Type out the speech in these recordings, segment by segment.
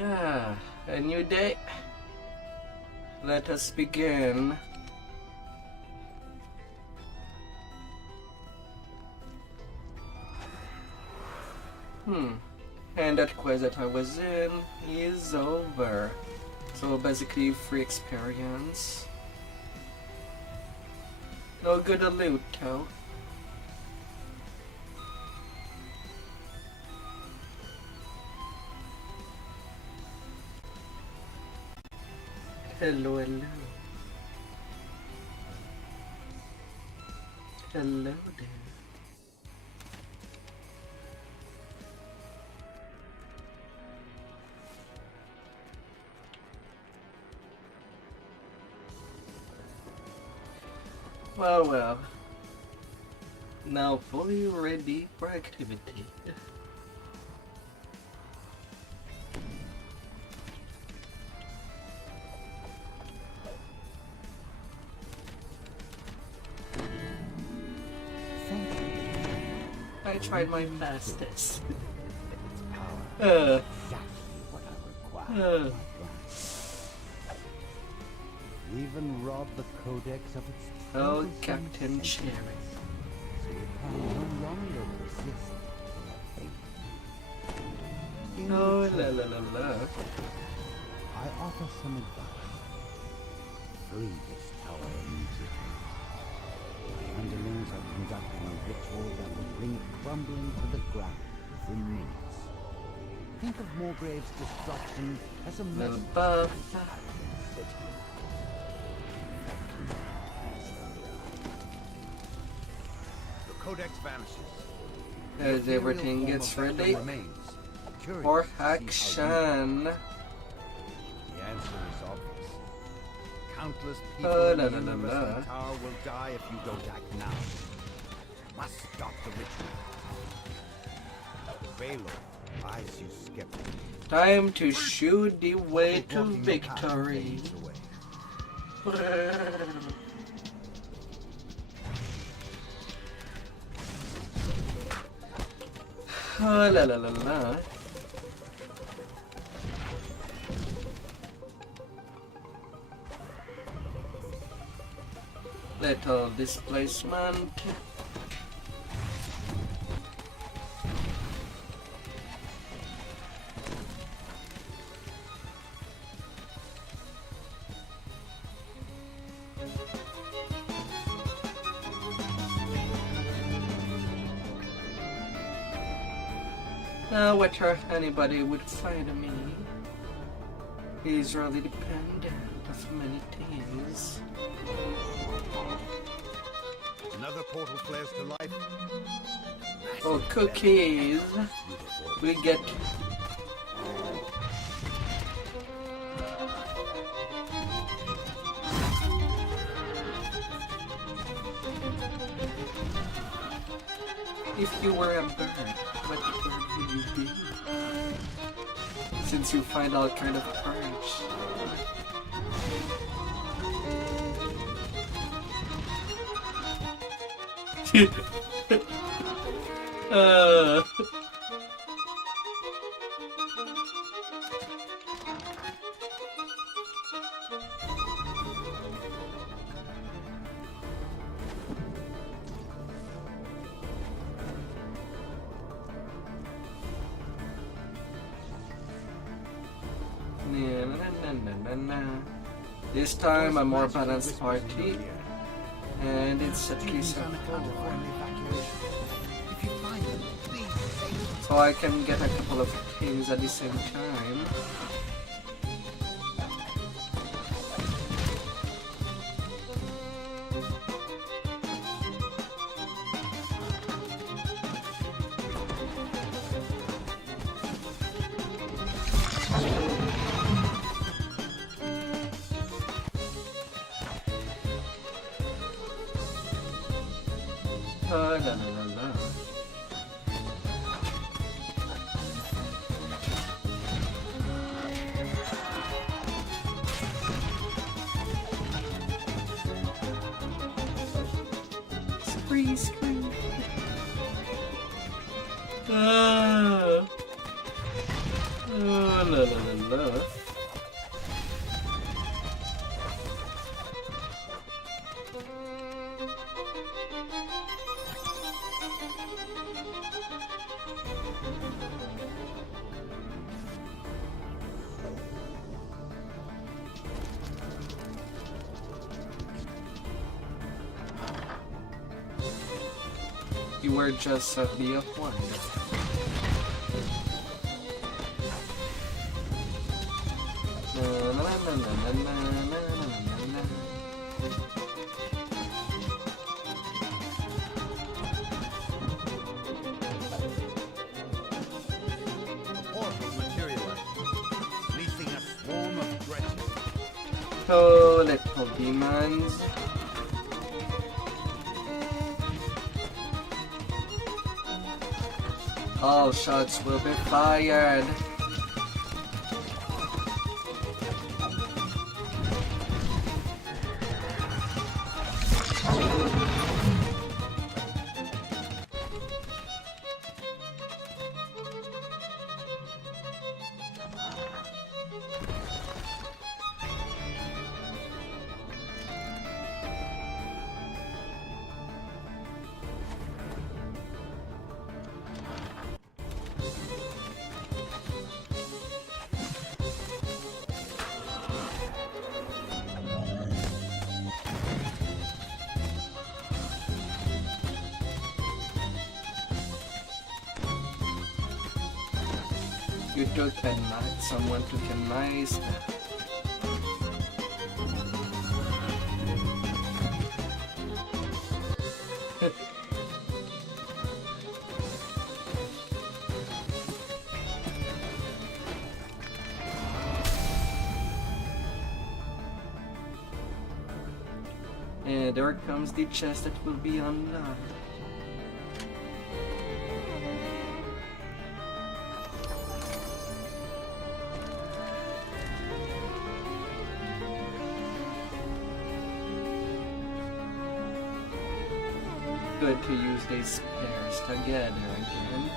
Ah, a new day. Let us begin. And that quest that I was in is over. So basically free experience. No good loot though. Hello, hello. Hello there. Well. Now fully ready for activity. I tried my fastest. Even rob the codex of its Oh, Captain Cherry. So it can no longer resist fate. Oh, la la la la. I offer some advice. Free this tower immediately. My underlings are conducting a ritual that will bring it crumbling to the ground within minutes. Think of Morgrave's destruction as a message. The codex vanishes. As everything gets ready for action. The answer is obvious. Countless people La, in la, the la, universe la. in the tower will die if you don't act now. You must stop the ritual. Valo eyes you skeptically. Time to shoot the way to Walking the path victory. fades away. Oh, la la la la. Little displacement. Now whether anybody would find me is really dependent of many things. Another portal flares to life. Oh, cookies! We get... If you were a bird, what bird would you be? Since you find all kind of birds. This time a more balanced party, and it's at least a 4. If you find them, please say them. So I can get a couple of things at the same time. La la la la. Scree. Oh, la la la la. You were just a bee of wonder. Portal materialized, releasing a swarm of wretches. Oh, little demons. All shots will be fired. You took a knife, someone took a nice. And there comes the chest that will be unlocked. Good to use these pairs together again.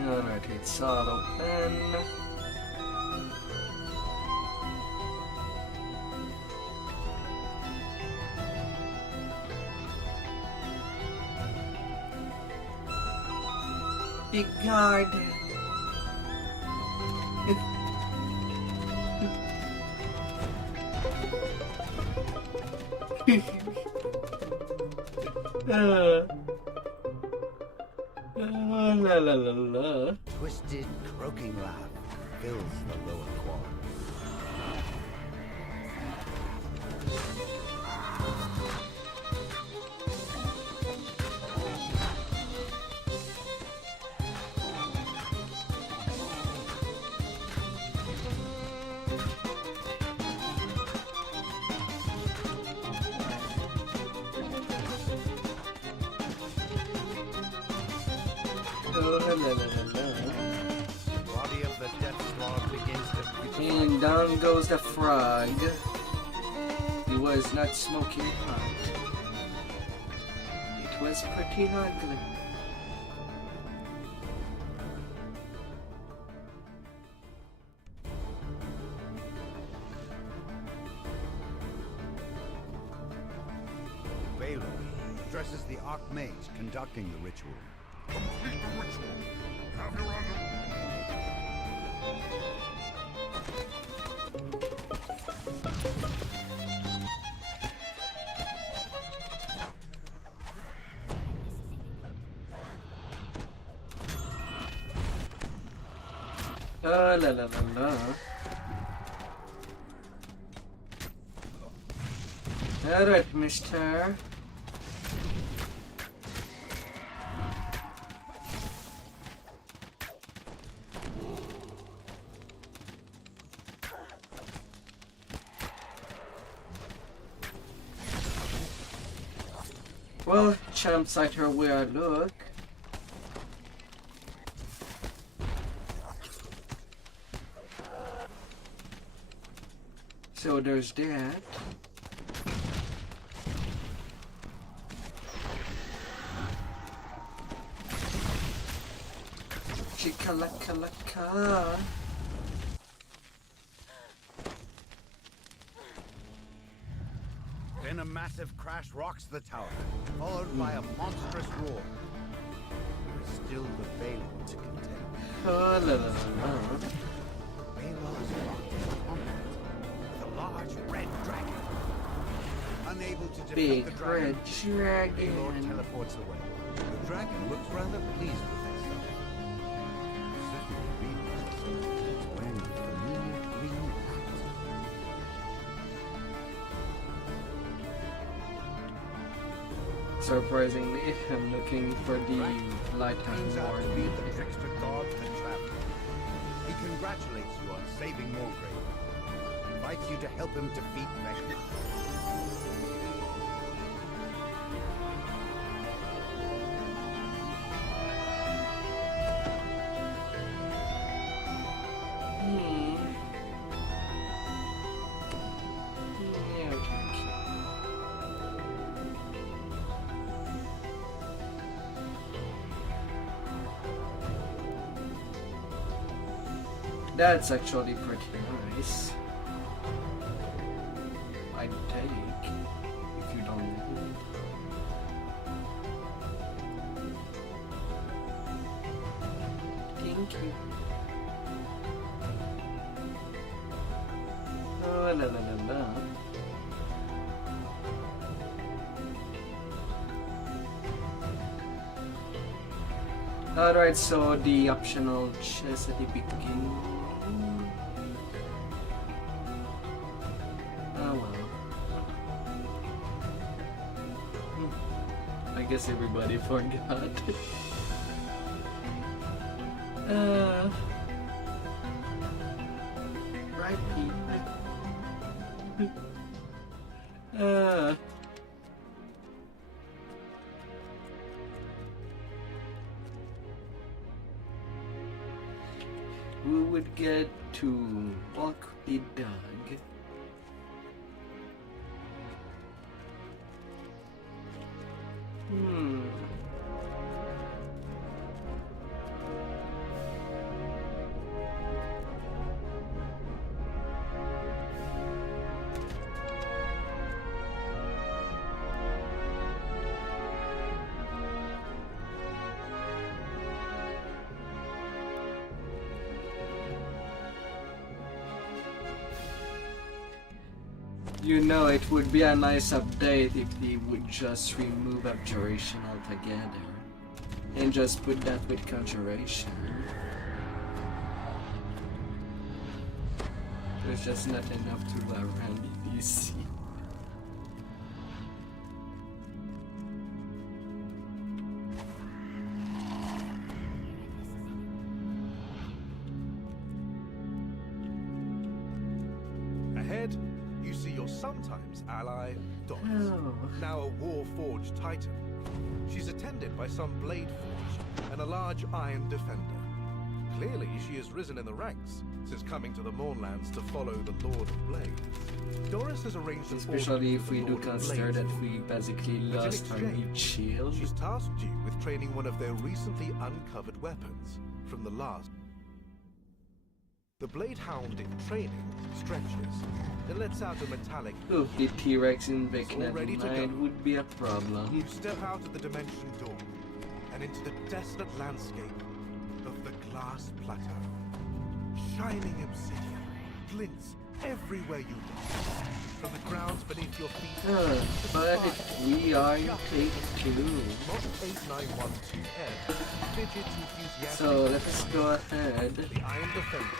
Alright, it's all open. Big guard. La la la la. Twisted, croaking laugh fills the lower quad. Body of the death slog begins to And down goes the frog. He was not smoking pot. It was pretty ugly. Baylor addresses the Archmage conducting the ritual. Complete the ritual. Have your La la la la. Alright, mister. Well, champ sight her where I look. So there's that. Chicka-lacka-lacka. Then a massive crash rocks the tower, followed by a monstrous roar. There is still the Baylor to contend. Oh, la, la, la, la. Baylor is locked in combat with a large red dragon. Unable to defeat Big the dragon, red Baylor dragon. teleports away. The dragon looks rather pleased with itself. Certainly realizes it's wearing a familiar green hat. Surprisingly, I'm looking for the lighthouse Turns out war. to be the trickster god, the traveler. He congratulates you on saving Morgrave. Invites you to help him defeat Vecna. Yeah, thank you. That's actually pretty nice. I'd take, if you don't mind. Thank you. Oh, la la la la. Alright, so the optional chest at the beginning. Oh well. I guess everybody forgot. Right, Pete. We would get to walk the dog. You know, it would be a nice update if they would just remove abjuration altogether and just put that with conjuration. There's just not enough to around the DC. Ahead, you see your sometimes ally, Doris, Oh. now a war-forged titan. She's attended by some blade forge and a large iron defender. Clearly, she has risen in the ranks since coming to the Mournlands to follow the Lord of Blades. Doris has arranged an Especially order if for we the do Lord of consider Blades. that we basically But in lost our new exchange, shield. she's tasked you with training one of their recently uncovered weapons from the last. The Blade Hound in training stretches and lets out a metallic. Ooh, the T-Rex in It's all ready to Vecna go. would be a problem. You step out of the dimension door and into the desolate landscape of the Glass Plateau. Shining obsidian glints everywhere you look. From the ground beneath your feet. But we are in take 2. Mod 8912F fidgets enthusiastically. So let us go ahead. The Iron Defender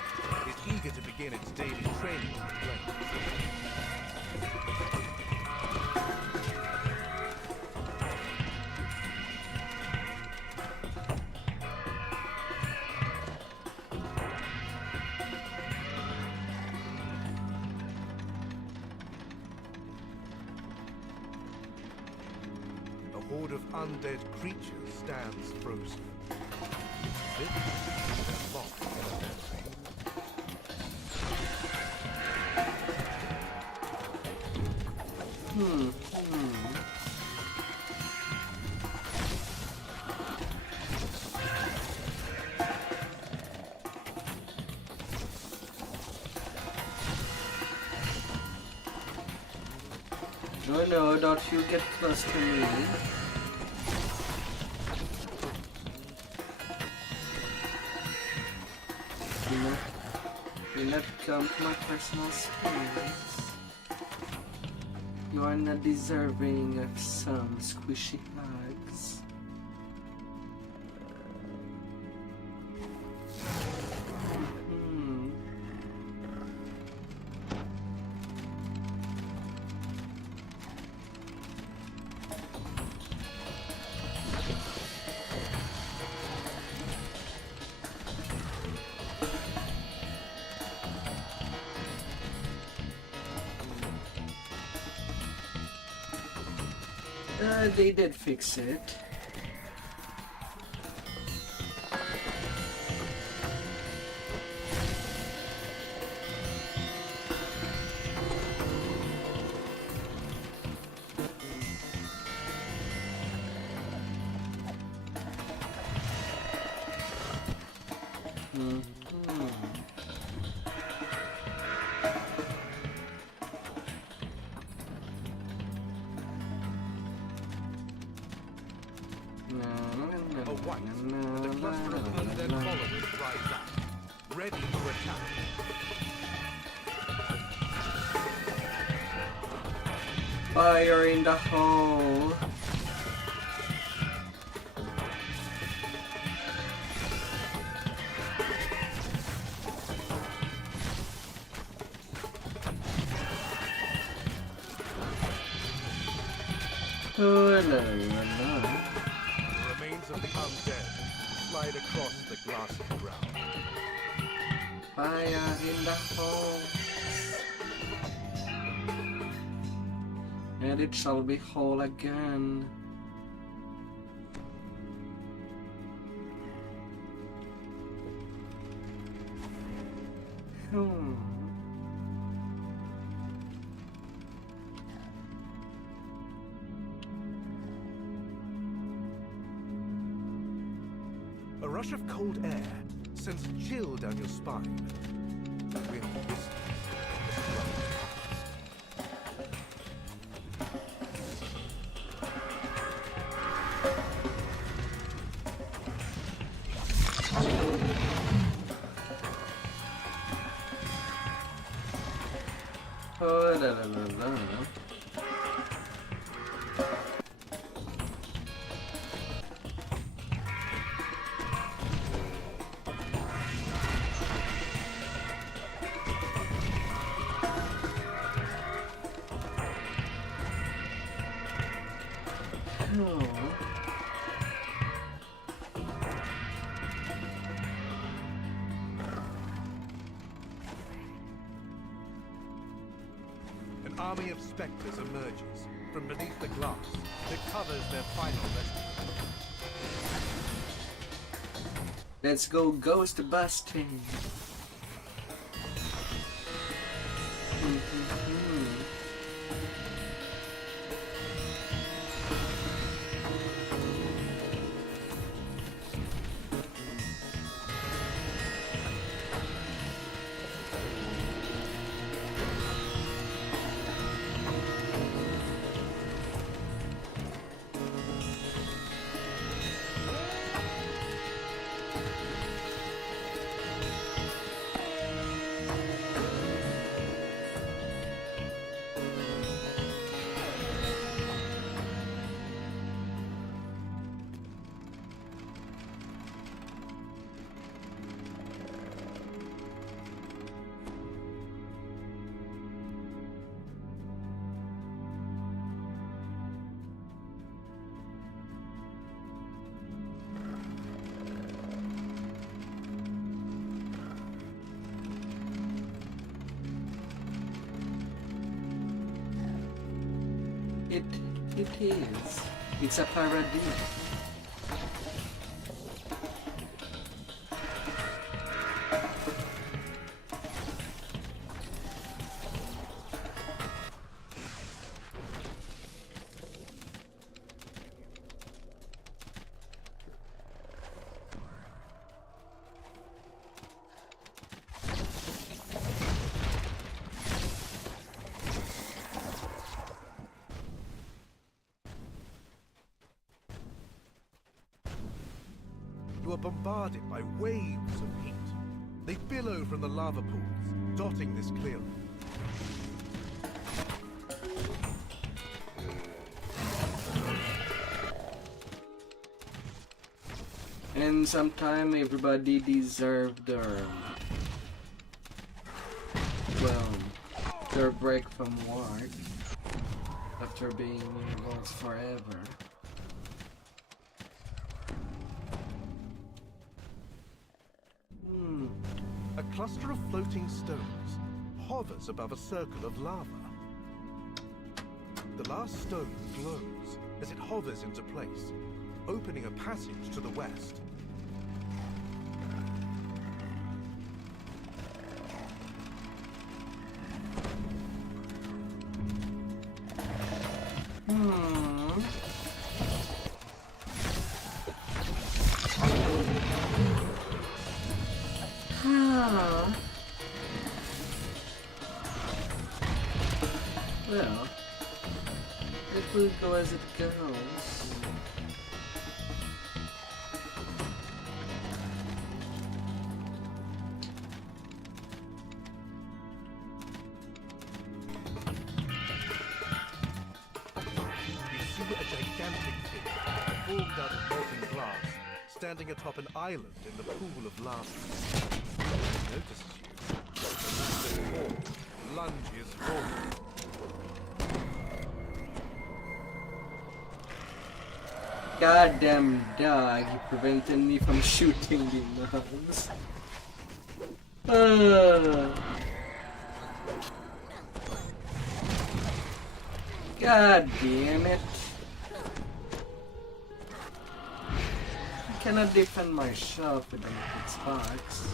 is eager to begin its daily training with blades. horde of undead creatures stands frozen. Its lips are locked in a memory. Oh no, don't you get close to me. Do not come to my personal space. You are not deserving of some squishy hugs. They did fix it. A white and a cluster of undead followers rise up, ready to attack. Fire in the hole. Oh, la, la, la. The remains of the undead slide across the glassy ground. Fire in the hole. And it shall be whole again. A rush of cold air sends a chill down your spine. The wind whistles. The drum pounds. Oh, la, la, la, la. An army of spectres emerges from beneath the glass that covers their final resting. Let's go ghost busting. It is. It's a paradise. You are bombarded by waves of heat. They billow from the lava pools, dotting this clearing. And sometime everybody deserve their their break from work after being in walls forever. A cluster of floating stones hovers above a circle of lava. The last stone glows as it hovers into place, opening a passage to the west. Well, it will go as it goes. You see a gigantic figure formed out of molten glass, standing atop an island in the pool of lava. It notices you. The massive form lunges forward. Goddamn dog, he prevented me from shooting the mobs. God damn it. I cannot defend myself with a Xbox.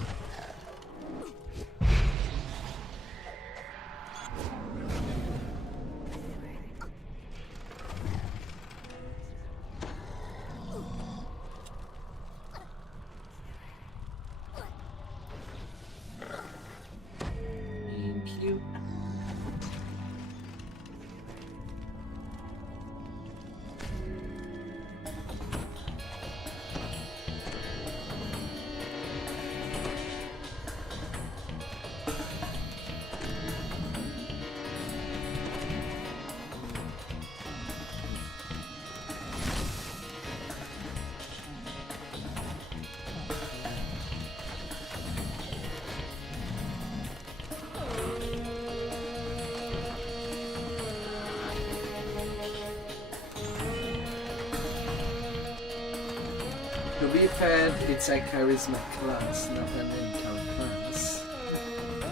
To be fair, it's a charisma class, not an intel class.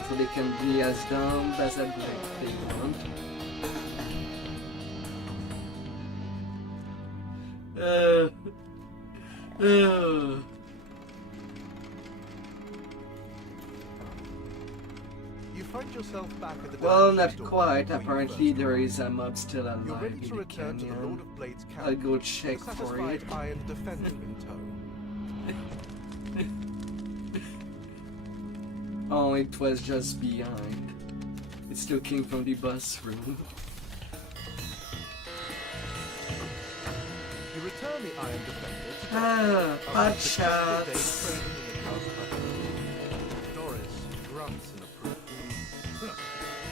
So they can be as dumb as they want. You find yourself back at the Well, dungeon not store quite. where you Apparently first there arrived. is a mob still You're alive ready in to the return to the Lord canyon. of Blades camp. I'll go with a check for it. satisfied iron defender in tow. Oh, it was just behind. It still came from the bus room. You return the iron defender to Hot shots. Doris grunts in approval.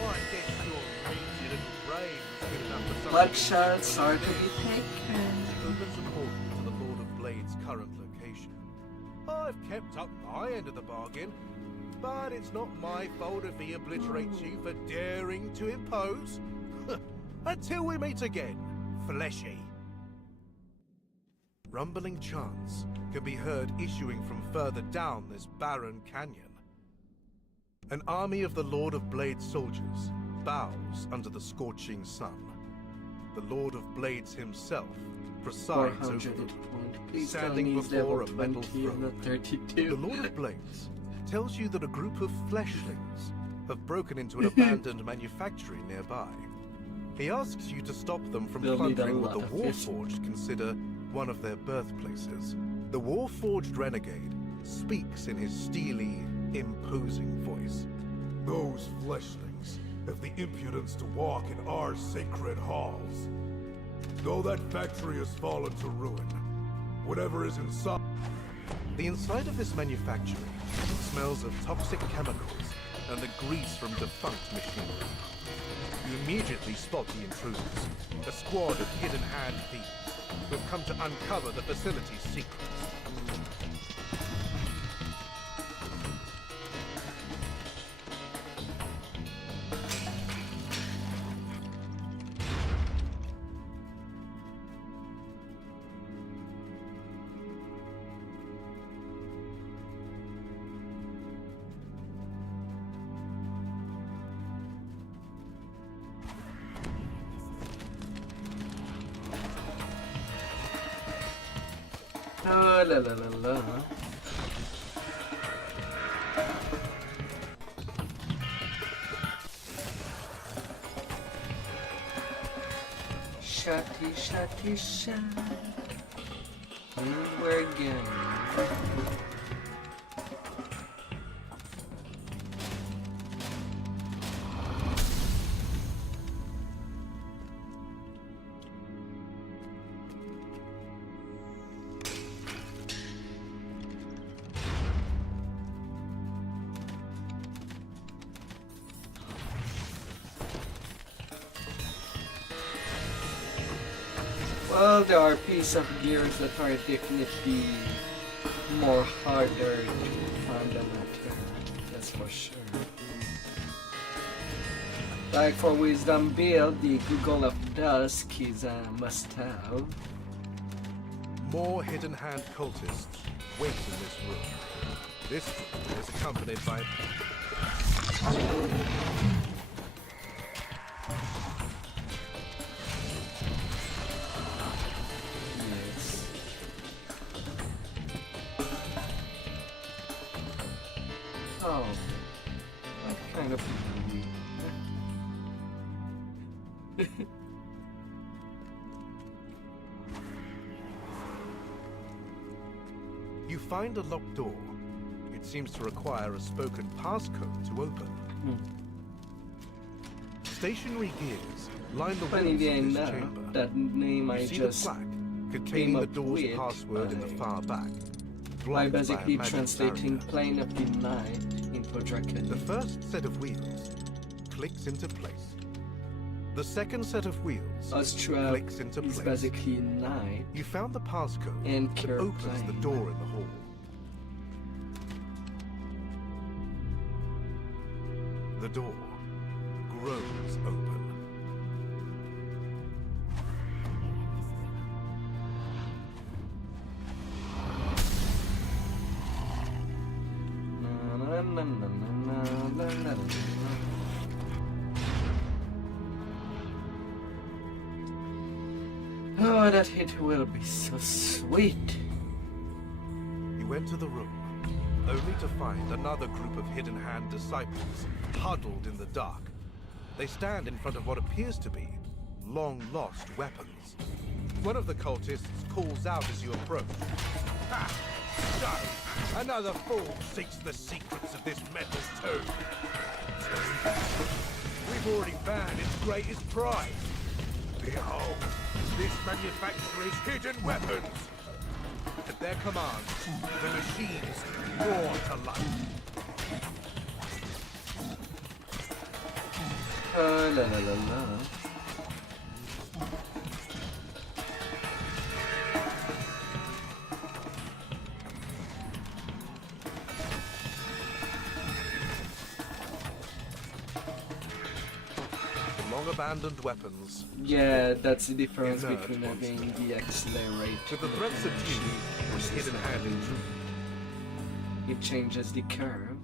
I guess your lazy little brain was good enough for Hot something. shots are to be taken. She opens a portal to the Lord of Blades' current location. I've kept up my end of the bargain, but it's not my fault if he obliterates you for daring to impose. Until we meet again, fleshy. Rumbling chants can be heard issuing from further down this barren canyon. An army of the Lord of Blades soldiers bows under the scorching sun. The Lord of Blades himself presides 400 over them, hit point. Please tell standing me he's before level a metal 20 and not throne. 32. The Lord of Blades tells you that a group of fleshlings have broken into an abandoned manufactory nearby. He asks you to stop them from They'll need a plundering what the lot of fish. Warforged consider one of their birthplaces. The Warforged renegade speaks in his steely, imposing voice. Those fleshlings have the impudence to walk in our sacred halls. Though that factory has fallen to ruin, whatever is inside... The inside of this manufactory smells of toxic chemicals and the grease from defunct machinery. You immediately spot the intruders, a squad of hidden-hand thieves who have come to uncover the facility's secrets. Oh, la la la la. Shotty, shotty, shot. We're going. Well, there are pieces of gears that are definitely more harder to find than that, that's for sure. Like for Wisdom build, the Google of Dusk is a must-have. More hidden-hand cultists wait in this room. This room is accompanied by... Yes. Oh, what kind of movie? You find a locked door. It seems to require a spoken passcode to open. Stationary gears line the Funny walls game of now, this chamber. that name I You see just the plaque containing the up door's with password in the by- far back. by blocked basically a magic translating barrier. Plane of the Night into The Draconic. first set of wheels clicks into place. The second set of wheels Astra clicks into is place. basically night You found the passcode and that Cure opens the Plane. door in the hall. The door grows open. Na, na, na, na, na, na, na, na, na. Oh, that hit will be so sweet. You enter the room, only to find another group of hidden hand disciples huddled in the dark. They stand in front of what appears to be long-lost weapons. One of the cultists calls out as you approach. Ha! So, another fool seeks the secrets of this metal tomb. We've already found its greatest prize. Behold, this manufactory's hidden weapons. At their command, the machines roar to life. La la la la. The long-abandoned weapons. Yeah, that's the difference Inert between monster. having the accelerate. With the threats of Jimmy and hidden hand intrusion. It changes the curve.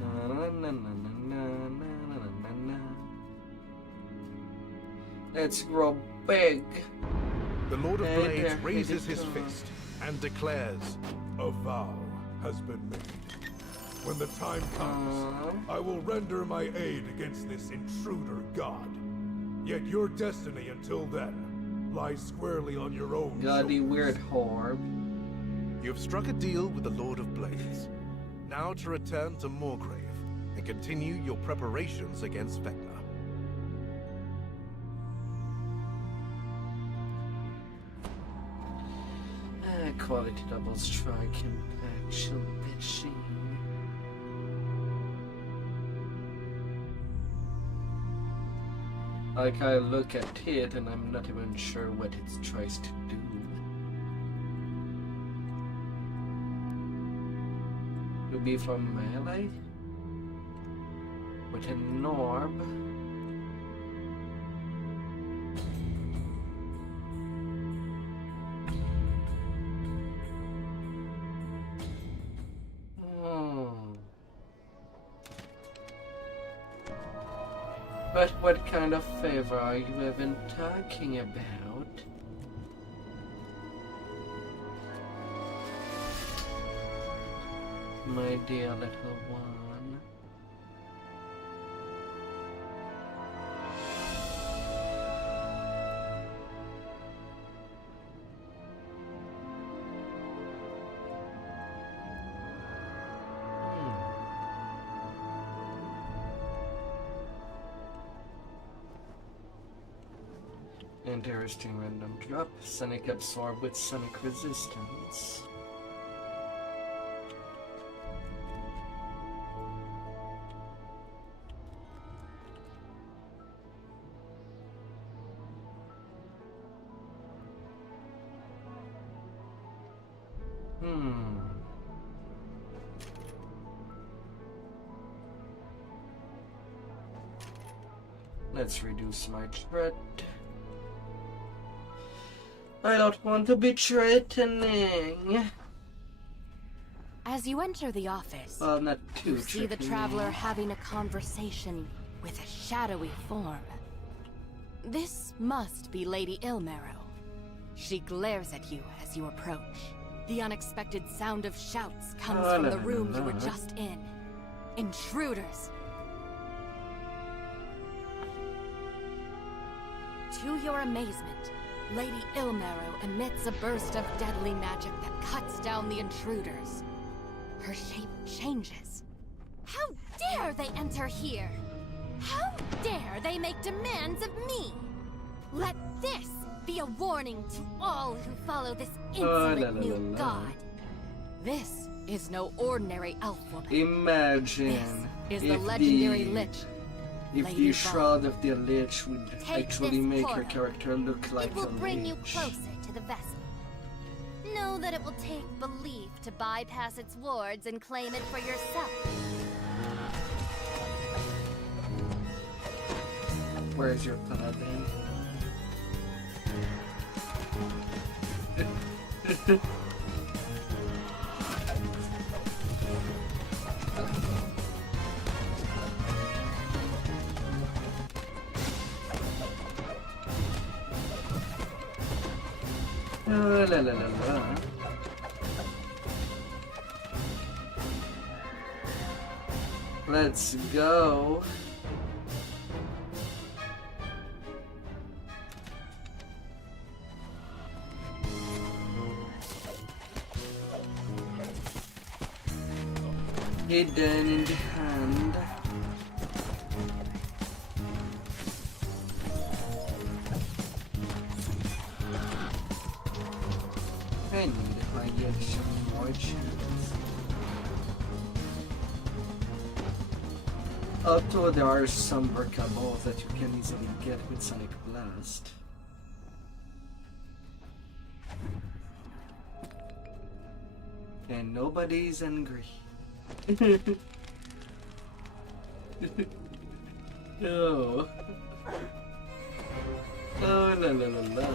Na, na, na, na, na, na, na, na, na, na. Let's grow big. The Lord of And, Blades here raises they his go. fist and declares, A vow has been made. When the time comes, I will render my aid against this intruder god. Yet your destiny until then lies squarely on your own Gaudy shoulders. weird horb. you have struck a deal with the Lord of Blades. Now to return to Morgrave and continue your preparations against Vecna. Quality double strike impact machine. Like I look at it and I'm not even sure what it tries to do. To be from melee? With an orb? But what kind of favor are you even talking about? My dear little one. Interesting random drop. Sonic absorb with sonic resistance. Let's reduce my threat. I don't want to be threatening. As you enter the office, Well, not too you see the threatening. traveler having a conversation with a shadowy form. This must be Lady Ilmarrow. She glares at you as you approach. The unexpected sound of shouts comes Oh, from no, the no, room no, you were no. just in. Intruders! To your amazement, Lady Ilmarrow emits a burst of deadly magic that cuts down the intruders. Her shape changes. How dare they enter here? How dare they make demands of me? Let this be a warning to all who follow this insolent la, la, new la, la. god. This is no ordinary elf woman. Imagine This is if the legendary the, lich. if Lady the Bug. shroud of the Lich would Take actually this make her portal. character look like It will a bring you lich. closer to the vessel. Know that it will take belief to bypass its wards and claim it for yourself. Where's your paladin? La la la la. Let's go. Hidden in the hand. And if I get some more chance. Although there are some workables that you can easily get with Sonic Blast. And nobody's angry. No. Oh, la la la la.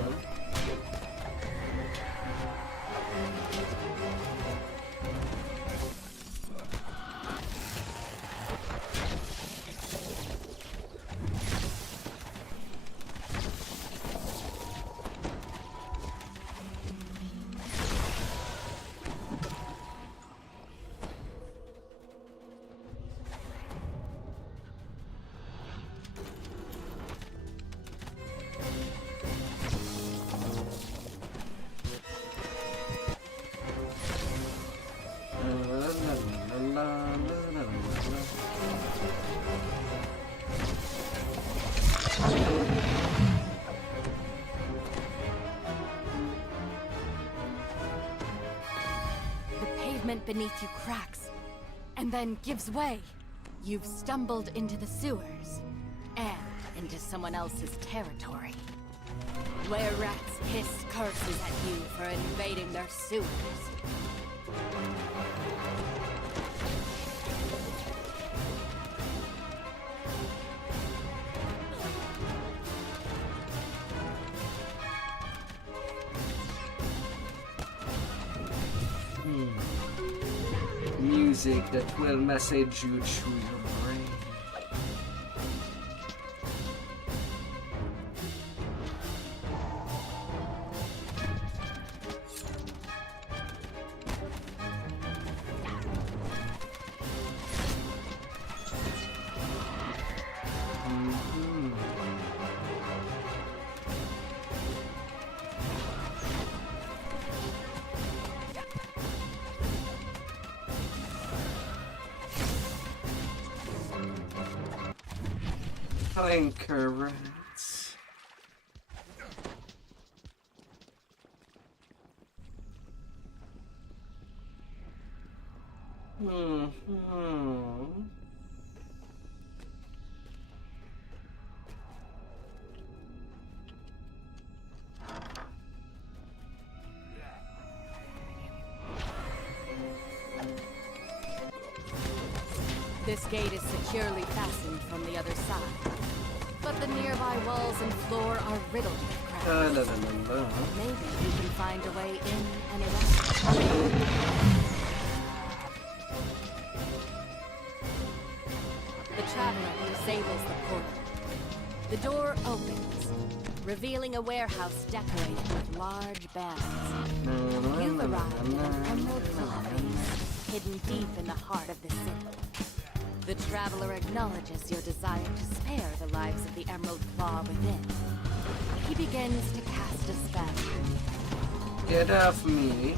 beneath you cracks, and then gives way. You've stumbled into the sewers, and into someone else's territory. Where rats hiss curses at you for invading their sewers. Music that will message you through your brain. Clanker rats. This gate is securely fastened from the other side, but the nearby walls and floor are riddled with cracks. Maybe you can find a way in and around. The traveler disables the portal. The door opens, revealing a warehouse decorated with large banners. You've arrived at an emerald claw base, hidden deep in the heart of the city. The traveler acknowledges your desire to spare the lives of the Emerald Claw within. He begins to cast a spell. Get off me.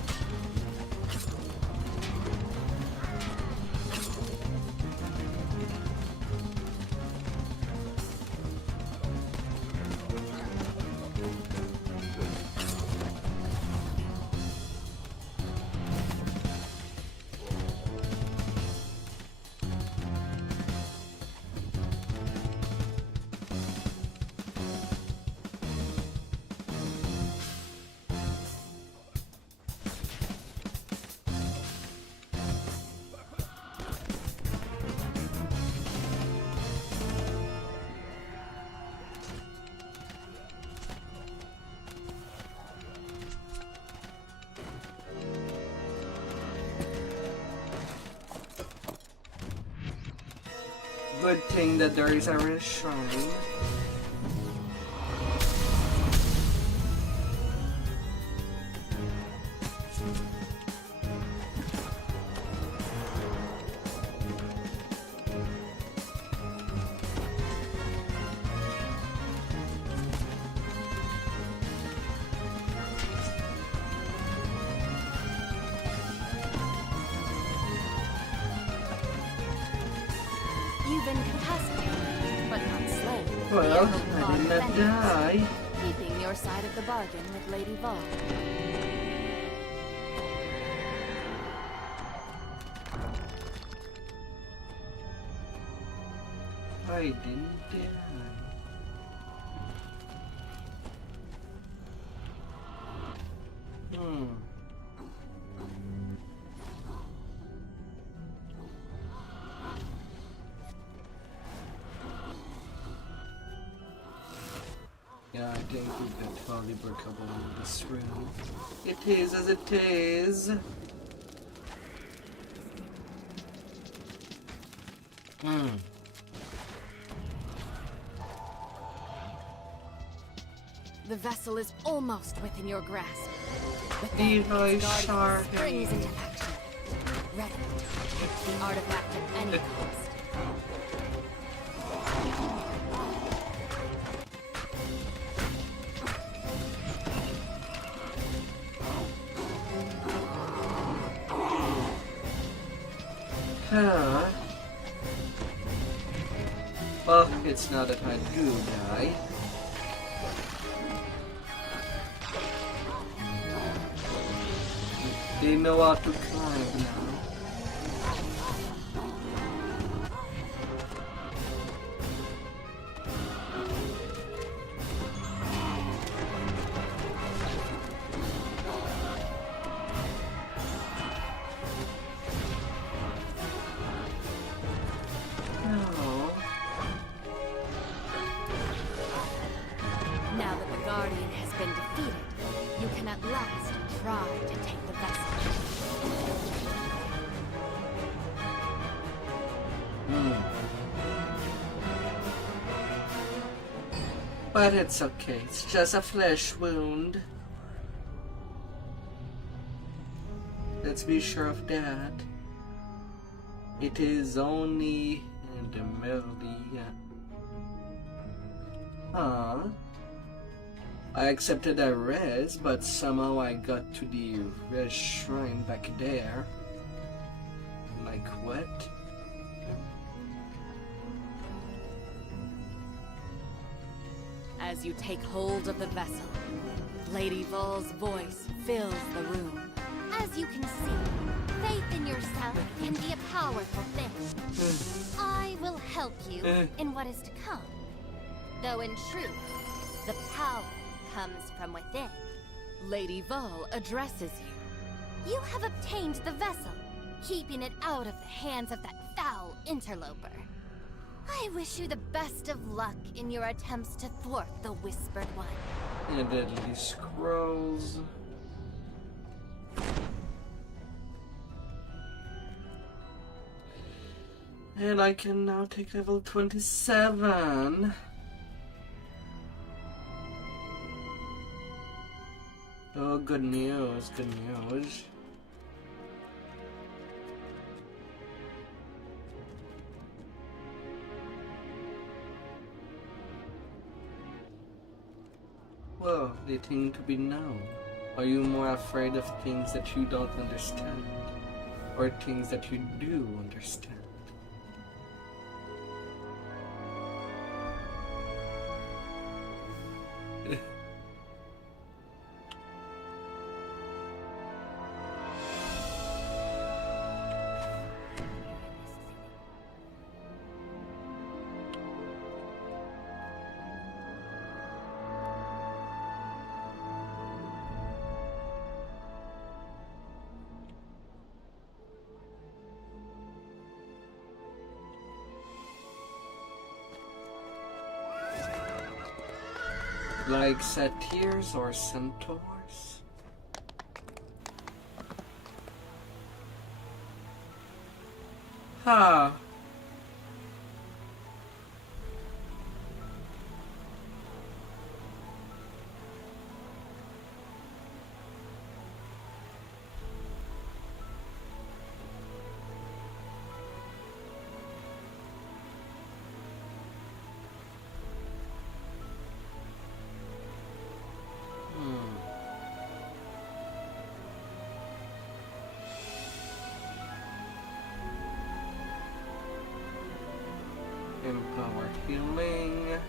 Good thing that there is a red shrine. You've been incapacitated, but not slain. Well, I did not die. Keeping your side of the bargain with Lady Vol. I didn't die. Yeah, I think we've got totally breakable in this room. It is as it is. The vessel is almost within your grasp. But The then high its guardian shark. springs into action, ready to take the artifact at any cost. Well, it's not that I do die. They know how to climb now. But it's okay, it's just a flesh wound. Let's be sure of that. It is only in the melody. Huh? I accepted a res, but somehow I got to the res shrine back there. Like what? As you take hold of the vessel, Lady Vol's voice fills the room. As you can see, faith in yourself can be a powerful thing. I will help you in what is to come. Though in truth, the power comes from within. Lady Vol addresses you. You have obtained the vessel, keeping it out of the hands of that foul interloper. I wish you the best of luck in your attempts to thwart the Whispered One. And deadly scrolls. And I can now take level 27. Oh, good news, good news. Well, the thing to be known. Are you more afraid of things that you don't understand? Or things that you do understand? Like satyrs or centaurs? Huh. Empower healing.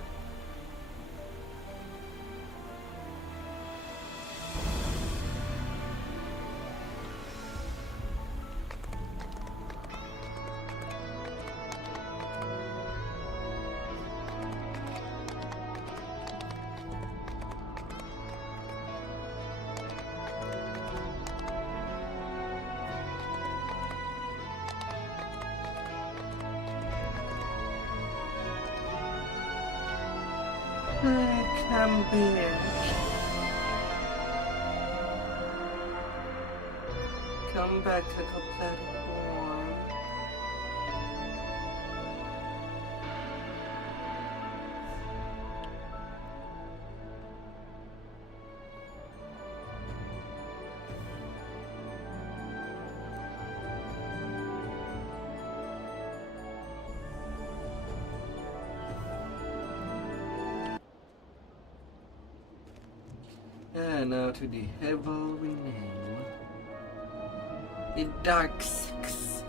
Come back. Come back, little platform. And now to the Hevel we name. The Dark Six.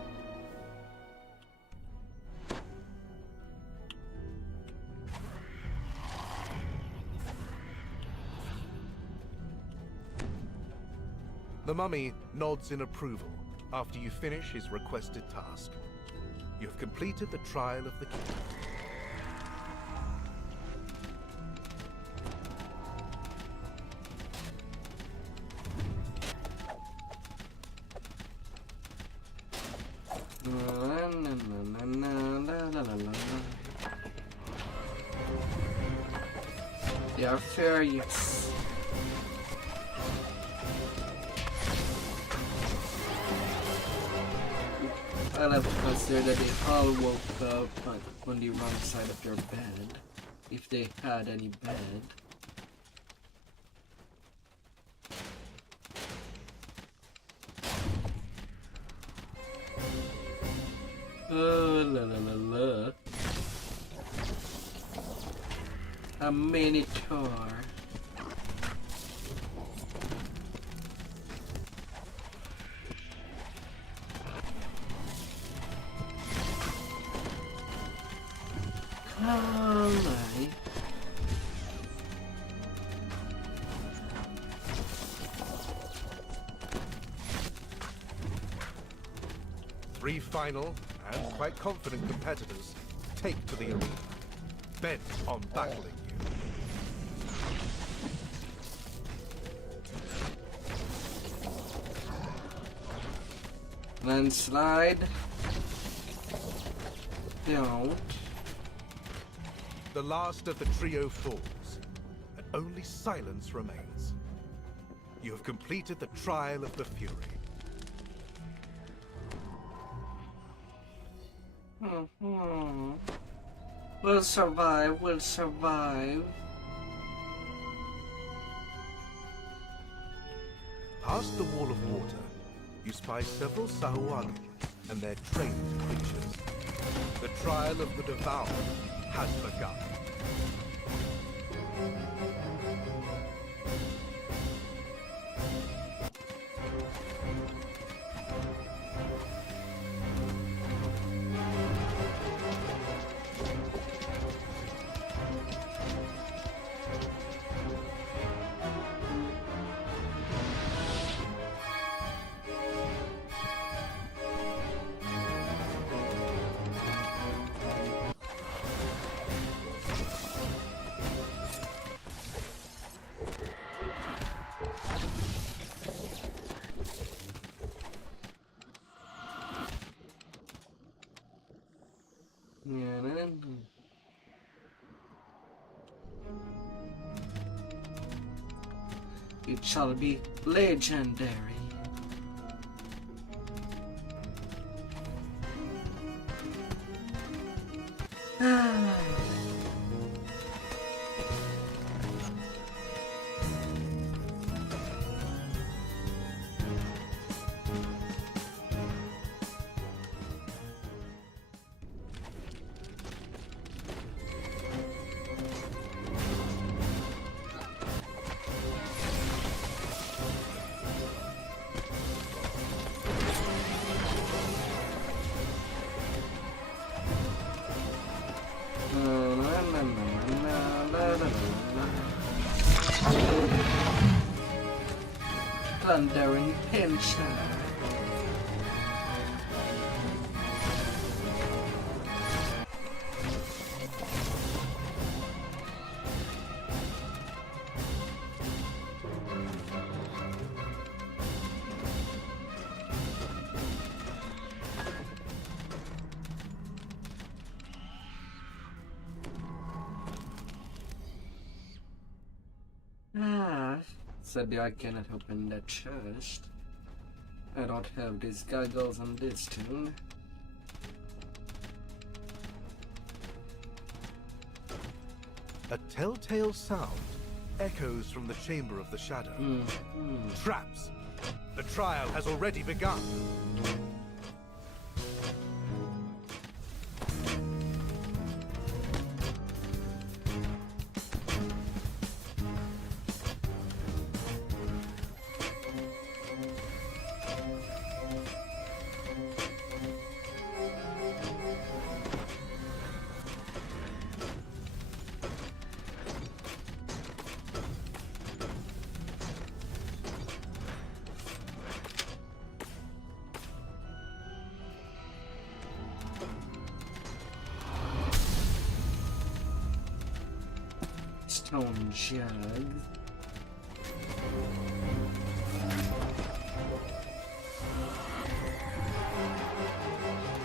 The mummy nods in approval after you finish his requested task. You have completed the trial of the king. They are furious. I'll have to consider that they all woke up on the wrong side of their bed. if they had any bed. Oh, la la la la. A minotaur. Alright. Three final and quite confident competitors take to the arena, bent on battling you. Landslide. Don't. The last of the trio falls, and only silence remains. You have completed the trial of the Fury. We'll survive, we'll survive. Past the wall of water, you spy several Sahuagin and their trained creatures. The trial of the Devourer has begun. It shall be legendary. Thundering pincher. Sadly, I cannot open that chest. I don't have these goggles on this tune. A telltale sound echoes from the Chamber of the Shadow. Traps! The trial has already begun. Stone jug.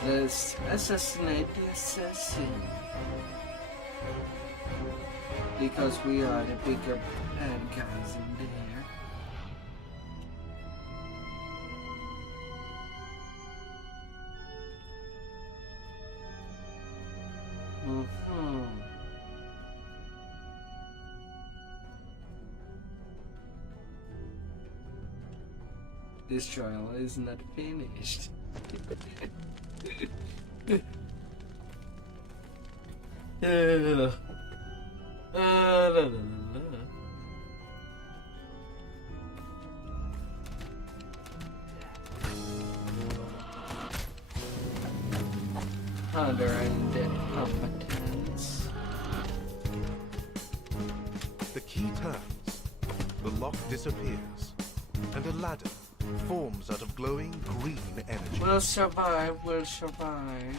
Let's assassinate the assassin. Because we are the bigger bad guys in there. This trial is not finished. Yeah. La, la, la, la. Under undead competence. The key turns, the lock disappears, and a ladder forms out of glowing green energy. We'll survive, we'll survive.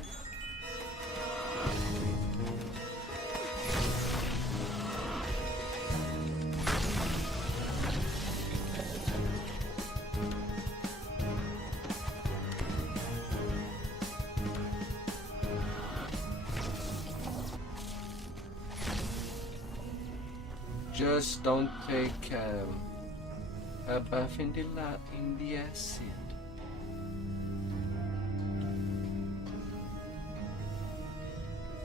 Just don't take a bath in the acid.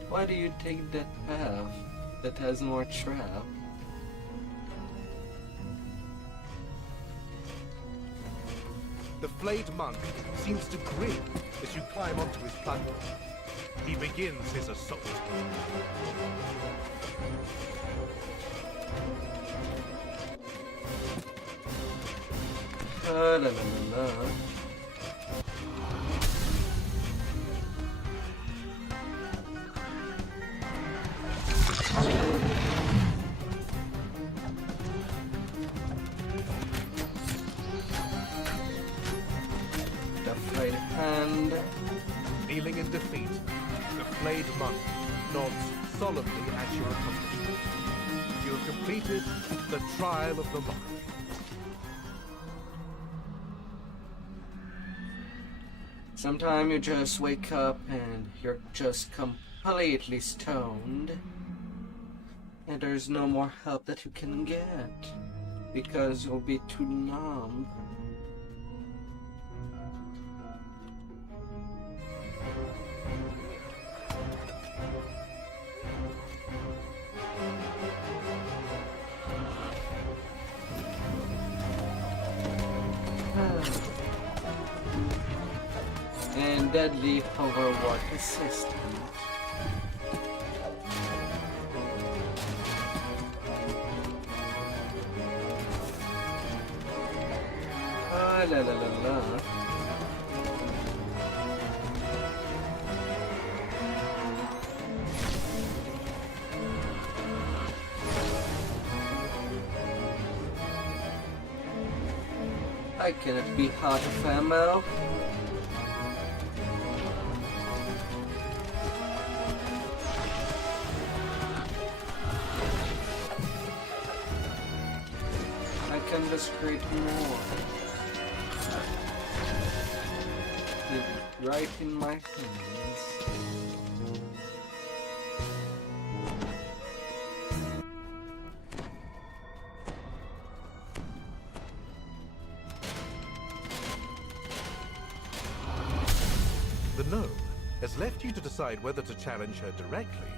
Why do you take that path that has more trap? The flayed monk seems to grin as you climb onto his platform. He begins his assault. La la la la. The flayed hand. Kneeling in defeat, the flayed monk nods solemnly at your accomplishment. You have completed the trial of the monk. Sometimes you just wake up and you're just completely stoned. And there's no more help that you can get. Because you'll be too numb. And deadly hoverwork assistant. Ah, la la la la. I cannot be hot of ammo. I can just create more. It's right in my hands. The gnome has left you to decide whether to challenge her directly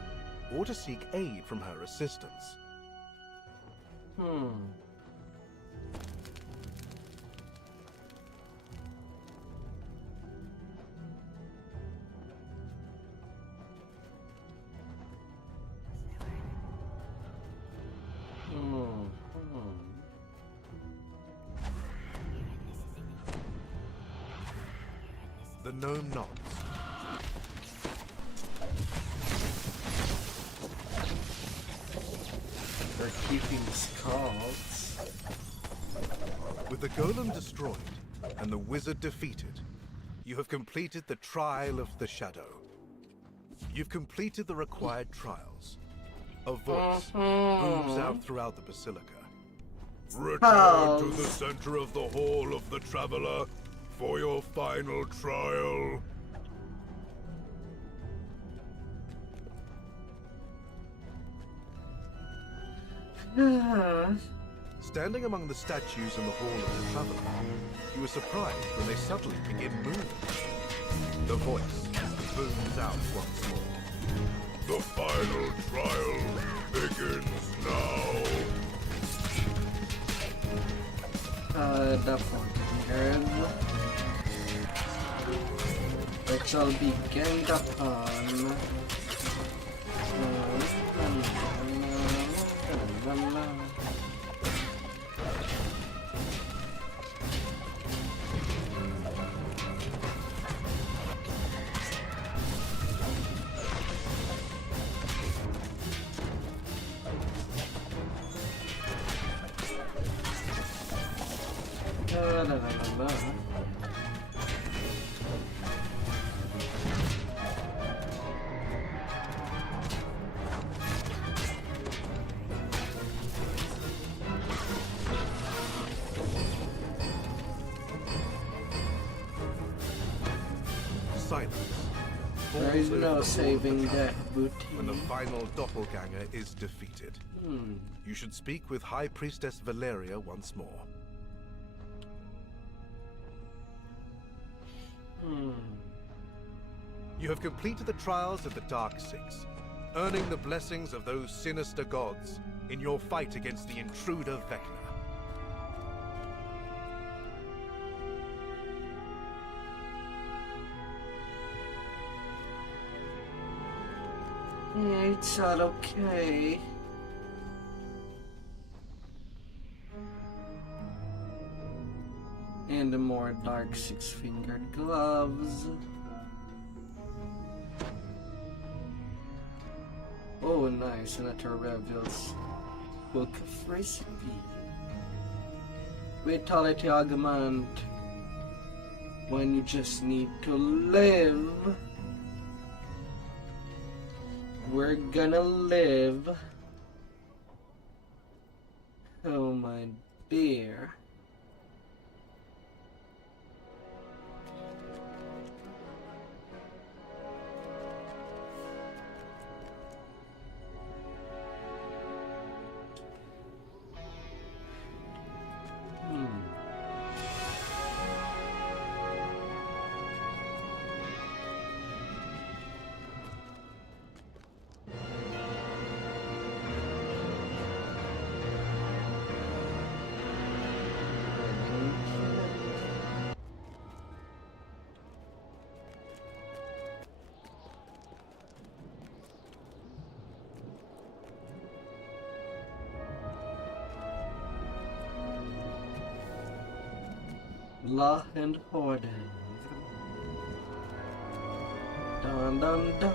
or to seek aid from her assistants. The gnome nods. They're keeping skulls. With the golem destroyed and the wizard defeated, you have completed the trial of the shadow. You've completed the required trials. A voice booms out throughout the basilica. Return to the center of the Hall of the Traveler for your final trial. Standing among the statues in the Hall of the Traveler, you are surprised when they suddenly begin moving. The voice booms out once more. The final trial begins now. That one. fingers, which shall be ganged upon. Silence. There is Falls no over the saving wall of the that tower booty. when the final doppelganger is defeated. You should speak with High Priestess Valeria once more. You have completed the trials of the Dark Six, earning the blessings of those sinister gods in your fight against the intruder Vecna. Yeah, it's all okay. And the more dark six-fingered gloves. Oh, nice. Senator reveals book of recipe. Vitality augment. When you just need to live. We're gonna live. Oh my dear. Law and order. Dun dun dun.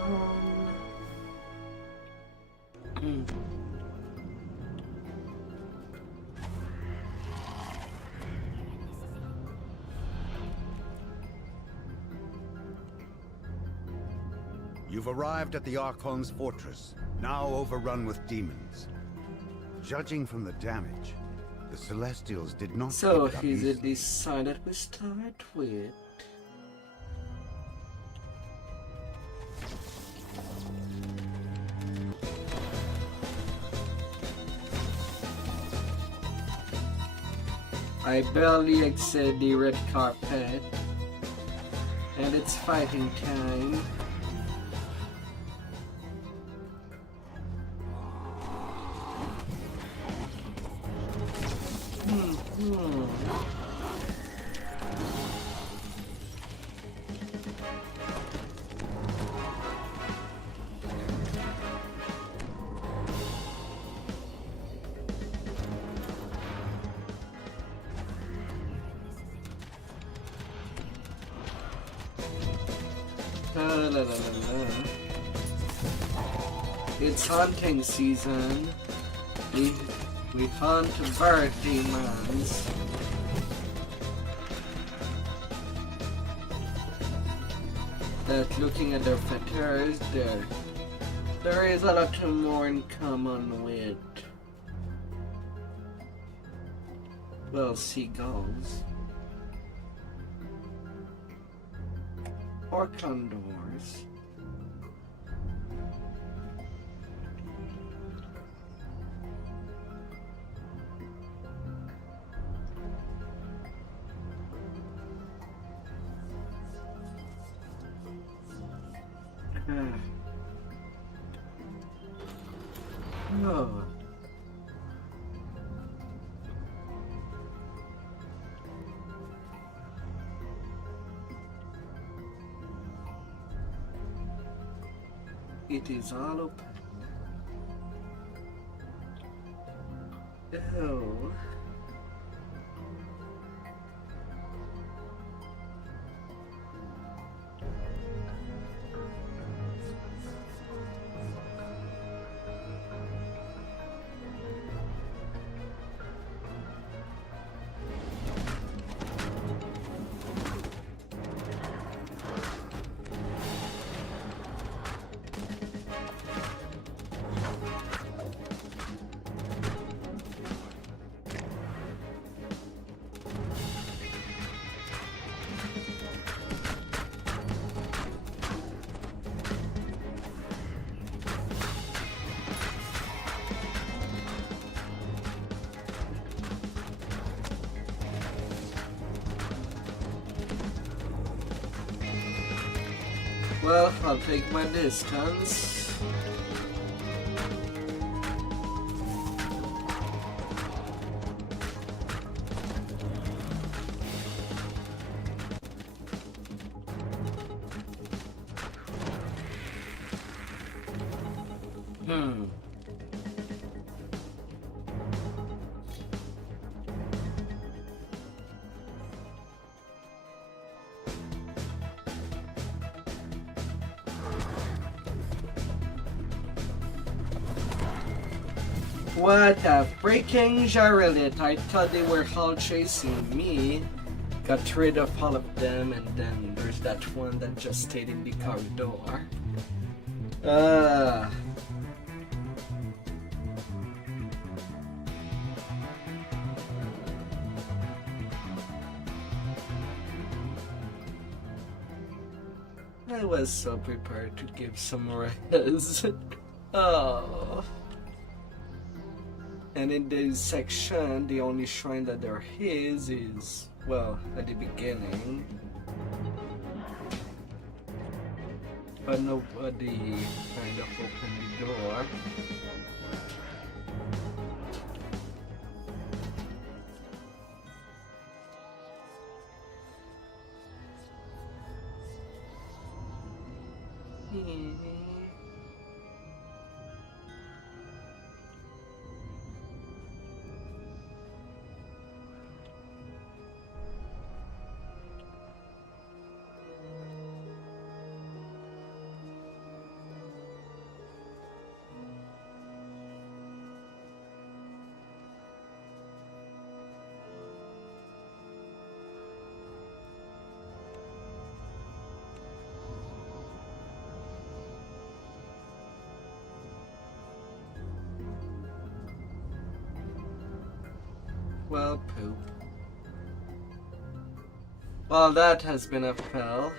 You've arrived at the Archon's fortress, now overrun with demons. Judging from the damage, the Celestials did not So keep it up he's easily. decided we start with. I barely exit the red carpet, and it's fighting time. La, la, la, la. It's hunting season. We hunt bird demons. That looking at their feathers, there is a lot more in common with, well, seagulls or condors. Oh. It is all open. Oh. Well, I'll take my distance. What a freaking jarlet. I thought they were all chasing me. Got rid of all of them, and then there's that one that just stayed in the corridor. I was so prepared to give some res. Oh. And in this section, the only shrine that there is, well, at the beginning. But nobody kind of opened the door. Well, poop. Well, that has been a fail.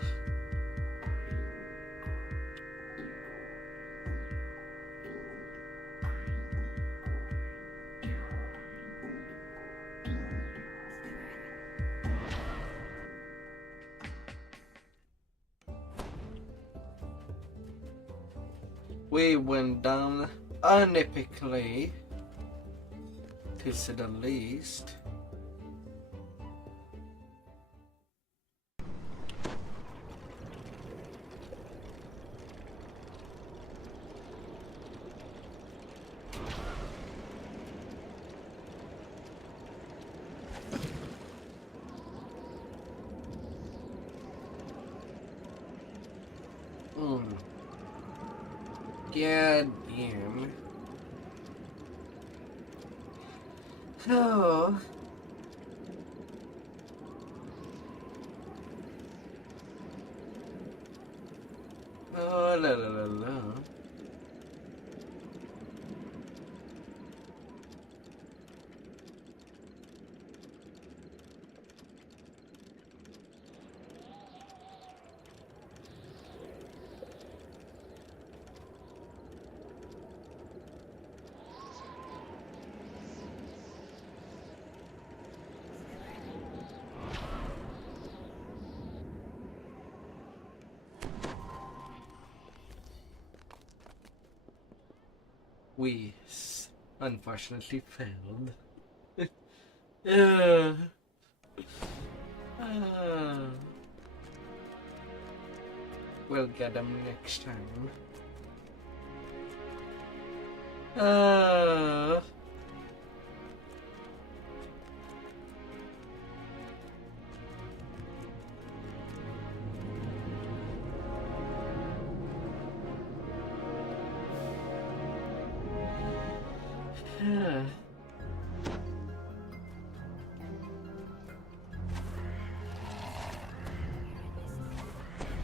We went down unepically, to say the least. God damn. Oh. Oh, la la la la. We unfortunately failed. We'll get them next time. Uh...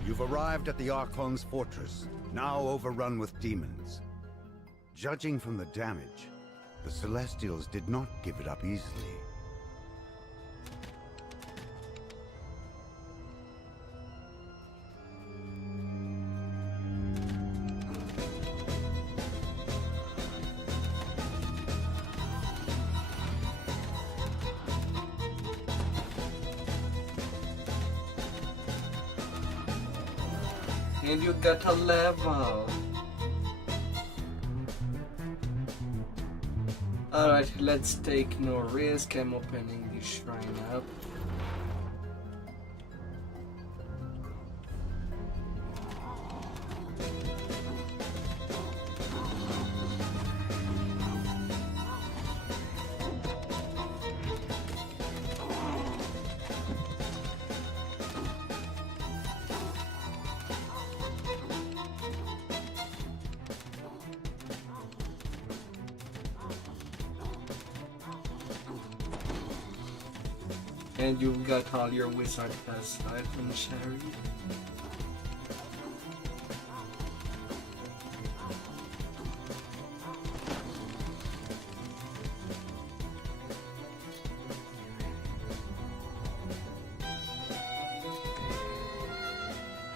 You've arrived at the Archon's fortress, now overrun with demons. Judging from the damage, the Celestials did not give it up easily. And you got a level. Alright, let's take no risk. I'm opening this shrine up. And you've got all your wizard pass items, Sherry.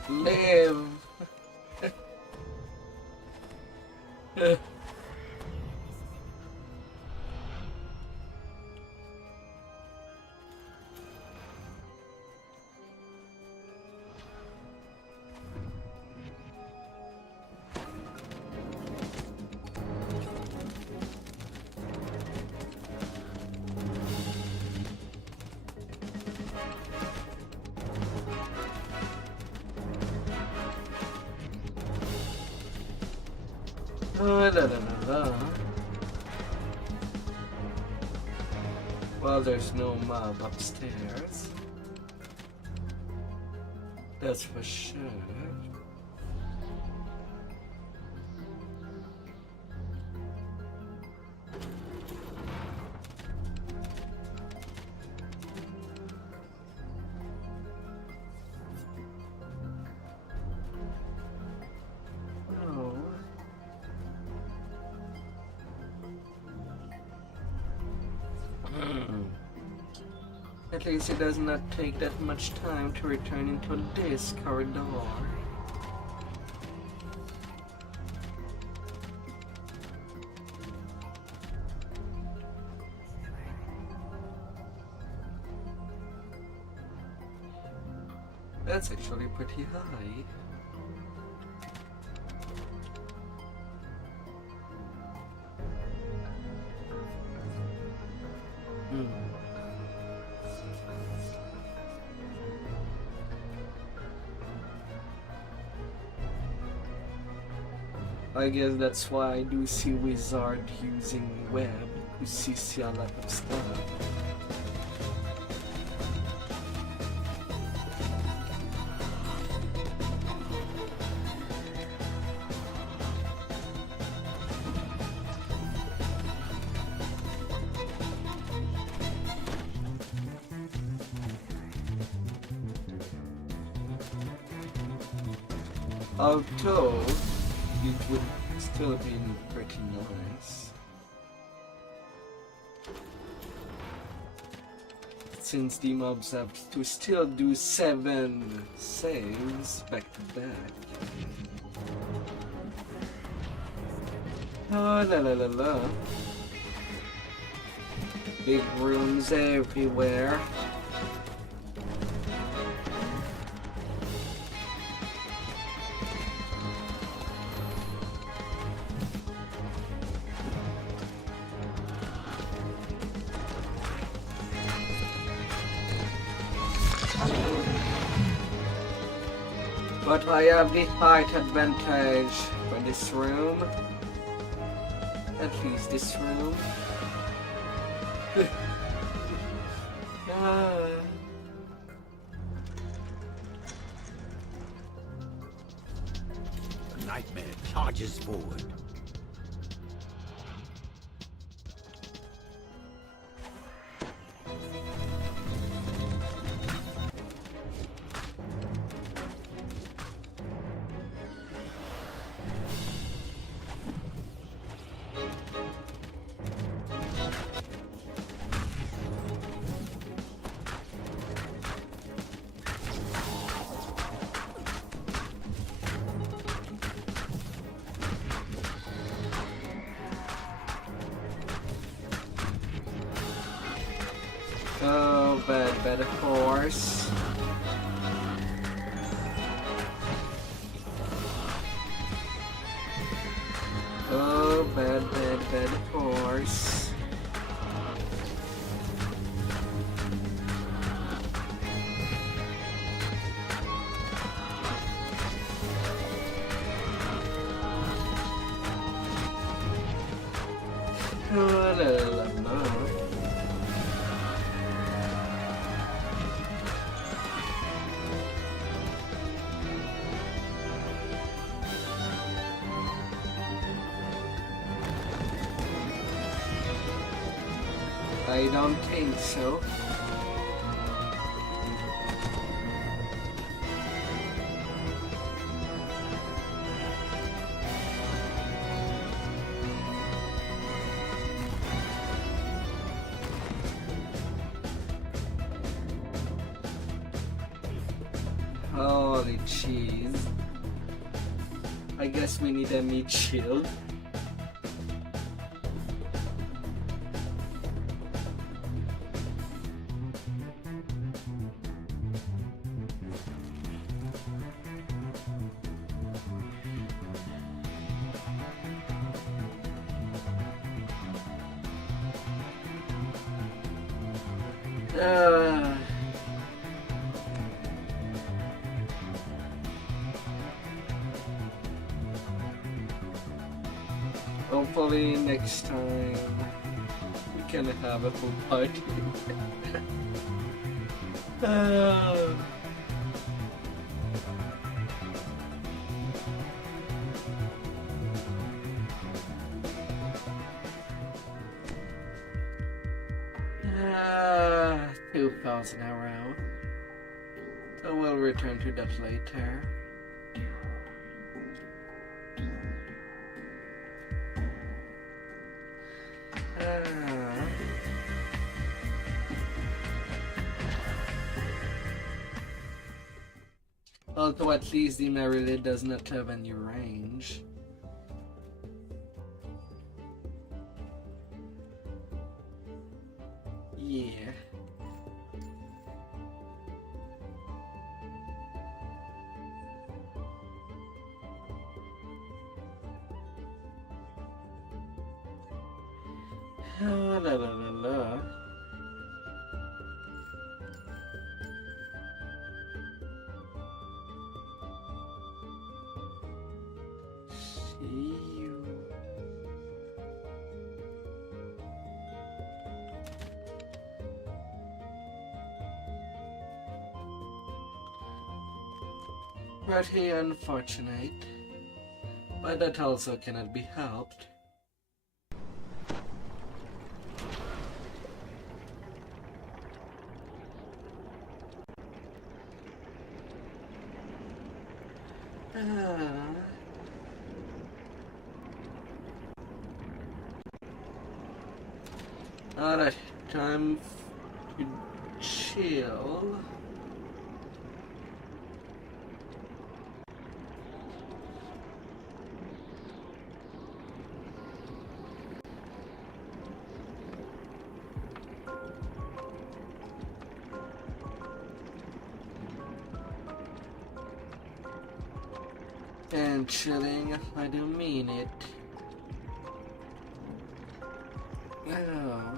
Live! Well, there's no mob upstairs. That's for sure. At least it does not take that much time to return into this corridor. That's actually pretty high. I guess that's why I do see wizard using web to see a lot of stuff. Although it would still be pretty nice, since the mobs have to still do 7 saves back to back. Oh la la la la. Big rooms everywhere. But I have the height advantage for this room. At least this room. The nightmare charges forward. Oh, bad horse. Oh, bad horse. Oh, la, la, la. I don't think so. Holy cheese. I guess we need a meat shield. Hopefully next time we can have a full party. Ah, 2,000 euro. So we'll return to that later. Although at least the Merrily does not have any range. Yeah. La la la la. See you. Pretty unfortunate, but that also cannot be helped. Alright, time to chill. And chilling, I do mean it. Oh.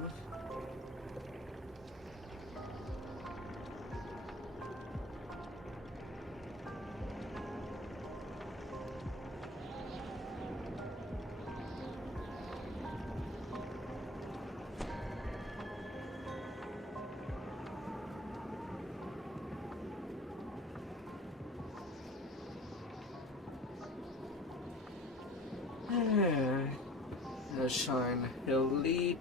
Shine Elite.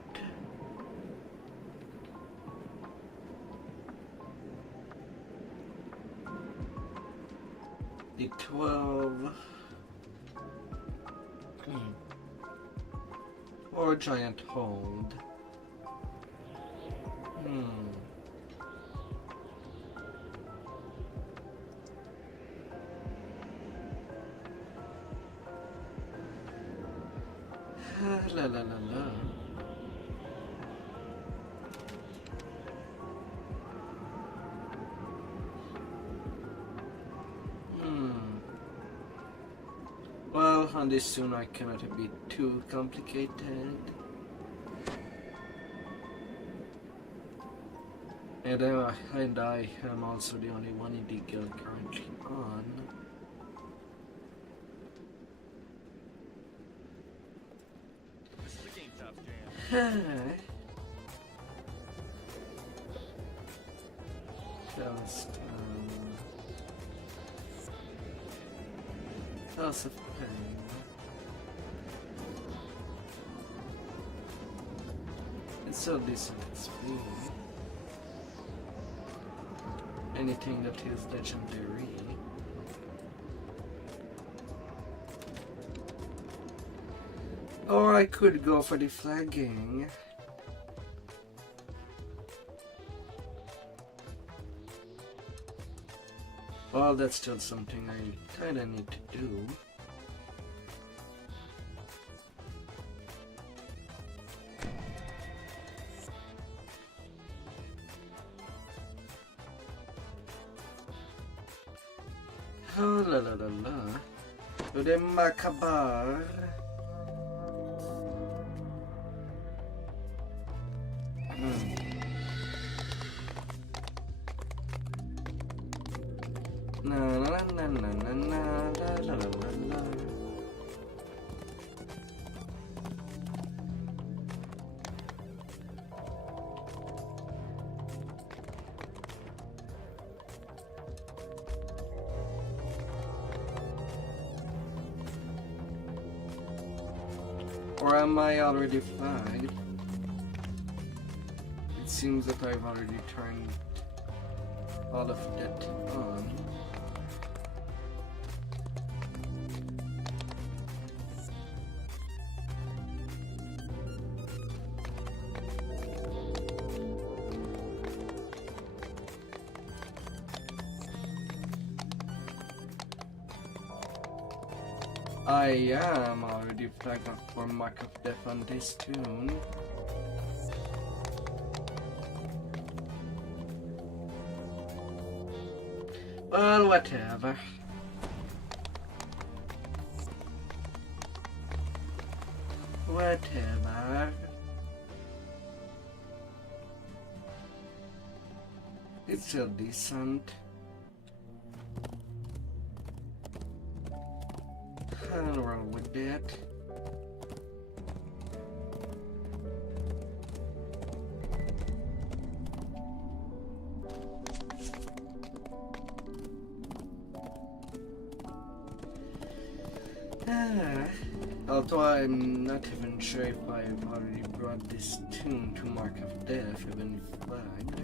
The 12. Or Giant Hold. La la la la. Well, on this soon I cannot be too complicated. And I am also the only one in the guild currently on. House of Pain. It's so decent XP. Anything that is legendary. Or I could go for the flagging. Well, that's still something I kinda need to do. Oh la la la la. To the macabre. Na na na na na na la la la la. Or am I already flagged? It seems that I've already turned all of that on. I am already flagged up for Mark of Death on this tune. Well, whatever. Whatever. It's still decent. I'll roll with that. Although I'm not even sure if I've already brought this tune to Mark of Death, even flagged.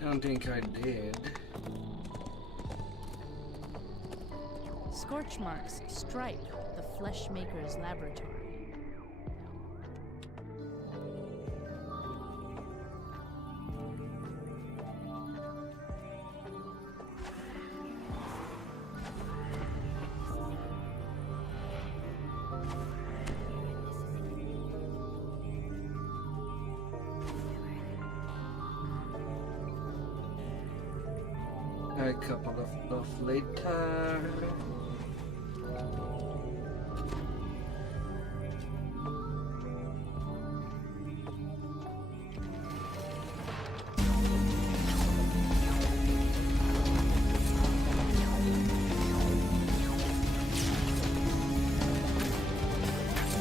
I don't think I did. Scorch marks stripe the Fleshmaker's laboratory. A couple of buff later.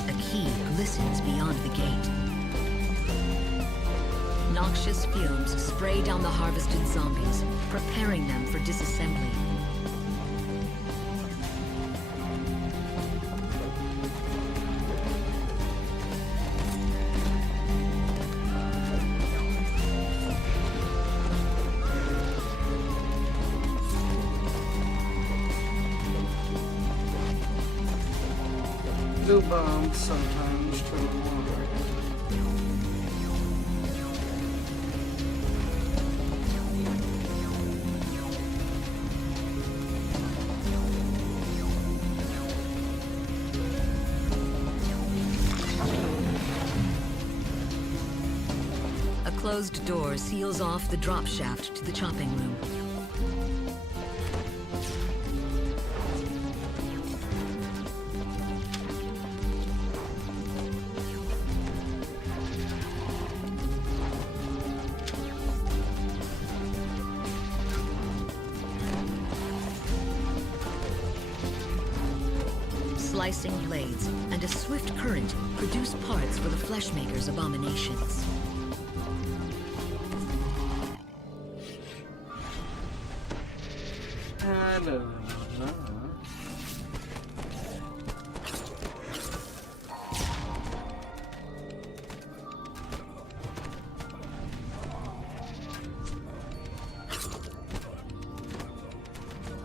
A key glistens beyond the gate. Noxious fumes spray down the harvested zombies, preparing them for disassembly. Blue bombs sometimes turn water. A closed door seals off the drop shaft to the chopping room. Slicing blades and a swift current produce parts for the Fleshmaker's abominations.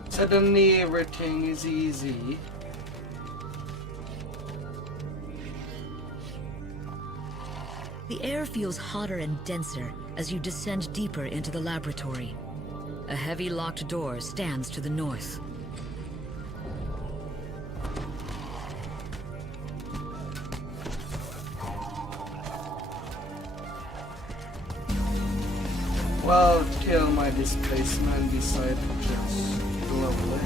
Suddenly everything is easy. The air feels hotter and denser as you descend deeper into the laboratory. A heavy locked door stands to the north. Well, till my displacement decided to just blow away.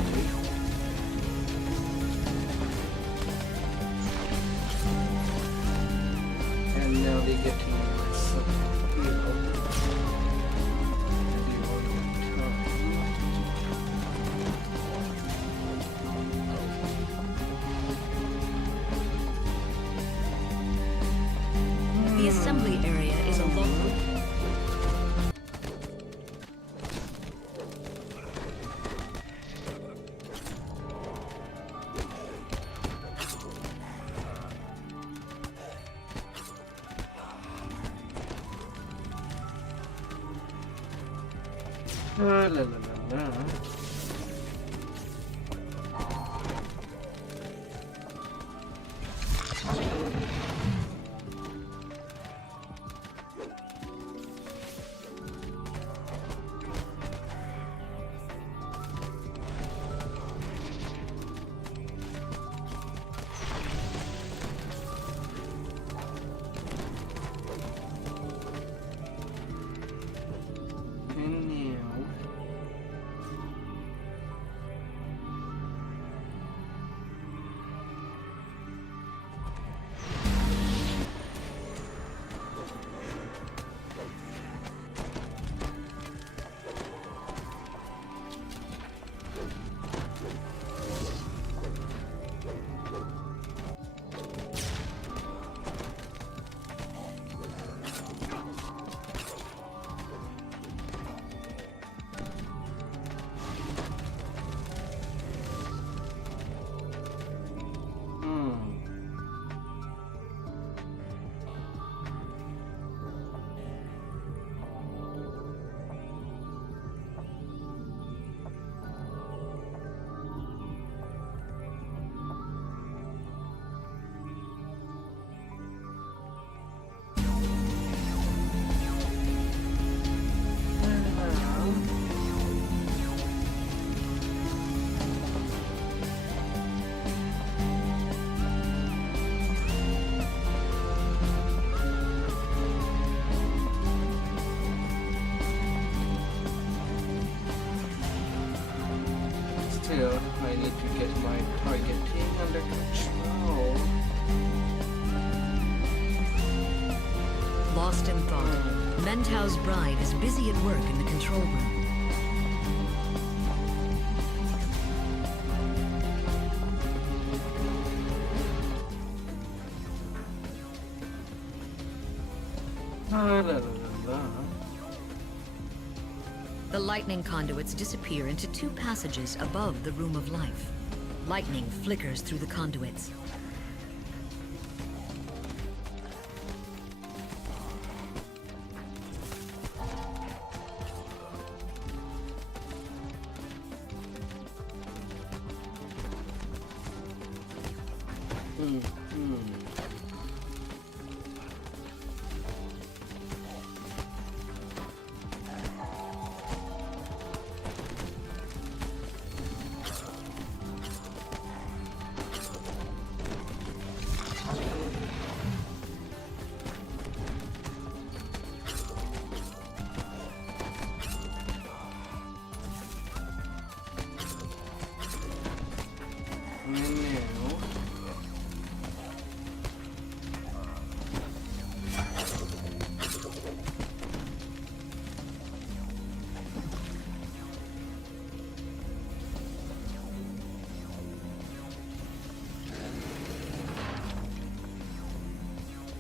And now they're getting myself healed. The assembly area is a local. La la la la. Still, I need to get my targeting under control. Lost in thought, Mentau's bride is busy at work in the control room. La la la la. lightning conduits disappear into 2 passages above the Room of Life. Lightning flickers through the conduits.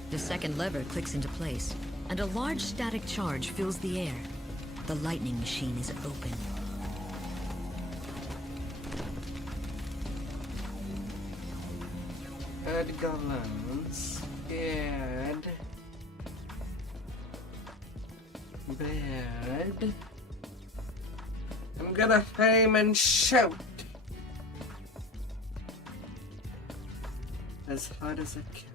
The second lever clicks into place, and a large static charge fills the air. The lightning machine is open. Add gallons. Add. Bad. I'm gonna aim and shout as hard as I can.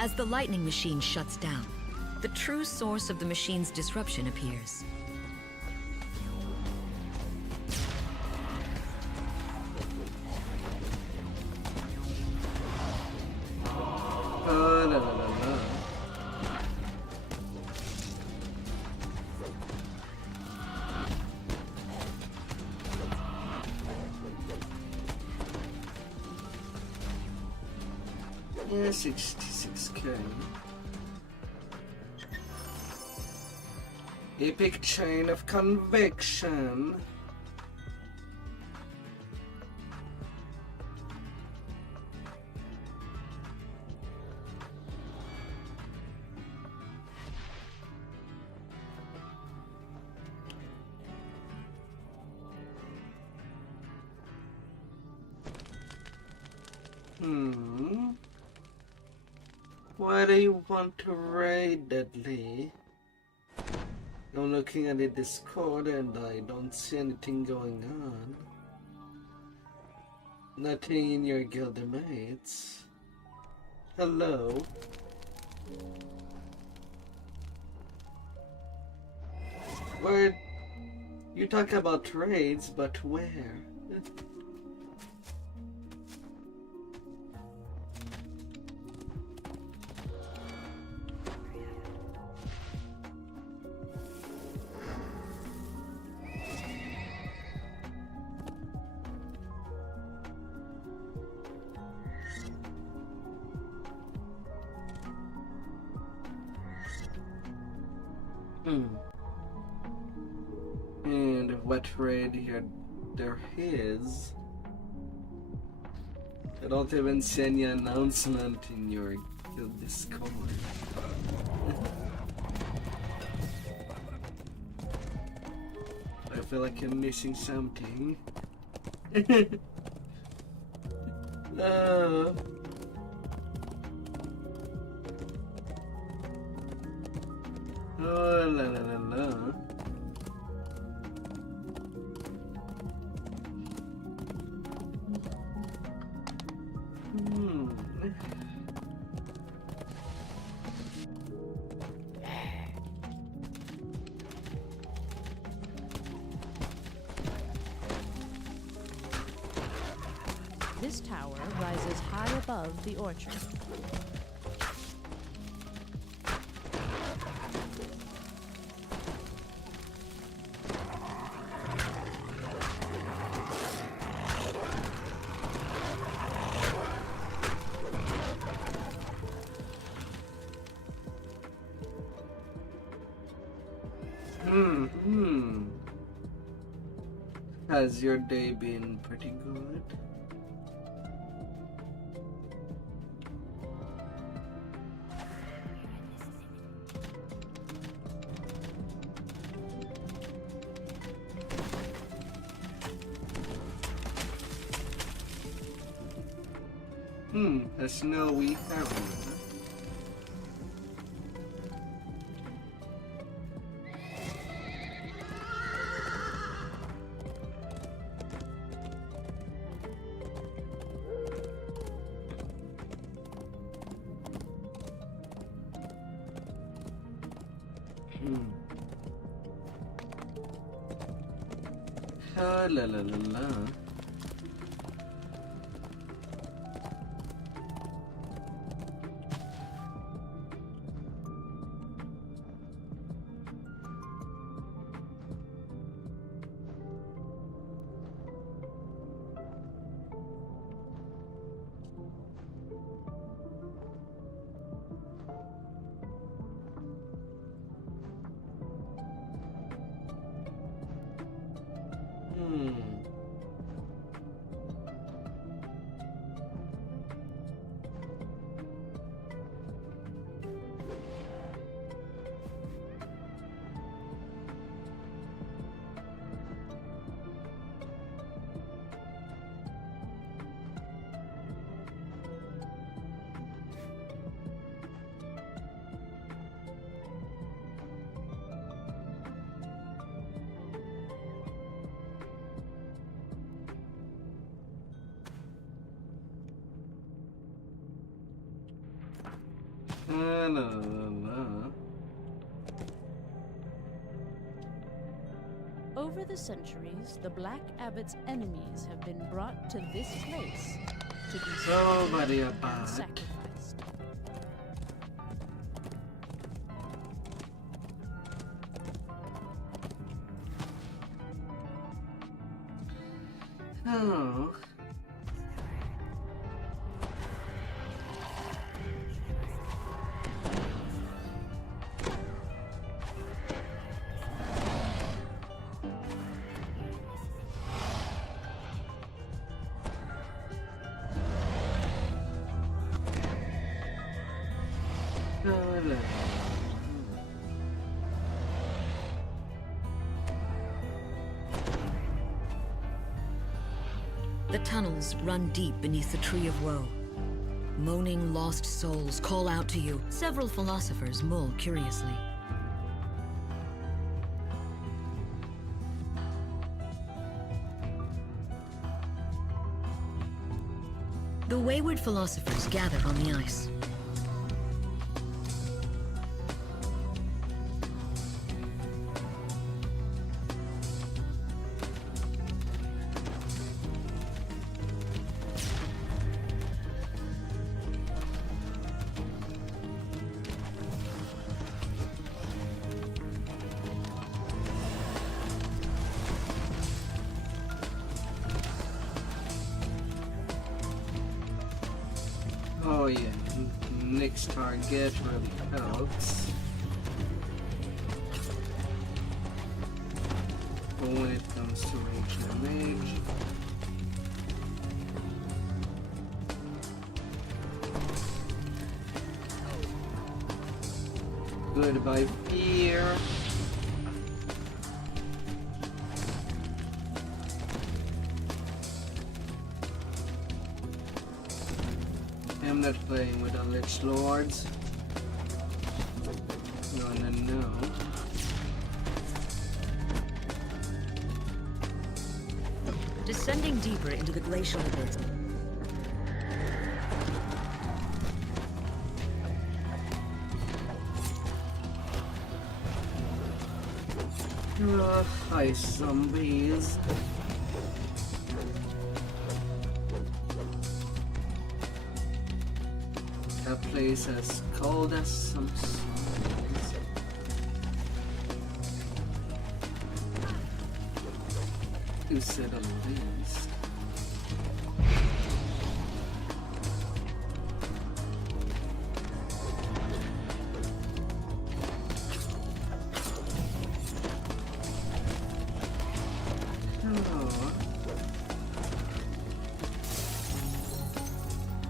As the lightning machine shuts down, the true source of the machine's disruption appears. La, la, la, la. Yeah, 66k. Epic chain of conviction. Why do you want to raid, Deadly? I'm looking at the Discord and I don't see anything going on. Nothing in your guild mates. Hello? Where? You talk about raids, but where? And what raid here there is? I don't even see any announcement in your guild Discord. I feel like I'm missing something. Oh. Oh la la la la. This tower rises high above the orchard. Has your day been pretty good? A snowy heron. La la la la. La la la. Over the centuries, the Black Abbot's enemies have been brought to this place to be Somebody slain back. and sacrificed. Oh. The tunnels run deep beneath the Tree of Woe. Moaning lost souls call out to you. Several philosophers mull curiously. The wayward philosophers gather on the ice. Oh yeah, next target really helps. But when it comes to range damage, goodbye fear. I'm not playing with the Lich Lords. No. Descending deeper into the glacial abyss. Hi, zombies. That place as cold as some zombies. To say the least.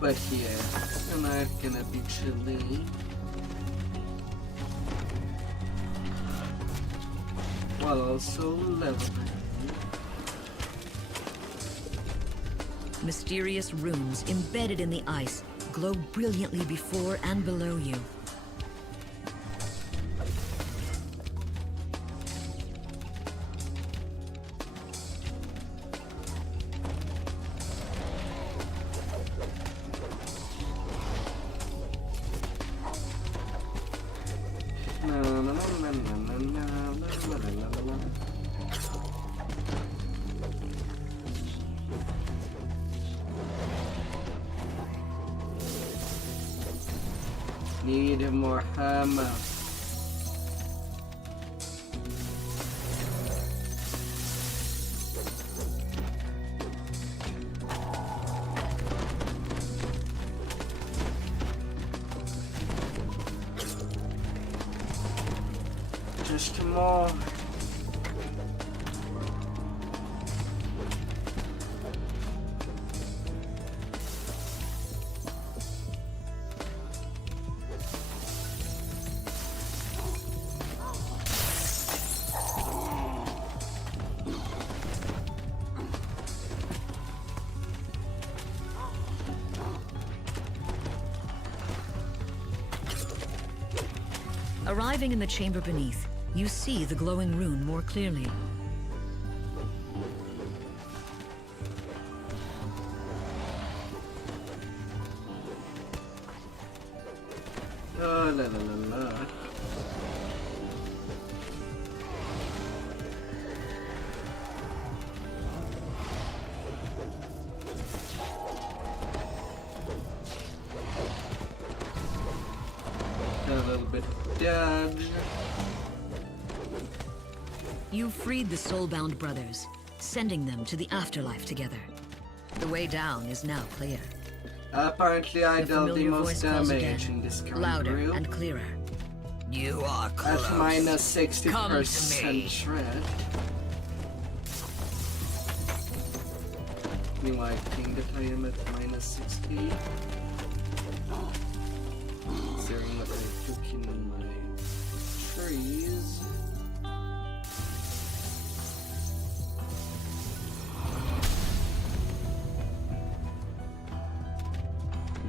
But yeah, I'm not gonna be chilly. While also leveling. Mysterious runes embedded in the ice glow brilliantly before and below you. Need more hammer. Just more. Arriving in the chamber beneath, you see the glowing rune more clearly. Oh, la la la la. A little bit of dodge. You freed the soulbound brothers, sending them to the afterlife together. The way down is now clear. Apparently, I The dealt the familiar most voice calls damage again, in this current louder group. and clearer. You are close. At minus 60% Come to me. shred. Meanwhile, I think that I am at minus 60. Considering what I took in my trees.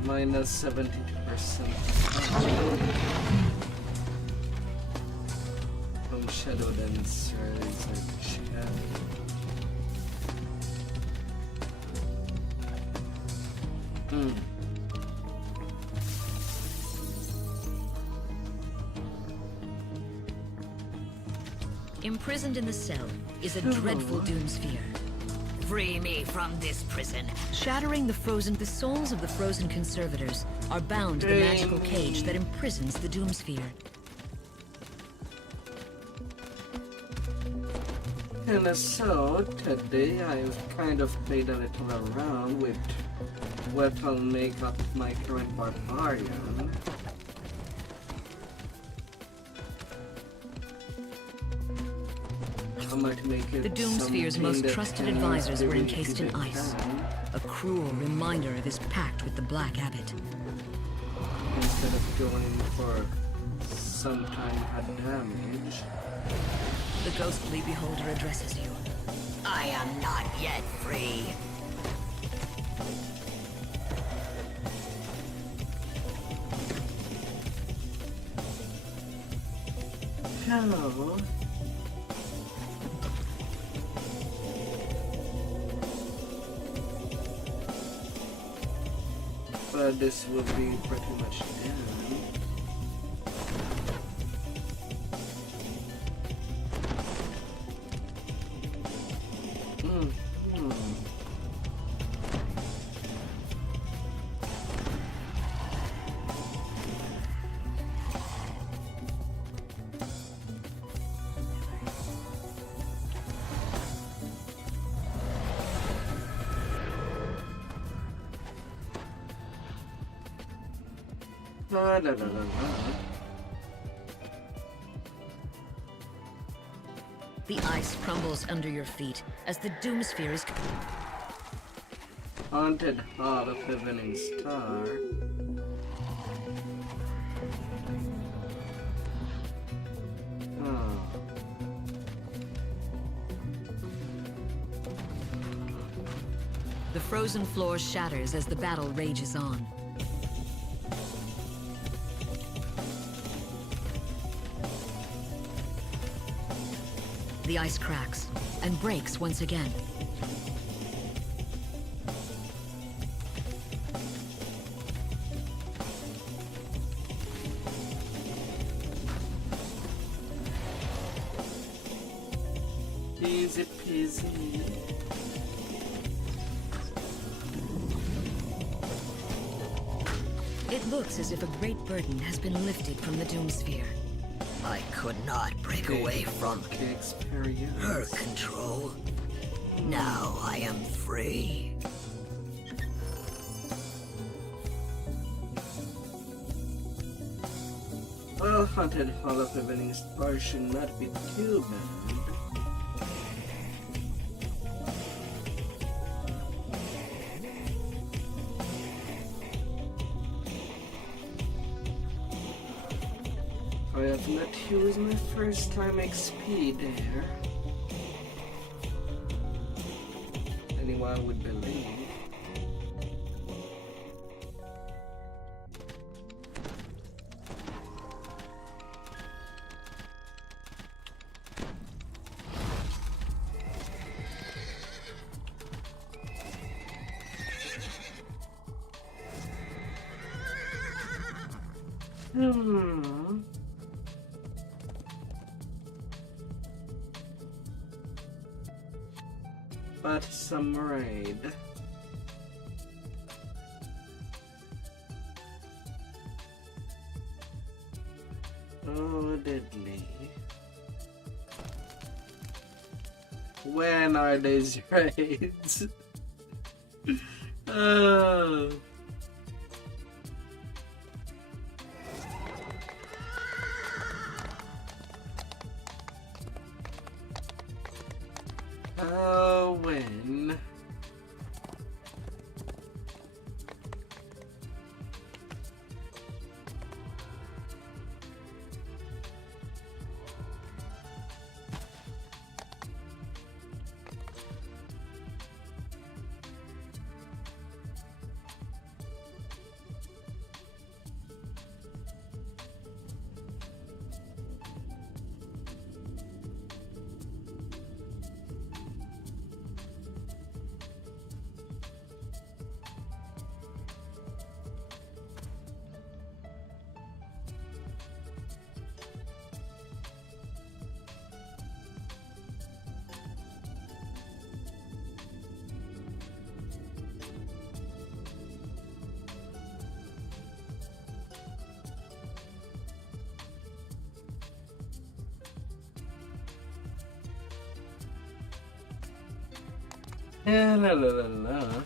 Minus 72%. From Shadow Dancer is a chat. Imprisoned in the cell is a dreadful doomsphere. Free me from this prison. Shattering the souls of the frozen conservators are bound to the magical cage that imprisons the doomsphere. And so, today I've kind of played a little around with what I'll make up my current barbarian. I might make it The Doomsphere's something most that trusted can advisors were really encased keep in it ice. down, A cruel reminder of his pact with the Black Abbot. instead of going for some kind of damage. The ghostly beholder addresses you. I am not yet free. Hello. But this will be pretty much done. La la la la la. The ice crumbles under your feet as the Doomsphere is... Haunted Hall of Evening Star. Oh. The frozen floor shatters as the battle rages on. The ice cracks and breaks once again. Easy peasy. It looks as if a great burden has been lifted from the Doomsphere. I could not break away from Experience. her control. Now I am free. Well, Haunted Hall of Evening Star should not be too bad. I have not used my first time XP there. Anyone would believe. But some raid. Oh, deadly. When are these raids? Oh. Oh, when? La la la la.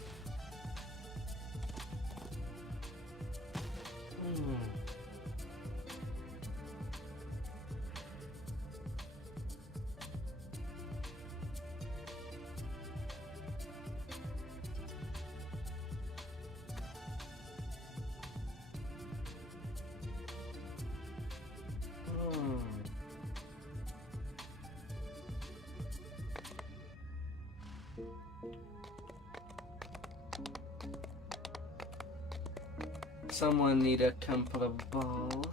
Someone need a Temple of Ball.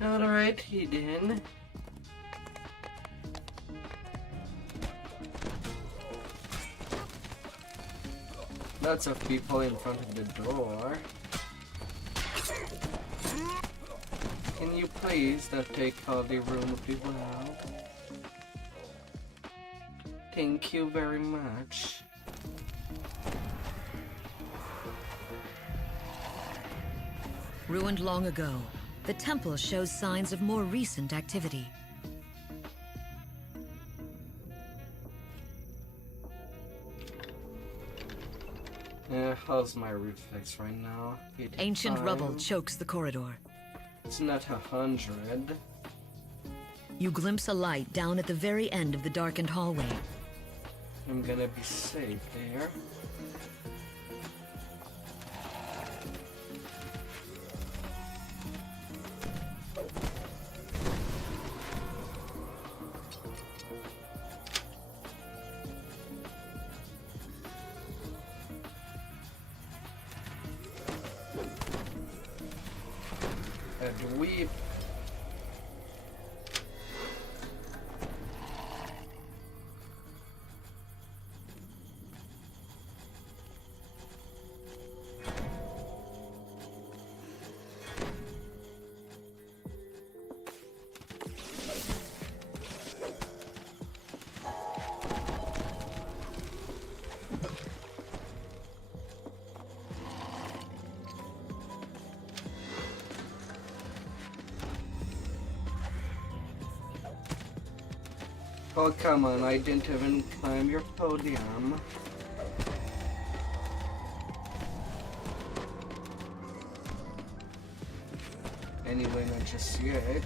Alrighty then. Lots of people in front of the door. Can you please not take all the room of the world? Thank you very much. Ruined long ago, The temple shows signs of more recent activity. How's my reflex right now? Ancient 85. rubble chokes the corridor. It's not 100. You glimpse a light down at the very end of the darkened hallway. I'm gonna be safe there. And we Oh, come on, I didn't even climb your podium. Anyway, not just yet.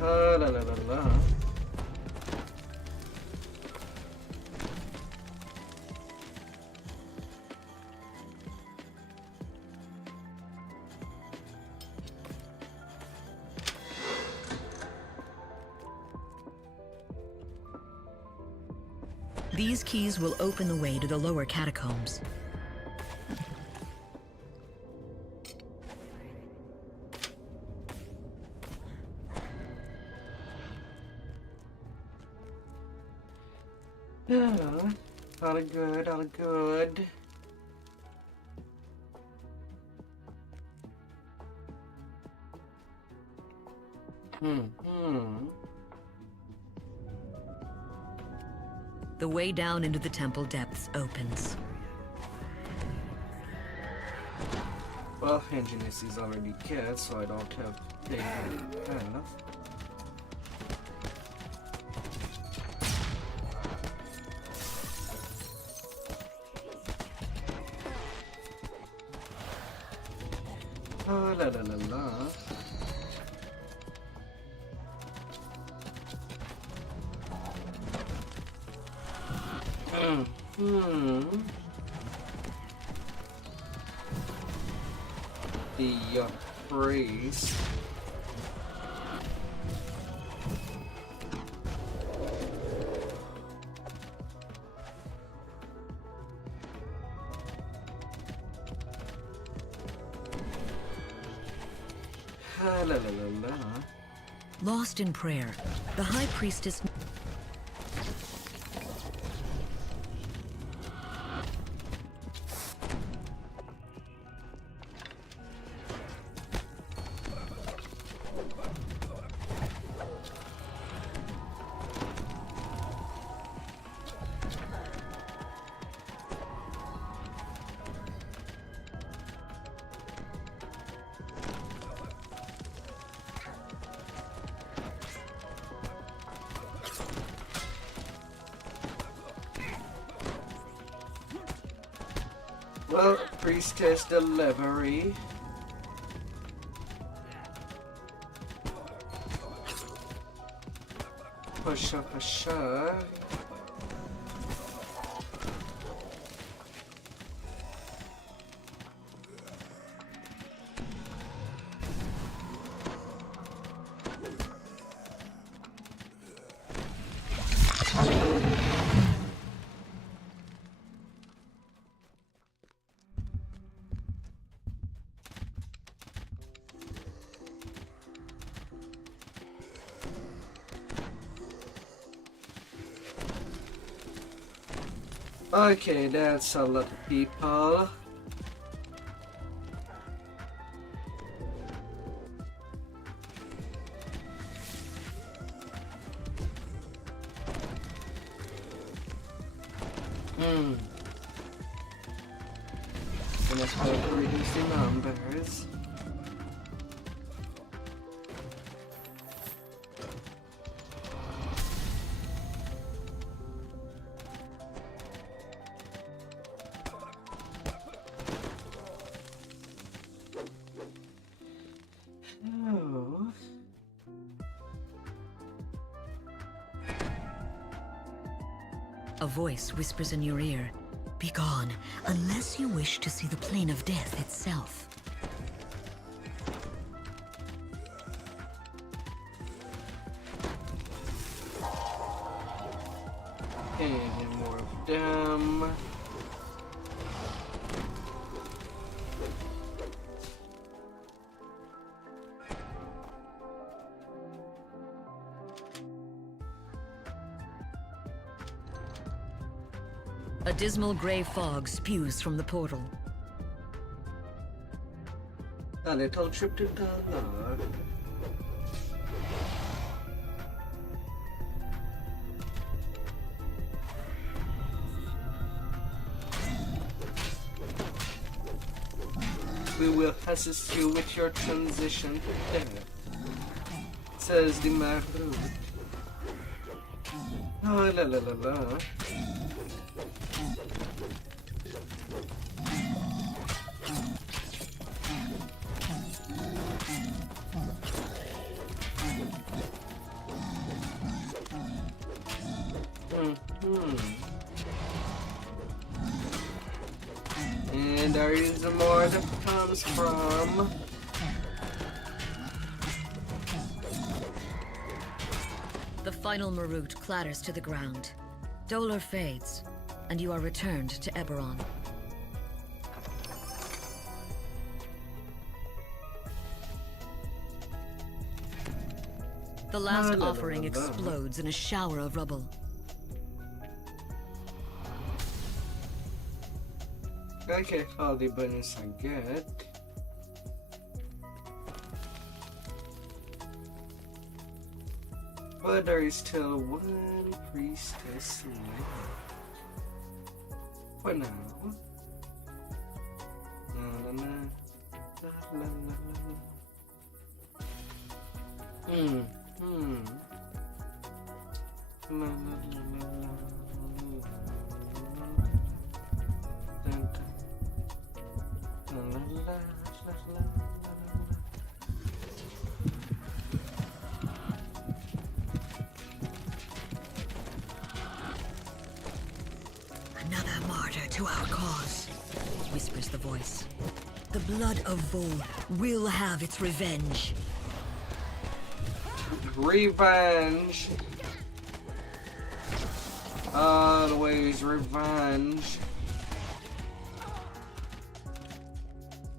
La la la la. These keys will open the way to the lower catacombs. All good, all good. The way down into the temple depths opens. Well, engineers is already killed, so I don't have to take any path. Oh, la la la la. The priest. La la la la. Lost in prayer, the High Priestess... Well, priestess delivery. Push up a shove. Okay, that's a lot of people. Gonna have to reduce the numbers. Oh. A voice whispers in your ear, "Begone, unless you wish to see the plane of death itself." Any more of them? A dismal gray fog spews from the portal. A little trip to Tala. We will assist you with your transition to death, says the Marut. Oh, la la la la. And there is more that comes from The final Marut clatters to the ground. Dolor fades, and you are returned to Eberron. The last offering explodes in a shower of rubble. Okay, all the bonus I get. But there is still one priestess left. For now. La, la, la, la, la, la. La, la, la, la, la. Dun, dun. La, la, la, la, la, la. Another martyr to our cause, whispers the voice. The blood of Vol will have its revenge. Revenge. Always revenge.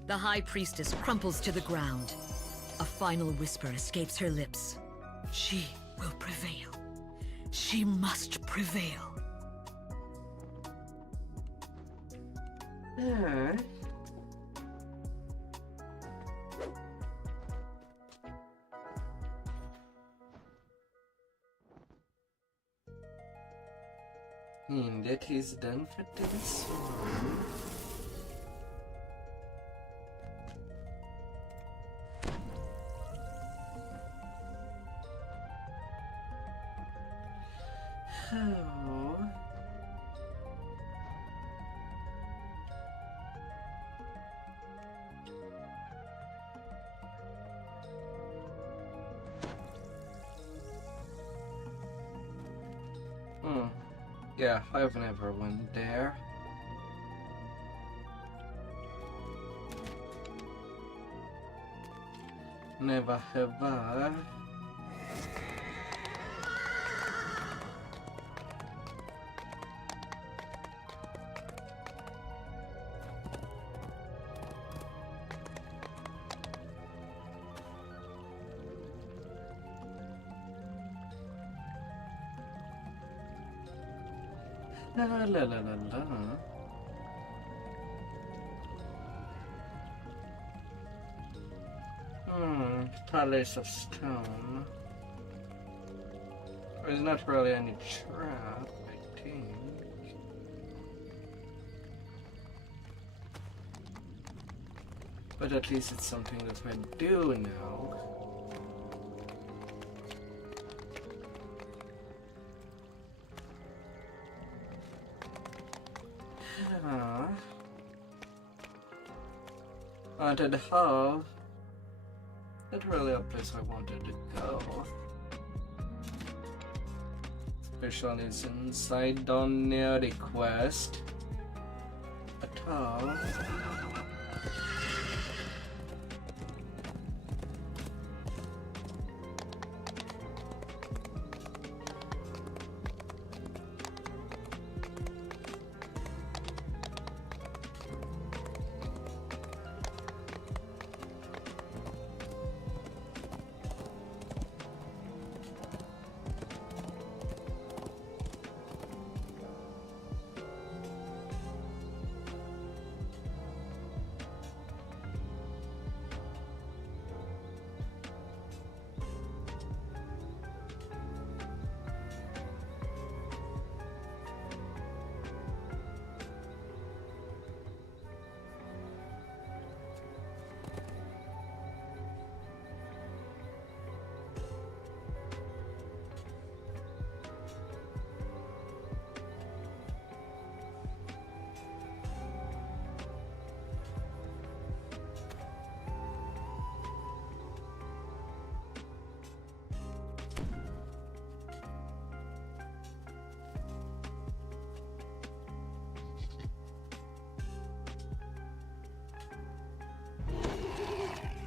The High Priestess crumples to the ground. A final whisper escapes her lips. She will prevail. She must prevail. And that is done for this one. Oh. Yeah, I've never went there. Never have I. La la la la la. Palace of stone. There's not really any trap, I think. But at least it's something that we do now. Haunted Hall. Not really a place I wanted to go. Especially since I don't know the quest at all.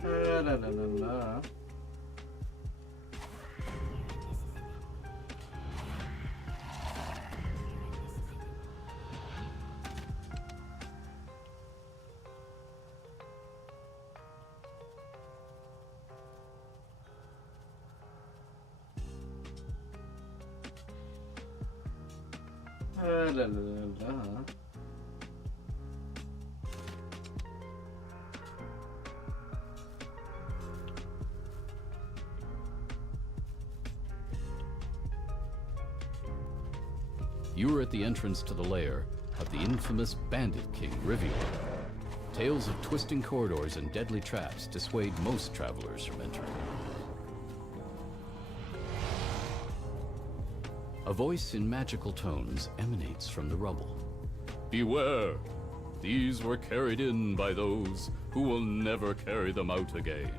La la la la la. La la la la. You are at the entrance to the lair of the infamous Bandit King, Rivior. Tales of twisting corridors and deadly traps dissuade most travelers from entering. A voice in magical tones emanates from the rubble. Beware! These were carried in by those who will never carry them out again.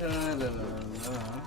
La la la la.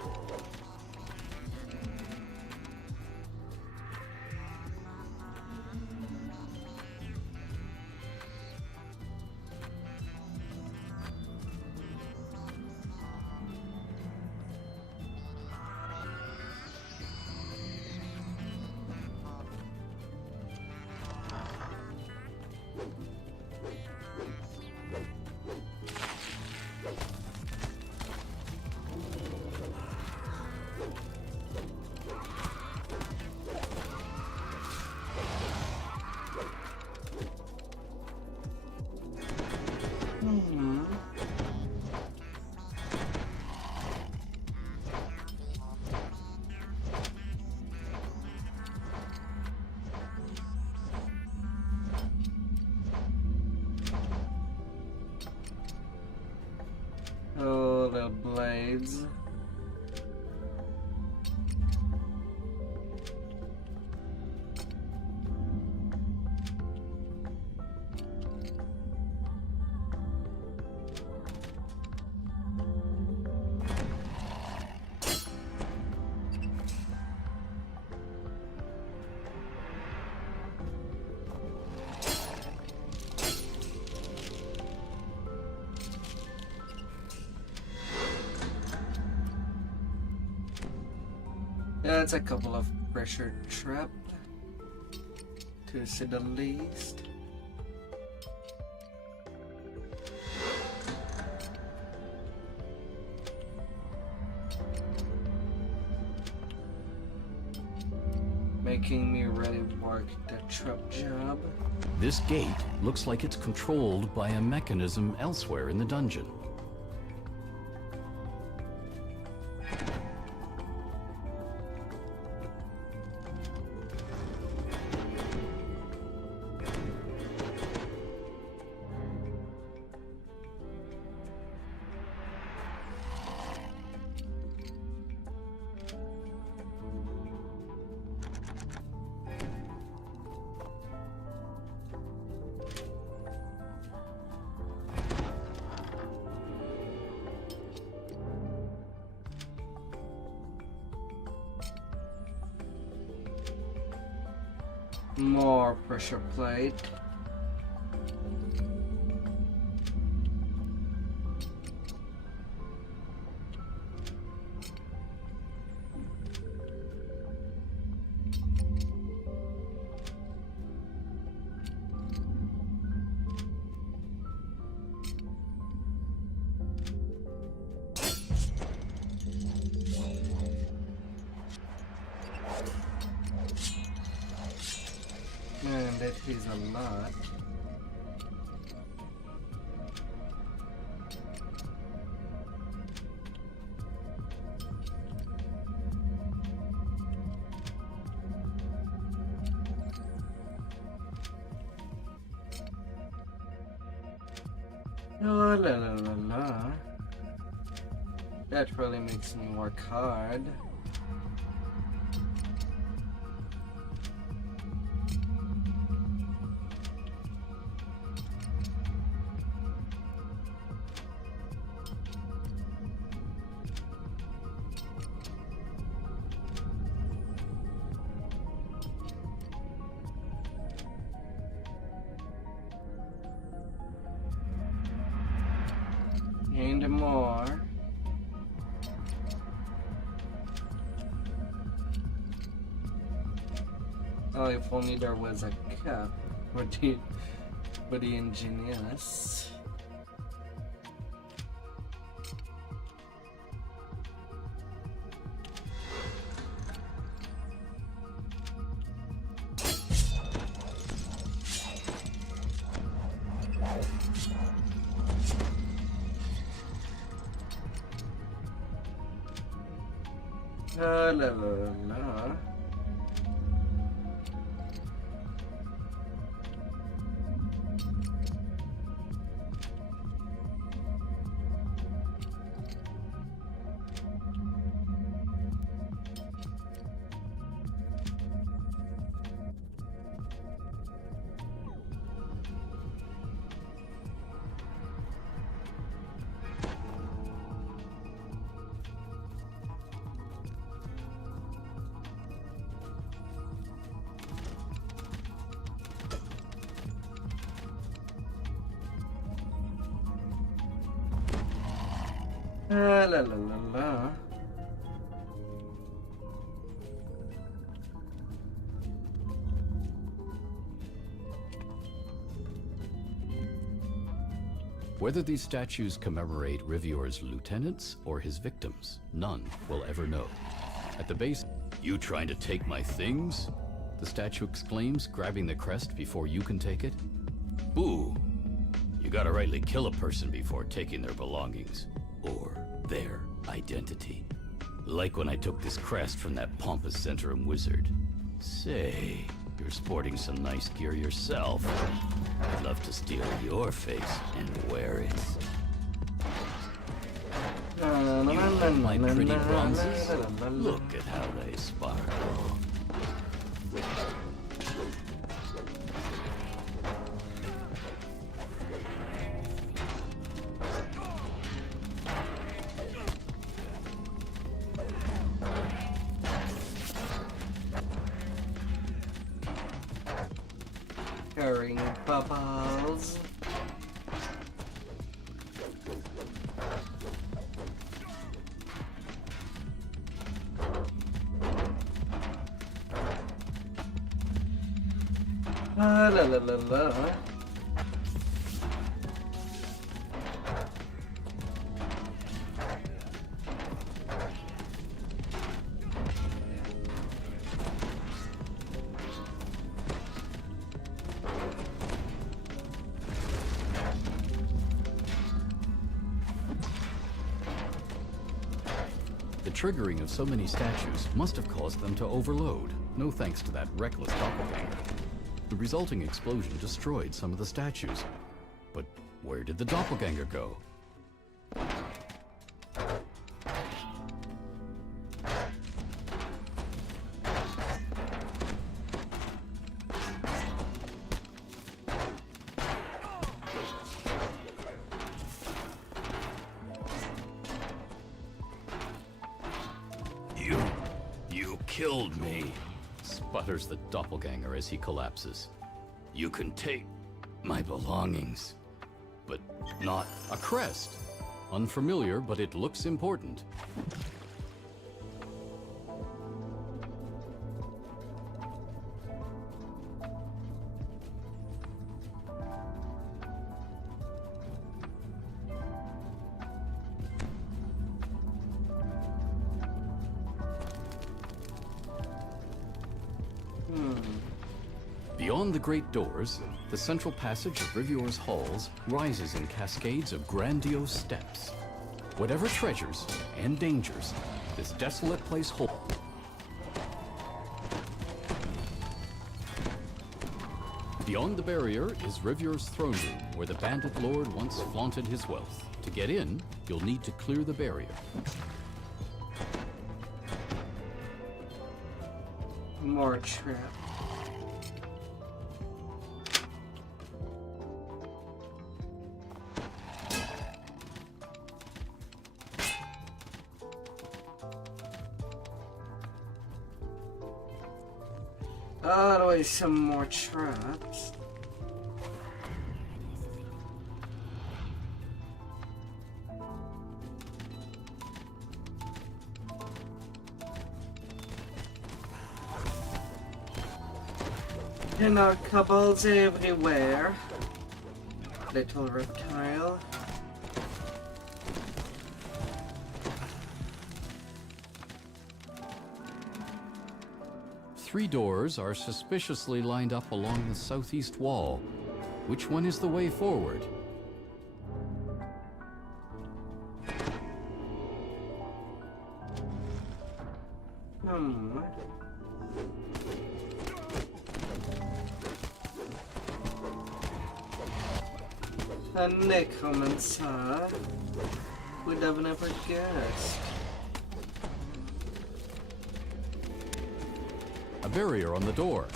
little blades. That's a couple of pressure trap, to say the least. Making me really work the trap job. This gate looks like it's controlled by a mechanism elsewhere in the dungeon. More pressure plate. Man, that is a lot. Oh, la la la la. That really makes me work hard. And more. Oh, if only there was a cap for the engineers. La la la. La la la la. Whether these statues commemorate Rivior's lieutenants or his victims, none will ever know. At the base, "You trying to take my things?" the statue exclaims, grabbing the crest before you can take it. "Boo! You gotta rightly kill a person before taking their belongings. Or their identity. Like when I took this crest from that pompous Zentrum wizard. Say, you're sporting some nice gear yourself. I'd love to steal your face and wear it." My pretty bronzes? Look at how they sparkle. Carrying bubbles. La la la la. The triggering of so many statues must have caused them to overload, no thanks to that reckless doppelganger. The resulting explosion destroyed some of the statues. But where did the doppelganger go? You killed me, sputters the doppelganger as he collapses. You can take my belongings, but not a crest. Unfamiliar, but it looks important. Beyond the great doors, the central passage of Rivior's halls rises in cascades of grandiose steps. Whatever treasures and dangers this desolate place holds. Beyond the barrier is Rivior's throne room, where the bandit lord once flaunted his wealth. To get in, you'll need to clear the barrier. More trap. Always some more traps. There are cobbles everywhere. Little reptile. Three doors are suspiciously lined up along the southeast wall. Which one is the way forward? A necromancer. Would have never guessed. A barrier on the door.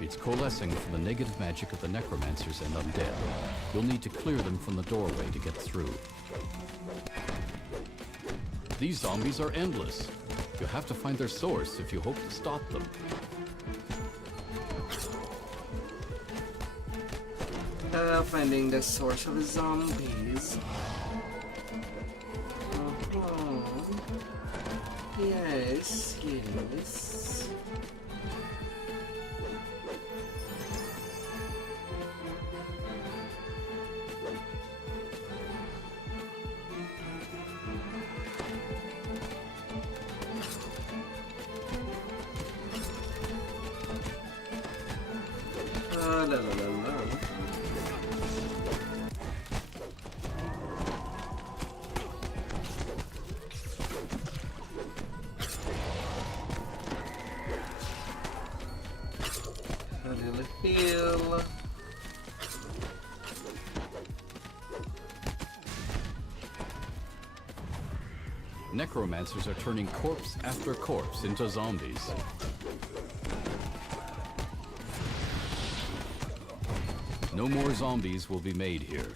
It's coalescing from the negative magic of the necromancers and undead. You'll need to clear them from the doorway to get through. These zombies are endless. You have to find their source if you hope to stop them. Finding the source of the zombies. Yes, yes. La la la la. A little heal. necromancers are turning corpse after corpse into zombies. No more zombies will be made here,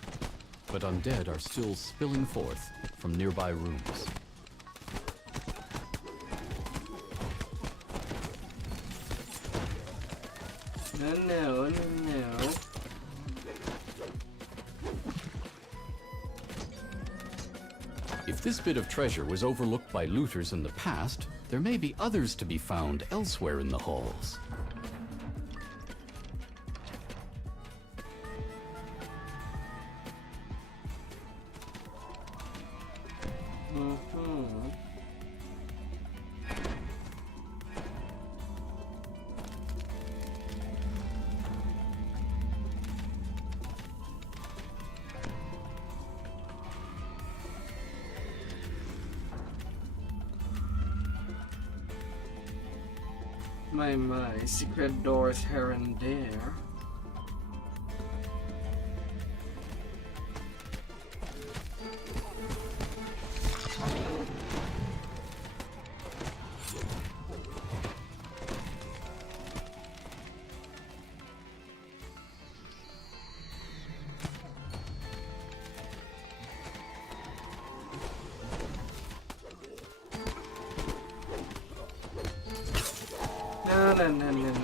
but undead are still spilling forth from nearby rooms. No. If this bit of treasure was overlooked by looters in the past, there may be others to be found elsewhere in the halls. My, secret doors here and there.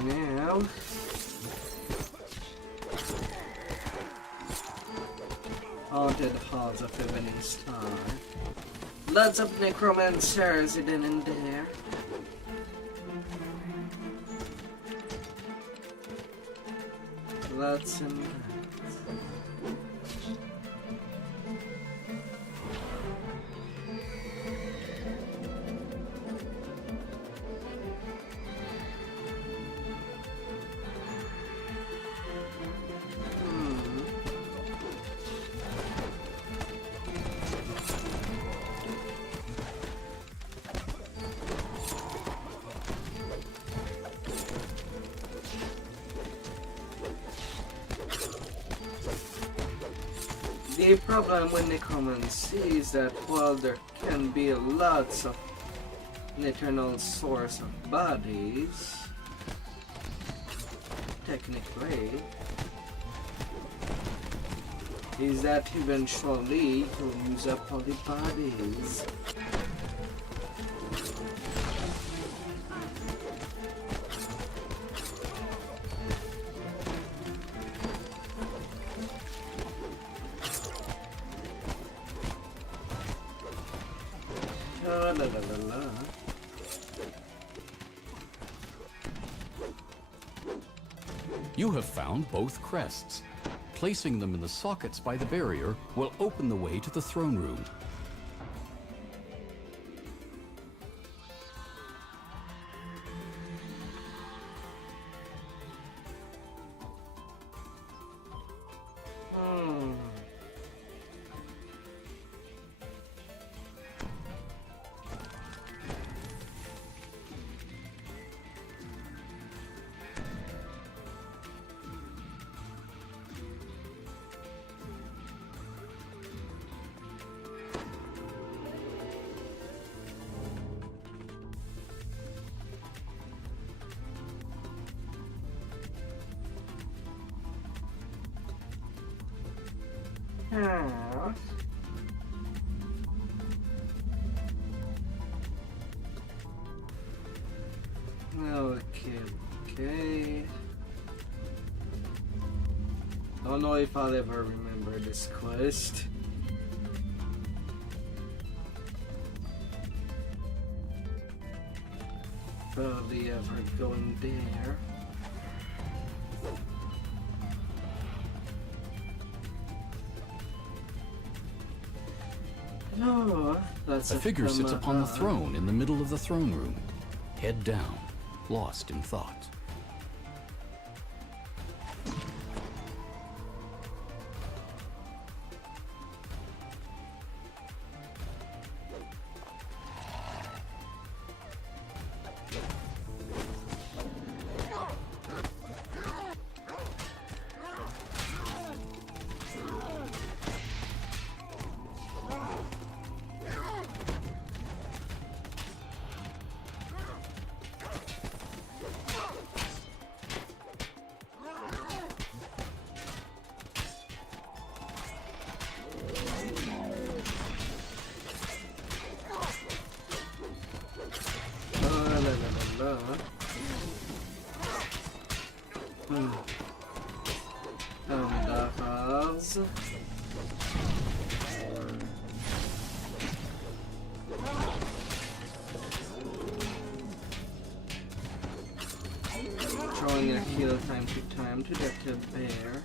No. Haunted halls of Evening Star. Lots of necromancers hidden in there. Lots and lots. The problem with necromancy is that while there can be lots of an eternal source of bodies, technically, is that eventually you'll use up all the bodies. You have found both crests. Placing them in the sockets by the barrier will open the way to the throne room. Okay. Don't know if I'll ever remember this quest. Probably ever going there. No, that's a figure sits upon the throne in the middle of the throne room, head down, lost in thought. is. Drawing your heal time to time to get to bear.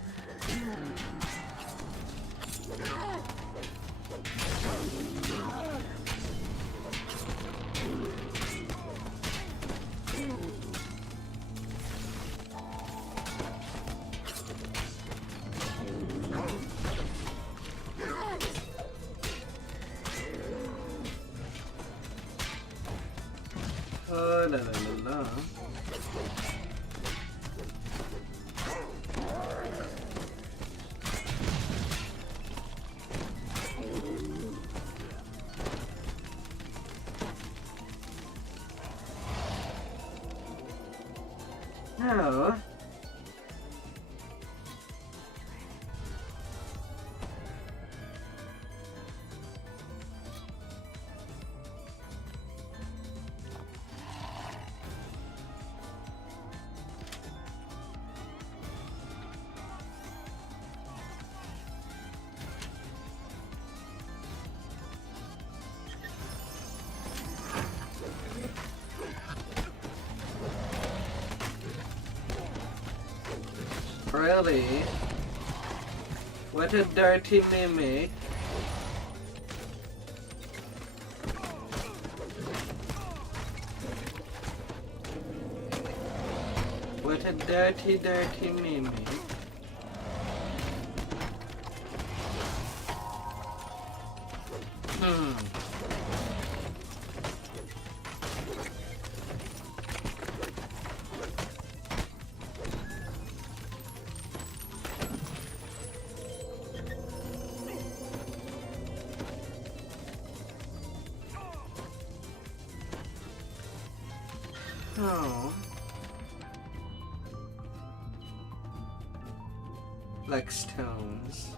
La la la la. No. Really? What a dirty mimic. What a dirty, dirty mimic. Oh. Like stones.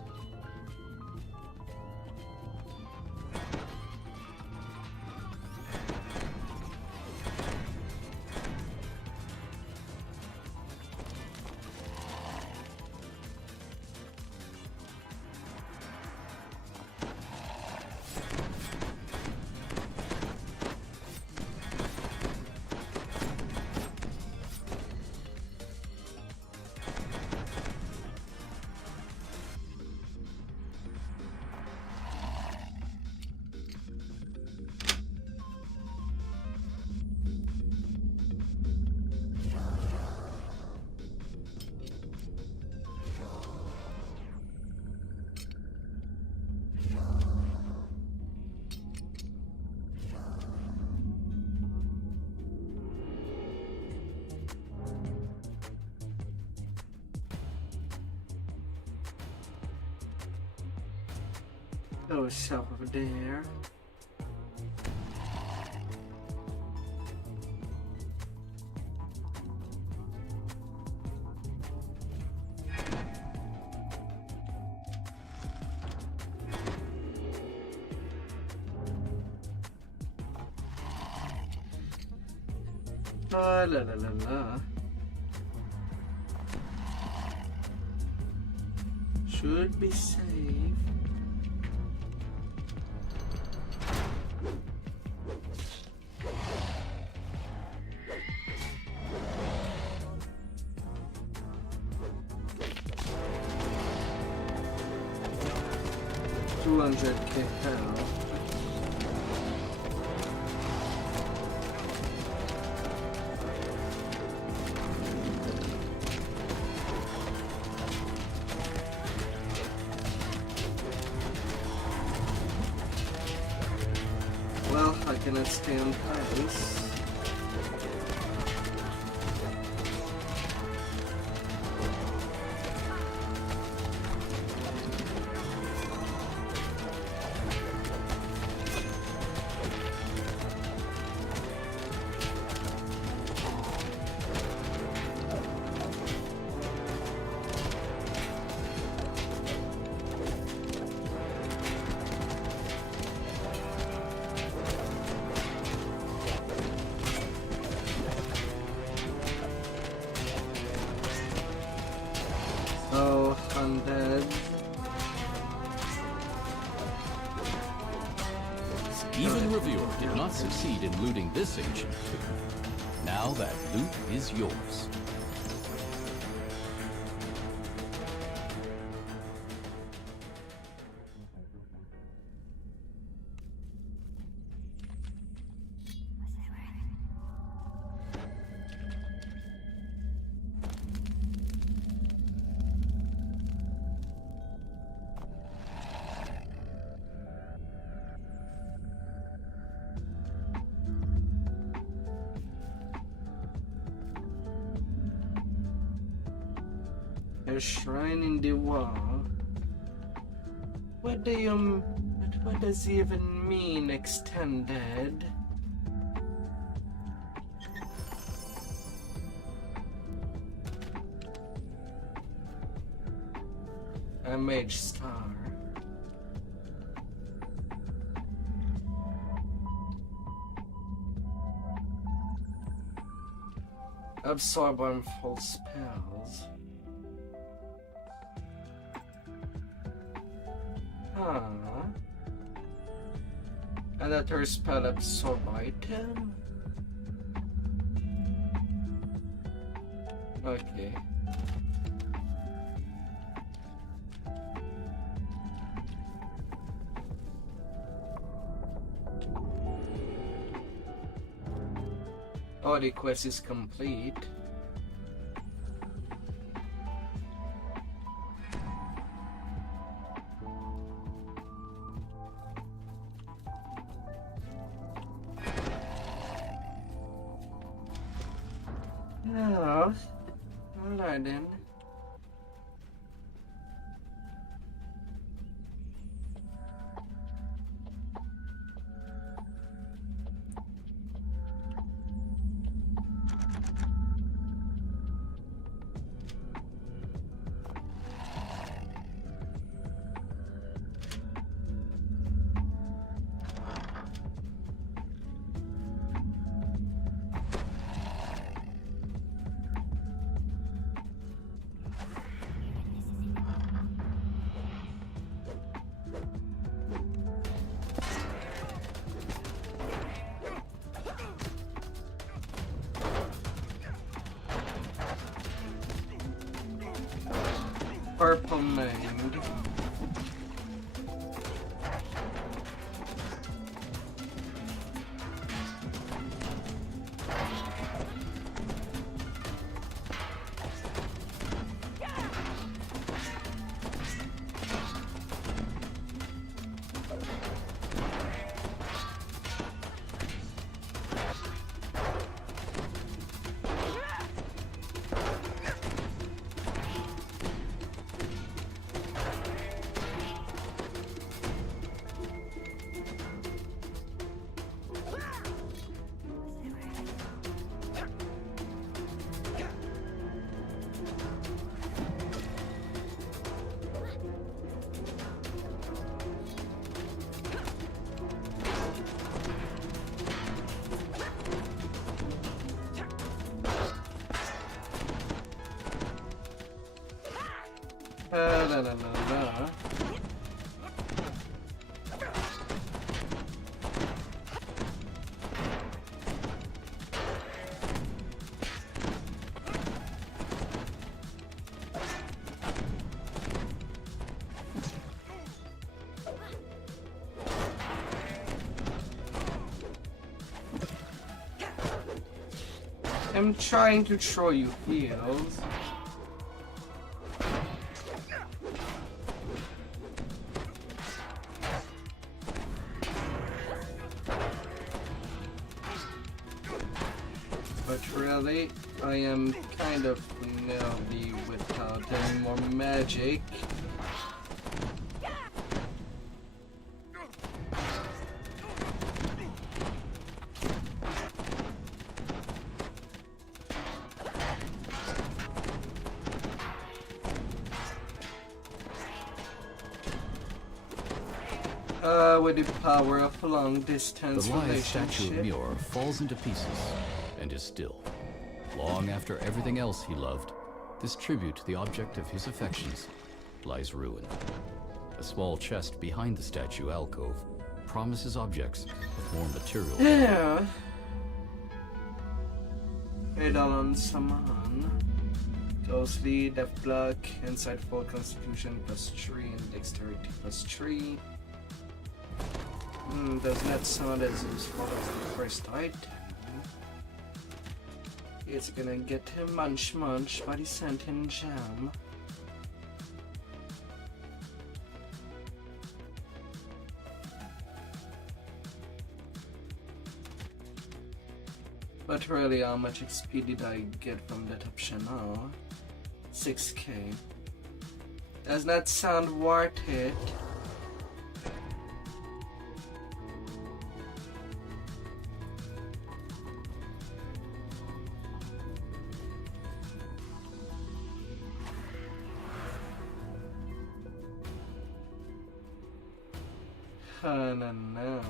Oh, it's over there. Oh, la la la la. Should be safe. 200k health. Well, I cannot stay on place. Oh, undead. Even Revere did not succeed in looting this ancient tomb. Now that loot is yours. A shrine in the wall. What does even mean extended? A mage star. Absorb harmful spells. Huh. And that her spell absorb item? Okay. Oh, the quest is complete. Oh, alright then. Purple named. La la la la. I'm trying to throw you heals. But really, I am kind of nervy without any more magic. With the power of a long distance The lithe statue relationship. of Muir falls into pieces and is still. Long after everything else he loved, this tribute to the object of his affections lies ruined. A small chest behind the statue alcove promises objects of more material. Yeah. $8 saman. Ghostly, Death Block, Insightful, Constitution +3, and Dexterity +3. Does not sound as useful as the first item. It's gonna get him munch by the Sentin Gem. But really, how much XP did I get from that option now? 6k. Does that sound worth it? I don't know.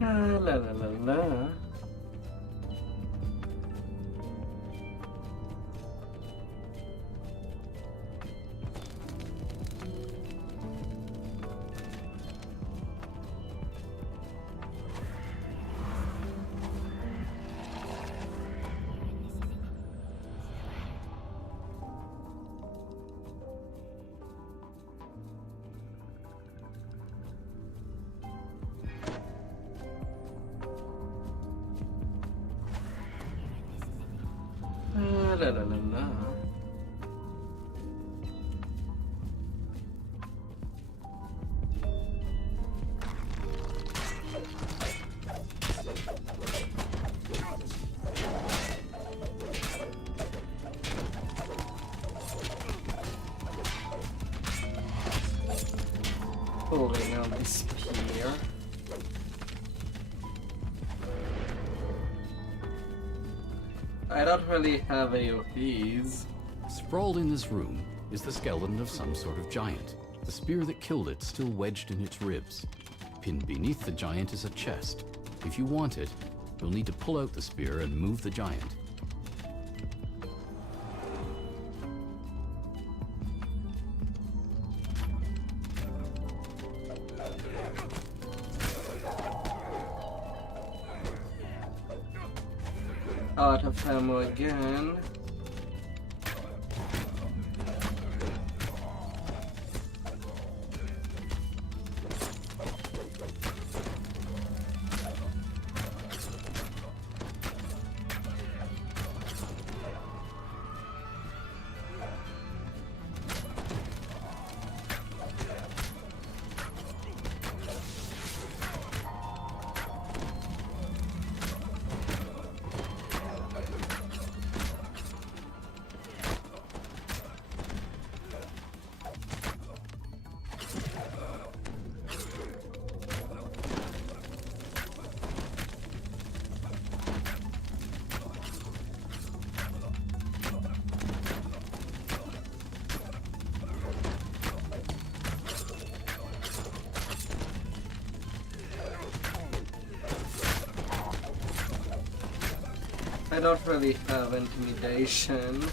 La la la la. La la la la. Pulling out the spear. I don't really have AoEs. Sprawled in this room is the skeleton of some sort of giant. The spear that killed it still wedged in its ribs. Pinned beneath the giant is a chest. If you want it, you'll need to pull out the spear and move the giant. Out of ammo again. I don't really have intimidation.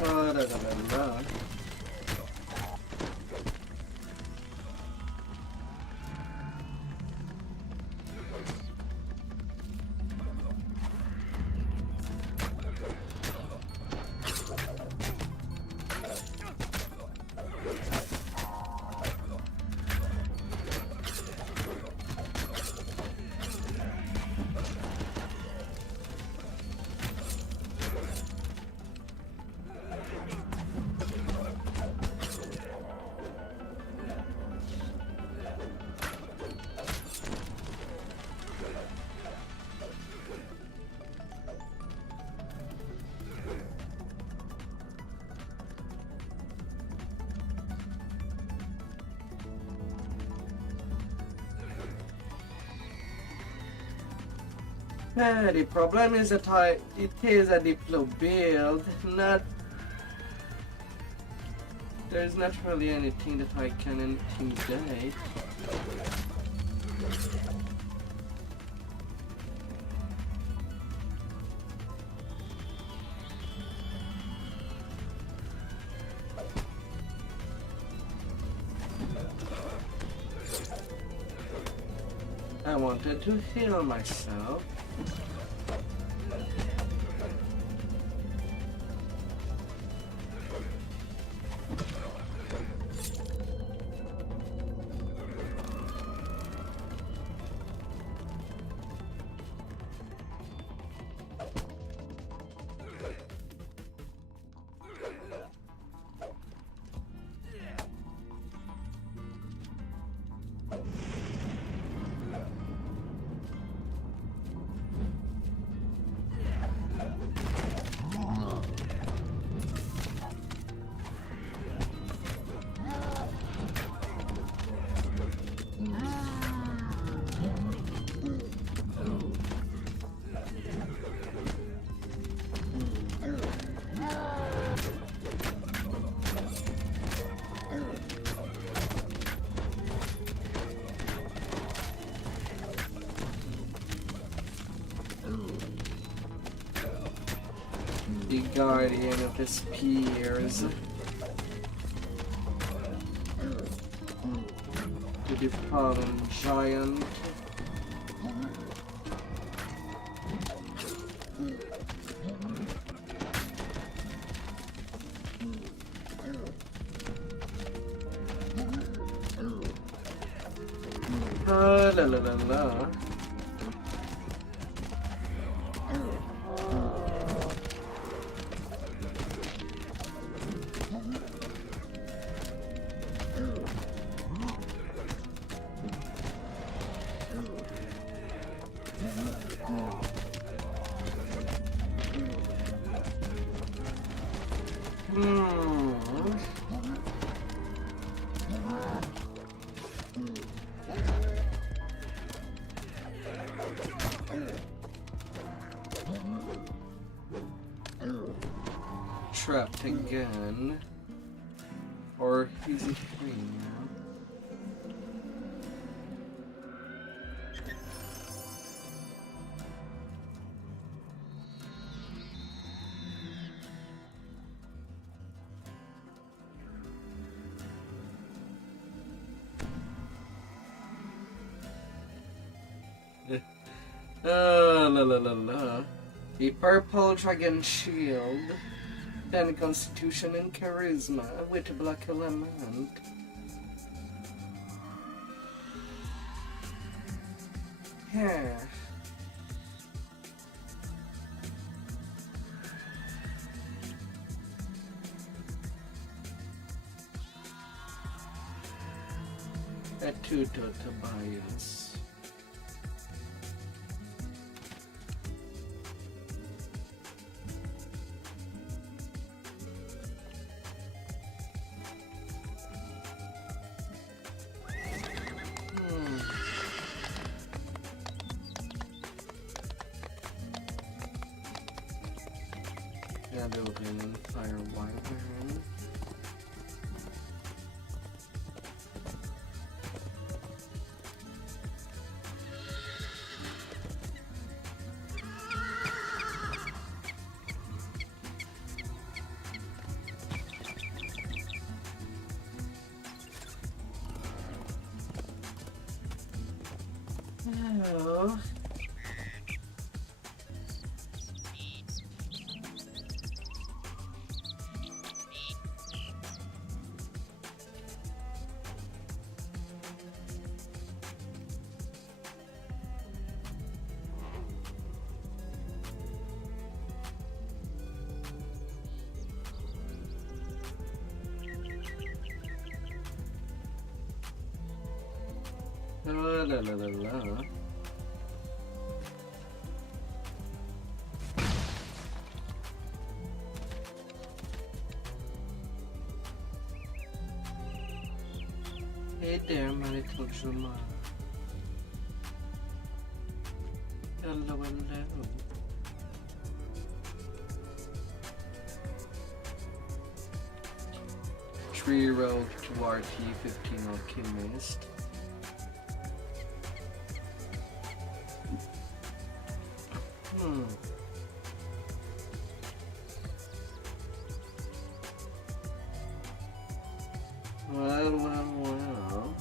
Da, da, da, da. The problem is that it is a Diplo build, not... There's not really anything that I can intimidate. I wanted to heal myself. The guardian of the spears. To the fallen giant. La la la la. Trapped again. Or is he free now? La la la la. The purple dragon shield. Then constitution and charisma with a black element. Yeah. A tutor Tobias. Building and fire wyvern. Oh. La la la la. Hey there, my little Juma. Hello, hello. 3 rogue to RT, 15 alchemist. Well.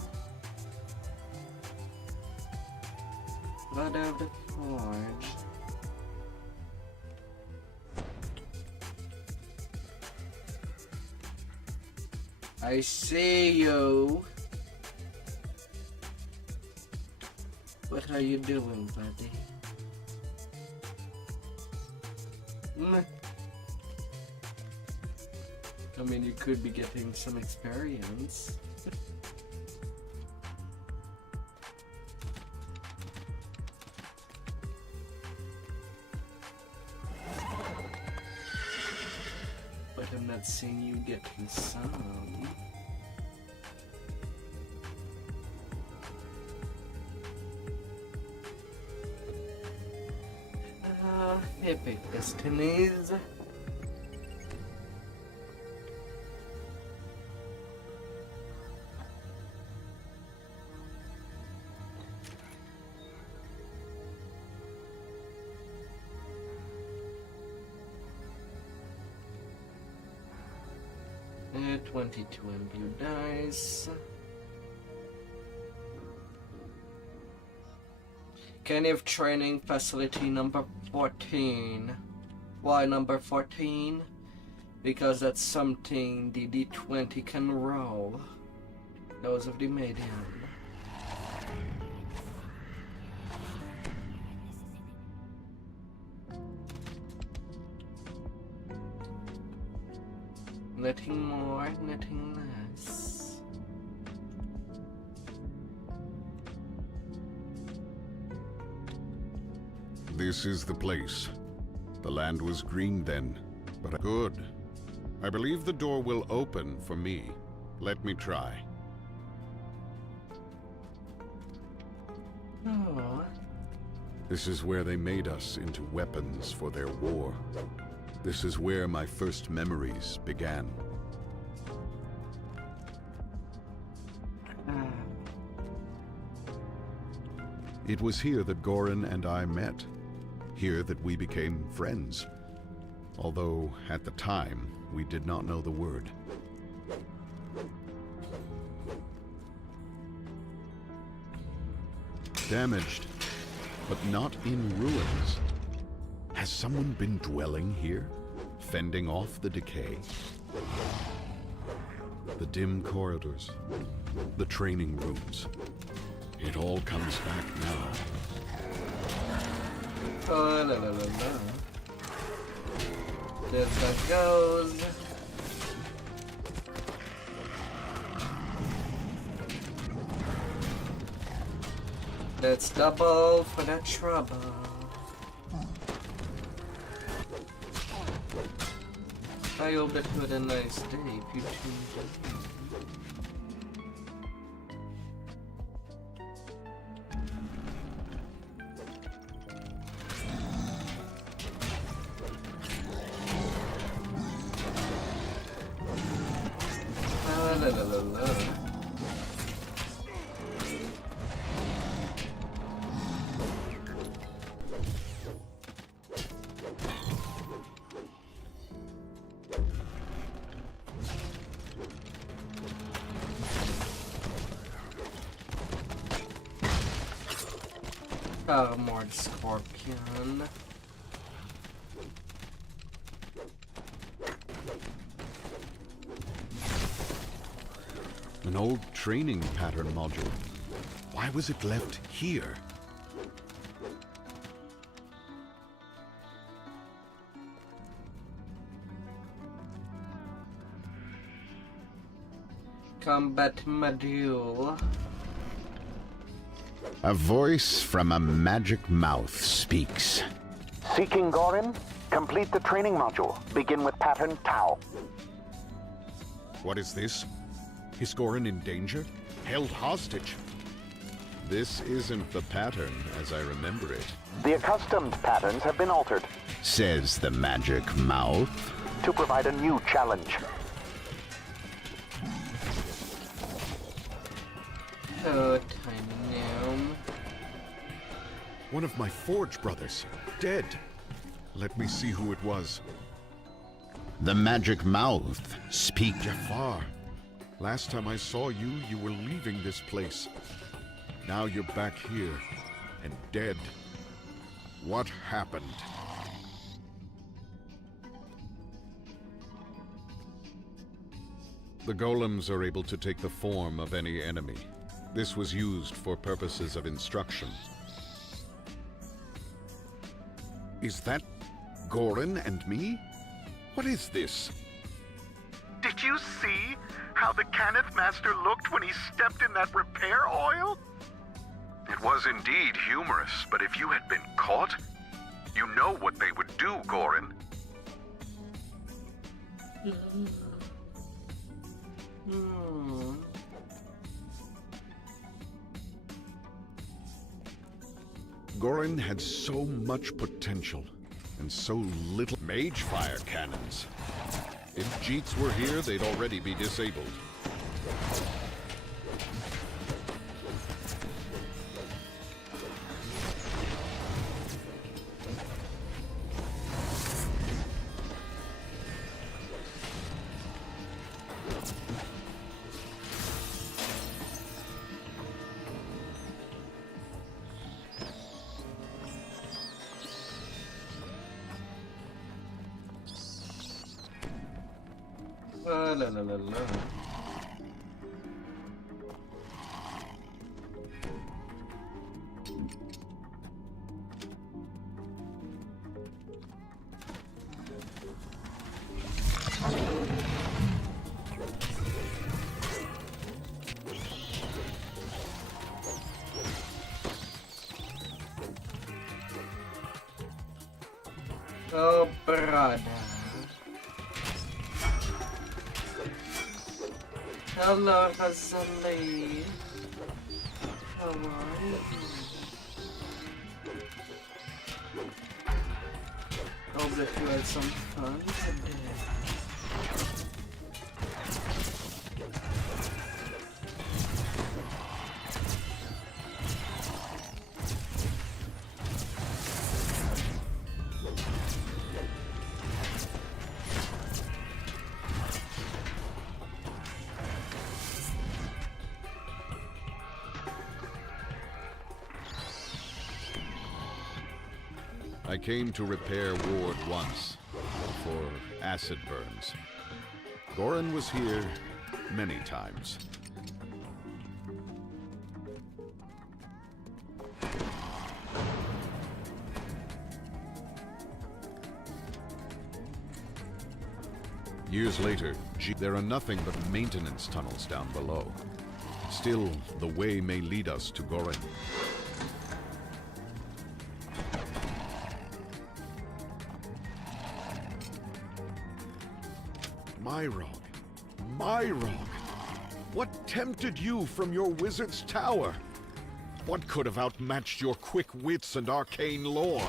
Blood of the Forge. I see you. What are you doing, buddy? I mean, you could be getting some experience. But I'm not seeing you getting some. Epic Destinies. And 22 blue dice. Cave training facility number 14. Why number 14? Because that's something the D20 can roll. Those of the medium. Nothing more, nothing less. This is the place. The land was green then, but good. I believe the door will open for me. Let me try. Oh. This is where they made us into weapons for their war. This is where my first memories began. It was here that Goran and I met. Here that we became friends. Although, at the time, we did not know the word. Damaged, but not in ruins. Has someone been dwelling here? Fending off the decay? The dim corridors, the training rooms. It all comes back now. Oh, la la la la. There that goes. Let's double for the trouble. I hope that you had a nice day, Vtuber. La la la la. More scorpion. An old training pattern module. Why was it left here? Combat module. A voice from a magic mouth speaks. Seeking Goran? Complete the training module. Begin with pattern Tau. What is this? Is Goran in danger? Held hostage? This isn't the pattern as I remember it. The accustomed patterns have been altered Says the magic mouth. to provide a new challenge. code, tiny gnome. One of my Forge brothers, dead. Let me see who it was. The magic mouth. Speak. Jafar. Last time I saw you, you were leaving this place. Now you're back here, and dead. What happened? The golems are able to take the form of any enemy. This was used for purposes of instruction. Is that Gorin and me? What is this? Did you see how the Cannith Master looked when he stepped in that repair oil? It was indeed humorous, but if you had been caught, you know what they would do, Gorin. Gorin had so much potential, and so little mage fire cannons. If Jeets were here, they'd already be disabled. La la la la. Oh, brother. Hello, Rosalie. How are you? Hope that you had some fun today. I came to repair Ward once, for acid burns. Gorin was here many times. Years later, there are nothing but maintenance tunnels down below. Still, the way may lead us to Gorin. Myrog! What tempted you from your wizard's tower? What could have outmatched your quick wits and arcane lore?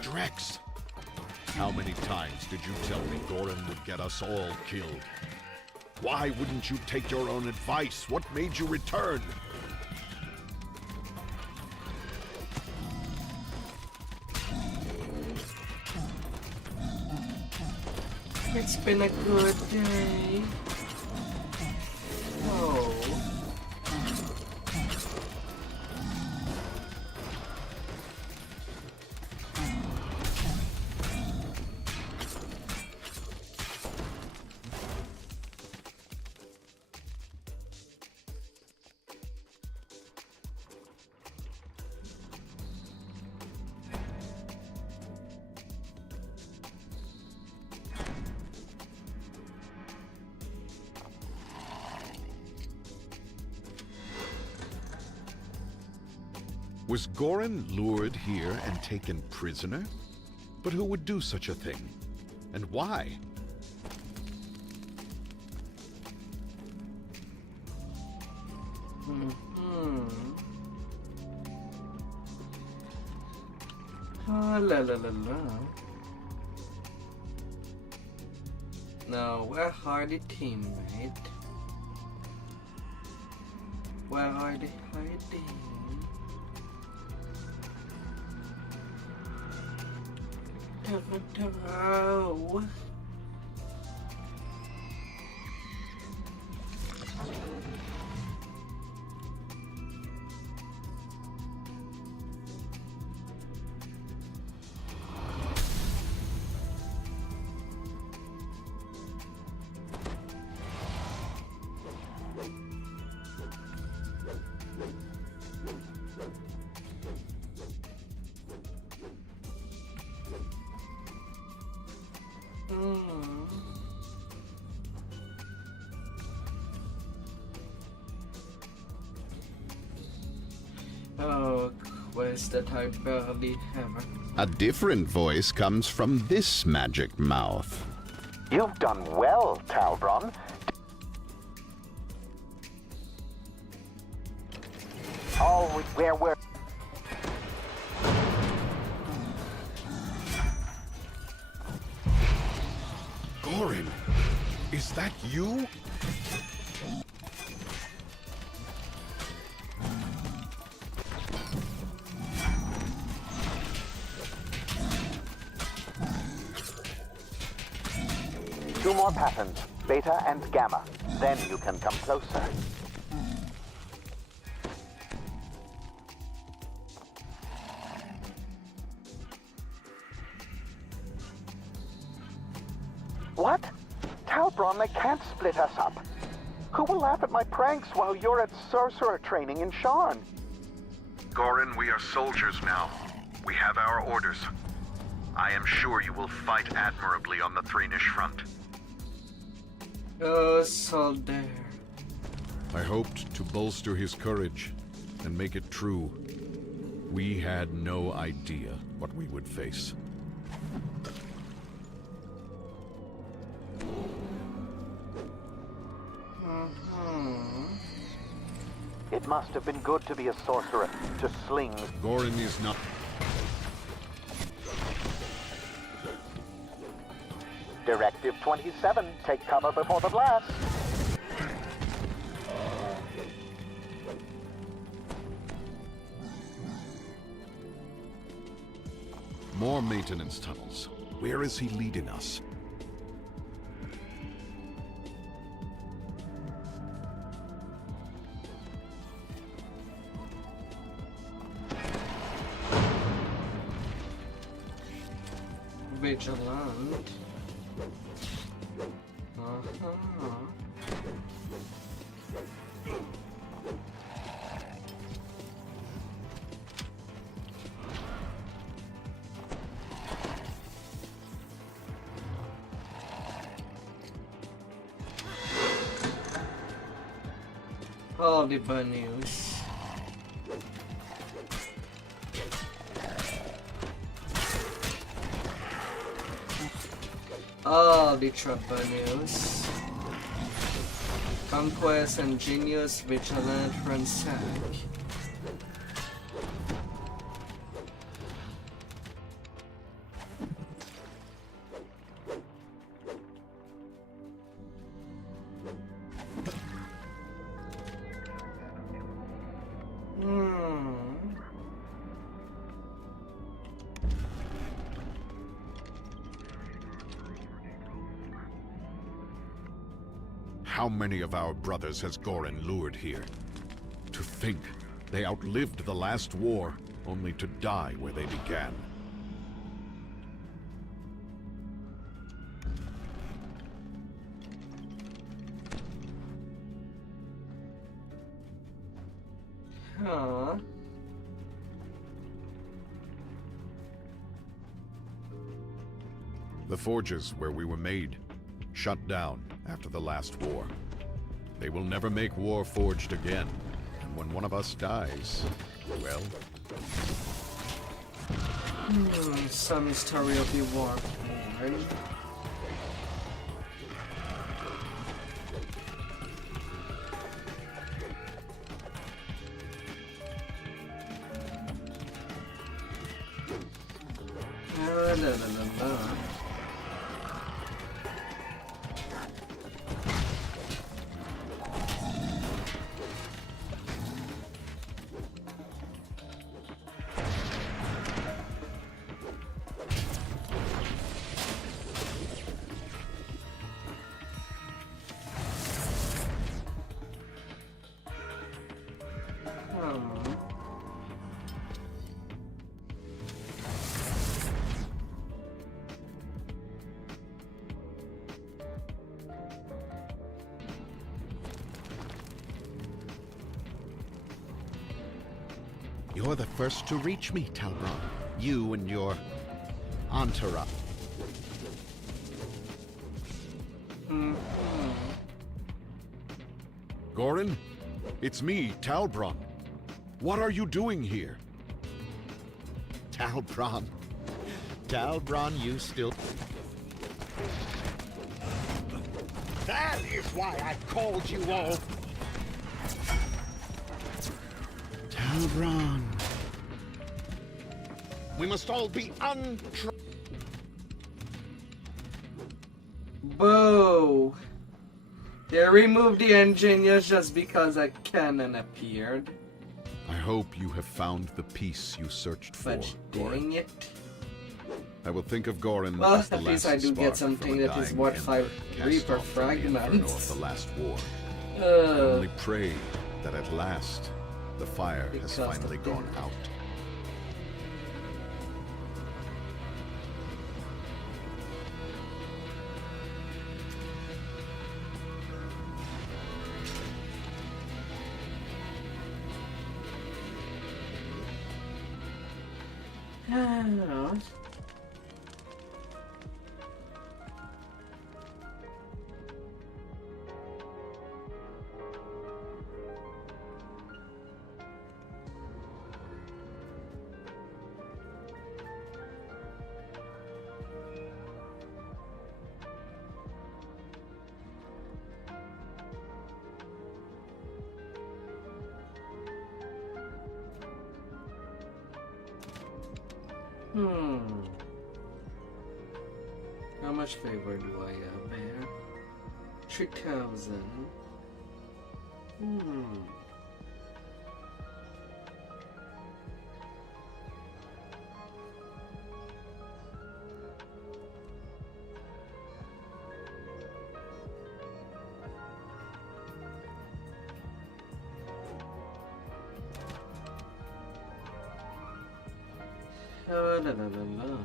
Drex! How many times did you tell me Gorin would get us all killed? Why wouldn't you take your own advice? What made you return? It's been a good day. Oh. Was Gorin lured here and taken prisoner? But who would do such a thing? And why? La la la la. Now, where are the teammates? Where are they hiding? Oh. Oh, quest that I barely have. A different voice comes from this magic mouth. You've done well, Talbron. Oh, where were... Gorin, is that you? Two more patterns, Beta and Gamma. Then you can come closer. What? Talbron, they can't split us up. Who will laugh at my pranks while you're at sorcerer training in Sharn? Gorin, we are soldiers now. We have our orders. I am sure you will fight admirably on the Threenish front. Oh, soldier. I hoped to bolster his courage and make it true. We had no idea what we would face. It must have been good to be a sorcerer, to sling. Gorin is not... Directive 27, take cover before the blast. More maintenance tunnels. Where is he leading us? Vigilant. All the bunnies. All the bunnies. Conquest, Ingenious, Vigilant, Ransack. How many of our brothers has Gorin lured here? To think they outlived the last war, only to die where they began. Huh. The forges where we were made, shut down after the last war. They will never make war forged again. And when one of us dies, well... Some story of the war. la la la. You're the first to reach me, Talbron. You and your entourage. Gorin? It's me, Talbron. What are you doing here? Talbron. Talbron, you still... That is why I called you all. Talbron. We must all be Whoa! They removed the engineers just because a cannon appeared. I hope you have found the peace you searched for, But Gorin. dang it. I will think of Gorin Well, as the at least last I do get spark something from a that is dying worth ember 5 cast Reaper off from the inferno fragments. of the last war. I only Uh, pray that at last the fire has Because of finally gone them. out. I don't know. How much favor do I have there? 3,000. Oh, la la la la.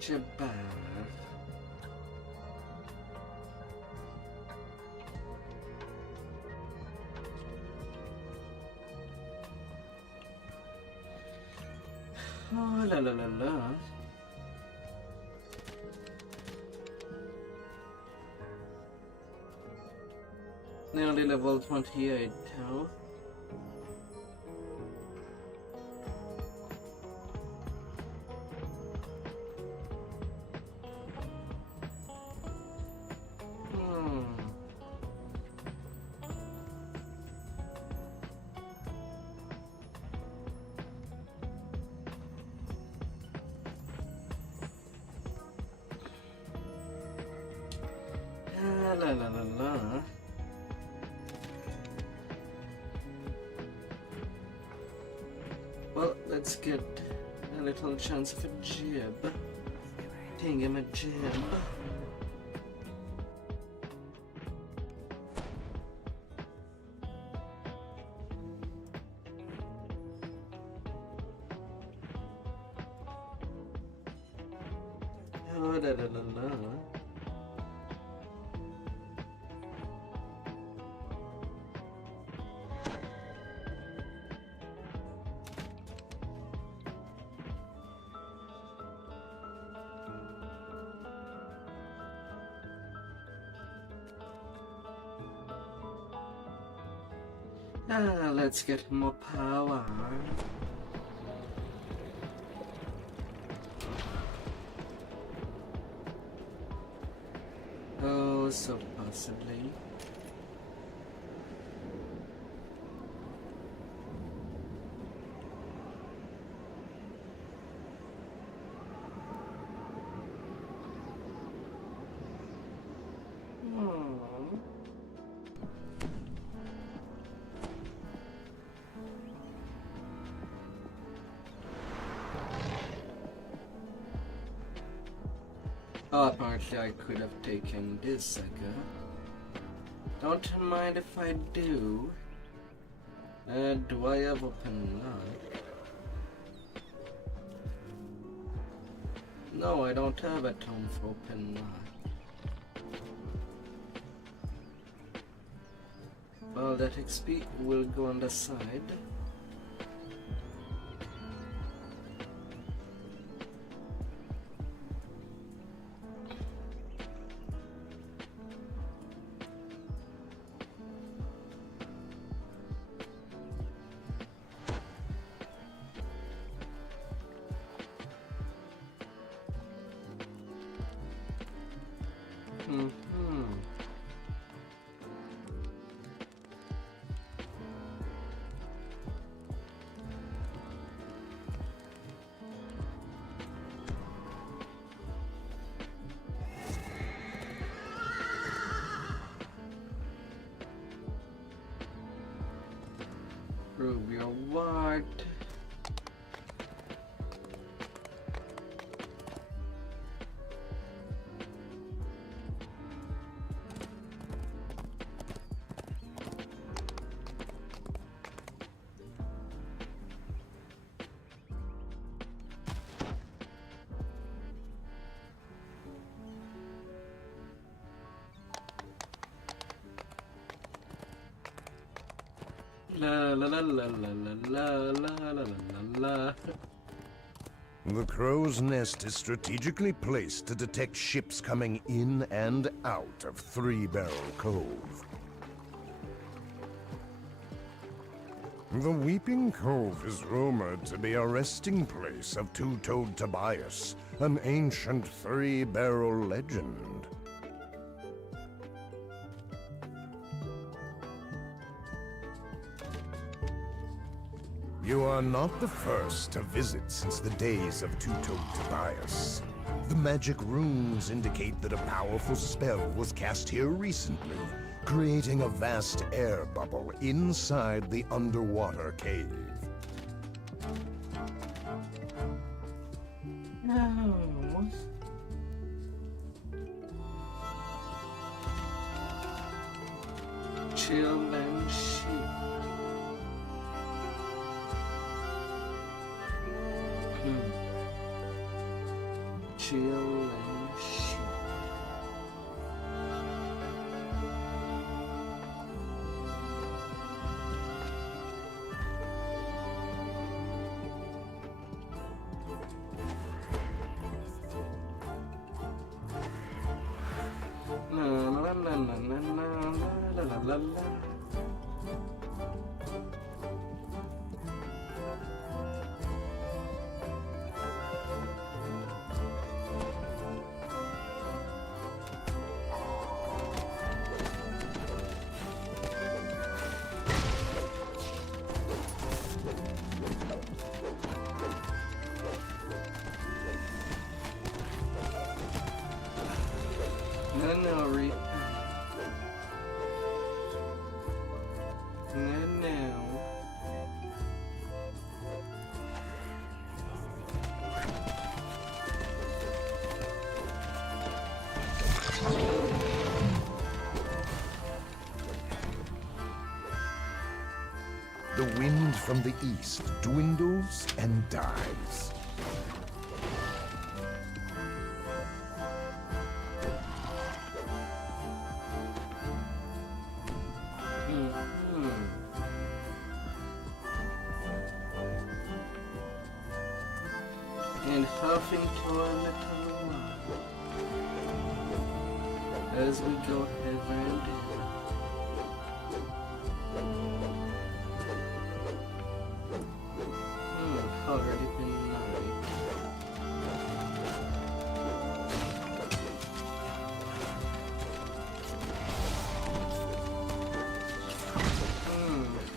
Jabbar. Oh, la la la la. Nearly level 28 now. La la la la. Well, let's get a little chance of a jib. Ding him a jib. Oh, la la la la. Let's get more power. Oh, so possibly. Oh, apparently I could have taken this sucker. Don't mind if I do. Do I have open lock? No, I don't have a tome for open lock. Well, that XP will go on the side. Prove your what? La la la la la la la la la la. The crow's nest is strategically placed to detect ships coming in and out of Three Barrel Cove. The Weeping Cove is rumored to be a resting place of Two-Toed Tobias, an ancient three-barrel legend. You are not the first to visit since the days of Two-Toed Tobias. The magic runes indicate that a powerful spell was cast here recently, creating a vast air bubble inside the underwater cave. No. Chill and sheep. Chill and sheep. La la la la la la la la. No, Reed. No. The wind from the east dwindles and dies. And huffing to a little while as we go heaven and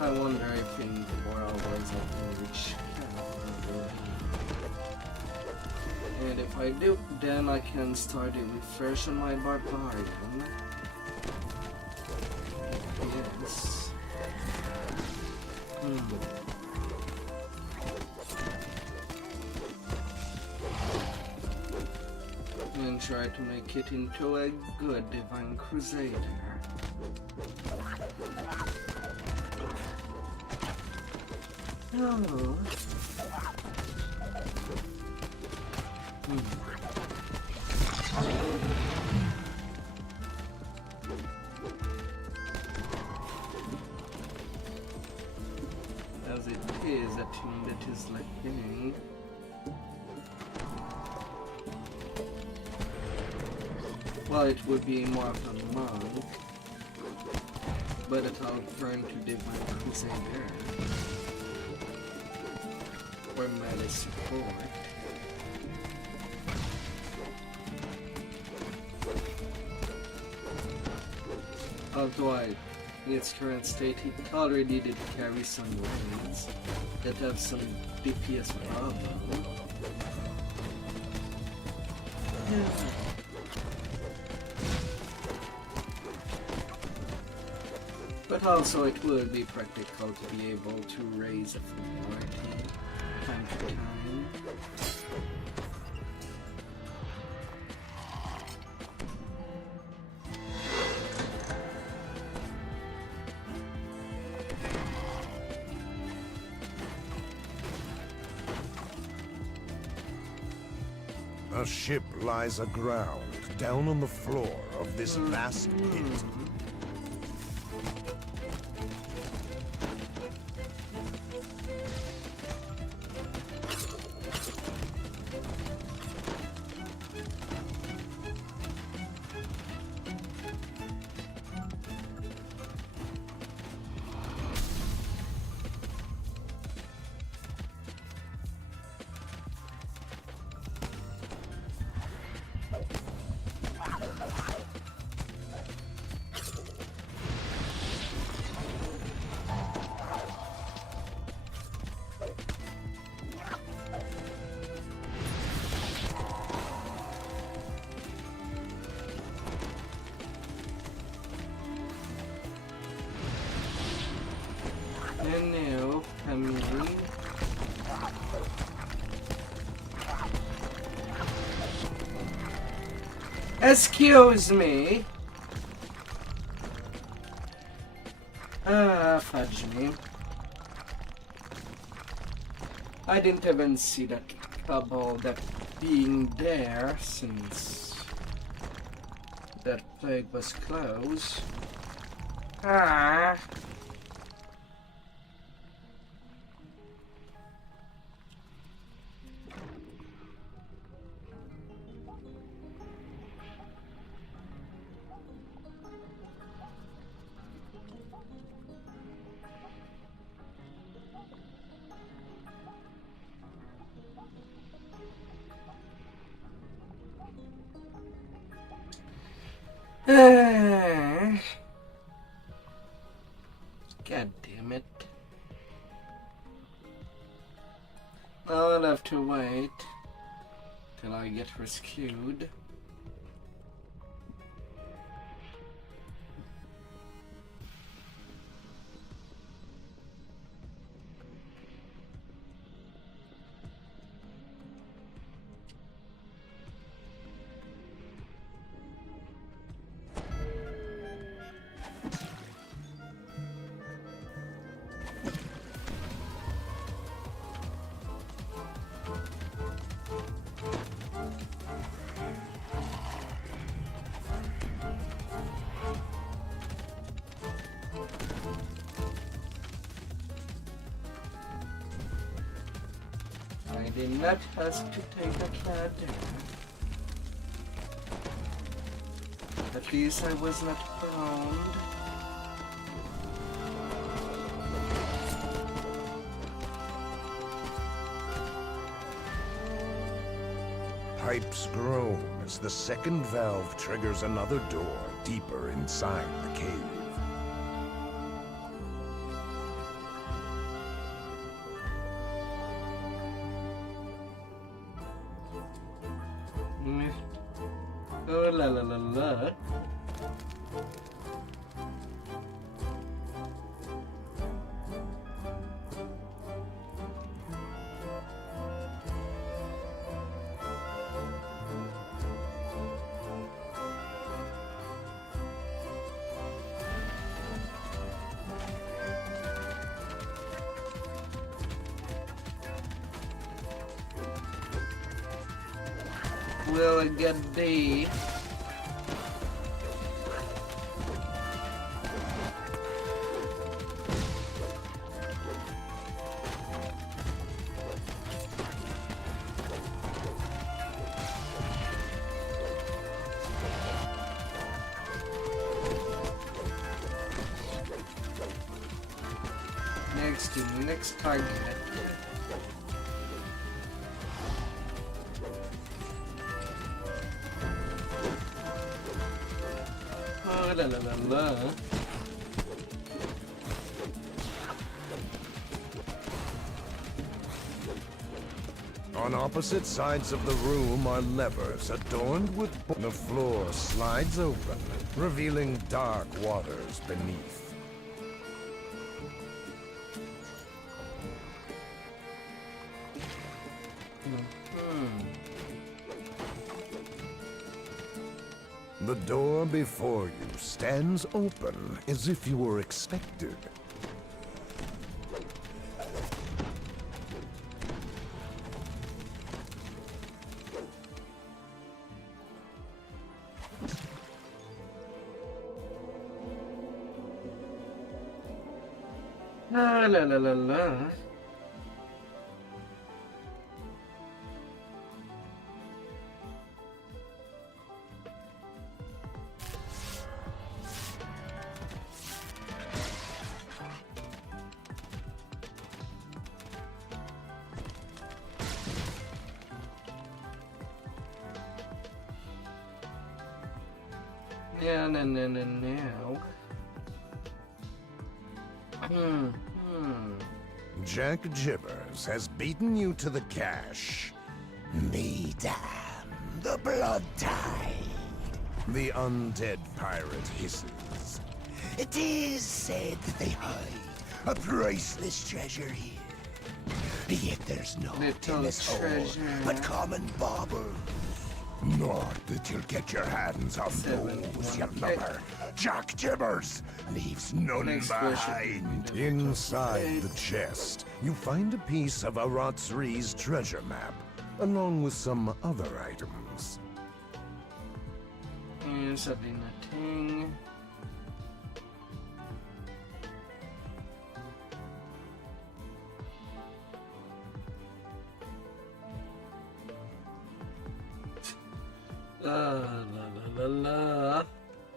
I wonder if in 4 hours I can reach camp. And if I do, then I can start it fresh on my barbarian. Yes. And try to make it into a good divine crusader. Oh. As it is a tune that is lacking. Well, it would be more of a monk, but I'll turn to divine crusader or melee support. Although in its current state, it already did carry some lanes that have some DPS problem. But also it would be practical to be able to raise a full party time to time. A ship lies aground, down on the floor of this vast pit. Hello, Camille. Excuse me. Fudge me. I didn't even see that couple that being there since that plague was closed. Ah. God damn it. I'll have to wait till I get rescued. I did not ask to take a ladder. At least I was not bound. Pipes groan as the second valve triggers another door deeper inside the cave. Oh la la la la. Will I get the next target? Oh la la la la. On opposite sides of the room are levers adorned with... The floor slides open, revealing dark waters beneath. The door before you stands open as if you were expected. La la la la la. Yeah, no. Jack Jibbers has beaten you to the cache. Me damn, the blood tide. The undead pirate hisses. It is said that they hide a priceless treasure here. Yet there's no in this hole but common baubles. Not that you'll get your hands on those, you lubber. Jack Jibbers leaves none behind. Inside the chest, you find a piece of Aratsri's treasure map, along with some other items. And something nothing. La la la.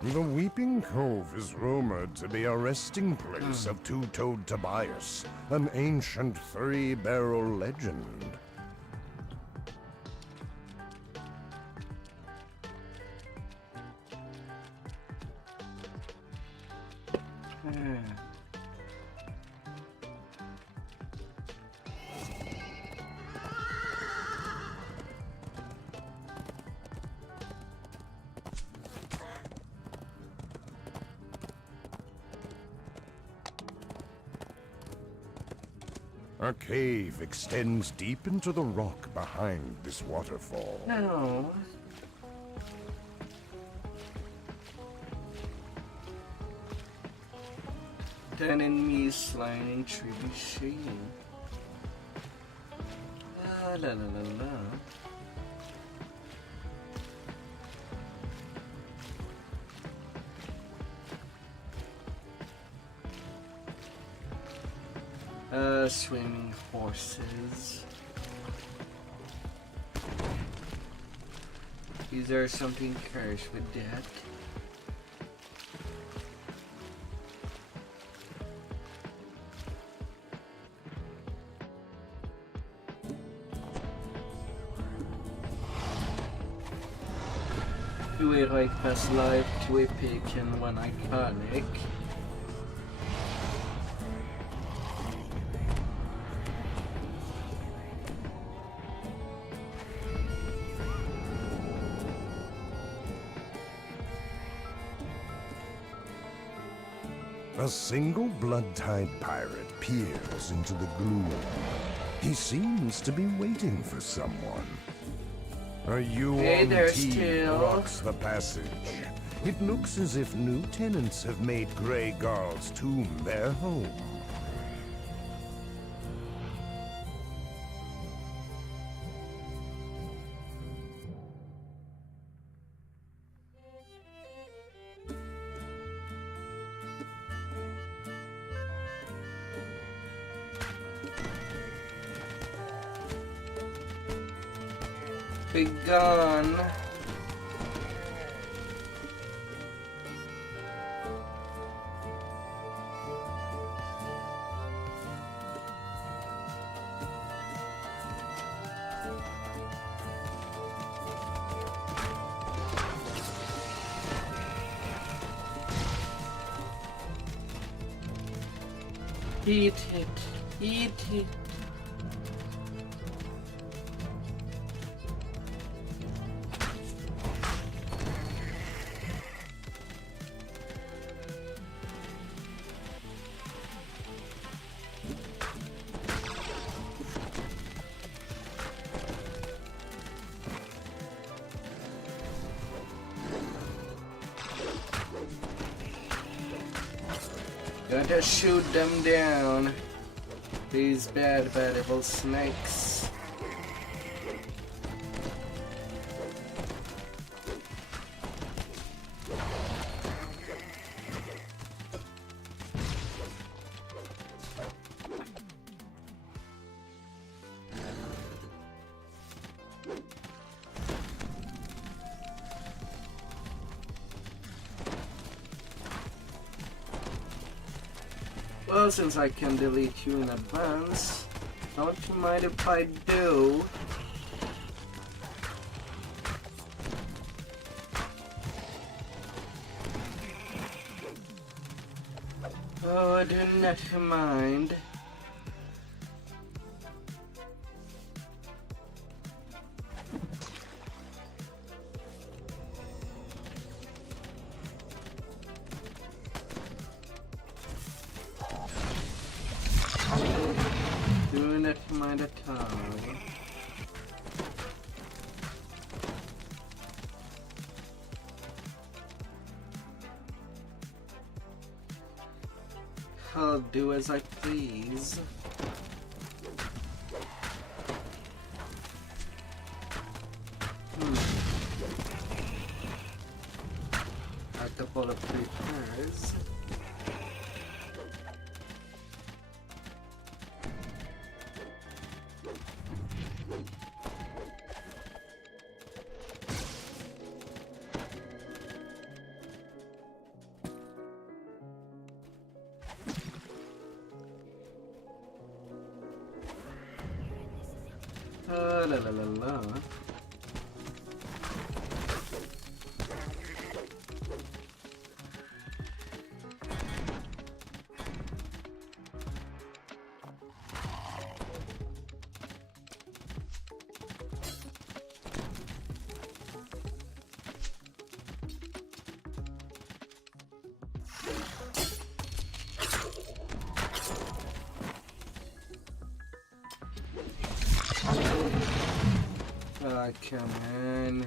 The Weeping Cove is rumored to be a resting place of Two-Toed Tobias, an ancient three-barrel legend. A cave extends deep into the rock behind this waterfall. No. Then enemies sliding through the shade. La la la la. Swimming horses. Is there something cursed with that? Do a right past life to a pick and one iconic. A single blood-tide pirate peers into the gloom. He seems to be waiting for someone. A Yuan team blocks the passage. It looks as if new tenants have made Grey Garl's tomb their home. Be gone. Eat it. Eat it. Gotta shoot them down. These bad evil snakes. Well, since I can delete you in advance, don't you mind if I do? Oh, I do not mind. Do not mind at all. I'll do as I please. A couple of repairs. La la la la. Come in.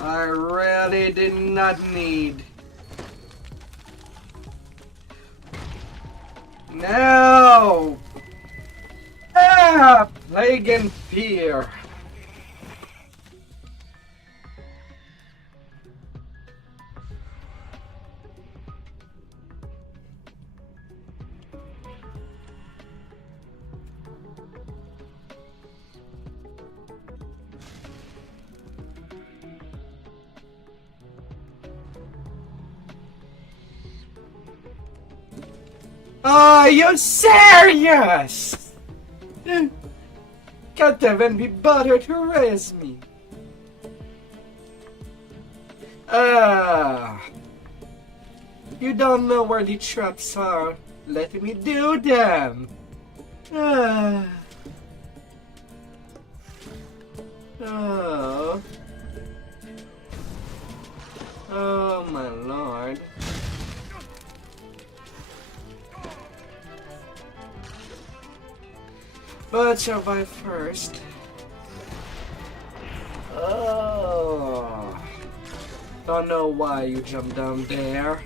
I really did not need. No! Ah! Plague and fear. Are you serious? Can't even be bothered to raise me. You don't know where the traps are. Let me do them. Oh. Oh my lord. But survive first. Oh. Don't know why you jumped down there.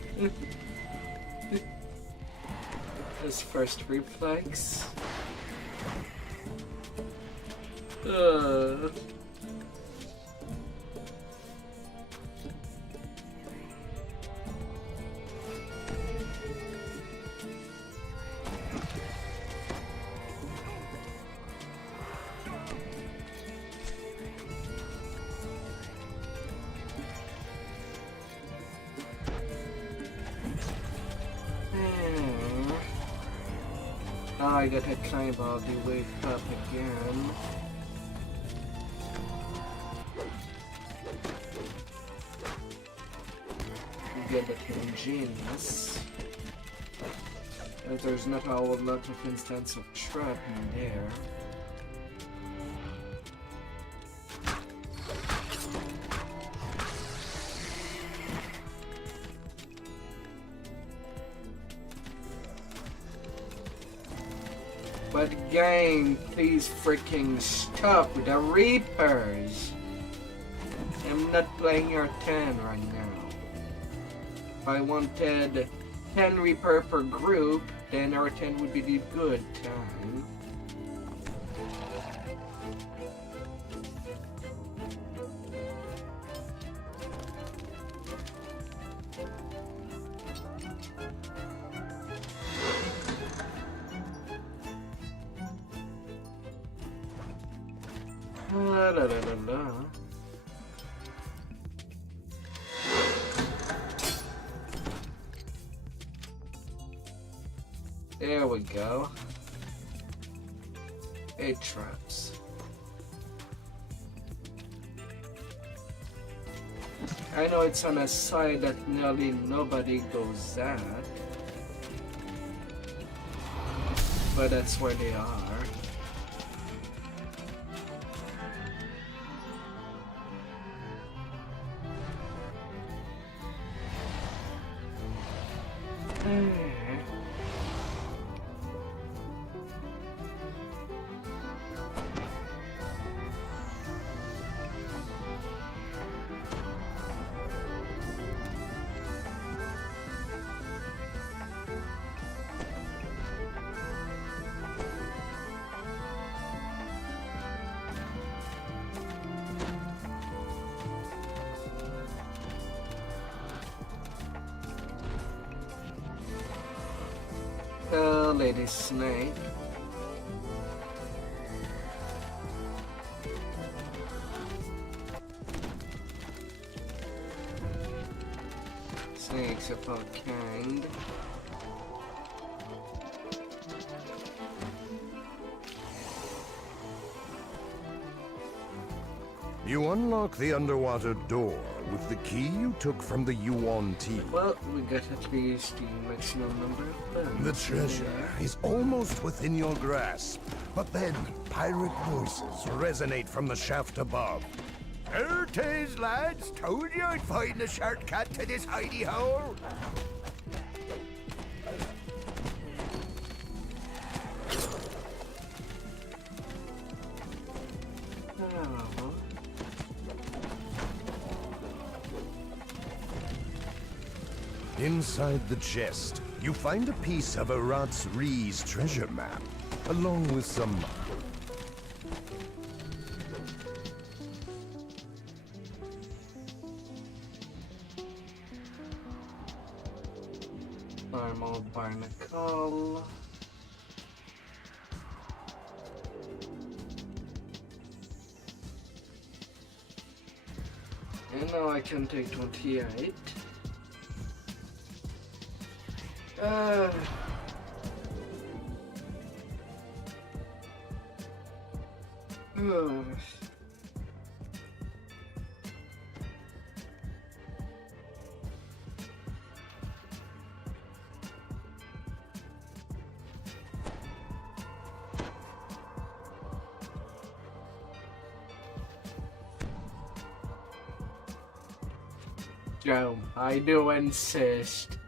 His first reflex. I gotta climb all the way up again. Get the ingenious. But there's not a whole lot of instance of trap in there. But game, please freaking stop with the Reapers. I'm not playing your 10 right now. If I wanted 10 Reaper per group, then our 10 would be the good time. La la la la. There we go. 8 traps. I know it's on a side that nearly nobody goes at, but that's where they are. Lady Snake. Snakes of all kind. You unlock the underwater door with the key you took from the Yuan team. Well, we got at least the maximum number of them. The treasure is almost within your grasp, but then pirate voices resonate from the shaft above. There 'tis, lads. Told you I'd find the shortcut to this hidey hole. Inside the chest, you find a piece of Arat's Ree's treasure map, along with some... Thermal barnacle. And now I can take 28. Joe, I do insist.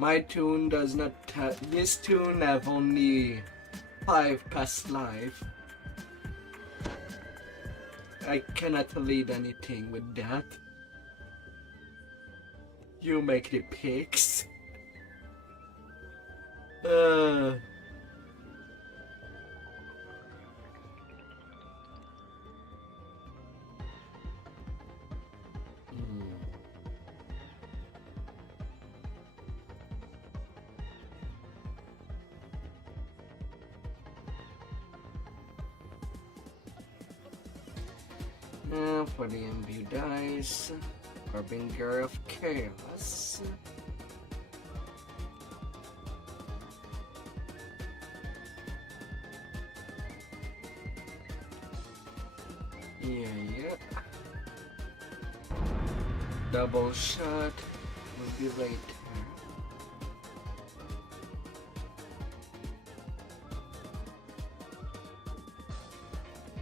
My tune does not this tune have only 5 past life. I cannot lead anything with that. You make the picks. For the imbue dice, Harbinger of Chaos. Yeah. Double shot will be later.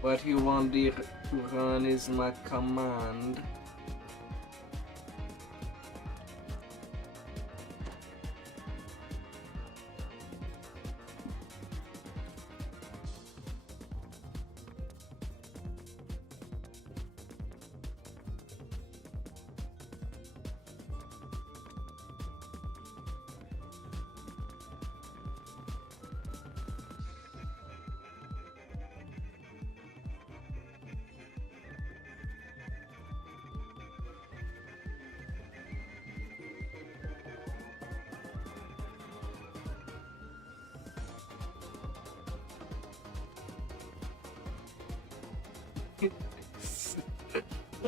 What you want to run is my command.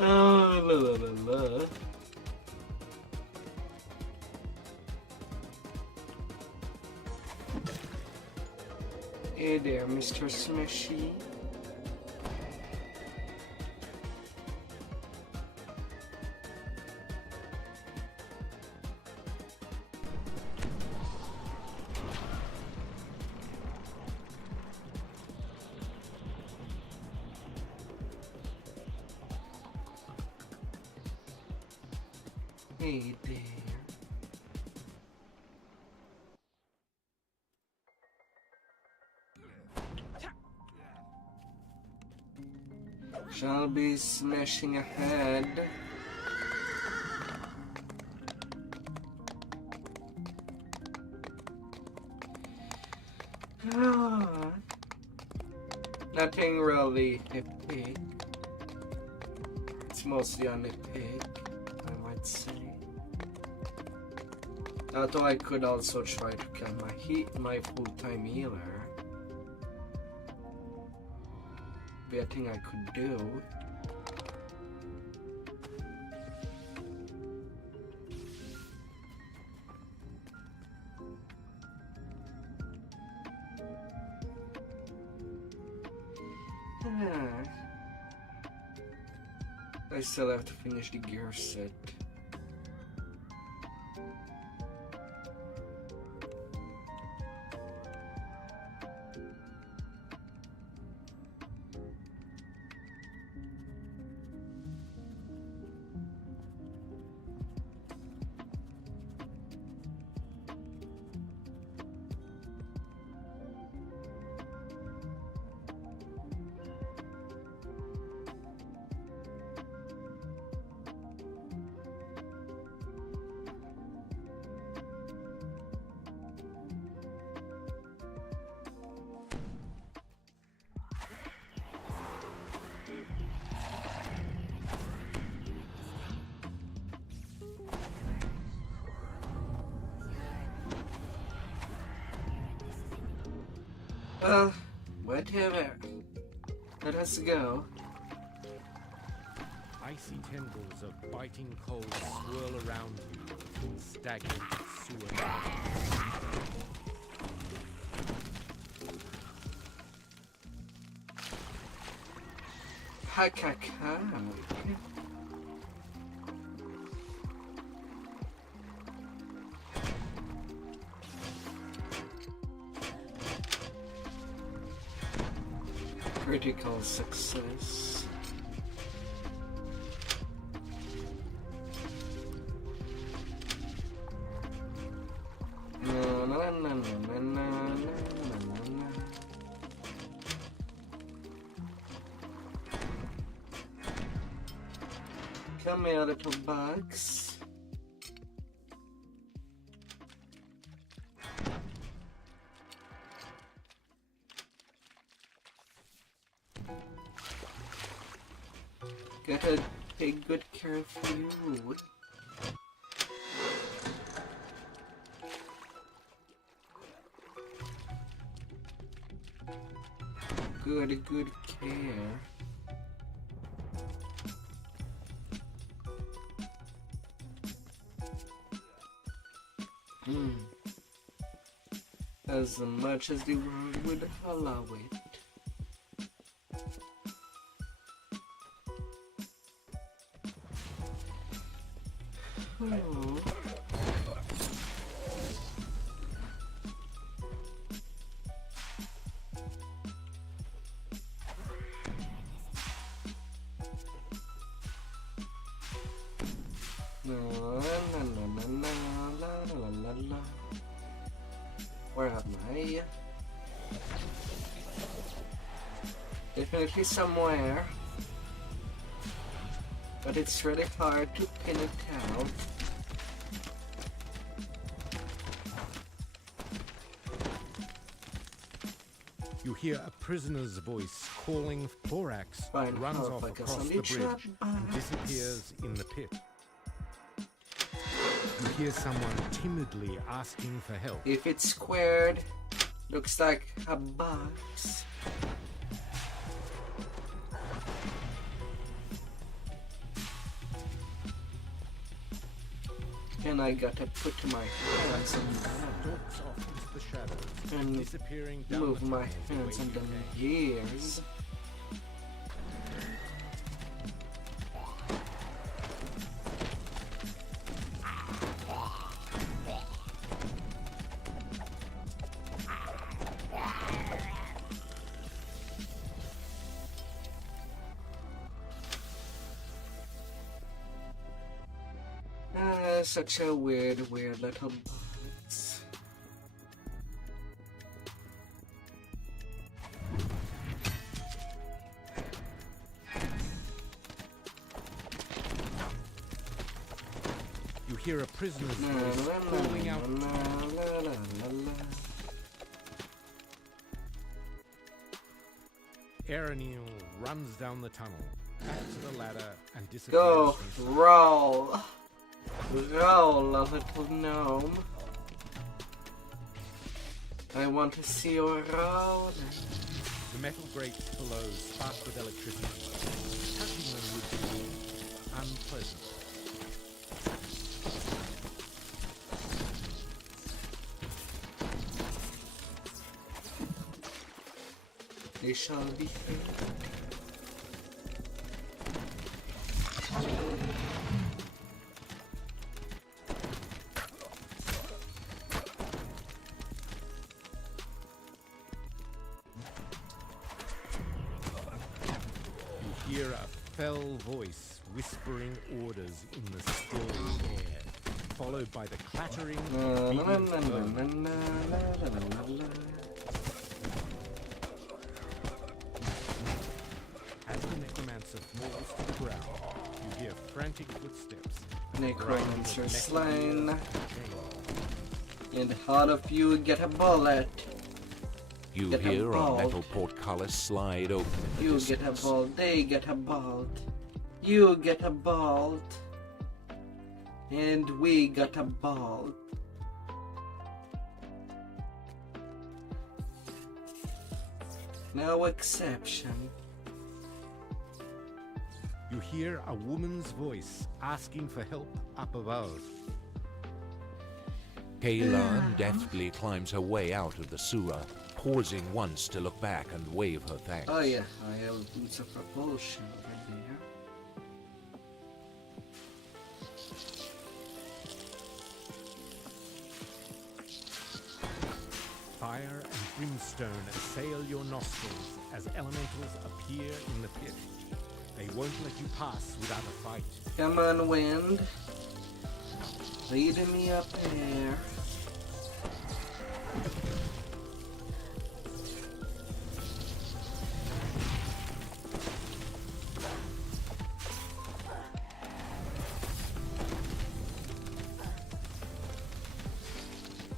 Oh, la la la la. Hey there, Mr. Smishy. Hey there. Shall be smashing ahead. Nothing really epic. It's mostly unepic, I might say. Although I could also try to kill my full-time healer. Be a thing I could do. I still have to finish the gear set. Whatever. Let us go. Icy tendrils of biting cold swirl around you in stagnant sewer. Hakaka. Critical success. Na, na, na, na, na, na, na, na. Come here, little bugs. Gotta take good care of you. Good care. As much as the world would allow it. Oh. Where am I? Definitely somewhere. But it's really hard to pin it down. You hear a prisoner's voice calling. Thorax Fine, runs I'll off focus across on the the bridge trap and box. disappears in the pit. You hear someone timidly asking for help. If it's squared, looks like a box. And I gotta put my hands on that. Stalks off into the shadows, And disappearing down move the my tunnel the hands way on you them came. gears. Such a weird little box. You hear a prisoner's voice calling out. Erenil runs down the tunnel, back to the ladder, and disappears. Go, from sight. roll. Roll, a little gnome. I want to see you roll. The metal grates below spark with electricity. Touching them would be unpleasant. They shall be filled. You hear a fell voice whispering orders in the still air, followed by the clattering of obedient bones. As the necromancer falls to the ground, you hear frantic footsteps. Necromancer slain. And half of you get a bullet. You Get a hear a bolt. metal portcullis slide open. in the You distance. get a bolt, they get a bolt. You get a bolt. And we got a bolt. No exception. You hear a woman's voice asking for help up above. Kayla deftly climbs her way out of the sewer, pausing once to look back and wave her thanks. Oh yeah, I have boots of propulsion over there. Fire and brimstone assail your nostrils as elementals appear in the pit. They won't let you pass without a fight. Come on, wind. Leading me up there.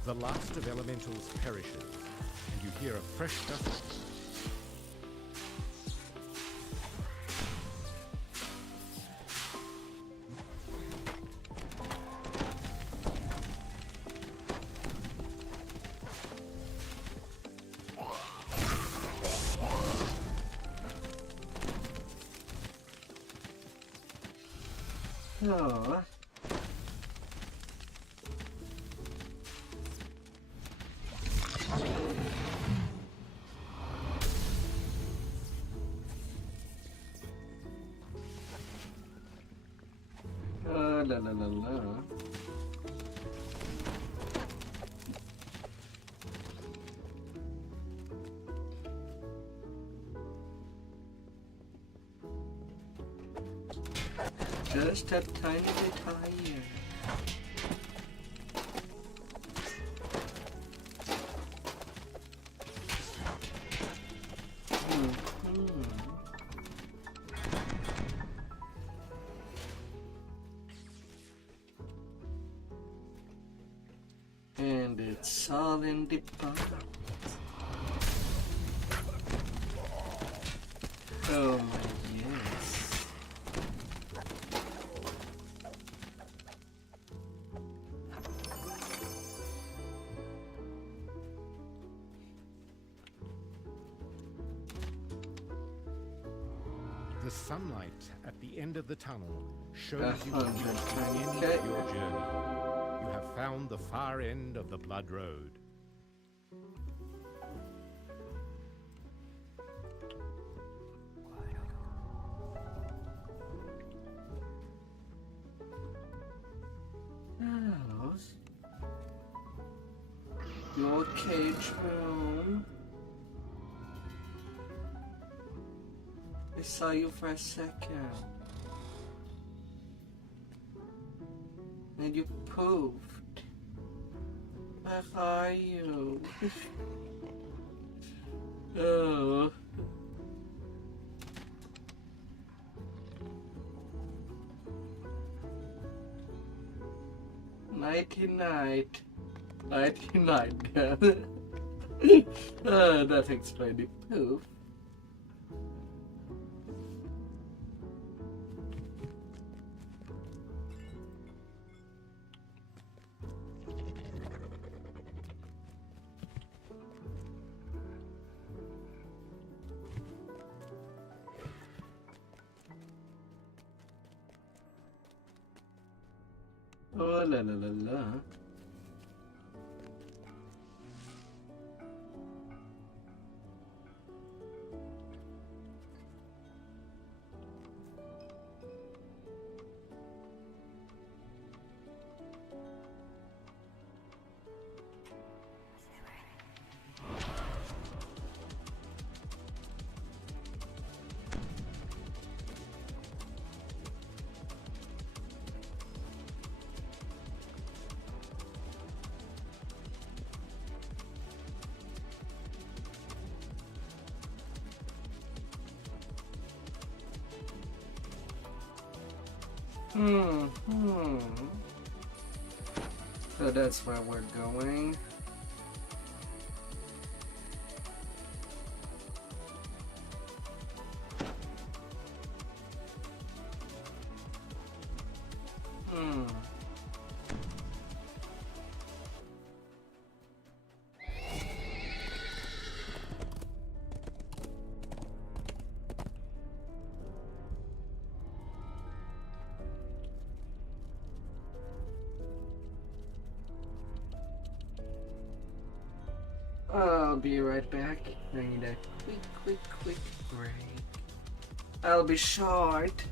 The last of elementals perishes, and you hear a fresh gust. Oh. La la la la. Just a tiny bit higher. And it's all in the bucket. Oh my yes. The sunlight at the end of the tunnel shows you 100. the end Okay. of your journey. You have found the far end of the Blood Road. House. Your cage room. I saw you for a second. And you poofed. Where are you? Oh. Nighty night. Nighty night. That explained it. Poof. Oh la la la la. So that's where we're going. I'll be right back. I need a quick break. I'll be short.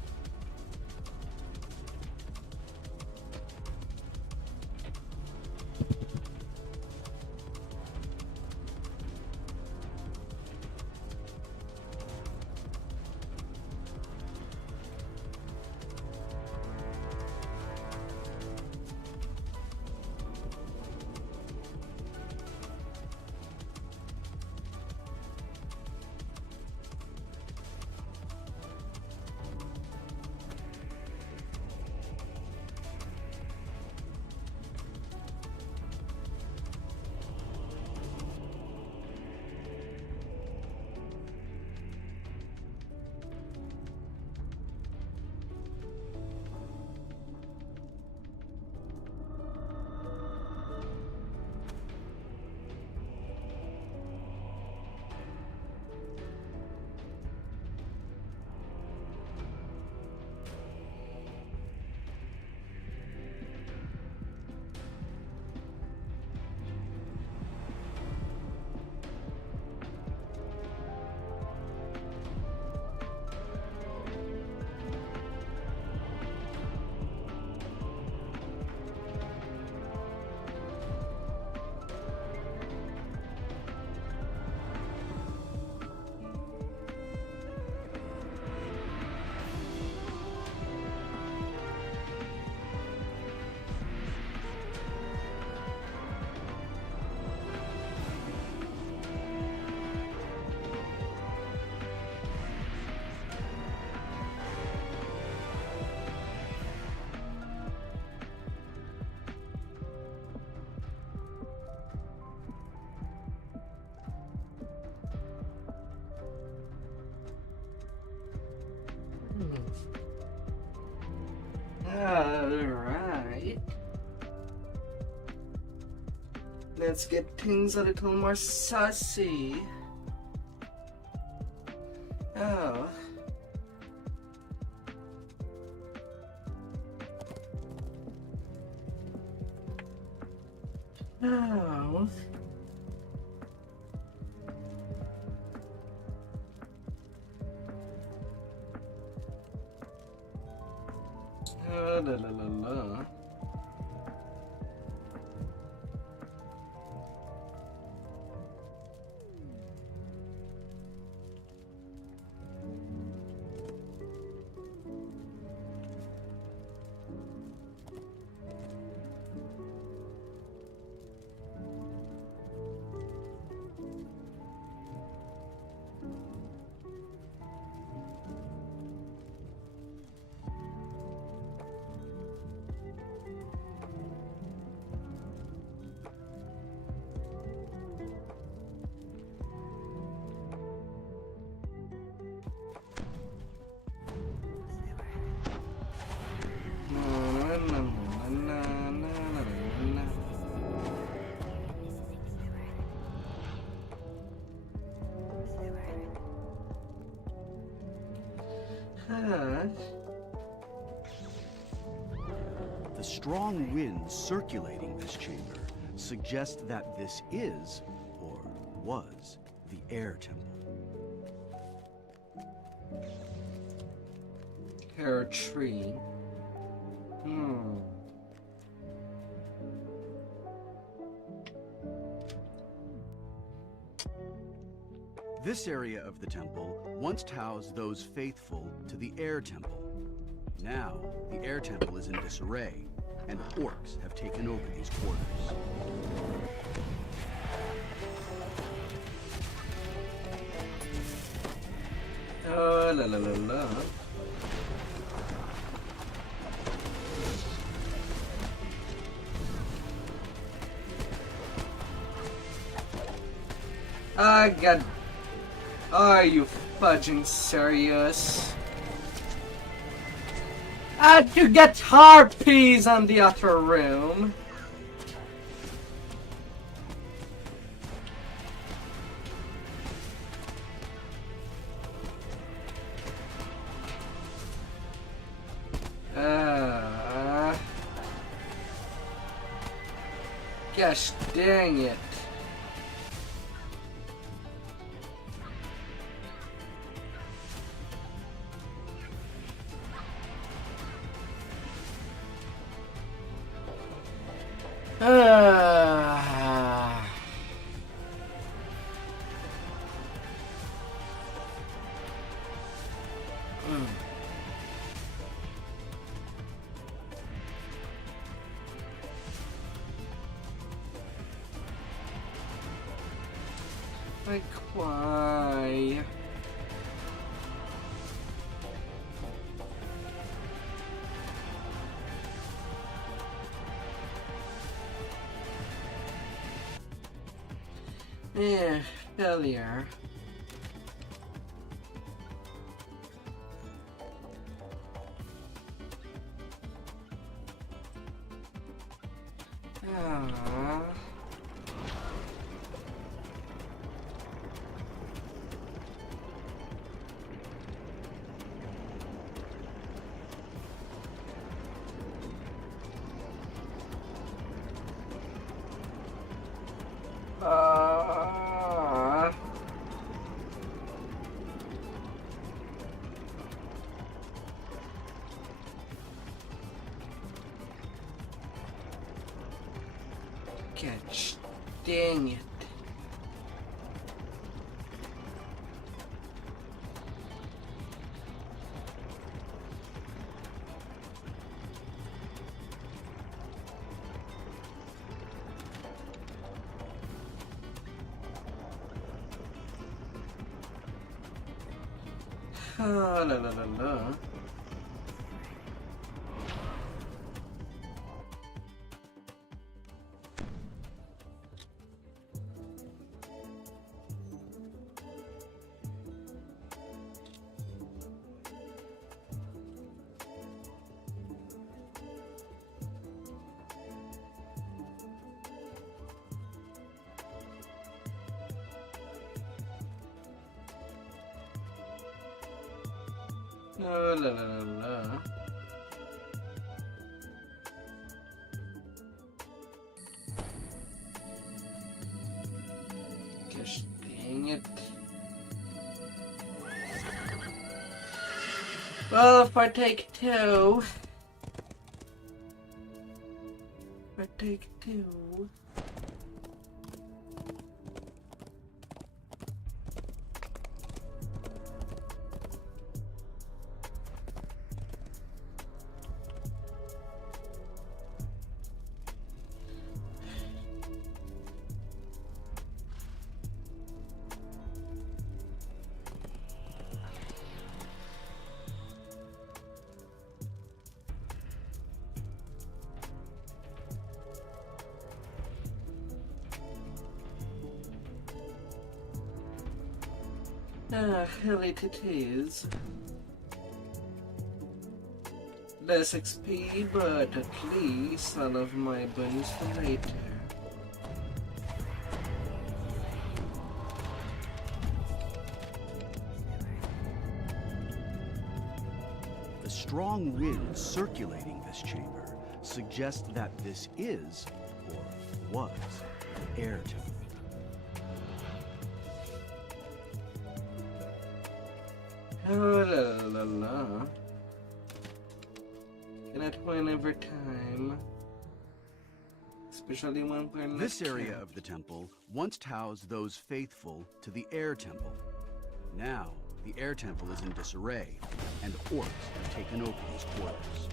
Alright. Let's get things a little more sussy. Oh. Oh. La la la la. The strong winds circulating this chamber suggest that this is, or was, the air temple. Air tree. This area of the temple once housed those faithful to the air temple. Now, the air temple is in disarray, and orcs have taken over these quarters. Oh, la la la la. God. Are you fudging serious? You get harpies on the other room. Gosh dang it. Like, why? Yeah, failure. Ah. Catch. Dang it. Ah, la la la la. Oh, la la la la. Gosh dang it. Well, if I take two. If I take two. Ah, hell it is. Less XP, but at least I'll have my bonus for later. The strong wind circulating this chamber suggests that this is, or was, the air temple. Oh, la la la. Cannot win every time. Especially when we're not This area camped. of the temple once housed those faithful to the air temple. Now, the air temple is in disarray, and orcs have taken over its quarters.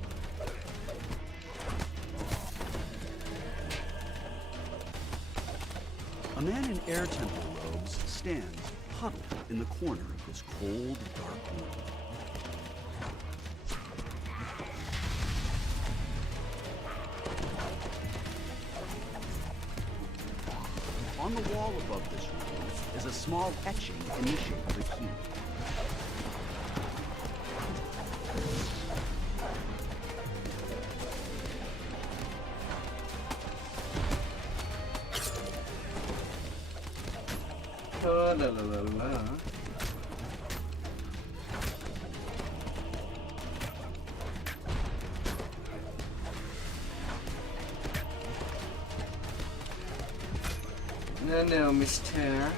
A man in air temple robes stands huddled in the corner of this cold, dark room. On the wall above this room is a small etching in the shape of a key. Oh, la la la la. No, mister.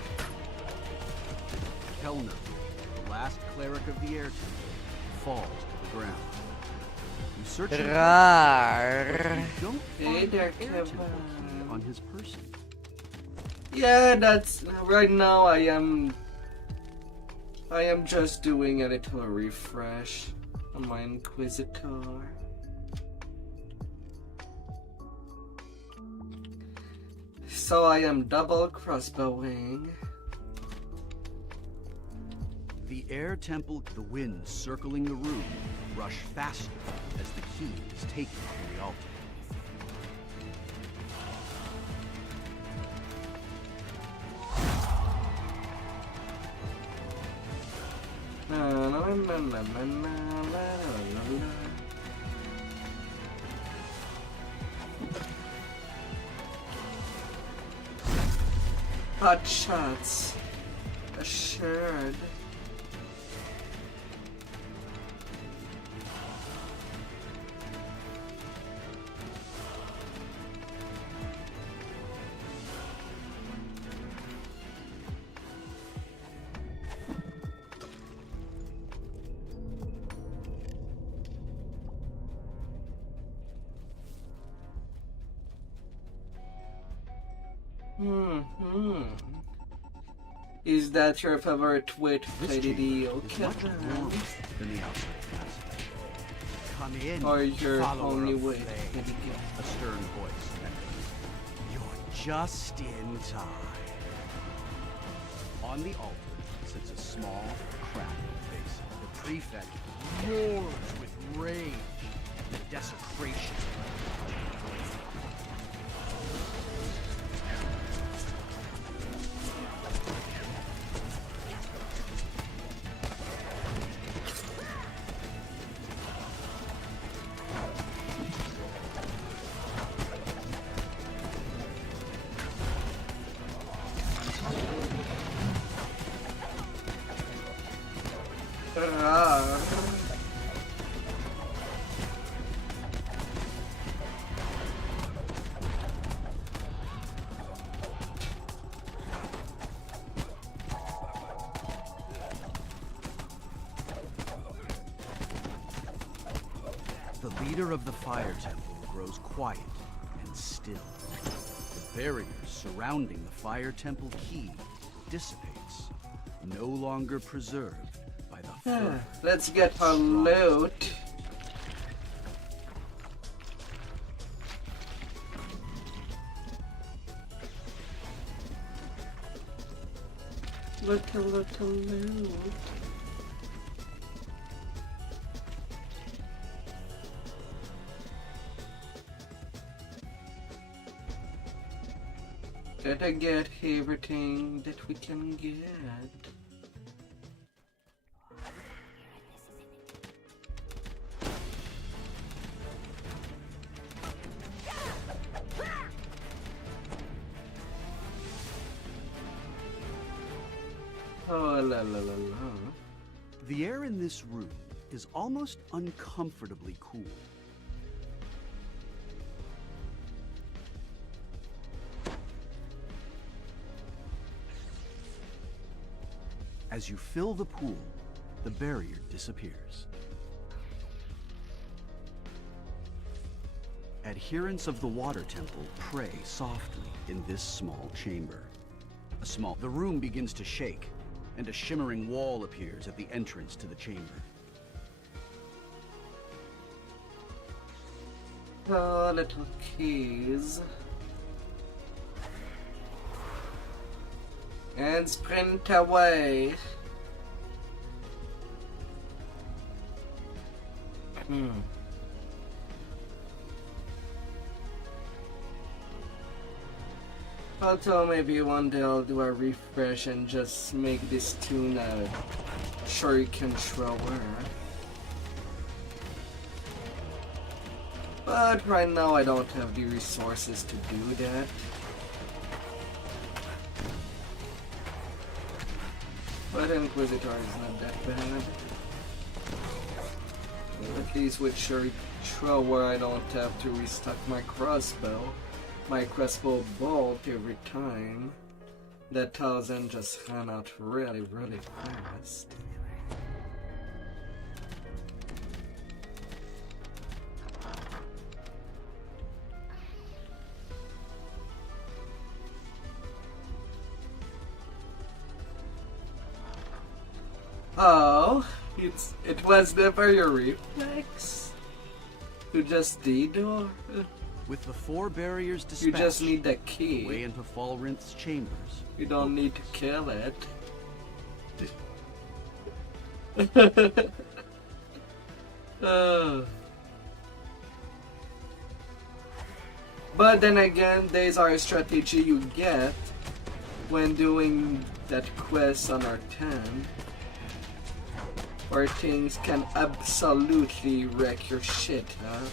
Kelner, the last cleric of the air temple, falls to the ground. You search him, but you don't find the air temple key on his person. Yeah, that's right now. I am just doing a little refresh on my Inquisitor. So I am double crossbowing. The air temple, the winds circling the room, rush faster as the key is taken from the altar. Hot shots. Assured. Is that your favorite way to play the deal, Captain? Come in, or your follower only of way flame. to begin? A stern voice echoes. You're just in time. On the altar sits a small, cracked face. The prefect roars with rage and desecration. The leader of the fire temple grows quiet and still. The barriers surrounding the fire temple key dissipates, no longer preserved by the fervor. Let's get our loot. Look. Gotta get everything that we can get. Oh la la la la. The air in this room is almost uncomfortably cool. As you fill the pool, the barrier disappears. Adherents of the water temple pray softly in this small chamber. The room begins to shake, and a shimmering wall appears at the entrance to the chamber. Oh, little keys. And sprint away. Although maybe one day I'll do a refresh and just make this tune a shuriken thrower. But right now I don't have the resources to do that. But Inquisitor is not that bad. At least with Shuri Thrower I don't have to restock my crossbow bolt every time. That 1000 just ran out really fast. Oh, it was never your reflex? You just did, or? With the 4 barriers dispatched, you just need the key. Way into Falrinth's chambers. You don't need to kill it. But then again, these are a strategy you get when doing that quest on R10, where things can absolutely wreck your shit, huh?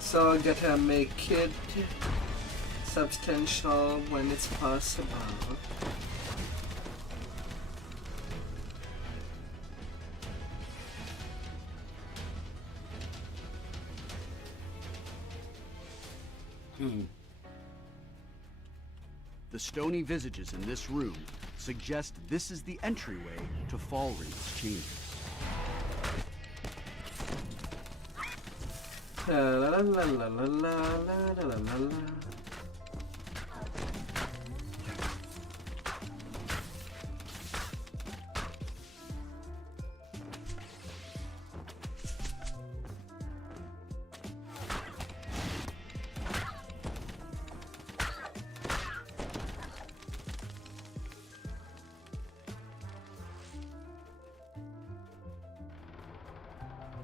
So I gotta make it substantial when it's possible. The stony visages in this room suggest this is the entryway to Falrin's chamber. La la la la la la la la la.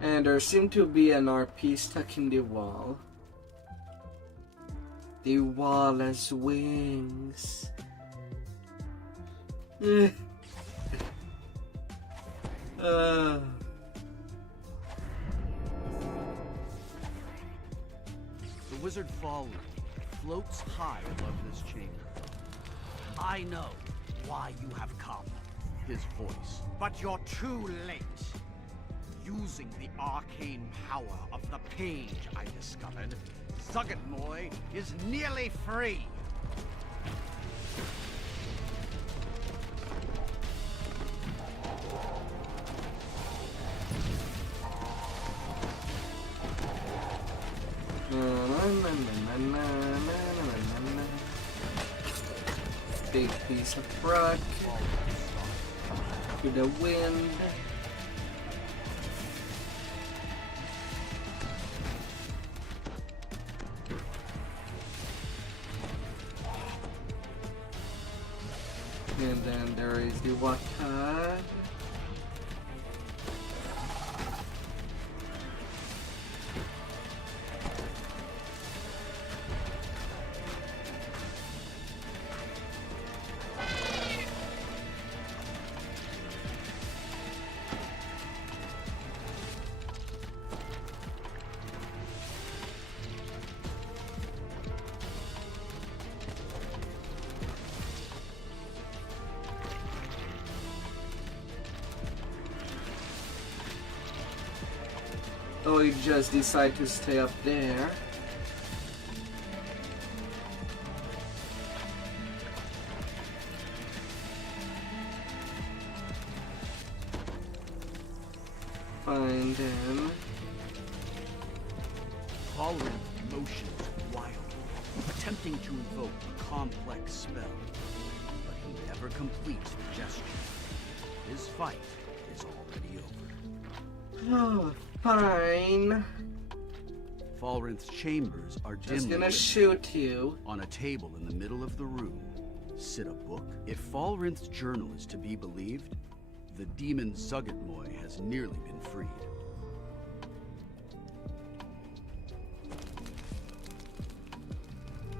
And there seemed to be an RP stuck in the wall. The wall has wings. The wizard Falrin floats high above this chamber. I know why you have come, his voice. But you're too late. Using the arcane power of the page I discovered, Zuggotmoy is nearly free. Big piece of rock to the wind. And then there is the water. Oh, you just decide to stay up there. Find him. Falrin motions wildly, attempting to invoke a complex spell, but he never completes the gesture. His fight is already over. Oh, fine. Falrin's chambers are Just dimly gonna lit. shoot you. On a table in the middle of the room sit a book. If Falrin's journal is to be believed, the demon Zuggotmoy has nearly been freed.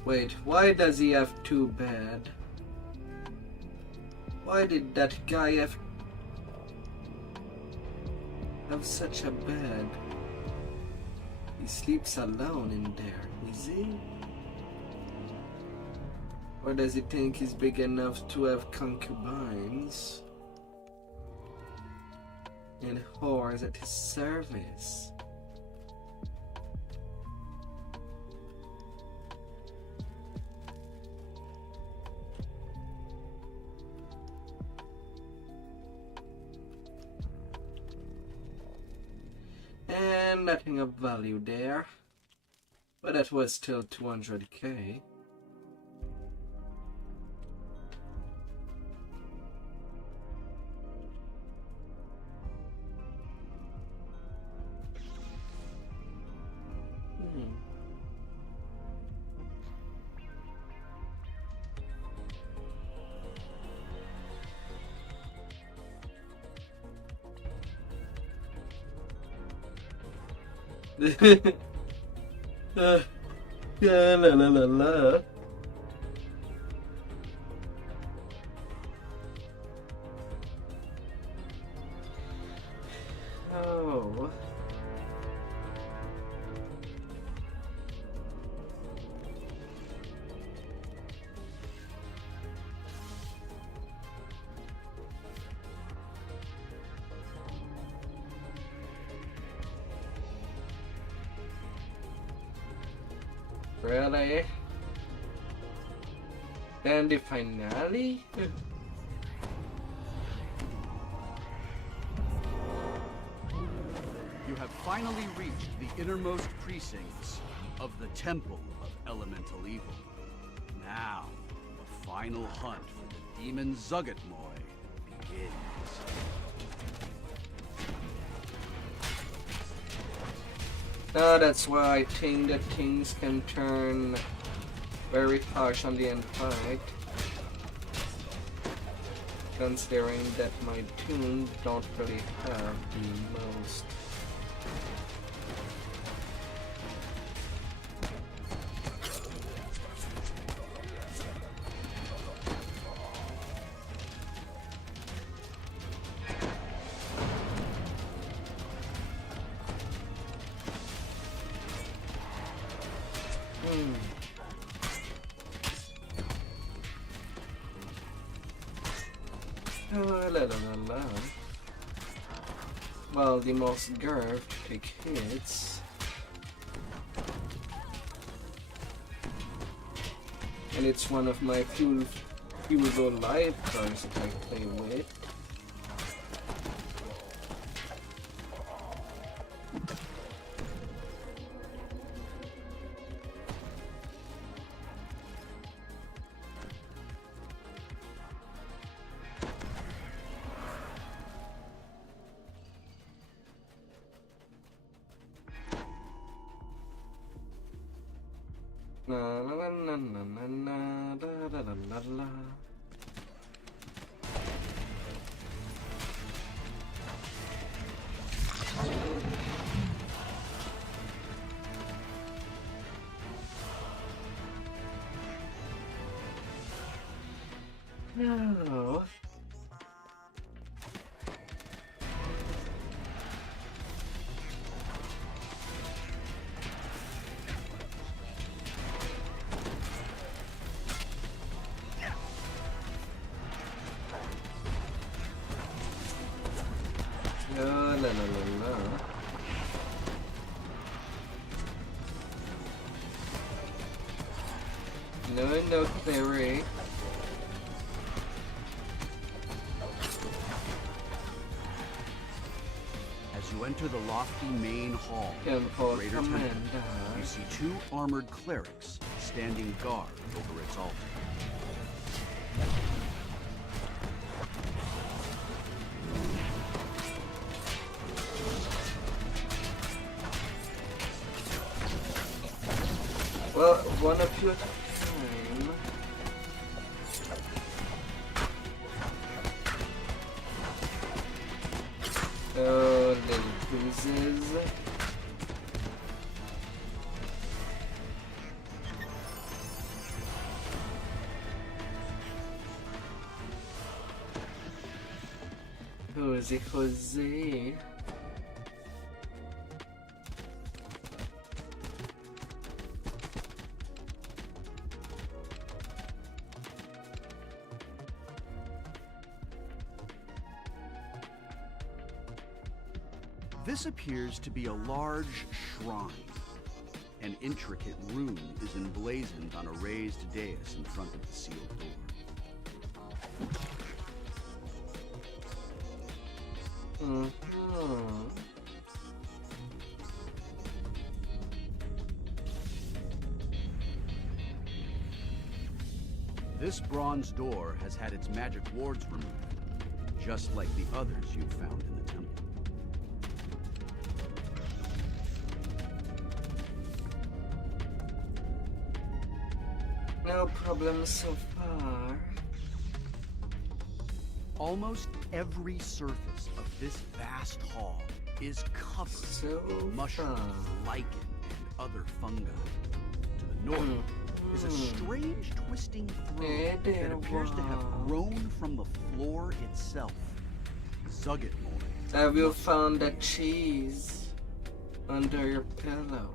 Wait, why does he have two bed? Why did that guy have such a bed? He sleeps alone in there, is he? Or does he think he's big enough to have concubines and whores at his service? And nothing of value there. But that was still 200k. Yeah, la la la la. Oh. Really? Then the finale? You have finally reached the innermost precincts of the Temple of Elemental Evil. Now, the final hunt for the demon Zuggetmoy begins. No, that's why I think that things can turn very harsh on the end fight. Considering that my toons don't really have the most. Well, the most girth to take hits. And it's one of my few life cards that I play with. No. No theory. As you enter the lofty main hall of the Greater Temple, you see two armored clerics standing guard over its altar. Well, one of you at a time. Oh, little pieces. Jose, Jose. This appears to be a large shrine. An intricate rune is emblazoned on a raised dais in front of the sealed door. This bronze door has had its magic wards removed, just like the others you've found in the temple. No problem so far. Almost every surface of this vast hall is covered with mushrooms, lichen, and other fungi. To the north is a strange twisting throne that appears to have grown from the floor itself. Zuggetmoy. Have you found a cheese under your pillow?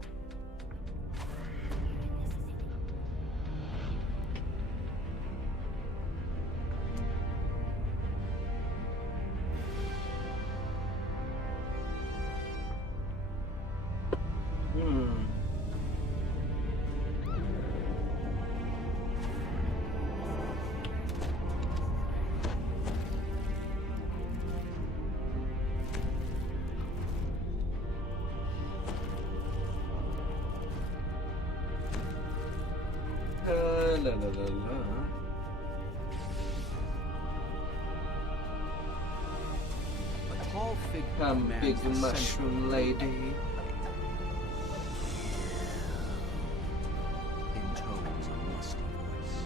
La, la, la, la. A tall figure big mushroom lady. Intones a musty voice.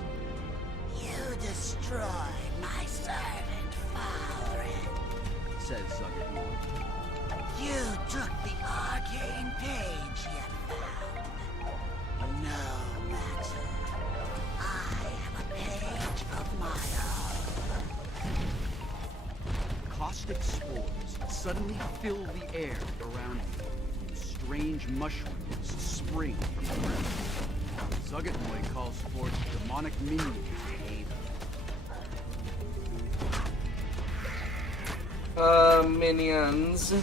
You destroyed my servant, Fallen, says Zuggetmoy. You took the arcane page yet found. No matter. I have a page of my own. Caustic spores suddenly fill the air around you, and strange mushrooms spring from the ground. Zuggetmoy calls forth demonic minions to aid him. Minions.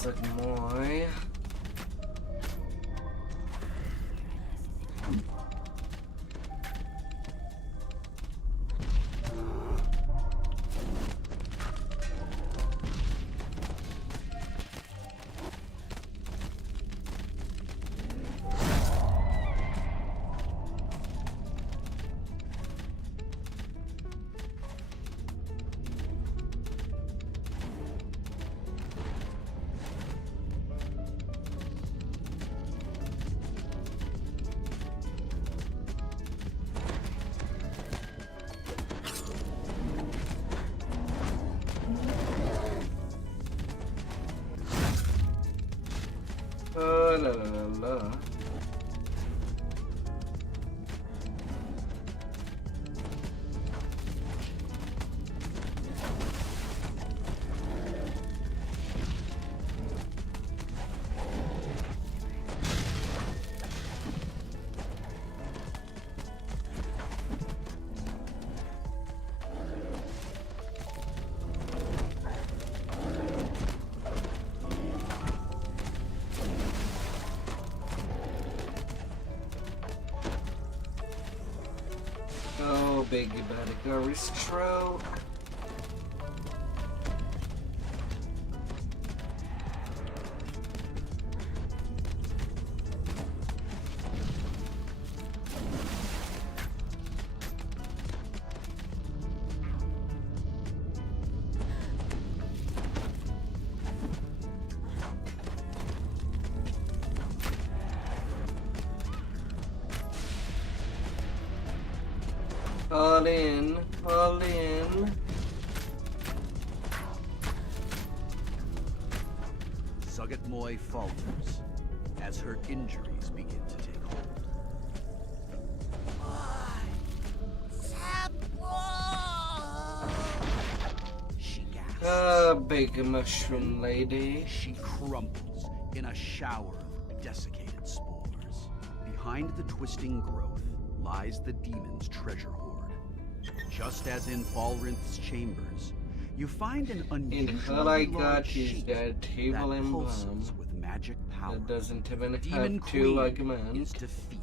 Zuggetmoy. La la la la. Oh, big better go restro. All in, all in. Sugatmoy falters as her injuries begin to take hold. She gasps. Big mushroom lady. She crumbles in a shower of desiccated spores. Behind the twisting growth lies the demon's treasure hoard. Just as in Falrinth's chambers, you find an unusually large sheet that pulses with magic power. It doesn't even Demon have two Queen arguments. is defeated.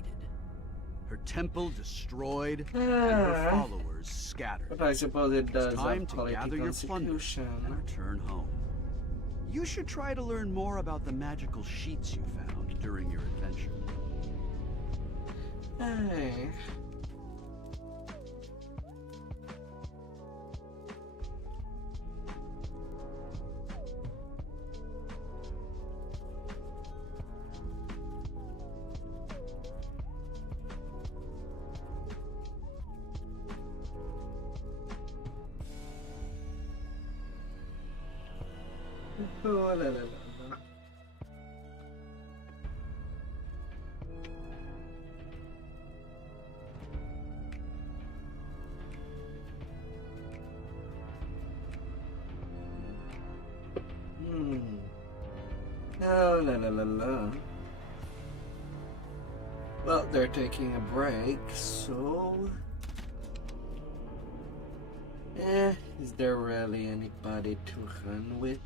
Her temple destroyed and her followers scattered. But I suppose it does It's time have to quality gather your plunder constitution. and return home. You should try to learn more about the magical sheets you found during your adventure. Hey. Oh, la, la, la, la. Oh, la la la la. Well, they're taking a break, so... is there really anybody to run with?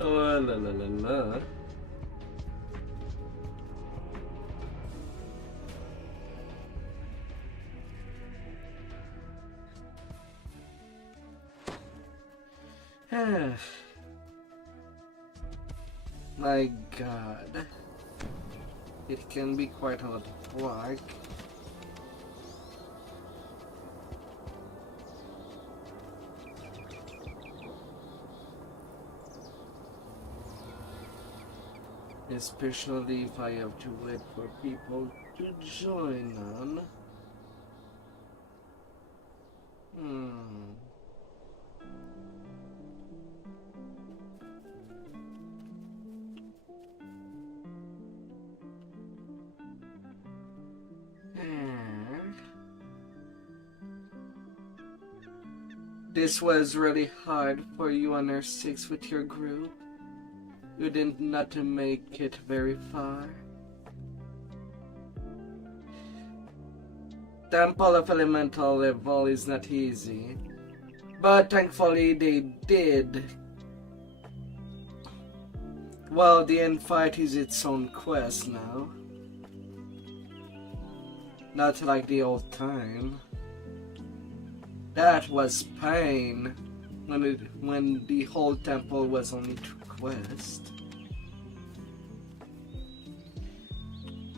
Oh, la la la la. My God, it can be quite a lot of work. Especially if I have to wait for people to join on. This was really hard for you on R6 with your group. You did not make it very far. Temple of Elemental level is not easy, but thankfully they did. Well, the end fight is its own quest now. Not like the old time. That was pain when the whole temple was only two quests.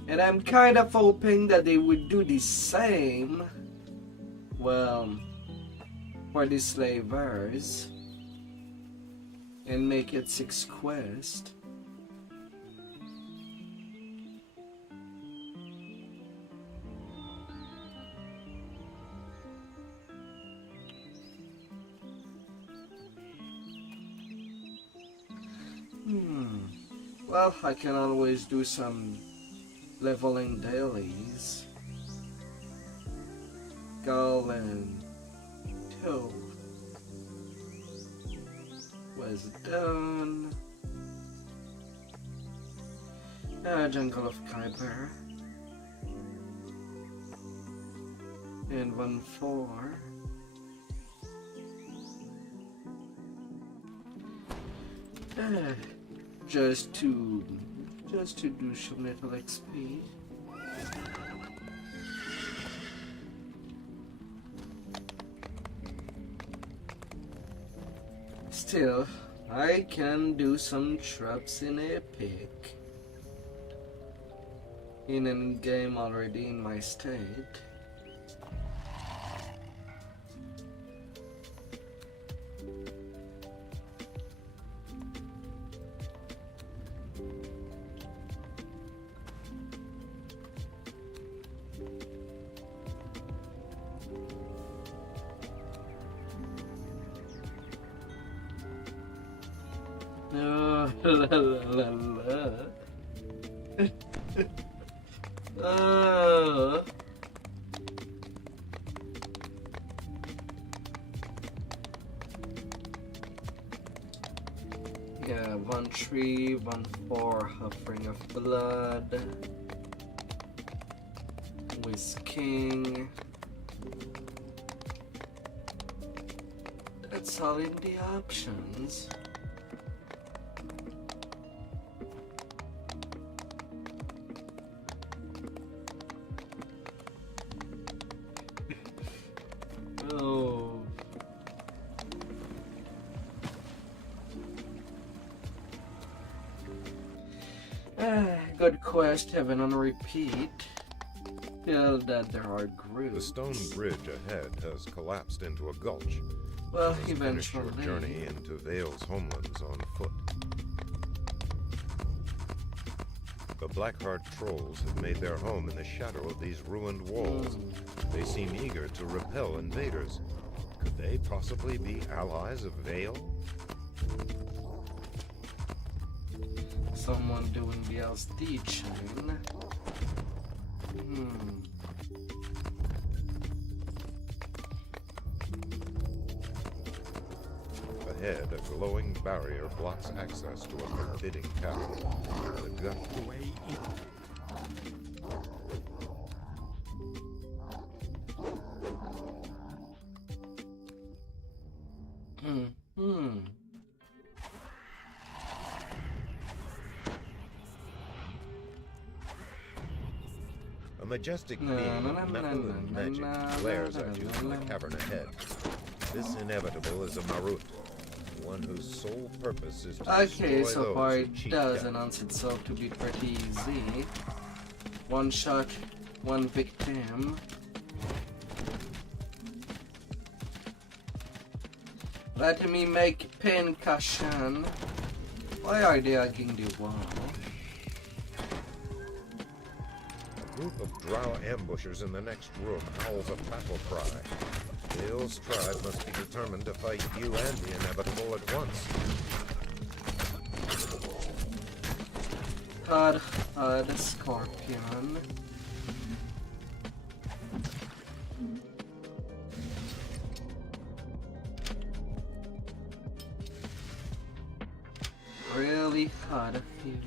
And I'm kind of hoping that they would do the same, well, for the slavers and make it 6 quests. Well, I can always do some leveling dailies. Gull and Toe was done. Jungle of Kuiper. And 1-4. Just to do some little XP. Still, I can do some traps in Epic. in game already in my state. Oh, la la la la. Yeah, 1-3, 1-4, Hovering of Blood, Whisking. That's all in the options. Oh. Good quest, heaven on repeat. Feel that there are groups. The stone bridge ahead has collapsed into a gulch. Well, You must finish your eventually. journey into Vale's homelands on foot. The Blackheart trolls have made their home in the shadow of these ruined walls. They seem eager to repel invaders. Could they possibly be allies of Vale? Someone doing the else teaching. Ahead, a glowing barrier blocks access to a forbidding castle. The gut way A majestic beam of metal and magic glares at you from the cavern ahead. This inevitable is a Marut, one whose sole purpose is to Okay, destroy so those far who it cheat does death. announce itself to be pretty easy. One shot, one victim. Let me make pin cushion. Why are they hugging the wall? A group of drow ambushers in the next room howls a battle cry. Vale's tribe must be determined to fight you and the inevitable at once. The scorpion. Really had a few.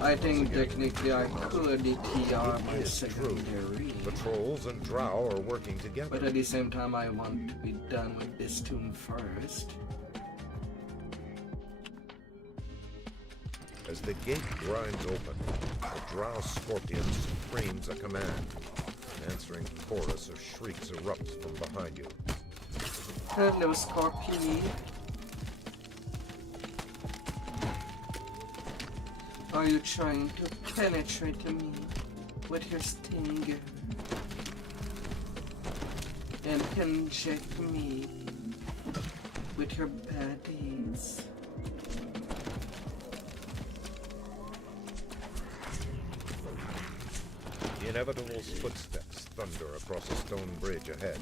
I think technically I could ETR my secondary. The trolls and drow are working together. But at the same time I want to be done with this tomb first. As the gate grinds open, the drow scorpion screams a command. An answering chorus of shrieks erupts from behind you. Hello, Scorpion. Are you trying to penetrate me with your stinger and inject me with your baddies? The inevitable's footsteps thunder across a stone bridge ahead.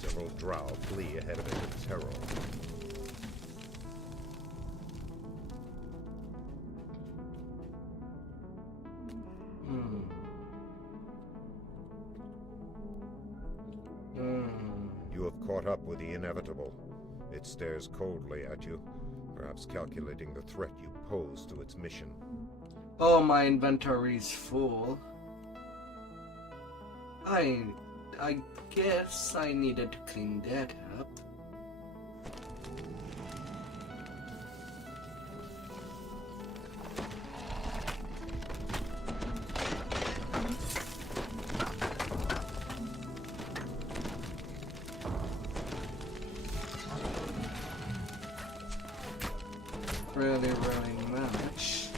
Several drow flee ahead of it in terror. You have caught up with the inevitable. It stares coldly at you, perhaps calculating the threat you pose to its mission. Oh, my inventory's full. I guess I needed to clean that up. really, really much.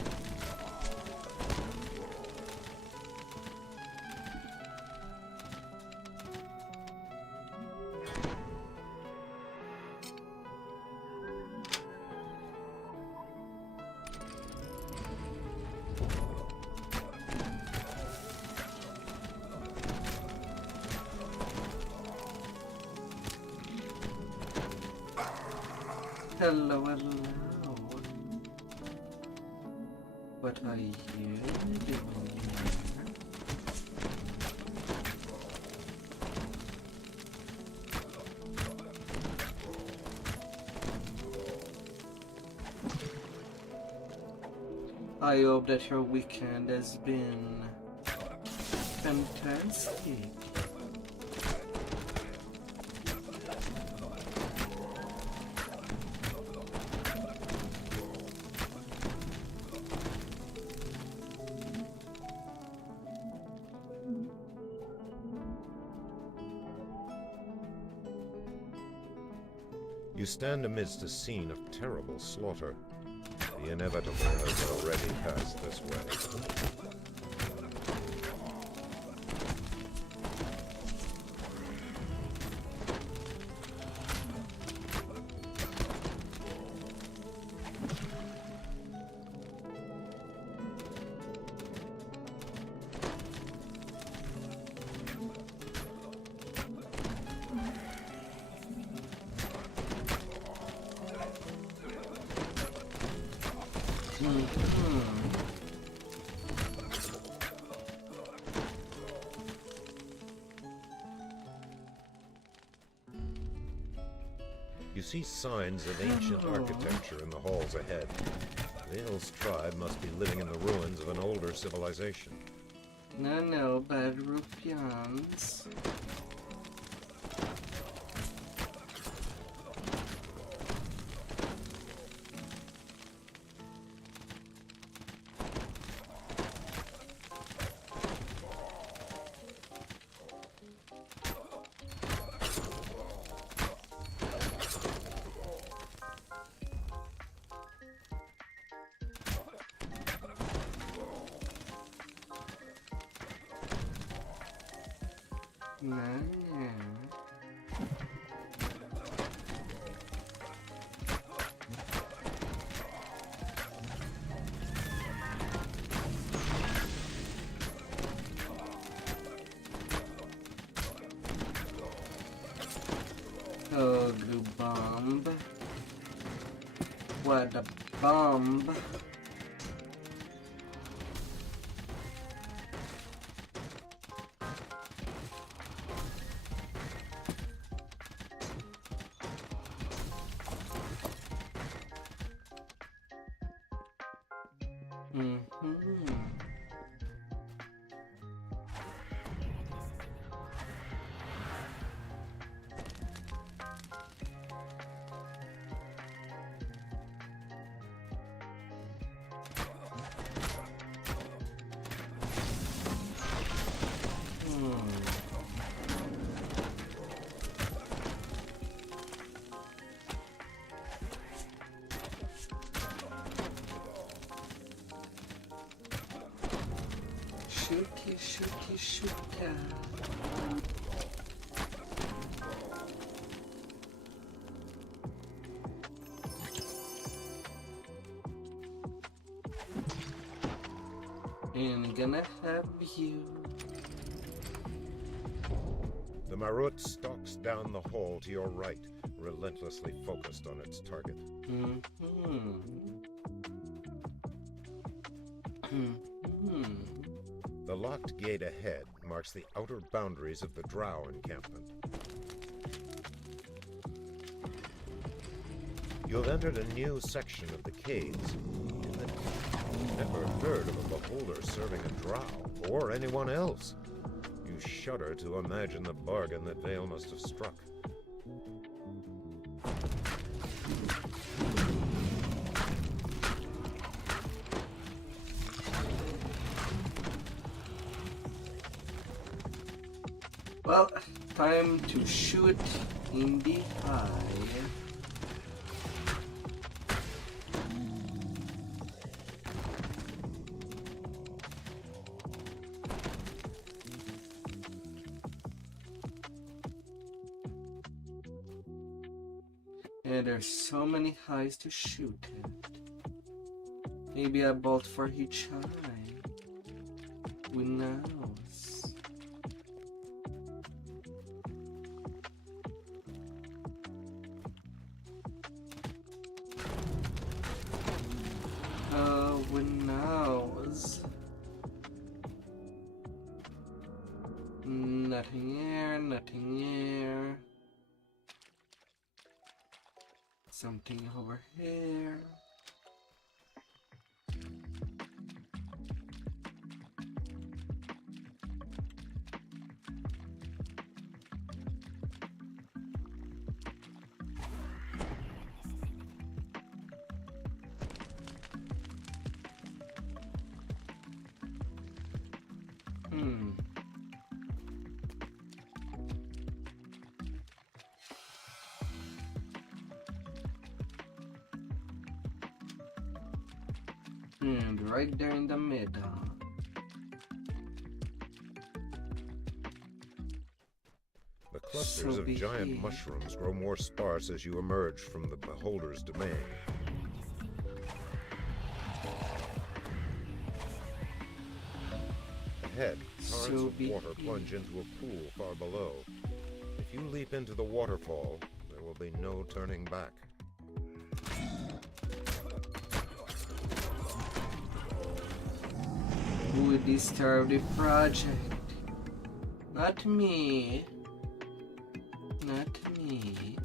Hello, hello. What are you doing here? I hope that your weekend has been fantastic. You stand amidst a scene of terrible slaughter. The inevitable has already passed this way. You see signs of ancient architecture in the halls ahead. Vale's tribe must be living in the ruins of an older civilization. No, bad ruffians. Oh, the bomb. What a bomb. Shooty. And gonna have you. The Marut stalks down the hall to your right, relentlessly focused on its target. The locked gate ahead marks the outer boundaries of the Drow encampment. You have entered a new section of the caves. Never heard of a beholder serving a Drow, or anyone else. You shudder to imagine the bargain that Vale must have struck. Well, time to shoot in the eye. And there's so many eyes to shoot at. Maybe a bolt for each eye. Who knows? Oh, who knows? Nothing here, nothing here. Something over here. And right there in the middle. The clusters of giant mushrooms grow more sparse as you emerge from the beholder's domain. Ahead, torrents of water plunge into a pool far below. If you leap into the waterfall, there will be no turning back. Who would disturb the project? Not me. Not me.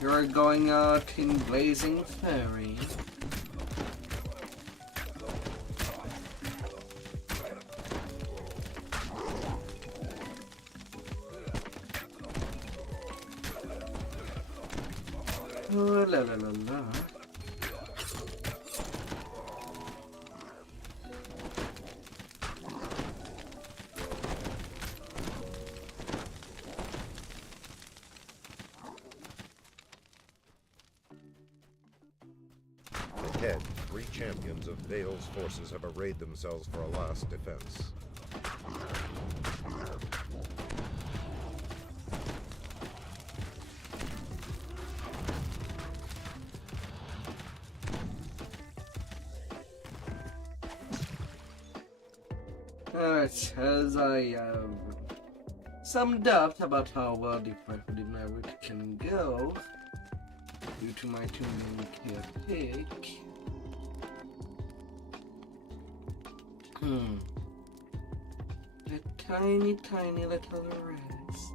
You're going out in blazing fury. Oh, la la la la. Ahead, 3 champions of Vale's forces have arrayed themselves for a last defense. As I have some doubt about how well the Preferred Merit can go due to my tuning care pick. A tiny, tiny little rest.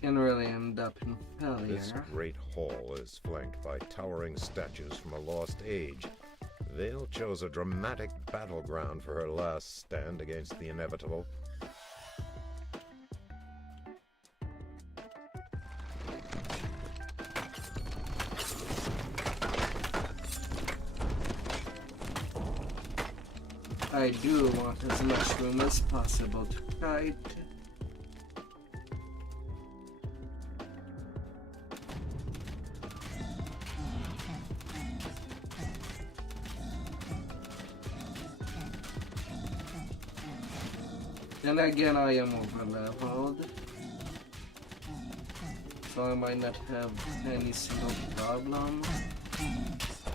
Can really end up in failure. This great hall is flanked by towering statues from a lost age. Vale chose a dramatic battleground for her last stand against the inevitable. I do want as much room as possible to fight. Then again, I am overleveled, so I might not have any single problem.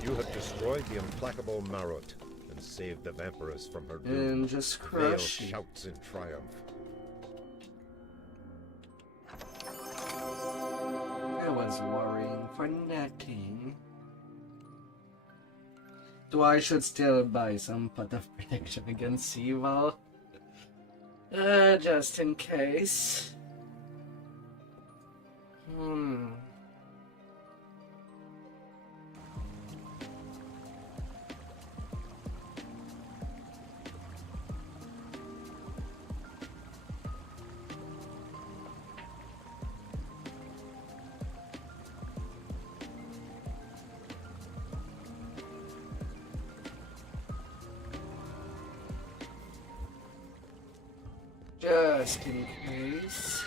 You have destroyed the implacable Marut and saved the Vampiress from her doom. And just crush Vale it. shouts in triumph. I was worrying for nothing. Though I should still buy some pot of protection against evil. Just in case. Just in case.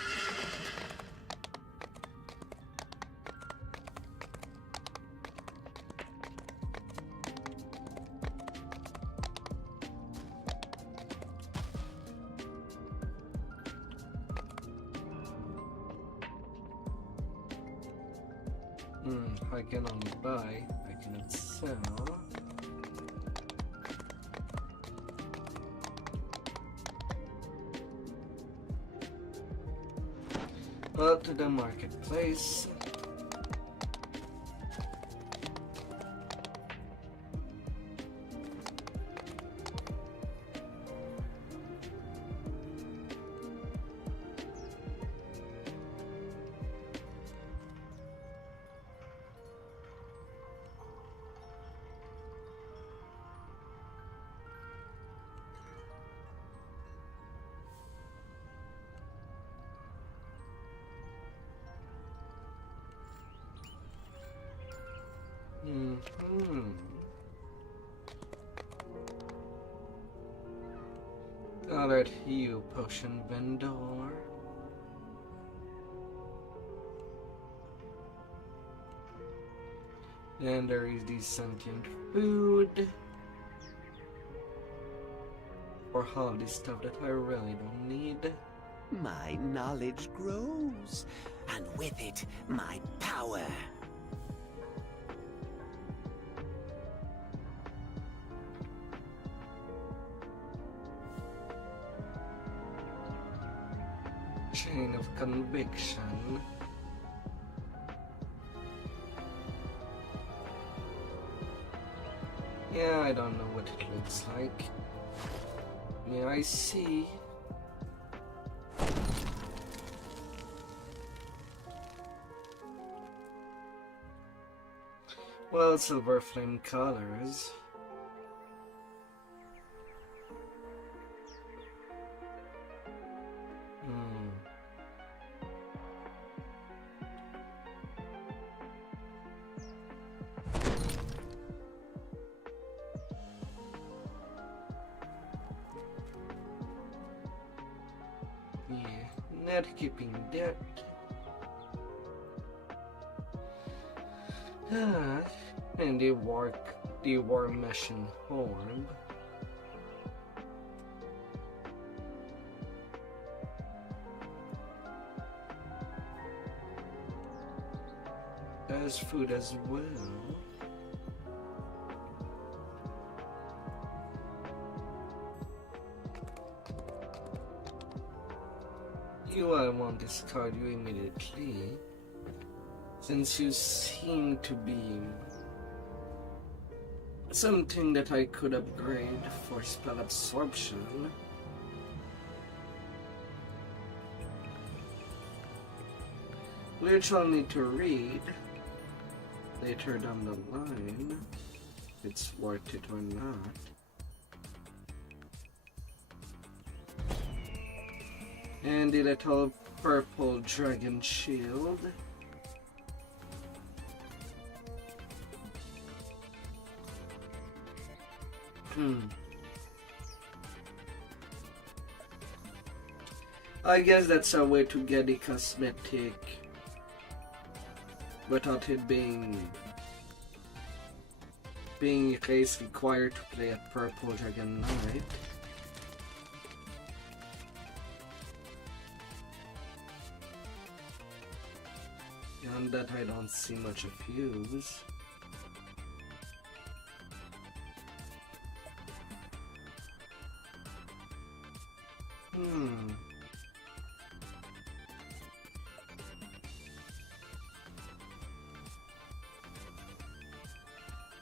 I can only buy, I cannot sell. Well, to the marketplace. Alert you, potion vendor. And there is the sentient food. For all this stuff that I really don't need. My knowledge grows, and with it, my power. Chain of conviction. Yeah, I don't know what it looks like. May I see? Well, silver flame colors. Not keeping that. And the war machine horn. As food as well. I won't discard you immediately, since you seem to be something that I could upgrade for spell absorption. Which I'll need to read later down the line, if it's worth it or not. And the little purple dragon shield. I guess that's a way to get the cosmetic without it being a case required to play a purple dragon knight. And that I don't see much of use.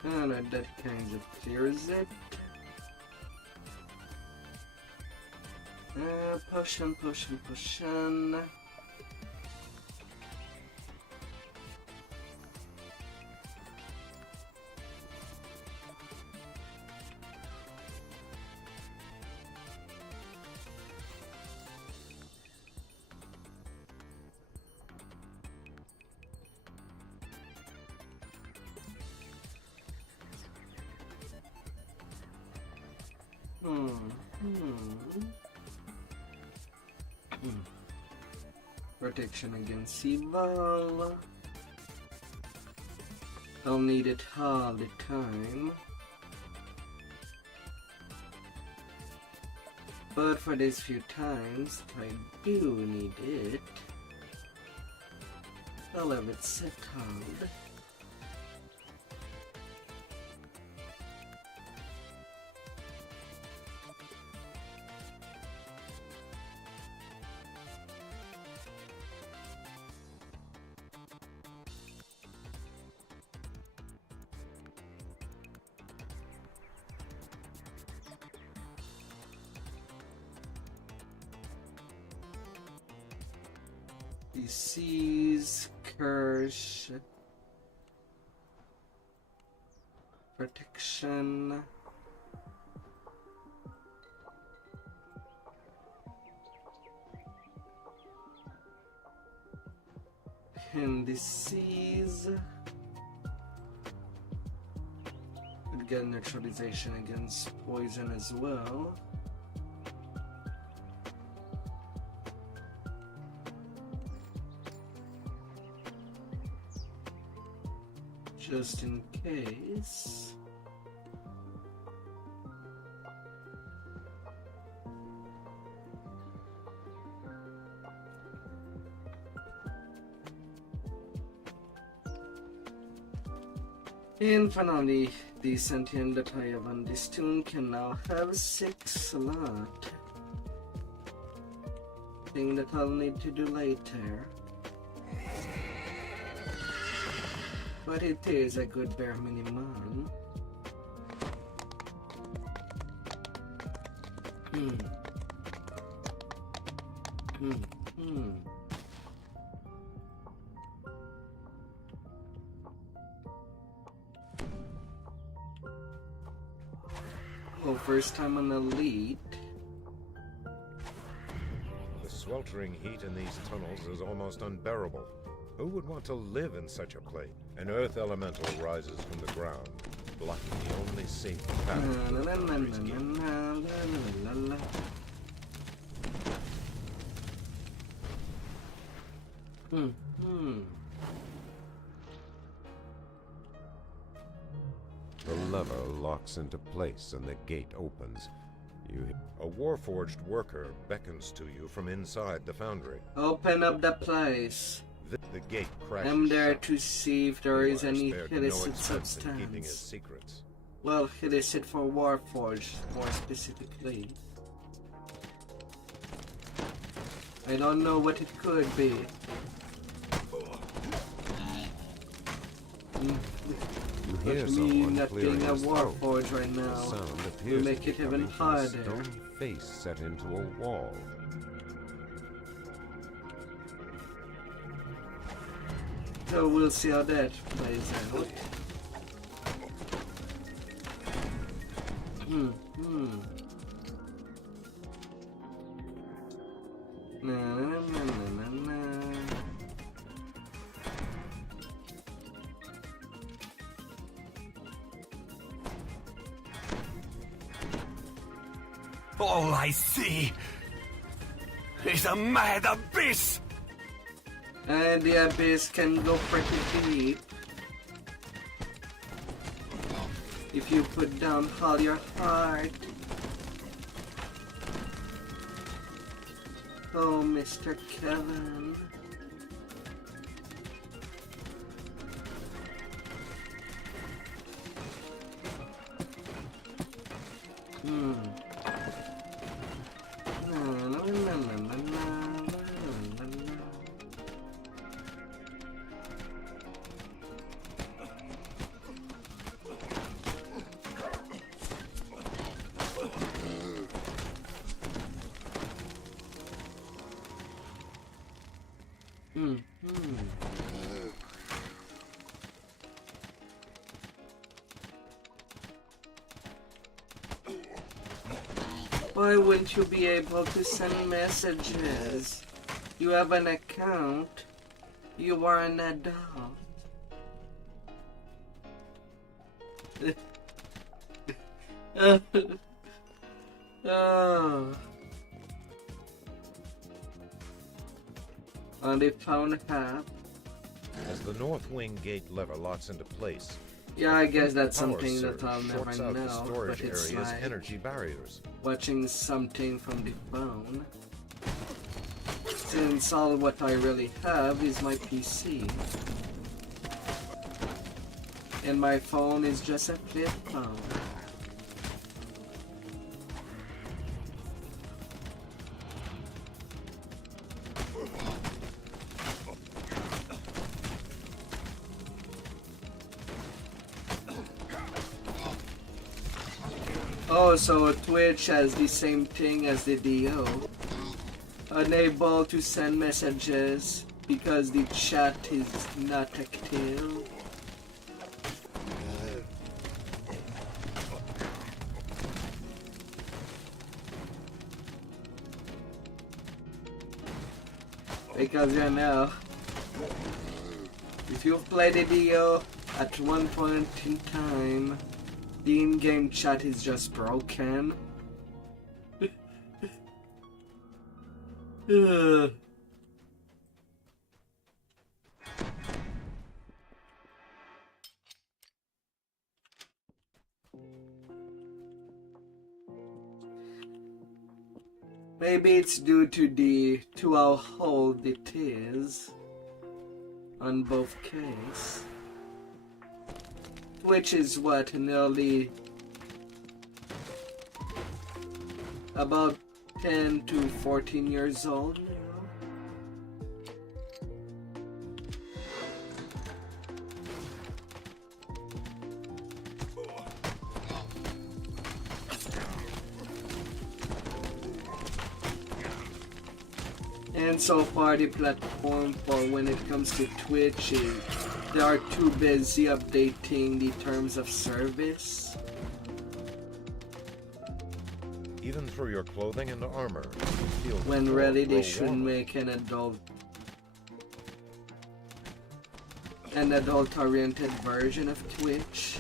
And that kind of clears it. Potion. Protection against evil. I'll need it all the time. But for these few times, I do need it. I'll have it settled. Disease, curse, protection, and disease. Could get neutralization against poison as well. Just in case. And finally, the sentient that I have on this tune can now have 6 slot. Thing that I'll need to do later. But it is a good bare minimum. Oh, first time on Elite. The sweltering heat in these tunnels is almost unbearable. Who would want to live in such a place? An earth elemental rises from the ground, blocking the only safe path to the foundry's gate. The lever locks into place and the gate opens. A warforged worker beckons to you from inside the foundry. Open up the place. The gate crashes. I'm there to see if there is any spared no illicit expense in keeping his substance. secrets. Well, illicit for Warforged, more specifically. I don't know what it could be. You hear But me someone not clearing being a his throat. Warforged right The now sound will appears make to it be even coming from a harder. stone face set into a wall. So we'll see how that plays out. Na, na, na, na, na, na. All I see is a mad abyss! And the abyss can go pretty deep. If you put down all your heart. Oh, Mr. Kevin. Na, na, na, na, na, na, na, na. Why wouldn't you be able to send messages? You have an account. You are an adult. Oh. on the phone app. As the north wing gate lever locks into place, Yeah, I guess that's power something surge that I'll never shorts out the know, storage but it's area's like energy barriers. watching something from the phone. Since all what I really have is my PC. And my phone is just a flip phone. Oh, so Twitch has the same thing as the DO. Unable to send messages because the chat is not active. Because you know, if you've played a DO at one point in time, the in-game chat is just broken. Maybe it's due to how old it is on both cases. Which is what, nearly about 10 to 14 years old now. And so far the platform for when it comes to Twitch is they are too busy updating the terms of service. Even through your clothing and armor, you feel the When floor really they grow should warmer. make an adult-oriented version of Twitch.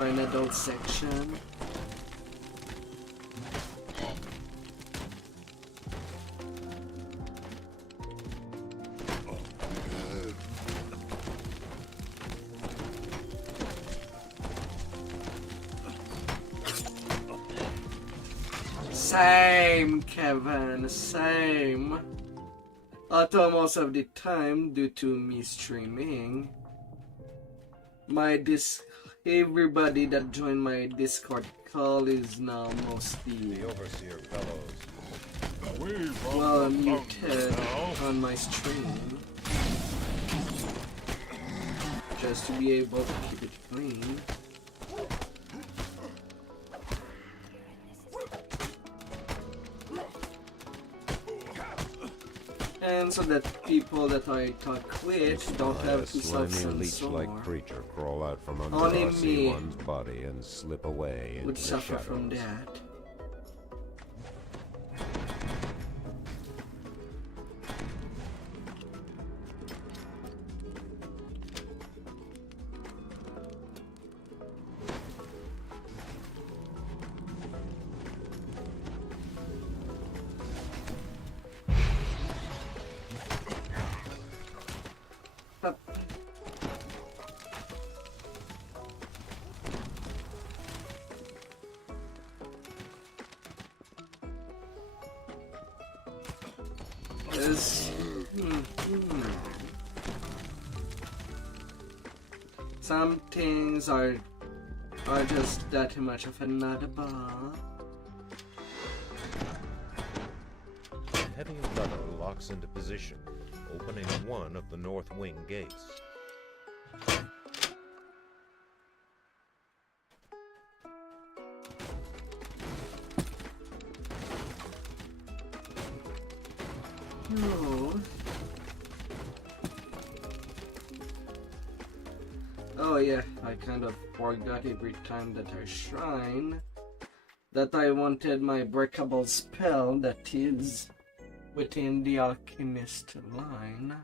Or an adult section. Same, Kevin, same. Although most of the time, due to me streaming, everybody that joined my Discord call is now mostly The overseer bellows. well muted on my stream, just to be able to keep it clean. And so that people that I talk with don't have to self-censor. Leech-like creature crawl out from under Only our me C1's body and slip away into would the suffer shadows. from that. Some things are just that much of another bar. The heavy lever locks into position, opening one of the north wing gates. No. Oh yeah, I kind of forgot every time that I shrine that I wanted my breakable spell that is within the alchemist line.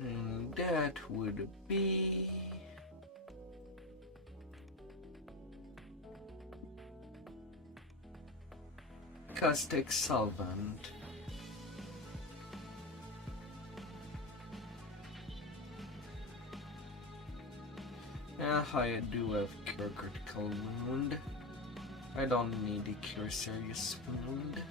And that would be caustic solvent. I do have cure critical wound. I don't need a cure serious wound.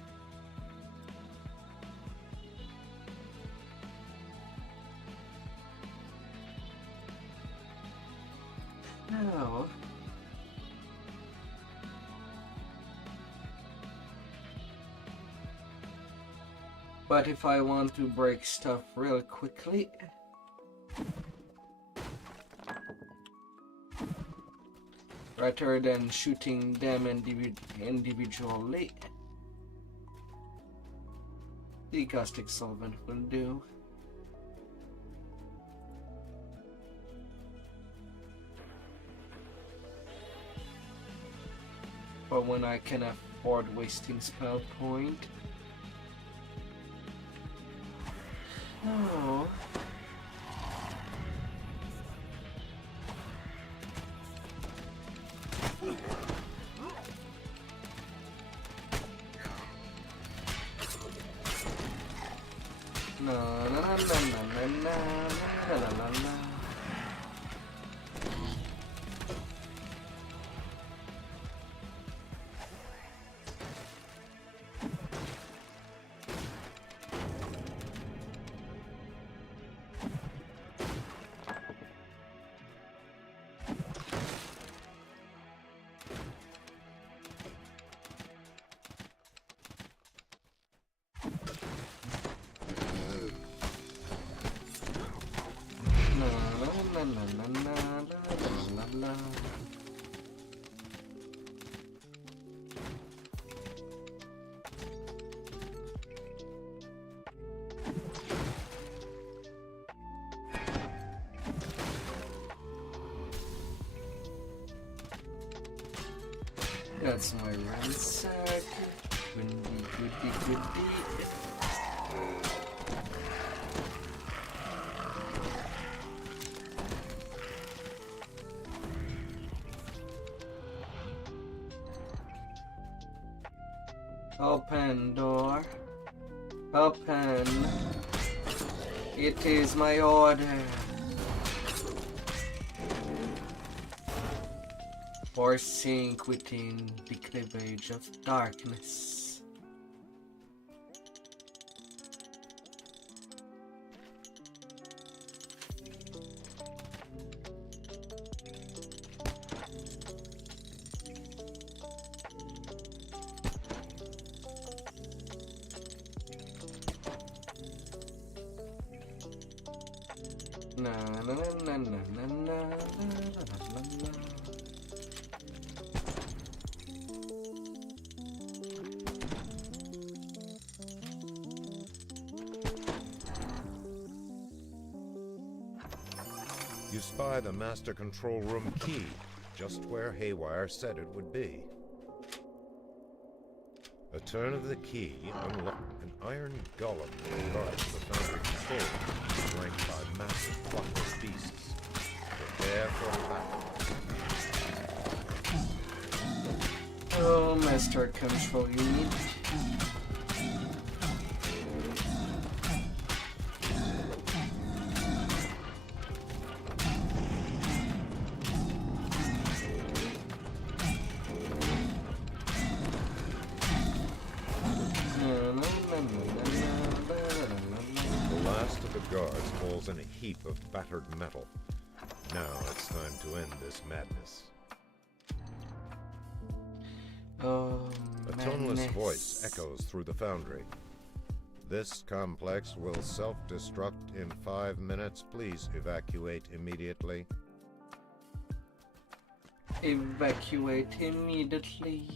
No. But if I want to break stuff real quickly, rather than shooting them individually, the caustic solvent will do. But when I can afford wasting spell point. No. No, no, no, no, no, no, no, no, no, no. That's my ransack. Goody. Open door. Open. It is my order. Or sink within the cleavage of darkness. Na na na na na na na na na. You spy the master control room key, just where Haywire said it would be. A turn of the key unlocked an iron golem that guards the foundry control room, flanked by massive flockless beasts. Prepare for battle. Oh, master control unit. In a heap of battered metal. Now it's time to end this madness. A toneless voice echoes through the foundry. This complex will self-destruct in 5 minutes. Please evacuate immediately. Evacuate immediately.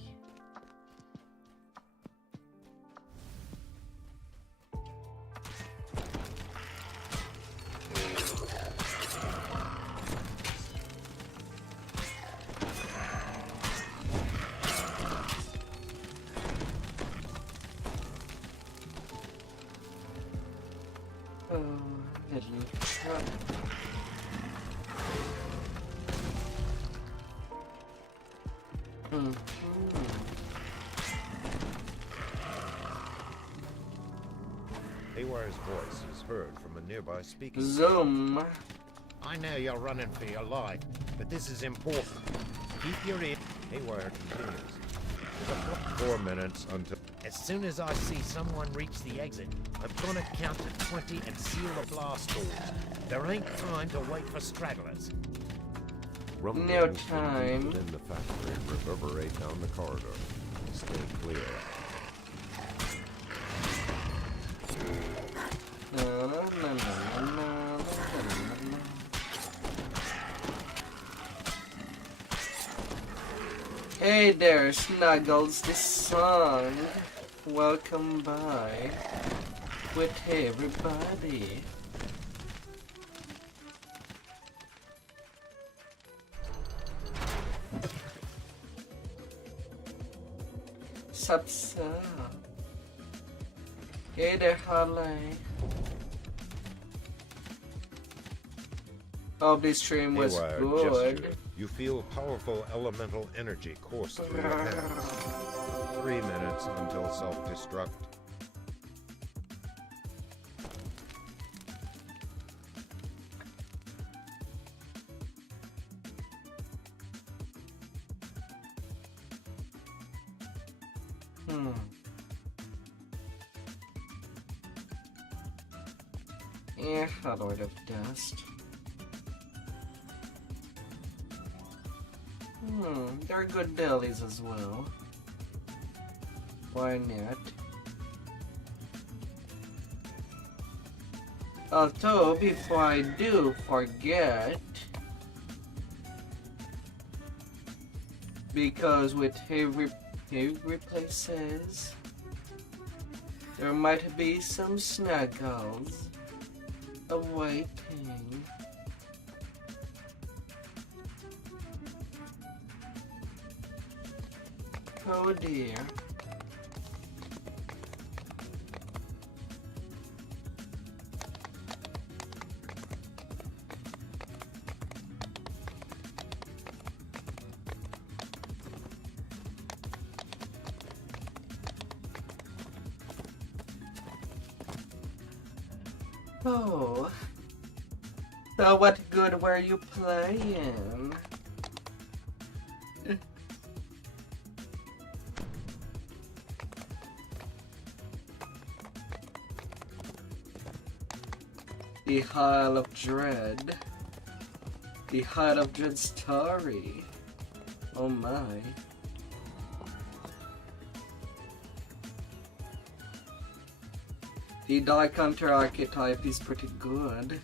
Haywire's voice is heard from a nearby speaking. Zoom. I know you're running for your life, but this is important. Keep your ear. Haywire continues. There's 4 minutes until... As soon as I see someone reach the exit, I'm gonna count to 20 and seal the blast doors. There ain't time to wait for stragglers. No time. In the factory reverberate down the corridor. Stay clear. Hey there, Snuggles, this song. Welcome by with everybody. Sup. Hey there, Harley. Hope this stream was Haywire good. gestured. You feel powerful elemental energy course through your hands. 3 minutes until self-destruct. Yeah, a lot of dust. There are good delis as well. Why not? Although, before I do forget, because with every places, there might be some snuggles awaiting. Oh dear. Oh. So what good were you playing? The Isle of Dread. The Isle of Dread story. Oh my. The Dark Hunter archetype is pretty good.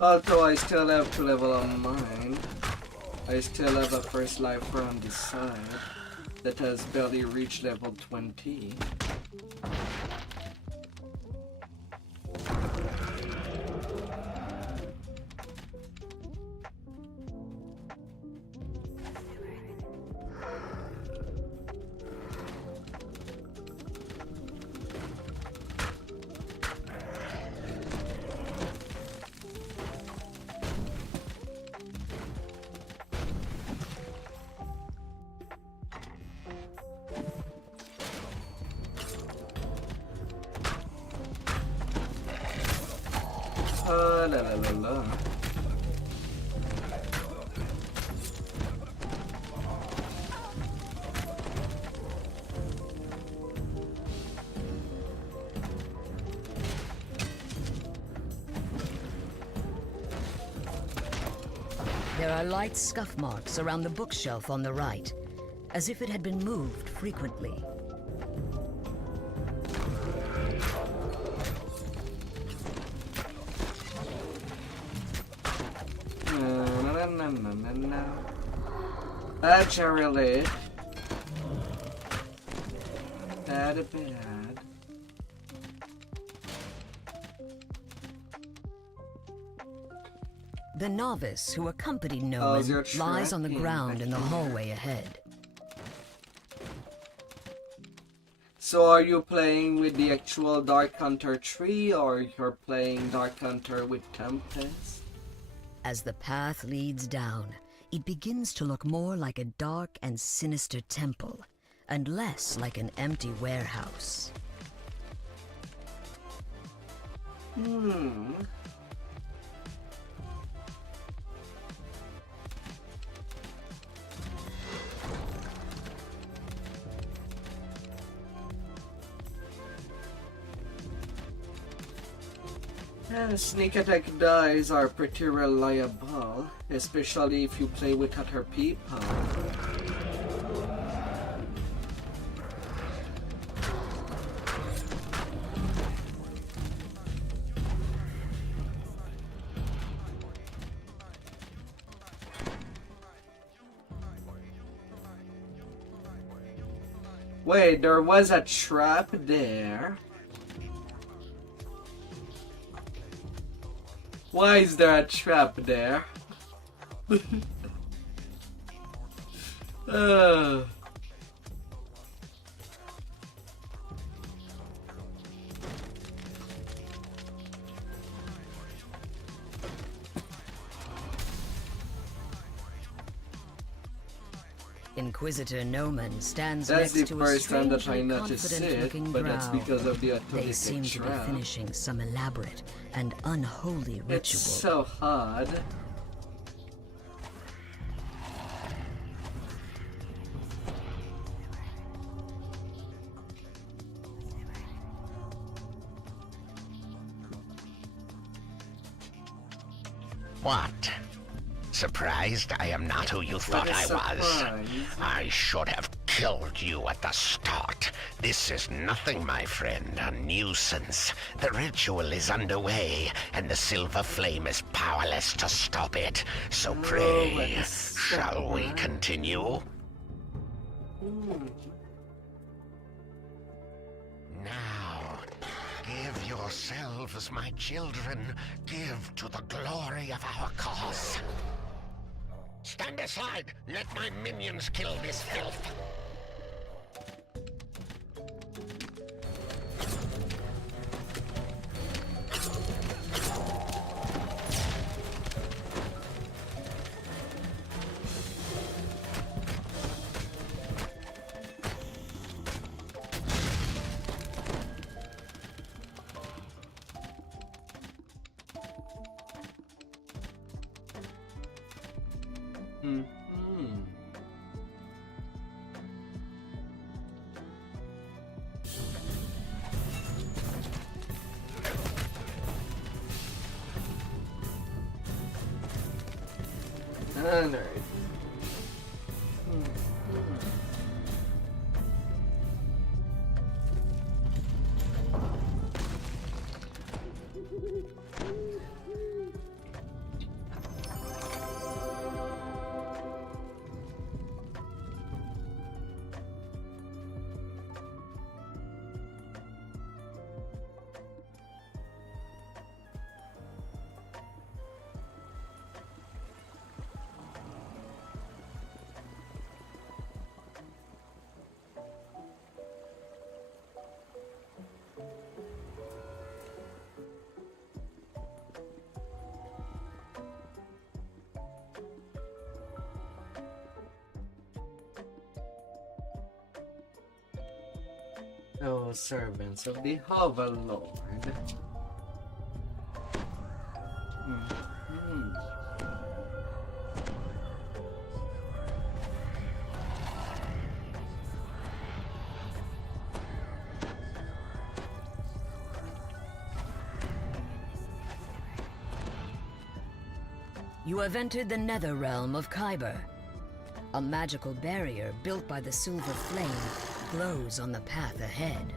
Although I still have to level on mine, I still have a first life on this side that has barely reached level 20. La la la la. There are light scuff marks around the bookshelf on the right, as if it had been moved frequently. No. That's really bad. The novice who accompanied Noman lies on the ground in the hallway ahead. So are you playing with the actual Dark Hunter tree, or you're playing Dark Hunter with Tempest? As the path leads down, it begins to look more like a dark and sinister temple, and less like an empty warehouse. Sneak attack dice are pretty reliable, especially if you play with other people. Wait, there was a trap there. Why is there a trap there? Inquisitor Noman stands That's next the to a first time that I strangely noticed confident-looking it, but that's drow. because of the They automatic seem to be trap. finishing some elaborate and unholy ritual. It's so hard. What? Surprised I am not who you thought I was? I should have killed you at the start. This is nothing, my friend, a nuisance. The ritual is underway, and the silver flame is powerless to stop it. So pray, shall we continue? Now, give yourselves, my children. Give to the glory of our cause. Stand aside! Let my minions kill this filth! Alright. Oh, servants of the Overlord. You have entered the nether realm of Kyber. A magical barrier built by the silver flame glows on the path ahead.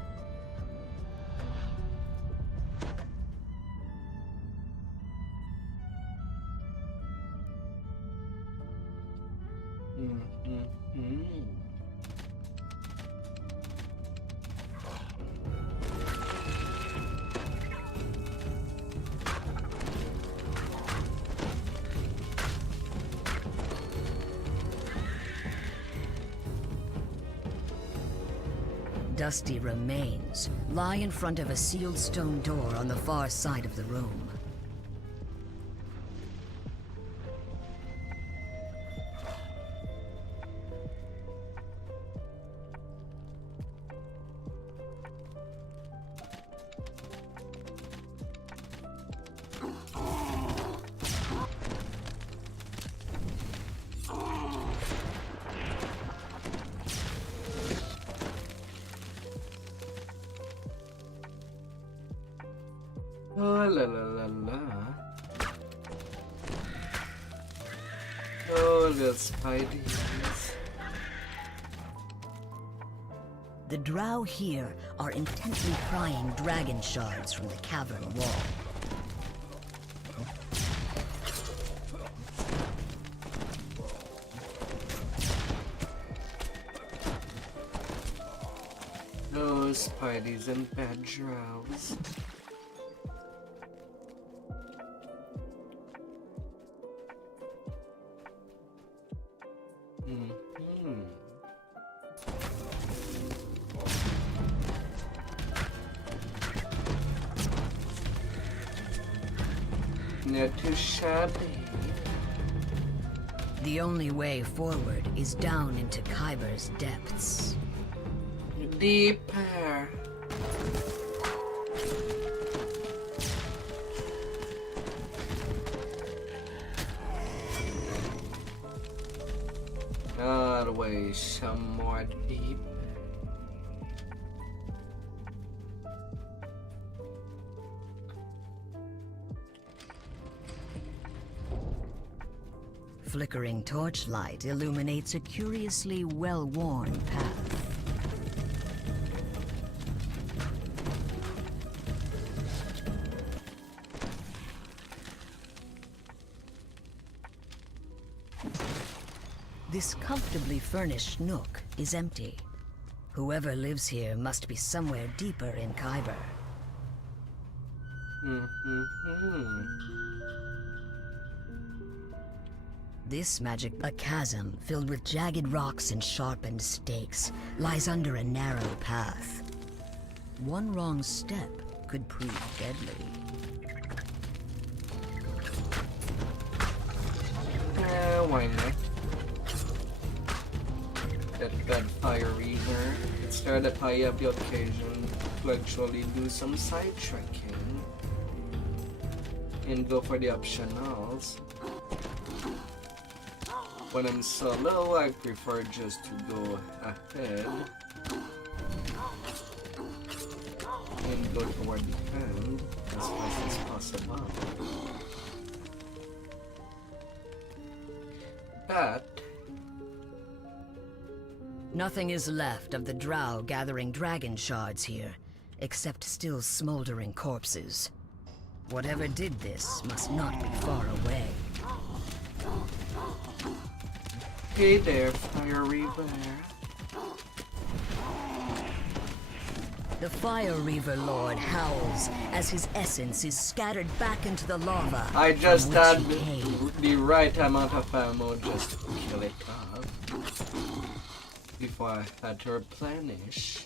dusty remains lie in front of a sealed stone door on the far side of the room. Oh la la la la. Oh, little spideys. The drow here are intently prying dragon shards from the cavern wall. Oh, spideys and bad drows. Not too shabby. The only way forward is down into Kyber's depths. Deeper. Always some more deep. Flickering torchlight illuminates a curiously well-worn path. This comfortably furnished nook is empty. Whoever lives here must be somewhere deeper in Kyber. This magic, a chasm filled with jagged rocks and sharpened stakes, lies under a narrow path. One wrong step could prove deadly. Why not? That fire reaver. It started high up the occasion to actually do some side trekking and go for the optionals. When I'm solo, I prefer just to go ahead and go toward the end as fast as possible. But nothing is left of the drow gathering dragon shards here, except still smoldering corpses. Whatever did this must not be far away. Hey there, Fire Reaver. The Fire Reaver Lord howls as his essence is scattered back into the lava. I just from had which he came. the right amount of ammo just to kill it off before I had to replenish.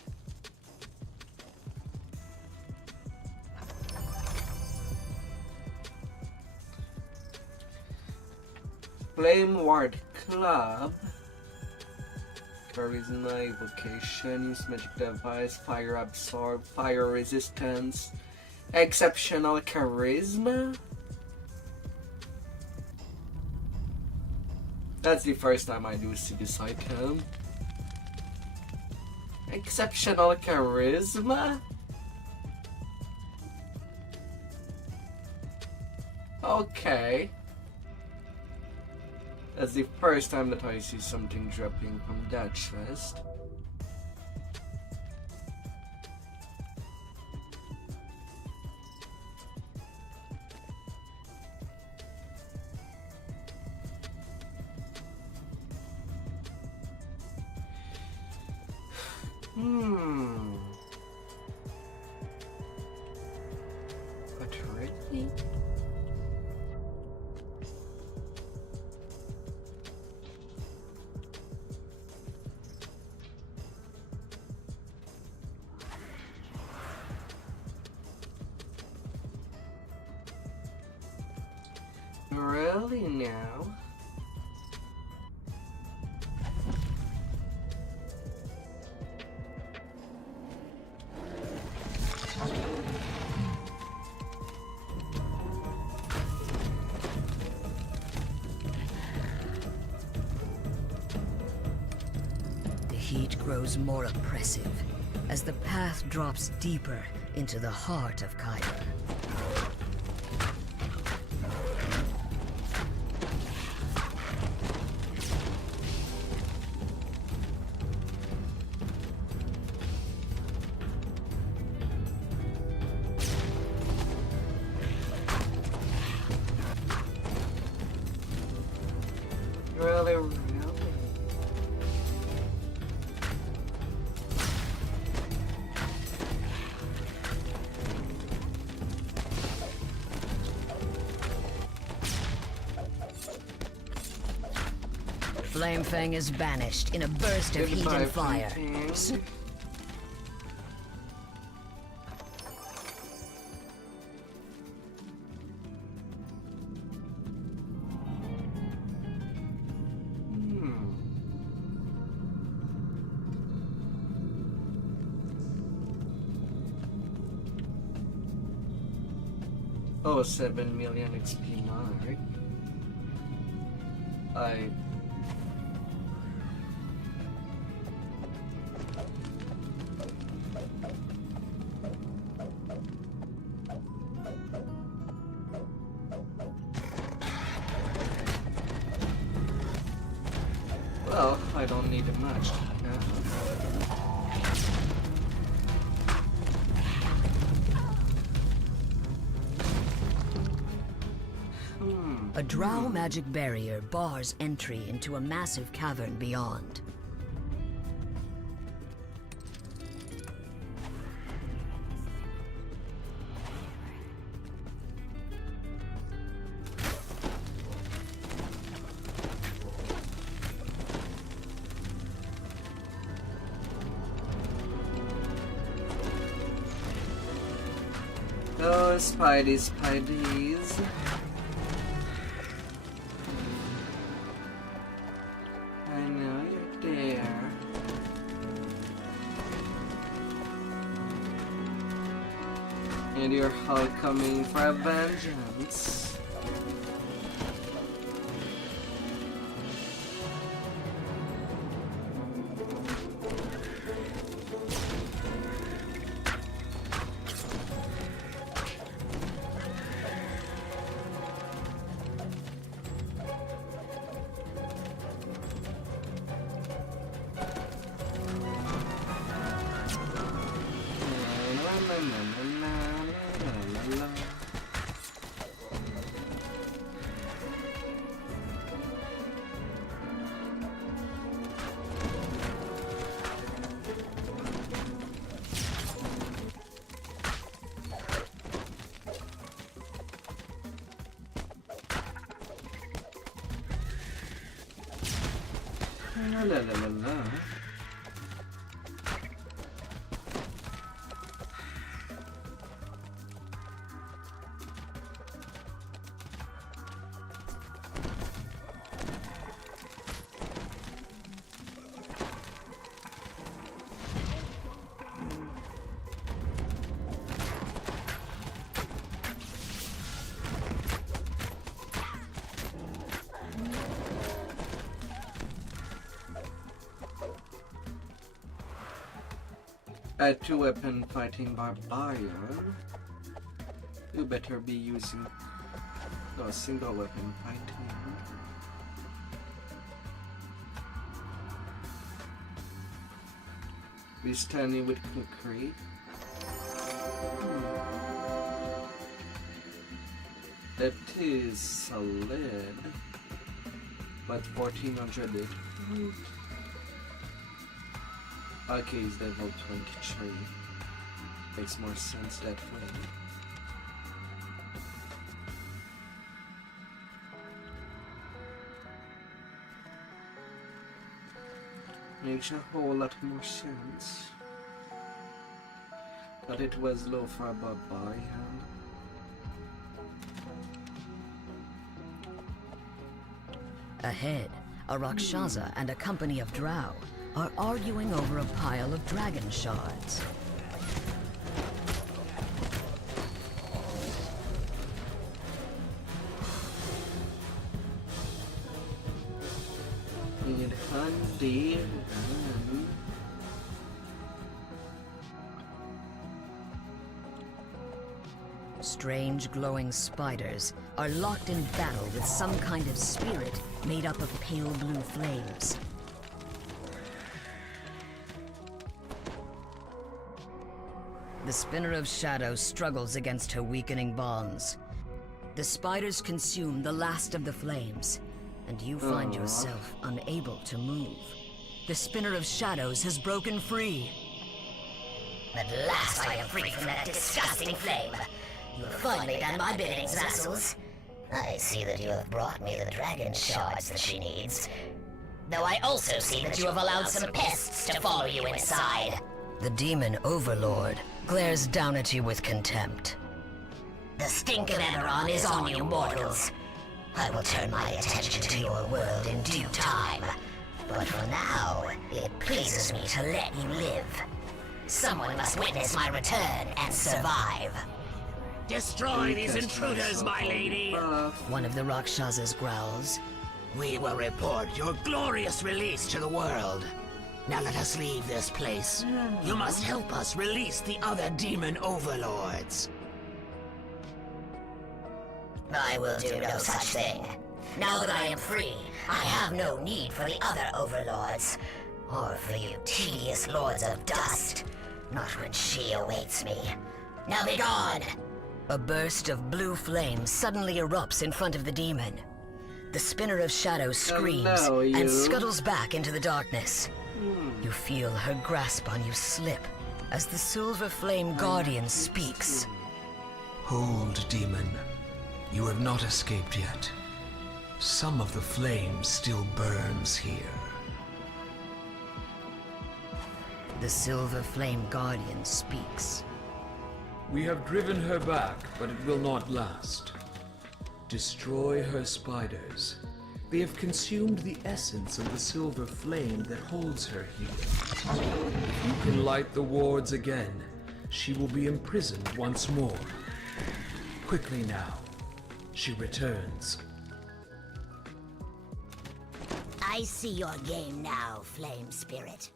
Flame Ward Club. Charisma, Evocation, use magic device, fire absorb, fire resistance, exceptional charisma. That's the first time I do see this item. Exceptional charisma? Okay. That's the first time that I see something dropping from that chest. But really? Really now? The heat grows more oppressive as the path drops deeper into the heart of Kyber. Really? Flamefang is vanished in a burst of heat and fire. Oh, 7 million XP mark. Well, I don't need it much. A drow magic barrier bars entry into a massive cavern beyond. Oh, Spideys. I know you're there. And you're all coming for vengeance. A two-weapon fighting barbarian. You better be using a single weapon fighting. Be standing with cookery. That is solid. But 1400 it. Okay, it's level 23. Makes more sense that way. Makes a whole lot more sense. But it was low for a barbarian. Ahead, a Rakshasa and a company of drow are arguing over a pile of dragon shards. Strange glowing spiders are locked in battle with some kind of spirit made up of pale blue flames. The Spinner of Shadows struggles against her weakening bonds. The spiders consume the last of the flames, and you find yourself unable to move. The Spinner of Shadows has broken free. At last I am free from that disgusting flame. You have finally done my biddings, vassals. I see that you have brought me the dragon shards that she needs. Though I also see that you have allowed some pests to follow you inside. The demon overlord glares down at you with contempt. The stink of Eberron is on you, mortals. I will turn my attention to your world in due time. But for now, it pleases me to let you live. Someone must witness my return and survive. Destroy these intruders, my lady! One of the Rakshasas growls. We will report your glorious release to the world. Now let us leave this place. You must help us release the other demon overlords. I will do no such thing. Now that I am free, I have no need for the other overlords. Or for you tedious lords of dust. Not when she awaits me. Now be gone! A burst of blue flame suddenly erupts in front of the demon. The Spinner of Shadows screams and scuttles back into the darkness. You feel her grasp on you slip as the Silver Flame Guardian speaks. Hold, demon. You have not escaped yet. Some of the flame still burns here. The Silver Flame Guardian speaks. We have driven her back, but it will not last. Destroy her spiders. They have consumed the essence of the silver flame that holds her here. If you can light the wards again, she will be imprisoned once more. Quickly now. She returns. I see your game now, Flame Spirit.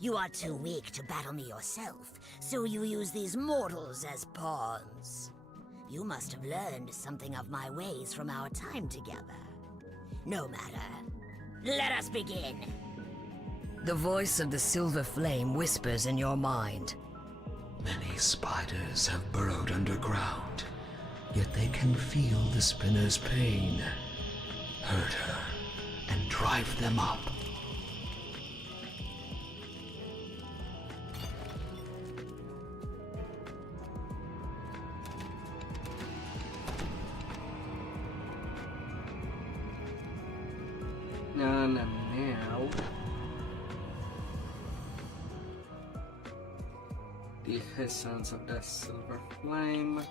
You are too weak to battle me yourself, so you use these mortals as pawns. You must have learned something of my ways from our time together. No matter. Let us begin. The voice of the Silver Flame whispers in your mind. Many spiders have burrowed underground, yet they can feel the spinner's pain. Hurt her and drive them up. Now. The essence of the Silver Flame.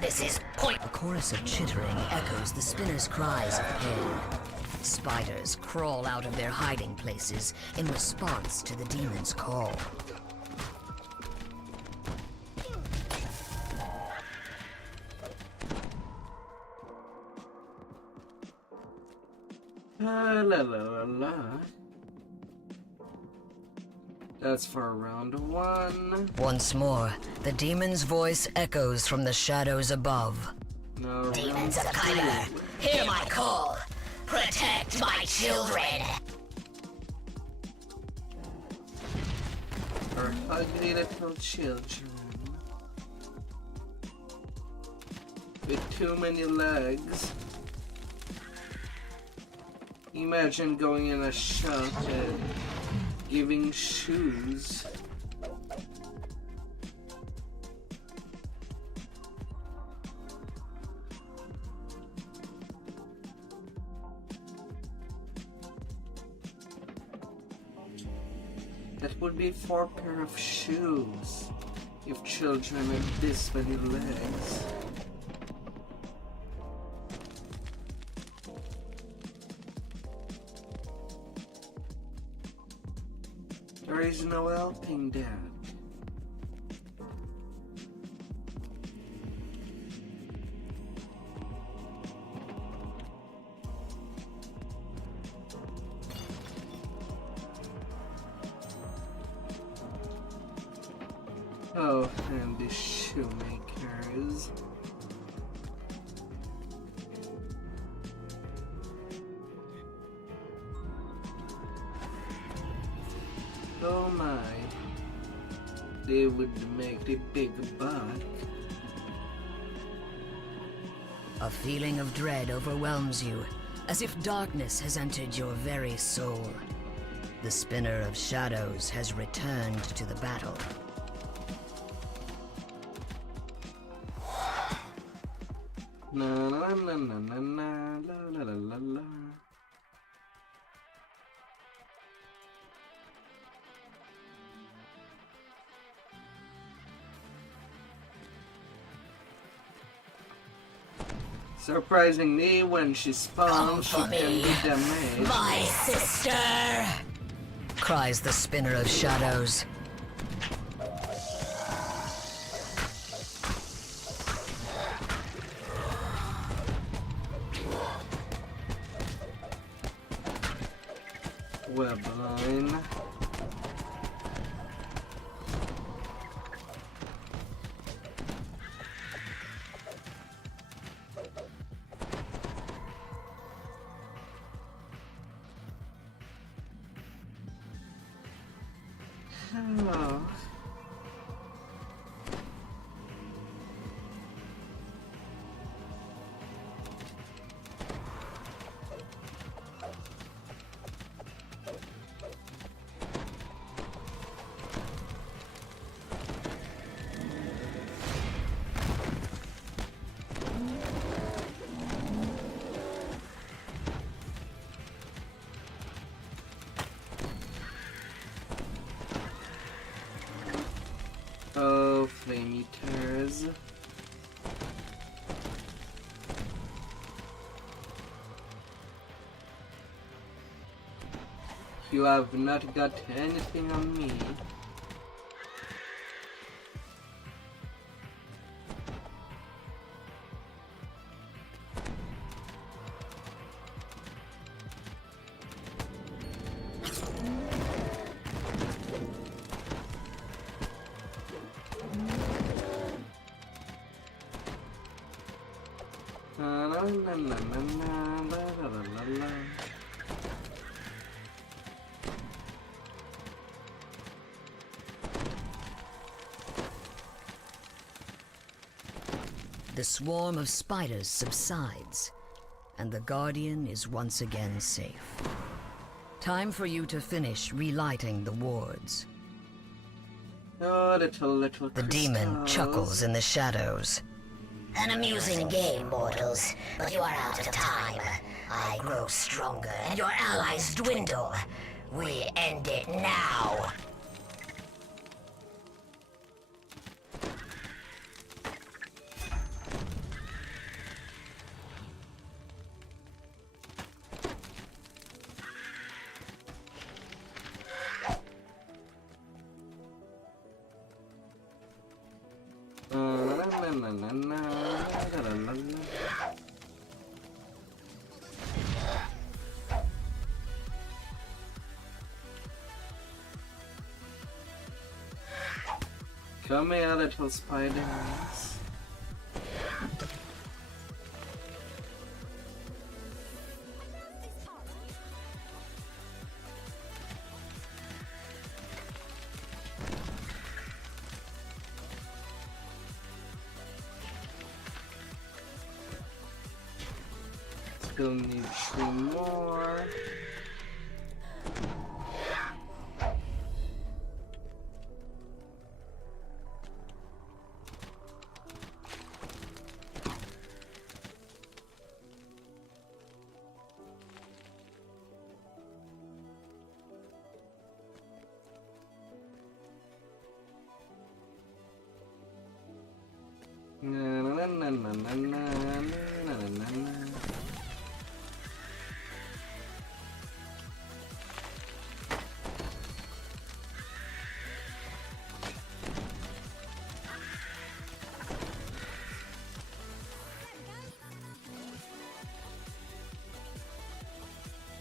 This is point. A chorus of chittering echoes the spinner's cries of pain. Spiders crawl out of their hiding places in response to the demon's call. That's for round one. Once more, the demon's voice echoes from the shadows above. No, Demons of Kyber, hear my call. Protect my children. Our ugly little children. With too many legs. Imagine going in a shop and giving shoes. That would be 4 pair of shoes. Give children this many legs. There is no helping that. Oh, and the shoemakers. Oh my. They would make the big buck. A feeling of dread overwhelms you, as if darkness has entered your very soul. The spinner of shadows has returned to the battle. Na na na na na na la la la la. Surprisingly, when she spawns, she can be damaged. My sister! Cries the spinner of shadows. Webline. Hello. Oh, flame eaters. You have not got anything on me. The swarm of spiders subsides, and the Guardian is once again safe. Time for you to finish relighting the wards. Oh, little The demon chuckles in the shadows. An amusing game, mortals, but you are out of time. I grow stronger, and your allies dwindle. We end it now. Come here, little spiders. Still need 3 more.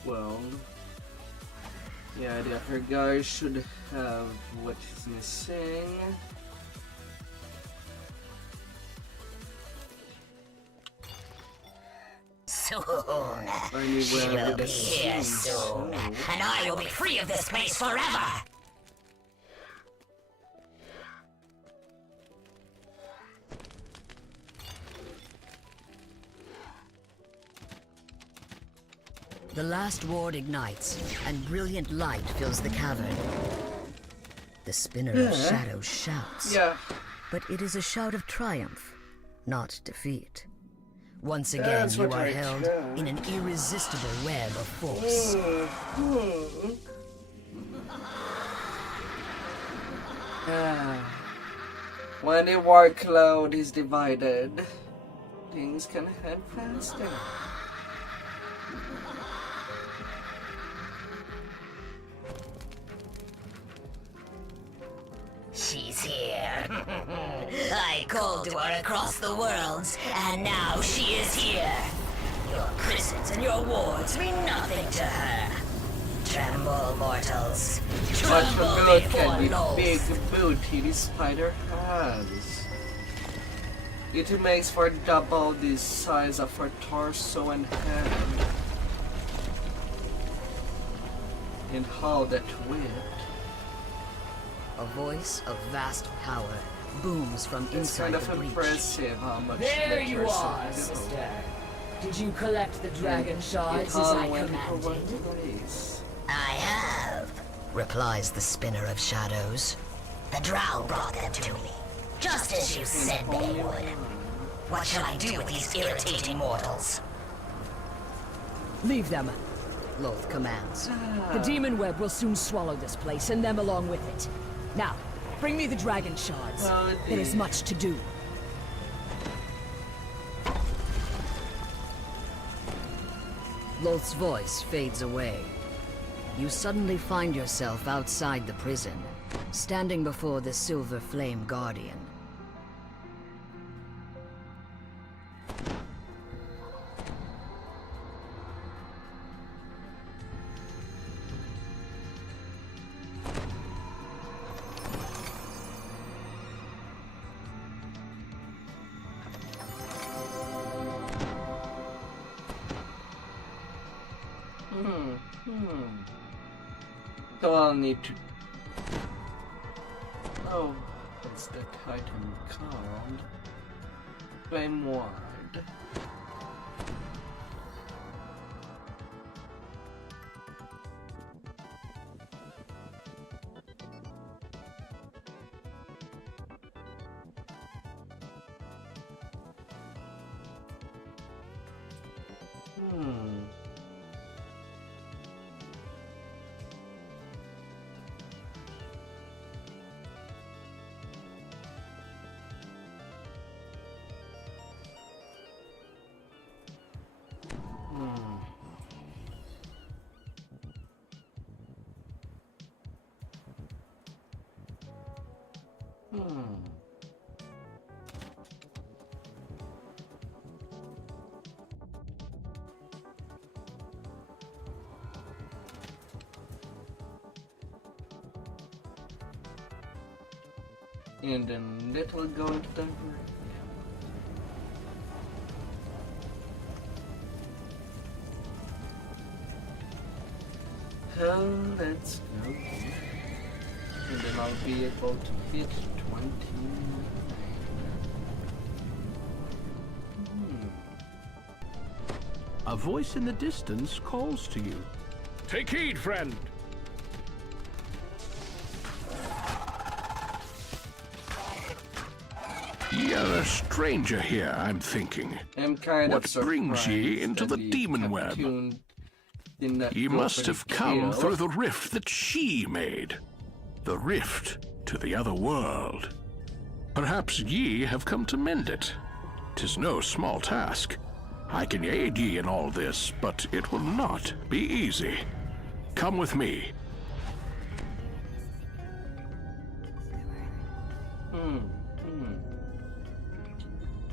world. Yeah, the other guy should have what is missing. Soon. She will be here soon, and I will be free of this place forever! The last ward ignites, and brilliant light fills the cavern. The spinner of shadows shouts. But it is a shout of triumph, not defeat. Once again, you are held in an irresistible web of force. When the workload is divided, things can head faster. She's here. I called to her across the worlds, and now she is here. Your prisons and your wards mean nothing to her. Tremble, mortals. Tremble Look before at the Loth. big booty the spider has. It makes for double the size of her torso and head. And how that width. A voice of vast power booms from It's inside kind of the breach. impressive how much There that you person are, can do. sister. Did you collect the dragon It shards as all I went for commanded? one place. I have. Replies the spinner of shadows. The drow brought them to me, just as you said they would. What shall I do with these irritating mortals? Leave them. Loth commands. The demon web will soon swallow this place, and them along with it. Now, bring me the dragon shards. There is much to do. Loth's voice fades away. You suddenly find yourself outside the prison, standing before the Silver Flame Guardian. So I'll need to... Oh, that's the Titan called Flame Ward. And then that will go into the... Let's go. And then I'll be able to hit 20. A voice in the distance calls to you. Take heed, friend. You're a stranger here, I'm thinking. I'm kind what of surprised brings ye into that the he demon kept web? tuned in that Ye must have come kill. through the rift that she made. The rift to the other world. Perhaps ye have come to mend it. 'Tis no small task. I can aid ye in all this, but it will not be easy. Come with me.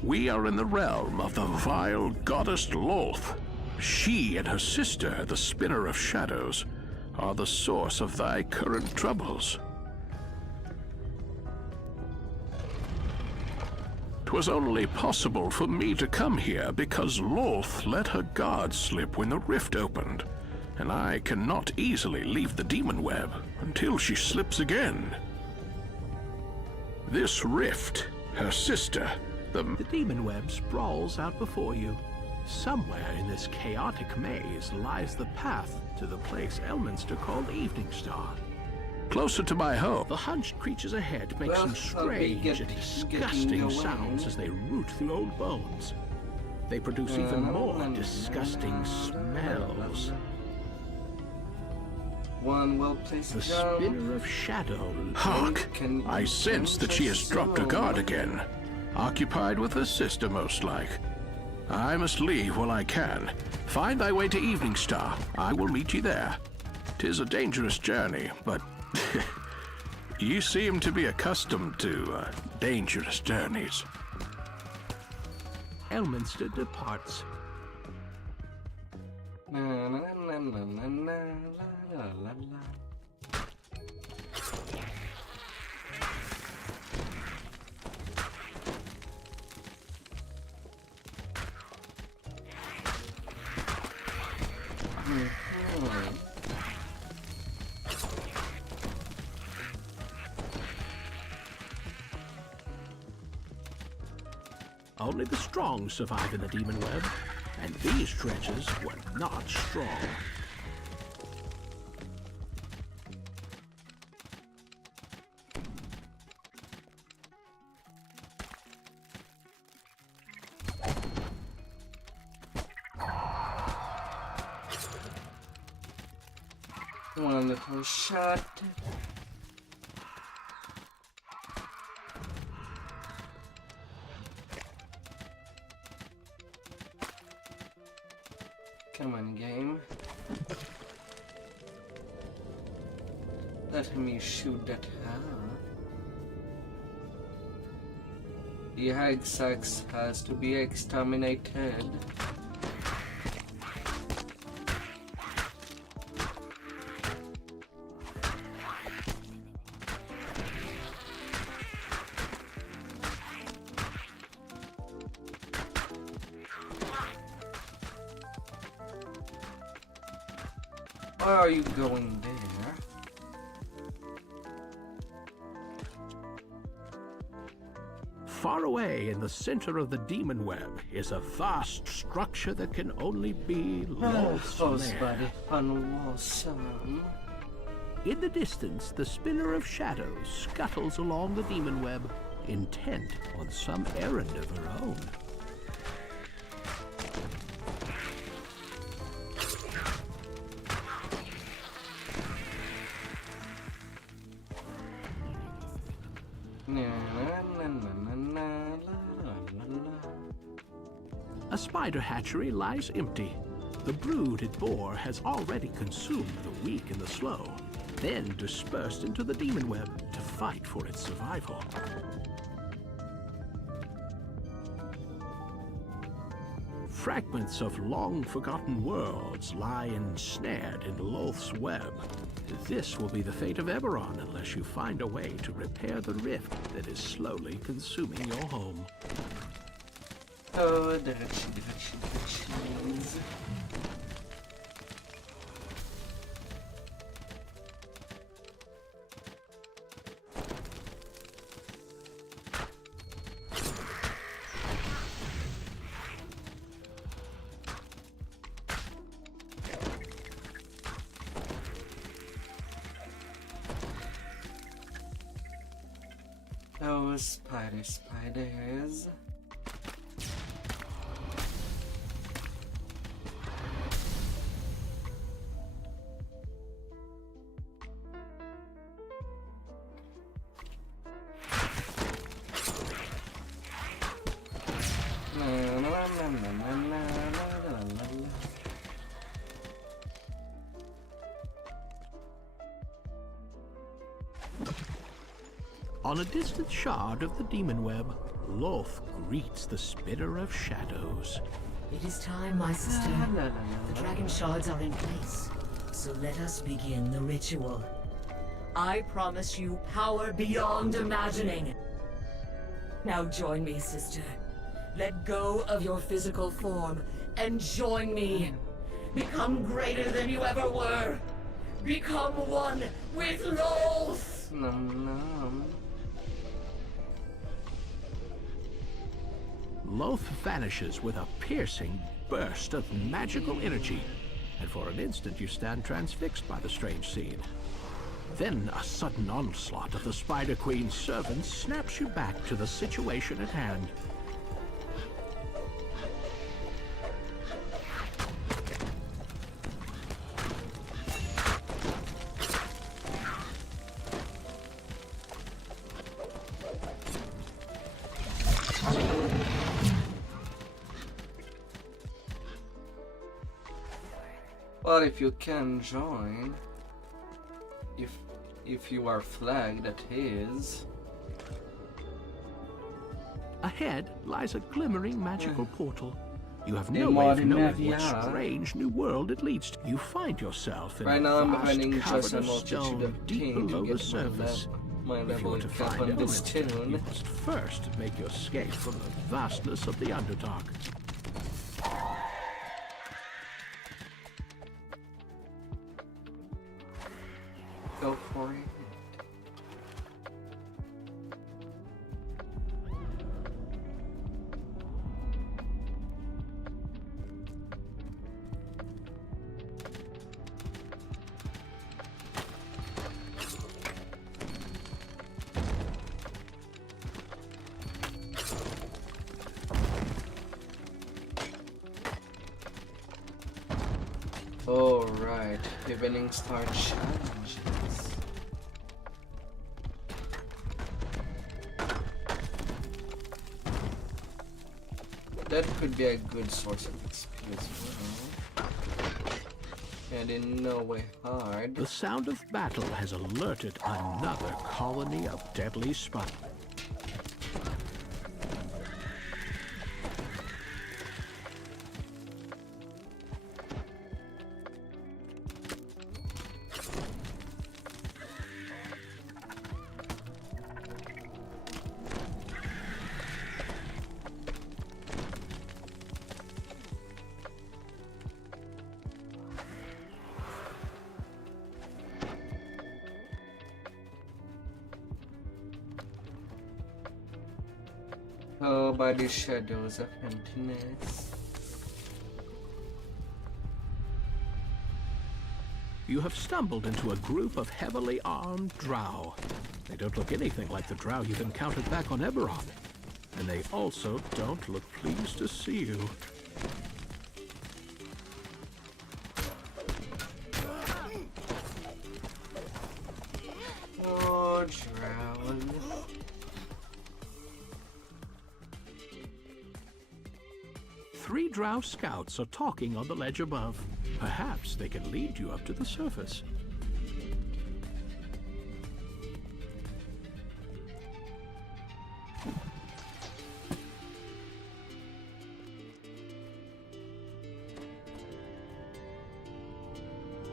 We are in the realm of the vile goddess Loth. She and her sister, the Spinner of Shadows, are the source of thy current troubles. 'Twas only possible for me to come here because Lolth let her guard slip when the rift opened, and I cannot easily leave the demon web until she slips again. This rift, her sister, The demon web sprawls out before you. Somewhere in this chaotic maze lies the path to the place Elminster called Evening Star. Closer to my home. The hunched creatures ahead make some strange and disgusting sounds as they root through old bones. They produce even more disgusting smells. One well-placed The Spinner of Shadows. Hark! I sense that she has dropped her guard again. Occupied with her sister, most like. I must leave while I can. Find thy way to Evening Star. I will meet you there. 'Tis a dangerous journey, but you seem to be accustomed to dangerous journeys. Elminster departs. Na, na, na, na, na, na, la, la, la. Only the strong survive in the demon web, and these treasures were not strong. Wonderful shot. Come on, game. Let me shoot at her. The Hagsax has to be exterminated. Why are you going there? Far away in the center of the demon web is a vast structure that can only be Lolth's lair. Unwholesome. In the distance, the Spinner of Shadows scuttles along the demon web, intent on some errand of her own. A spider hatchery lies empty. The brood it bore has already consumed the weak and the slow, then dispersed into the demon web to fight for its survival. Fragments of long-forgotten worlds lie ensnared in Lolth's web. This will be the fate of Eberron unless you find a way to repair the rift that is slowly consuming your home. Oh, the cheese. Oh, spiders. On a distant shard of the demon web, Lolth greets the Spinner of Shadows. It is time, my sister. The dragon shards are in place. So let us begin the ritual. I promise you power beyond imagining. Now join me, sister. Let go of your physical form and join me. Become greater than you ever were. Become one with Loth. Loth vanishes with a piercing burst of magical energy, and for an instant you stand transfixed by the strange scene. Then a sudden onslaught of the Spider Queen's servants snaps you back to the situation at hand. Well, if you can join, if you are flagged, that is. Ahead lies a glimmering magical portal. You have no way of knowing what strange new world it leads to. You find yourself in right a now I'm vast finding just a cavern of multitude stone of deep things below to the get surface. my If you level want to up find on this elements, tune. you must first make your escape from the vastness of the Underdark. Go for it. Alright, evening star challenges. That could be a good source of XP as well. And in no way hard. The sound of battle has alerted another colony of deadly spiders. Oh, by the shadows of emptiness. You have stumbled into a group of heavily armed drow. They don't look anything like the drow you've encountered back on Eberron. And they also don't look pleased to see you. Oh, drow. Three drow scouts are talking on the ledge above. Perhaps they can lead you up to the surface.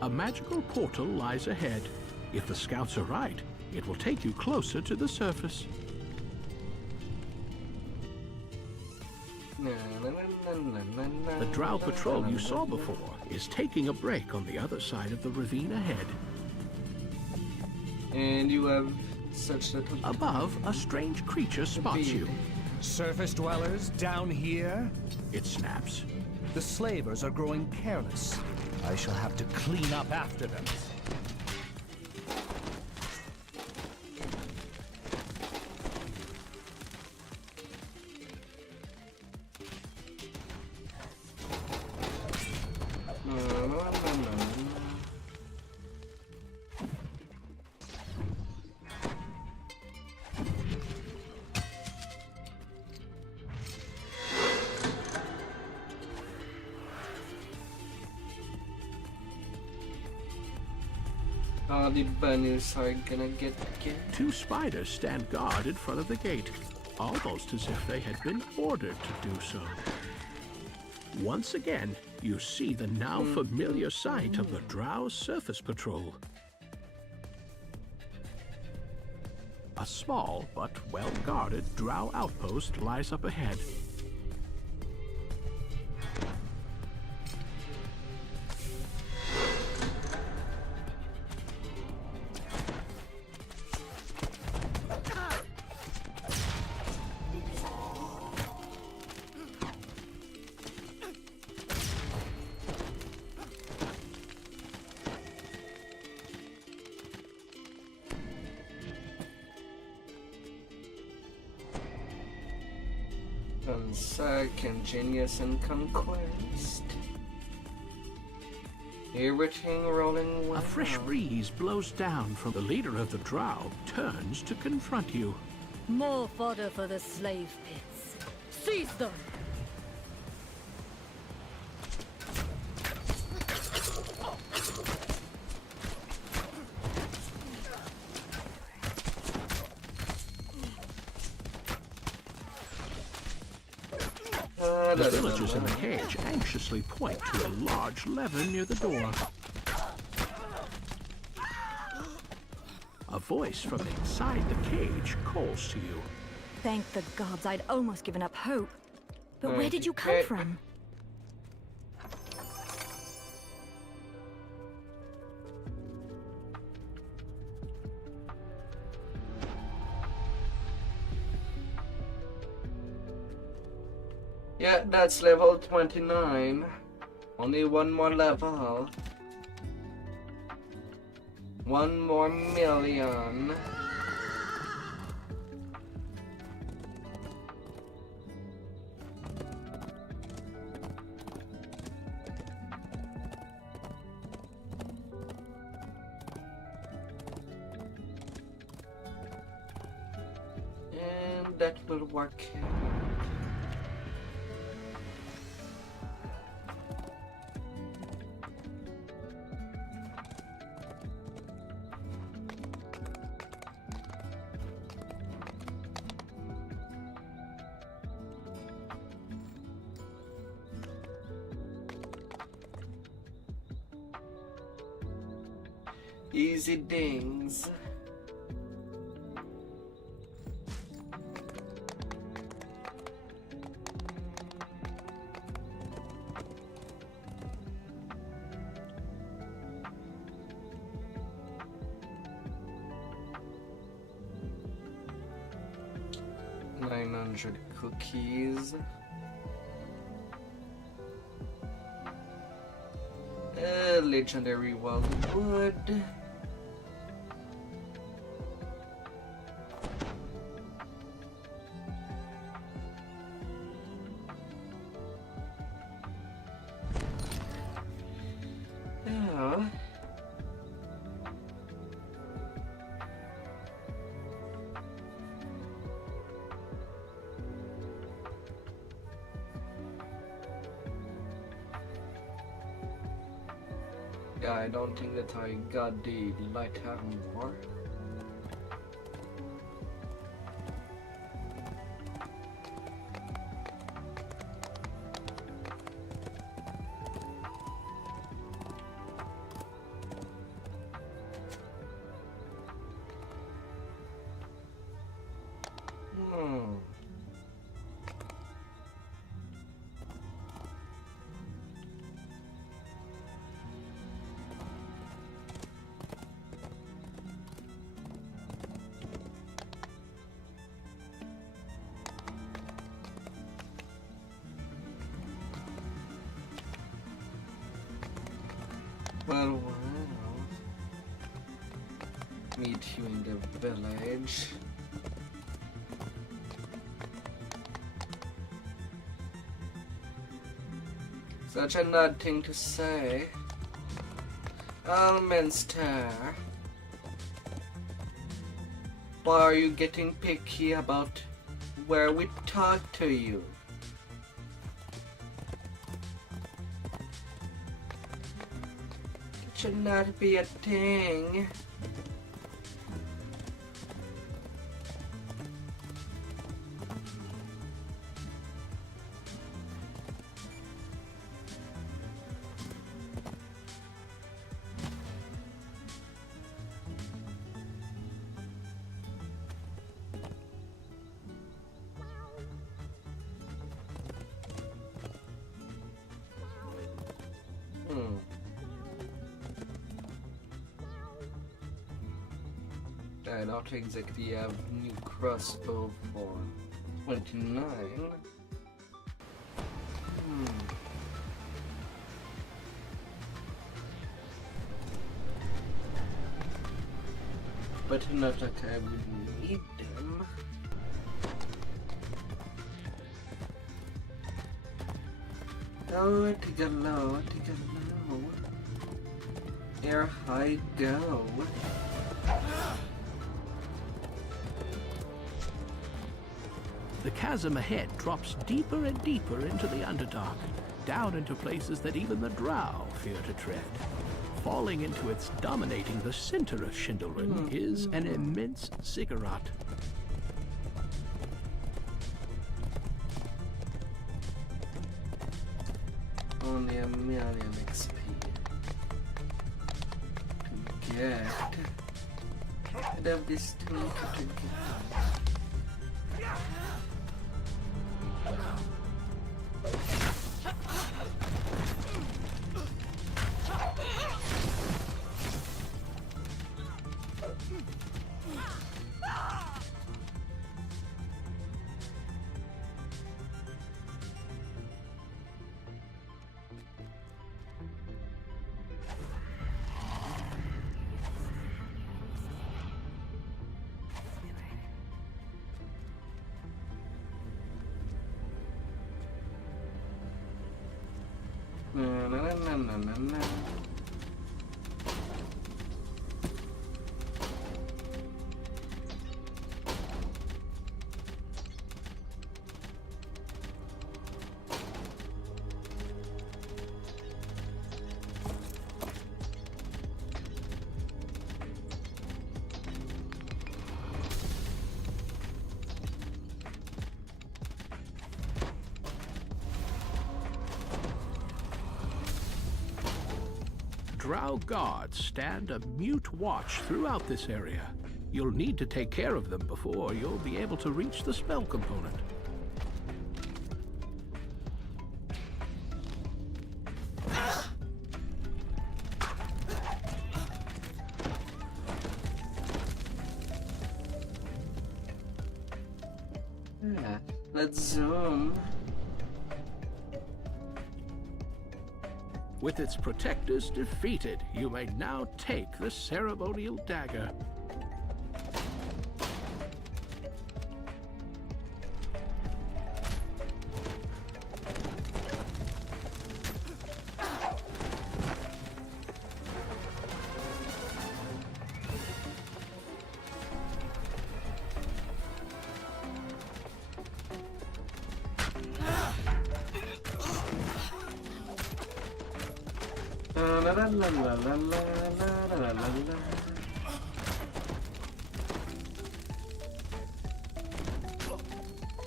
A magical portal lies ahead. If the scouts are right, it will take you closer to the surface. The drow patrol you saw before is taking a break on the other side of the ravine ahead. And you have such little... Above, a strange creature spots you. Surface dwellers down here? It snaps. The slavers are growing careless. I shall have to clean up after them. The bunnies are gonna get killed. Two spiders stand guard in front of the gate, almost as if they had been ordered to do so. Once again, you see the now familiar sight of the Drow Surface Patrol. A small but well-guarded Drow outpost lies up ahead. Second genius and conquest. Everything rolling well. A fresh breeze blows down from the leader of the Drow, turns to confront you. More fodder for the slave pits. Seize them! The villagers in the cage anxiously point to a large lever near the door. A voice from inside the cage calls to you. Thank the gods, I'd almost given up hope. But where did you come from? Yeah, that's level 29. Only one more level. One more million. And that will work out. Easy dings. $900 cookies. Legendary wildwood. Yeah, I don't think that I got the light having more. Well, meet you in the village. Such an odd thing to say. Alminster. Why are you getting picky about where we talk to you? It should not be a thing. I don't exactly have new crossbow for 29. But not like I would need them. Oh, Tigalo. Here I go. The chasm ahead drops deeper and deeper into the Underdark, down into places that even the Drow fear to tread. Falling into its dominating the center of Shindelrin is an immense ziggurat. Only a million XP to get. I'd have this to get. No. Drow guards stand a mute watch throughout this area. You'll need to take care of them before you'll be able to reach the spell component. Yeah, let's zoom. With its protectors defeated, you may now take the ceremonial dagger.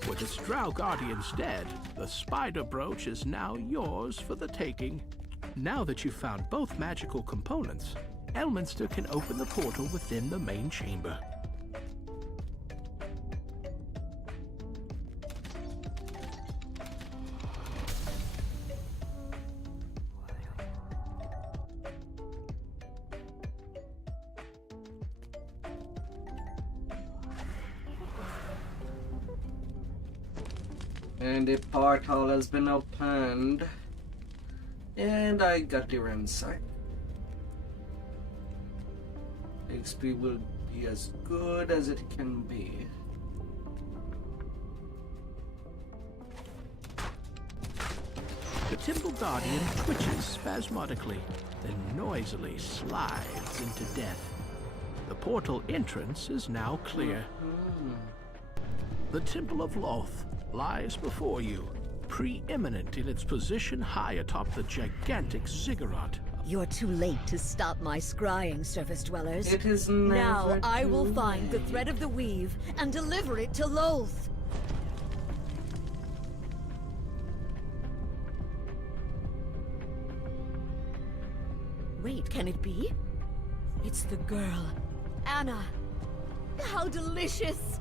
With its Drow Guardians dead, the Spider Brooch is now yours for the taking. Now that you've found both magical components, Elminster can open the portal within the main chamber. And the portal has been opened. And I got the ransack. XP will be as good as it can be. The Temple Guardian twitches spasmodically, then noisily slides into death. The portal entrance is now clear. The Temple of Loth lies before you, preeminent in its position high atop the gigantic ziggurat. You're too late to stop my scrying, surface dwellers. It is never Now I will too find the late. thread of the weave and deliver it to Loth. Wait, can it be? It's the girl, Anna. How delicious!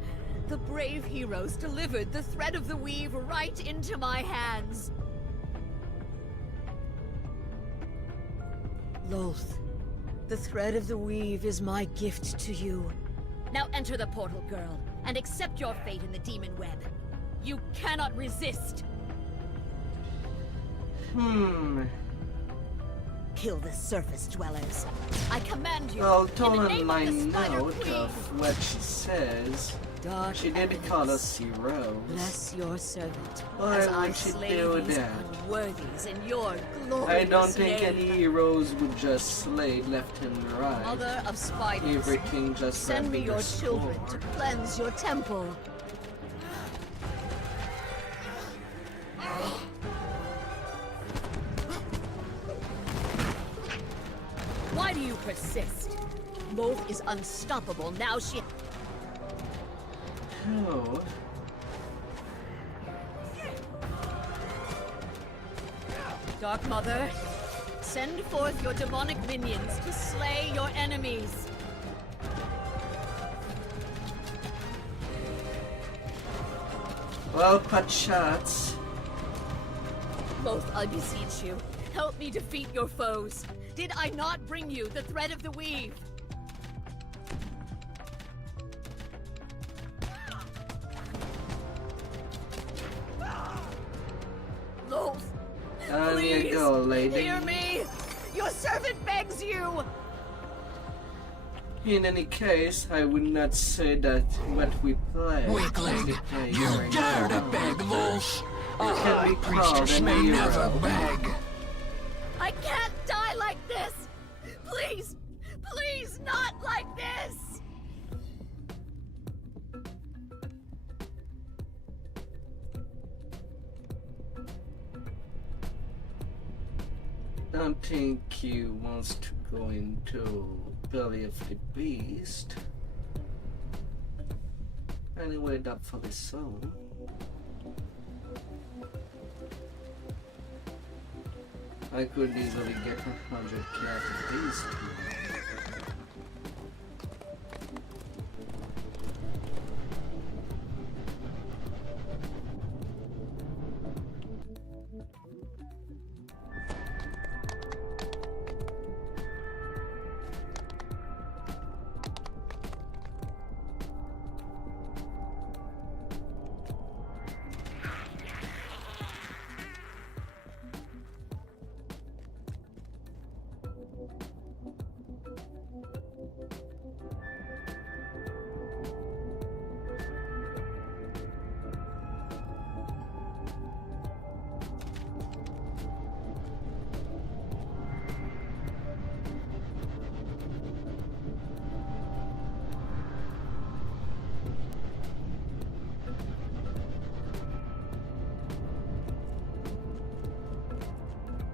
The brave heroes delivered the thread of the weave right into my hands. Loth, the thread of the weave is my gift to you. Now enter the portal, girl, and accept your fate in the demon web. You cannot resist. Kill the surface dwellers. I command you. Well, in told the on name my of the Spider note Queen. of what she says. Dark She did call us heroes. Bless your servant. Why as would I she slay do these that? unworthies in your glorious I don't think name. any heroes would just slay left and right. Mother of spiders, Everything just send me grabbing your the children score. to cleanse your temple. Why do you persist? Loth is unstoppable. Now she... Oh. Dark Mother, send forth your demonic minions to slay your enemies. Well, cut shots. Loth, I beseech you, help me defeat your foes. Did I not bring you the thread of the weave? Loth, There please, you go, lady. hear me! Your servant begs you! In any case, I would not say that what we play. Weakling, you dare to beg, Wolf? A Can high be called priestess an may hero. never beg. I can't die like this! Please, please, not like this! Don't think he wants to go into belly of the beast. Anyway, that for the soul. I could easily get 100k out of these two.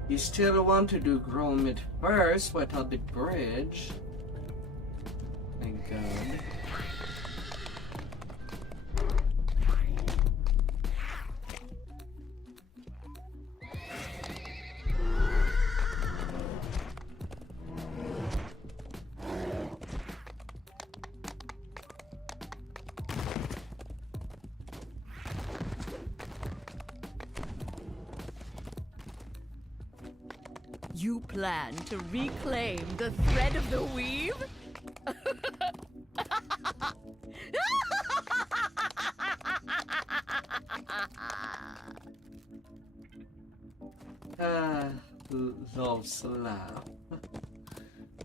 You still want to do Gromit first without the bridge? Thank God. You plan to reclaim the thread of the weave? Love's laugh.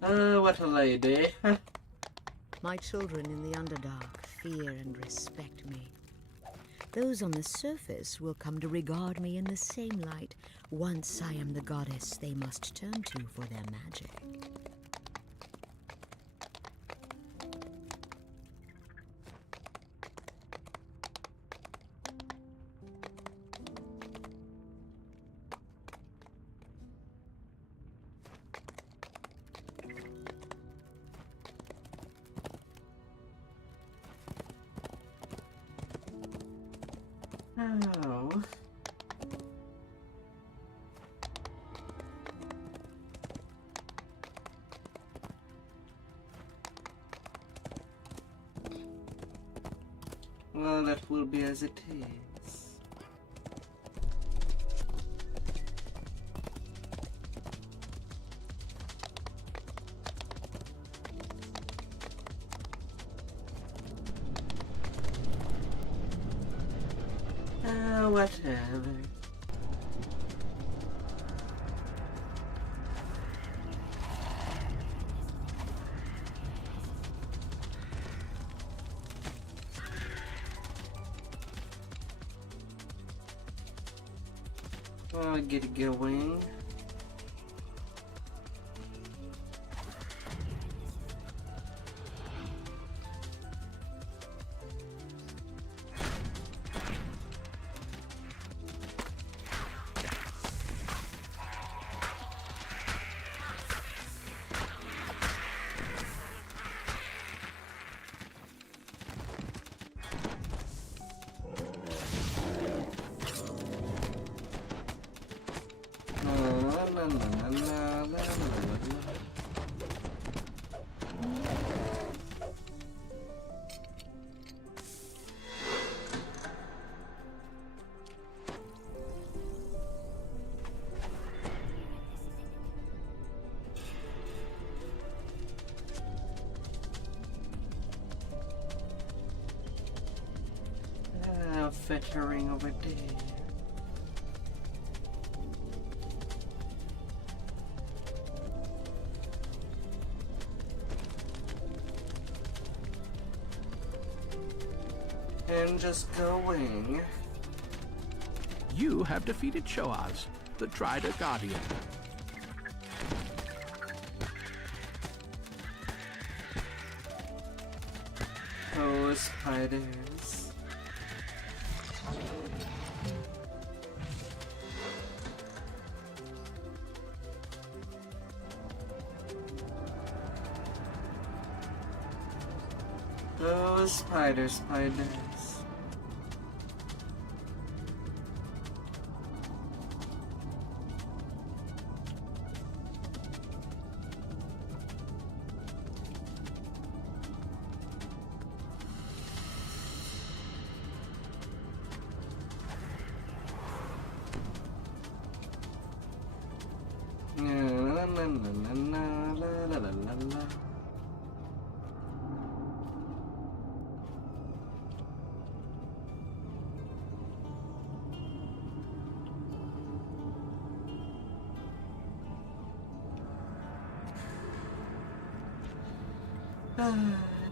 What a lady. My children in the Underdark fear and respect me. Those on the surface will come to regard me in the same light once I am the goddess they must turn to for their magic. Oh. Well, that will be as it is. Oh, whatever. I'll get it going. Fettering over there. And just going. You have defeated Shoaz, the Drider Guardian. Oh, spiders. Oh, spiders.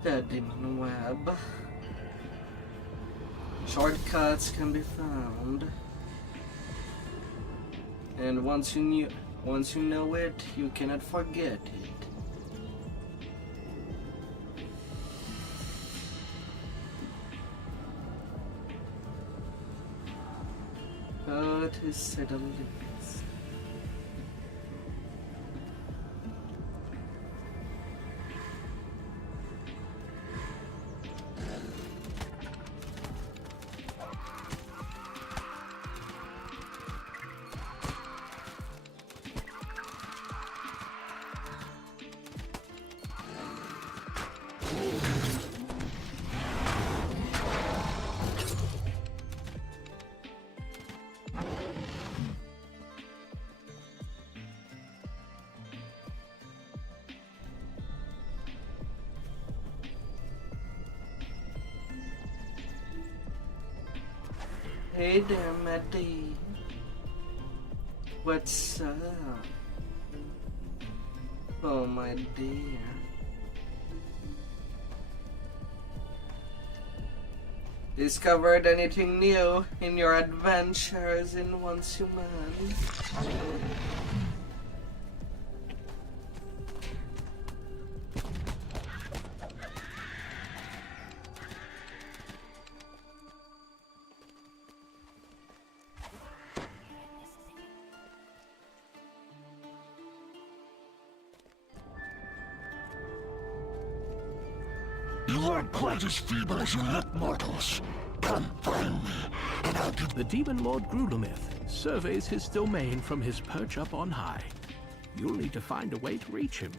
That didn't web. Shortcuts can be found, and once you know it, you cannot forget it. Oh, it is said the least. Hey there, Matty. What's up? Oh, my dear. Discovered anything new in your adventures in Once Human? You are quite as feeble as you look, mortals. Come find me, and I'll give... The Demon Lord Grudlemith surveys his domain from his perch up on high. You'll need to find a way to reach him.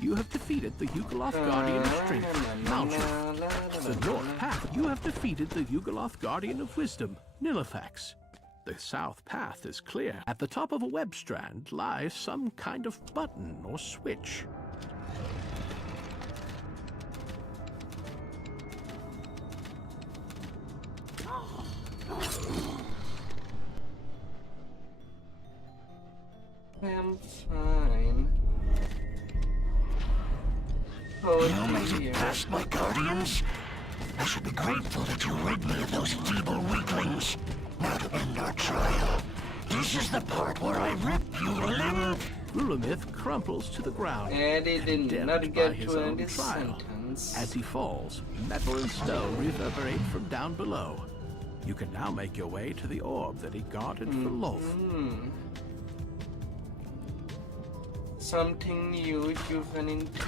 You have defeated the Yugoloth Guardian of Strength, Malchus. The North Path, you have defeated the Yugoloth Guardian of Wisdom, Nillifax. the south path is clear. At the top of a web strand lies some kind of button or switch. I'm fine. Oh, You made it past my guardians? I should be grateful that you rid me of those feeble weaklings. Now to end our trial. This is the part where I rip you limb. Grulamith crumples to the ground, and he did not by get his to own end his trial. sentence. As he falls, metal and stone reverberate from down below. You can now make your way to the orb that he guarded for Loth. Something new you've run into.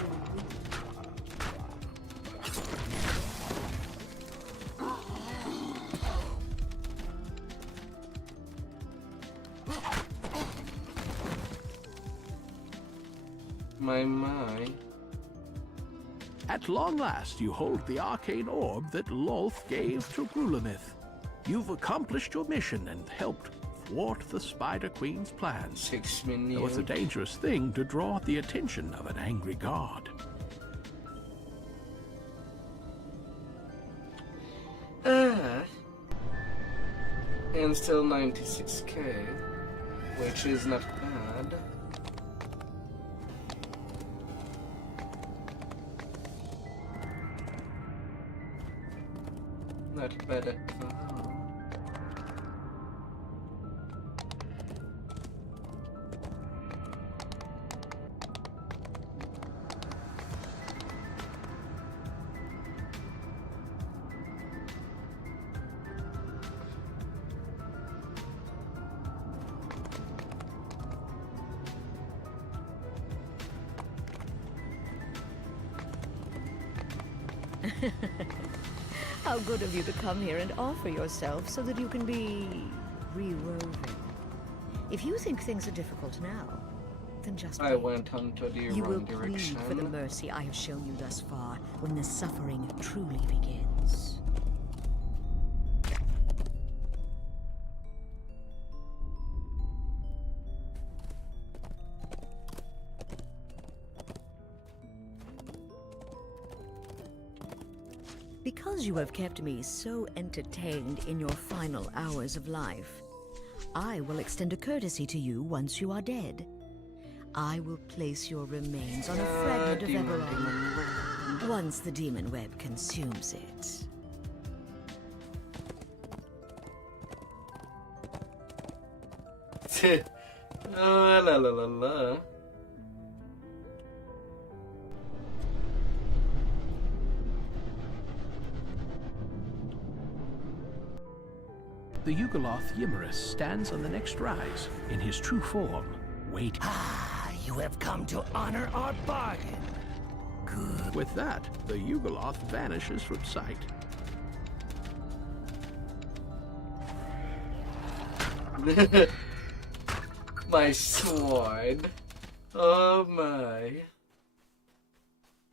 My. At long last, you hold the arcane orb that Loth gave to Grulamith. You've accomplished your mission and helped thwart the Spider Queen's plans. 6 minutes. Though it's a dangerous thing to draw the attention of an angry god. And still 96k, which is not bad. Not bad at all. How good of you to come here and offer yourself so that you can be rewoven. If you think things are difficult now, then just I wait. went onto the You will wrong direction. plead for the mercy I have shown you thus far when the suffering truly begins. Because you have kept me so entertained in your final hours of life, I will extend a courtesy to you once you are dead. I will place your remains on a fragment of Eberron once the demon web consumes it. Oh, la la la la. The Yugoloth Yimmerus stands on the next rise, in his true form, waiting. Ah, you have come to honor our bargain. Good. With that, the Yugoloth vanishes from sight. My sword. Oh my.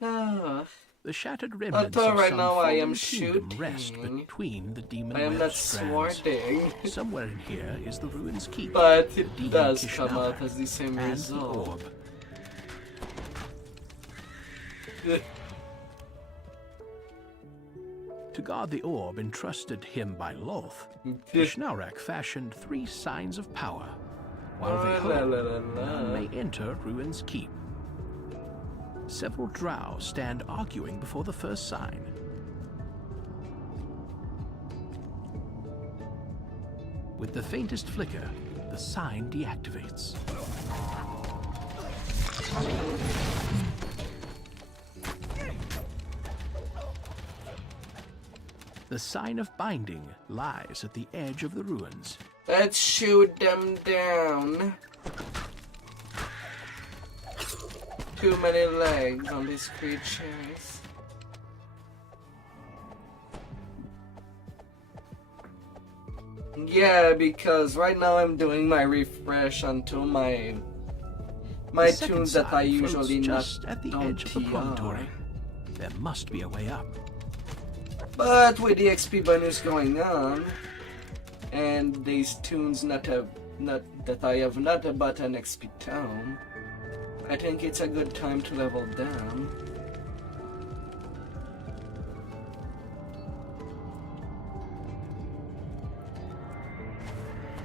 Ah. The shattered remnants Although of right some now I am fallen kingdom rest shooting, between the demon I am web not strands. swording. Somewhere in here is the ruins keep, But the it demon does Kishnata, come out as the same and result. the orb. To guard the orb entrusted him by Loth, Kishnaurak fashioned 3 signs of power, while they hope none may enter Ruin's Keep. Several drow stand arguing before the first sign. With the faintest flicker, the sign deactivates. The sign of binding lies at the edge of the ruins. Let's shoot them down. Too many legs on these creatures. Yeah, because right now I'm doing my refresh onto my tunes that I usually not just at the edge of the promontory. There must be a way up. But with the XP bonus going on, And these tunes not that I have not but an XP town. I think it's a good time to level down.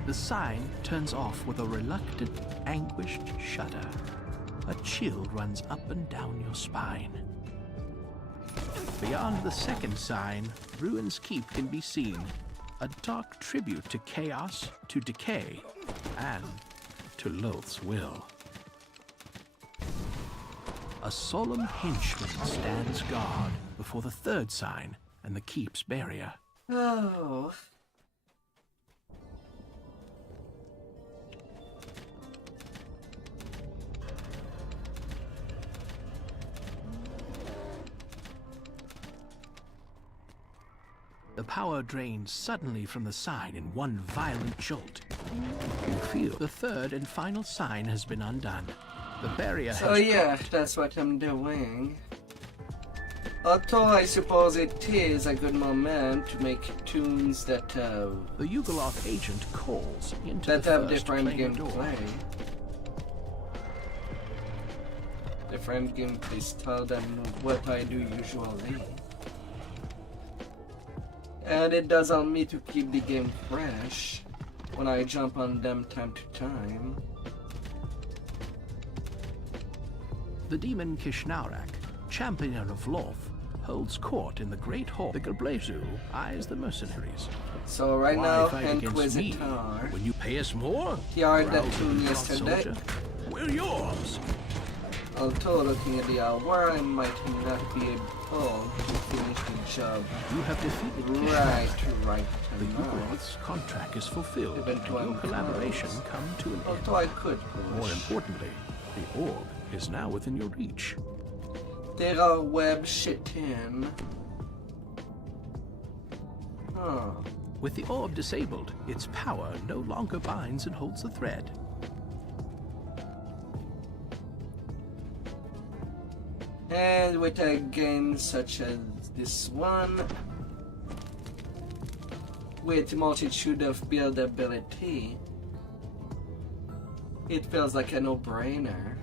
The sign turns off with a reluctant, anguished shudder. A chill runs up and down your spine. Beyond the second sign, Ruin's Keep can be seen. A dark tribute to chaos, to decay, and to Loth's will. A solemn henchman stands guard before the third sign and the keep's barrier. Oh. The power drains suddenly from the sign in one violent jolt. You feel the third and final sign has been undone. The barrier has dropped. That's what I'm doing. Although I suppose it is a good moment to make tunes that The Yugoloth agent calls into that the have first different planar door. gameplay. Different gameplay style than what I do usually. And it does allow me to keep the game fresh when I jump on them time to time. The demon Kishnaurak, champion of Loth, holds court in the Great Hall. The Galblazu eyes the mercenaries. So right Why now, fight against me Inquisitor. when you pay us more? He heard that Growls tune the Goth yesterday. soldier. We're yours. Although looking at the hour, I might not be able to finish the job. You have defeated right The now. Yugoloth's contract is fulfilled, Even and to your unclose. collaboration come to an end. Although I could More push. importantly, the orb is now within your reach. There are web shit in. Huh. With the orb disabled, its power no longer binds and holds the thread. And with a game such as this one, with multitude of buildability, it feels like a no-brainer.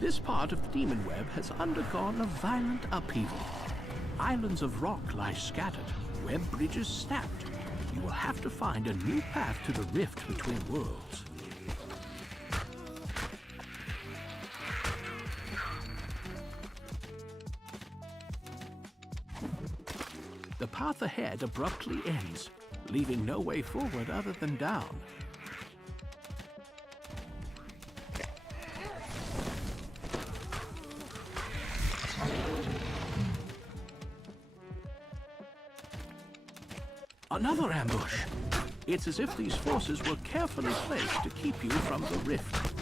This part of the demon web has undergone a violent upheaval. Islands of rock lie scattered, web bridges snapped. You will have to find a new path to the rift between worlds. The path ahead abruptly ends, leaving no way forward other than down. Another ambush. It's as if these forces were carefully placed to keep you from the rift.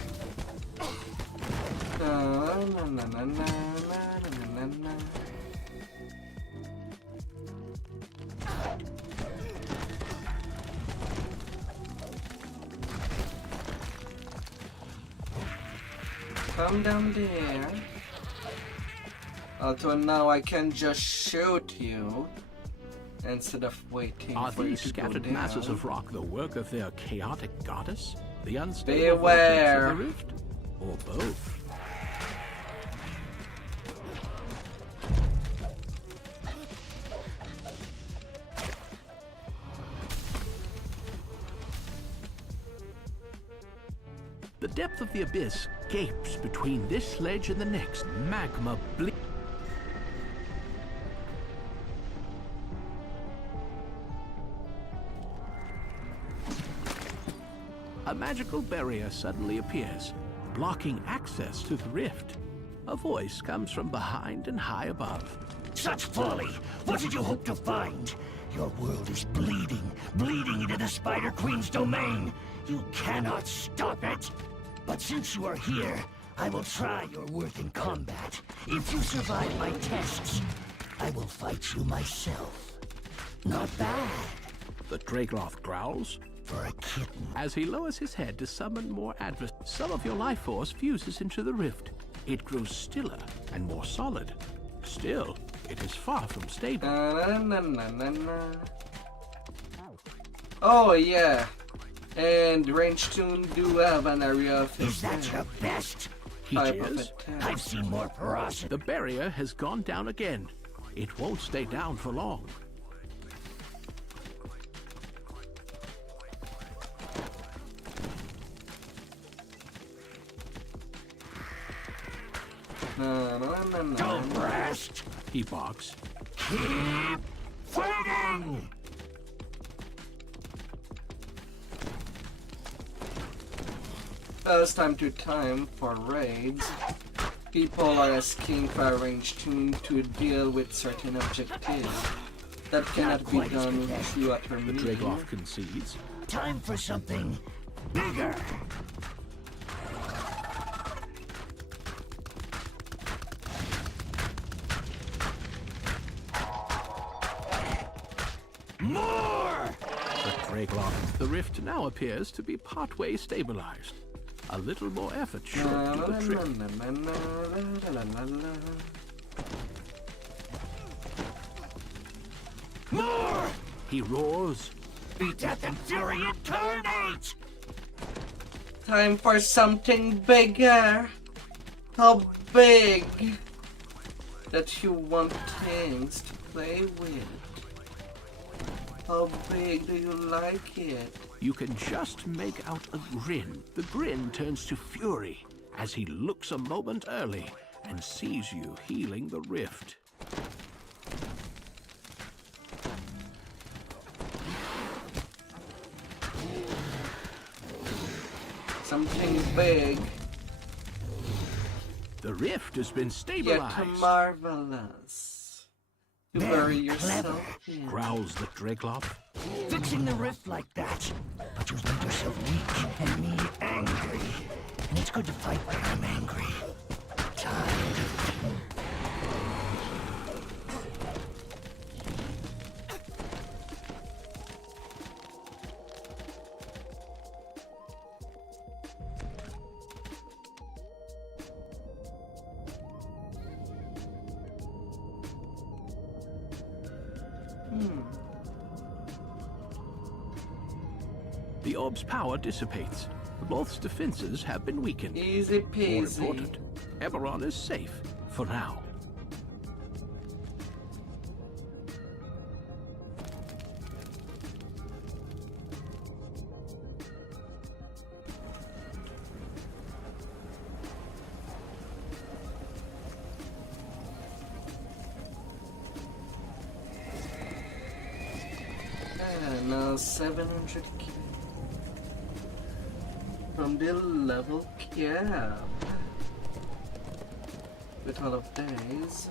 Come down there. Although now I can just shoot you instead of waiting Are for you these to go scattered down. masses of rock the work of their chaotic goddess? The unstable Beware. vortex of the rift? Or both? The depth of the abyss gapes between this ledge and the next. Magma ble- A magical barrier suddenly appears, blocking access to the rift. A voice comes from behind and high above. Such folly! What did you hope to find? Your world is bleeding into the Spider Queen's domain. You cannot stop it. But since you are here, I will try your worth in combat. If you survive my tests, I will fight you myself. Not bad. The Dragloth growls. For a kitten. As he lowers his head to summon more adversaries, some of your life force fuses into the rift. It grows stiller and more solid. Still, it is far from stable. Oh yeah, and range tune do have an area of Is that your best? He is. I've seen more ferocity. The barrier has gone down again. It won't stay down for long. Don't rest! He barks. Keep fighting! It's time for raids. People are asking for a range tune to deal with certain objectives that cannot be done through a The Dragloth concedes. Time for something bigger! More! The Dragloth. The rift now appears to be partway stabilized. A little more effort should do the trick. More! He roars. Be death and fury incarnate! Time for something bigger. How big that you want things to play with? How big do you like it? You can just make out a grin. The grin turns to fury as he looks a moment early and sees you healing the rift. Something big. The rift has been stabilized. Yet marvelous. You bury yourself in. Growls the Dragloth. Fixing the rift like that. But you've made yourself weak and me angry. And it's good to fight when I'm angry. Tired. The orb's power dissipates. Both's defenses have been weakened. Easy peasy. More important, Eberron is safe for now. Now 700k from the level cap with all of days.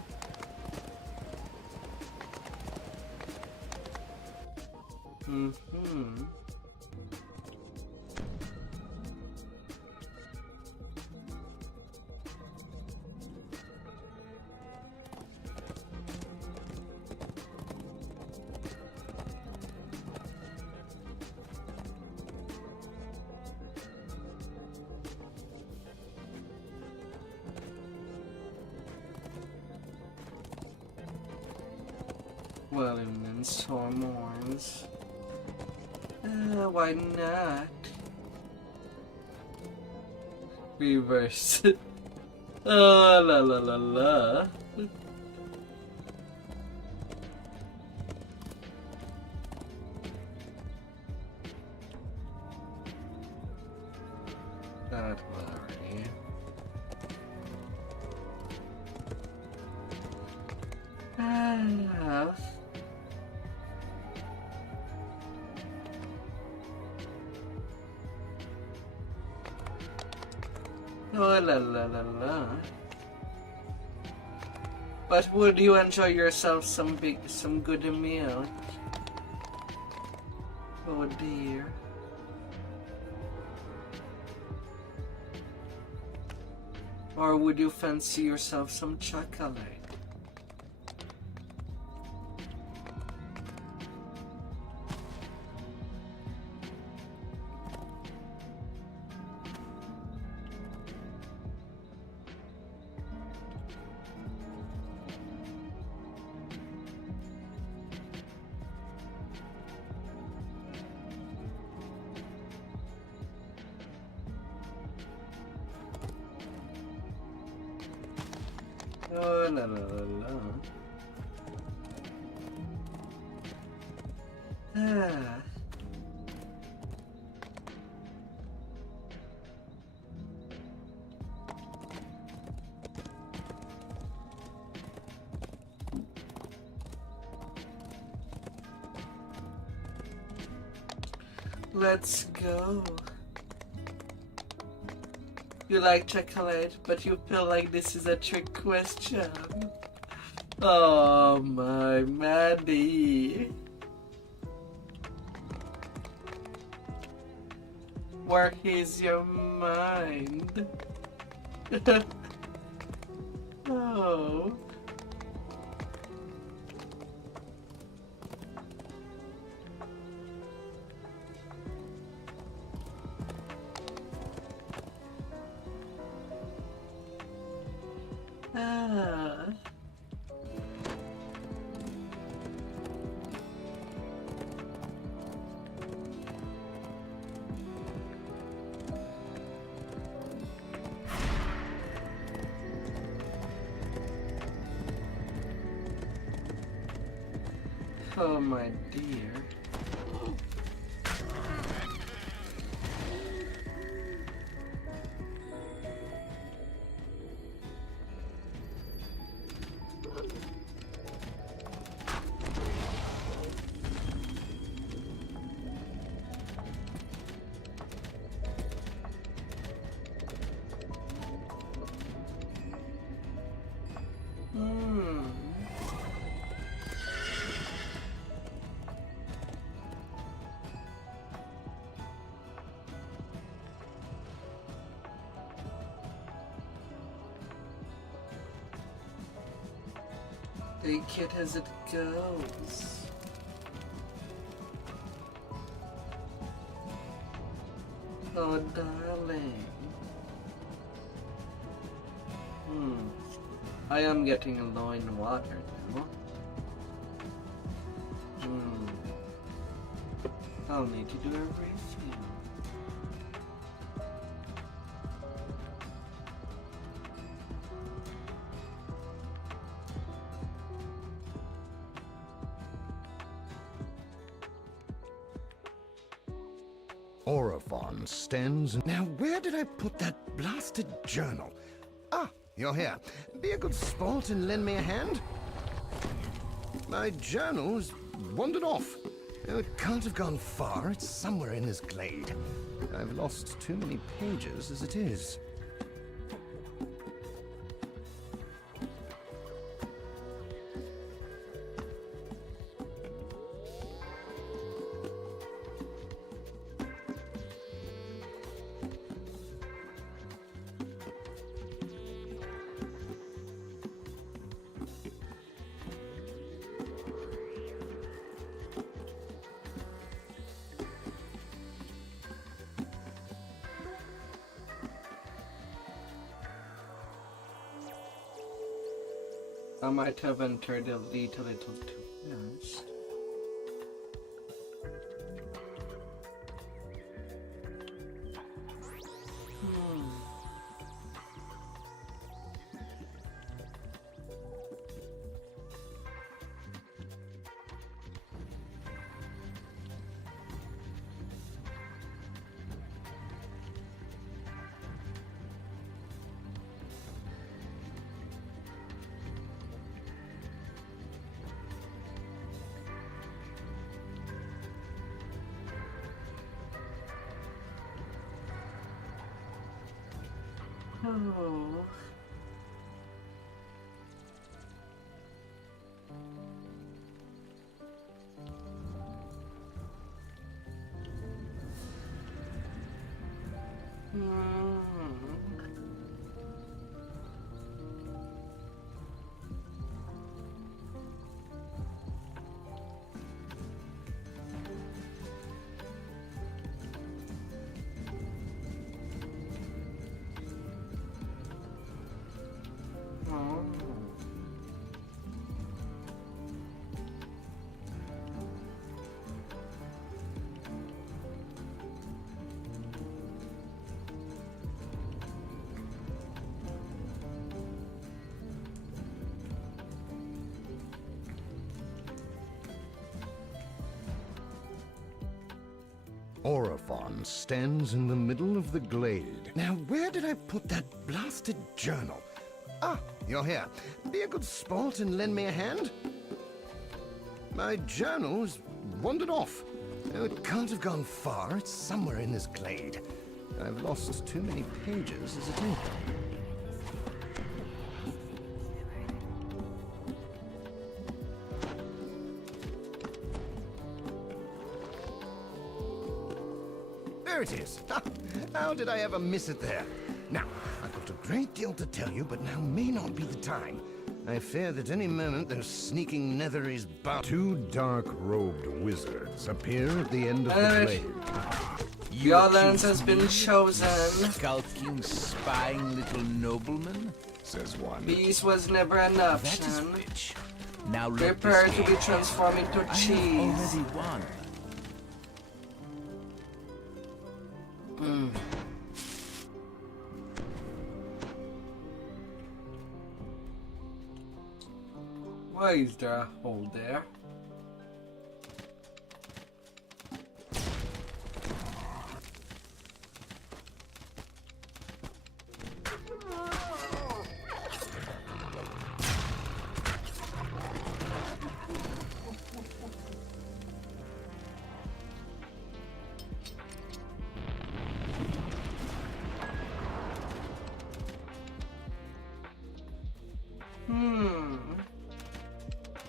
Well, immense hormones. Why not? Reverse. Oh, la la la la. Don't worry. Oh la la la la. But would you enjoy yourself some good meal? Oh dear. Or would you fancy yourself some chocolate? Oh, la la la la. Ah. Let's go. You like chocolate, but you feel like this is a trick question. Oh my Maddie. Where is your mind? Oh. Ah. Oh my dear. Take it as it goes. Oh, darling. I am getting low in water now. I'll need to do a refill. Orophon stands. Now, where did I put that blasted journal? Ah, you're here. Be a good sport and lend me a hand. My journal's wandered off. Oh, it can't have gone far. It's somewhere in this glade. I've lost too many pages as it is. I might have entered the lead a little too fast. Oh. Orifon stands in the middle of the glade. Now, where did I put that blasted journal? Ah, you're here. Be a good sport and lend me a hand. My journal's wandered off. Oh, it can't have gone far. It's somewhere in this glade. I've lost too many pages as it is. There it is. How did I ever miss it there? Now, I've got a great deal to tell you, but now may not be the time. I fear that any moment those sneaking Netheries about. Two dark-robed wizards appear at the end of the glade. Your lance has been chosen. Skulking, spying little nobleman? Says one. Peace was never an option. Now prepare to be transformed into cheese. Already won. Why is there a hole there?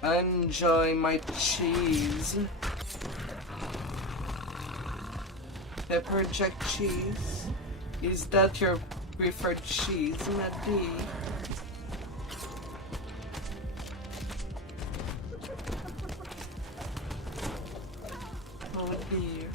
Enjoy my cheese. Pepper jack cheese. Is that your preferred cheese, Maddie? Oh dear.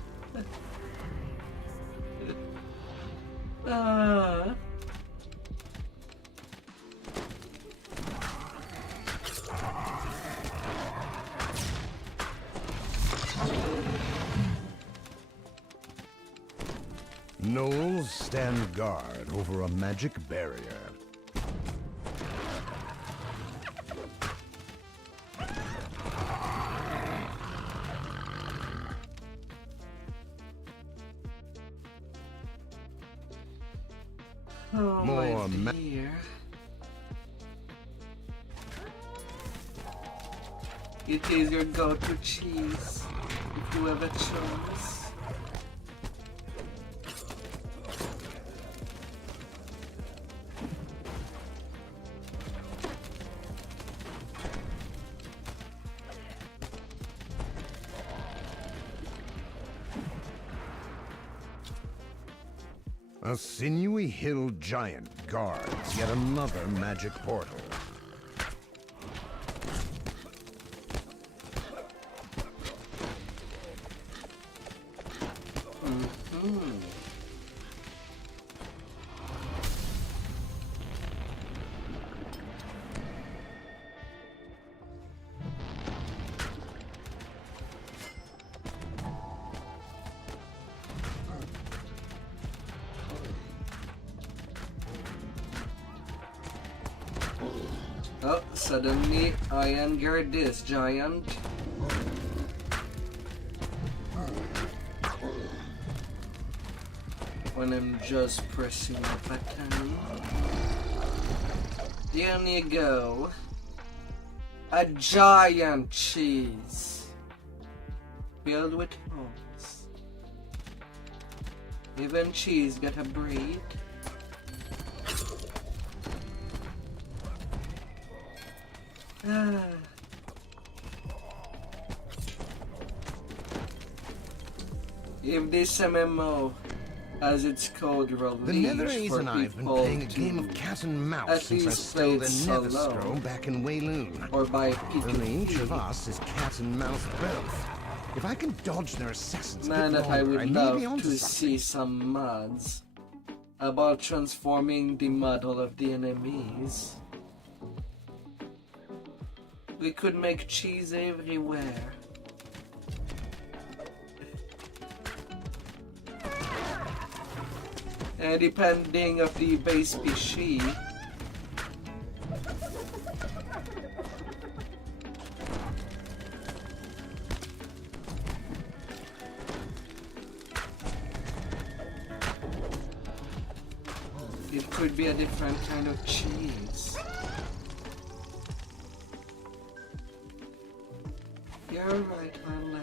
Gnolls stand guard over a magic barrier. Oh, More my dear. It is your go-to cheese, if you ever chose. A sinewy hill giant guards yet another magic portal. Oh, suddenly I anger this giant. When I'm just pressing a button. There you go. A giant cheese. Filled with holes. Even cheese gotta breathe. If this MMO, as it's called, the Netheries and I have been playing a game of cat and mouse since I stole the Netherstone back in Wayloon. Or by only each of us is cat and mouse both. If I can dodge their assassins, man, that I would love to see some mods about transforming the model of the enemies. We could make cheese everywhere. And depending of the base species, would be a different kind of cheese. You're right, Harley.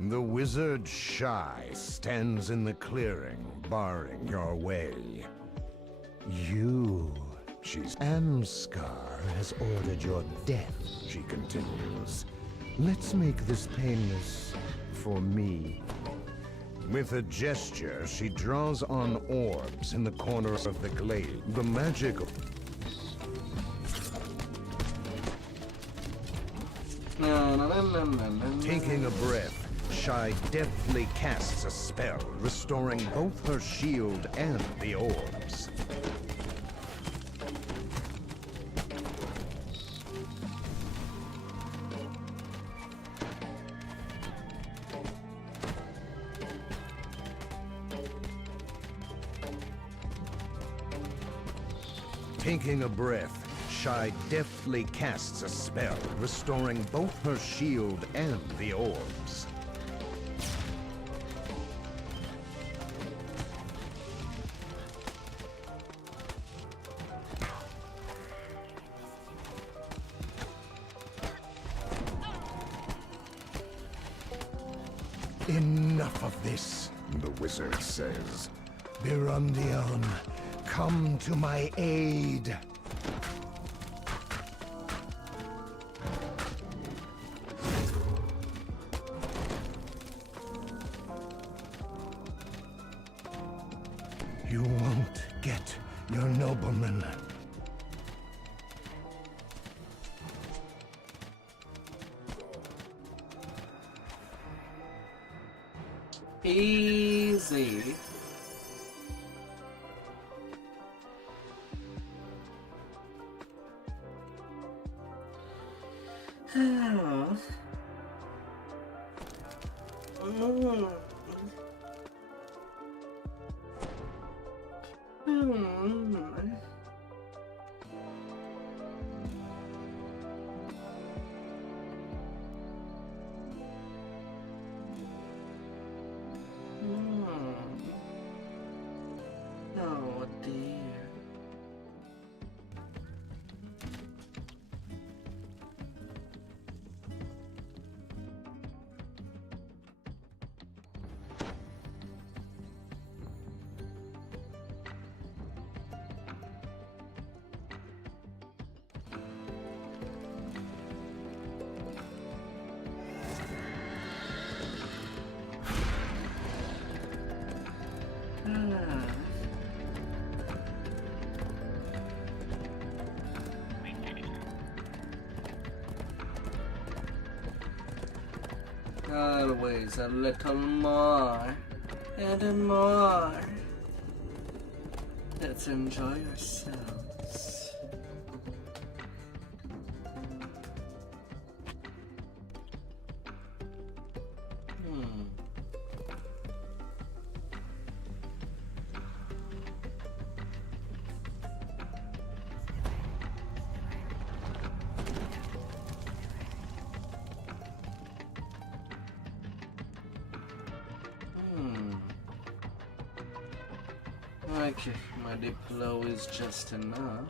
The wizard Shy stands in the clearing, barring your way. She's Amskar has ordered your death, she continues. Let's make this painless for me. With a gesture, she draws on orbs in the corners of the glade. The magic... Taking a breath, Shy deftly casts a spell, restoring both her shield and the orbs. Taking a breath, Shy deftly casts a spell, restoring both her shield and the orbs. Enough of this, the wizard says. Birondion, come to my aid. You won't get your nobleman. Easy. Oh dear. Always a little more and more. Let's enjoy ourselves. Okay, my diplo is just enough.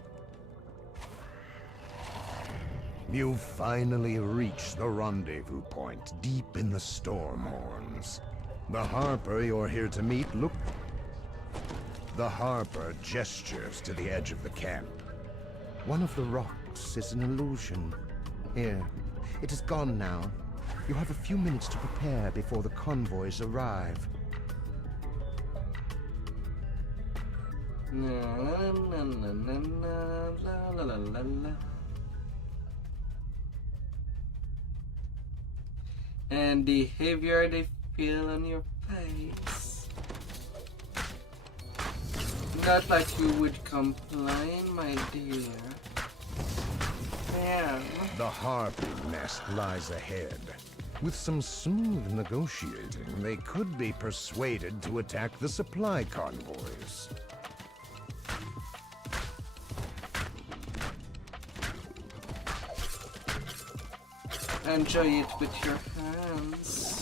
You've finally reached the rendezvous point, deep in the Stormhorns. The Harper you're here to meet, look... The Harper gestures to the edge of the camp. One of the rocks is an illusion. Here, it is gone now. You have a few minutes to prepare before the convoys arrive. And the heavier they feel on your face. Not like you would complain, my dear. am. The Harpy nest lies ahead. With some smooth negotiating, they could be persuaded to attack the supply convoys. Enjoy it with your hands.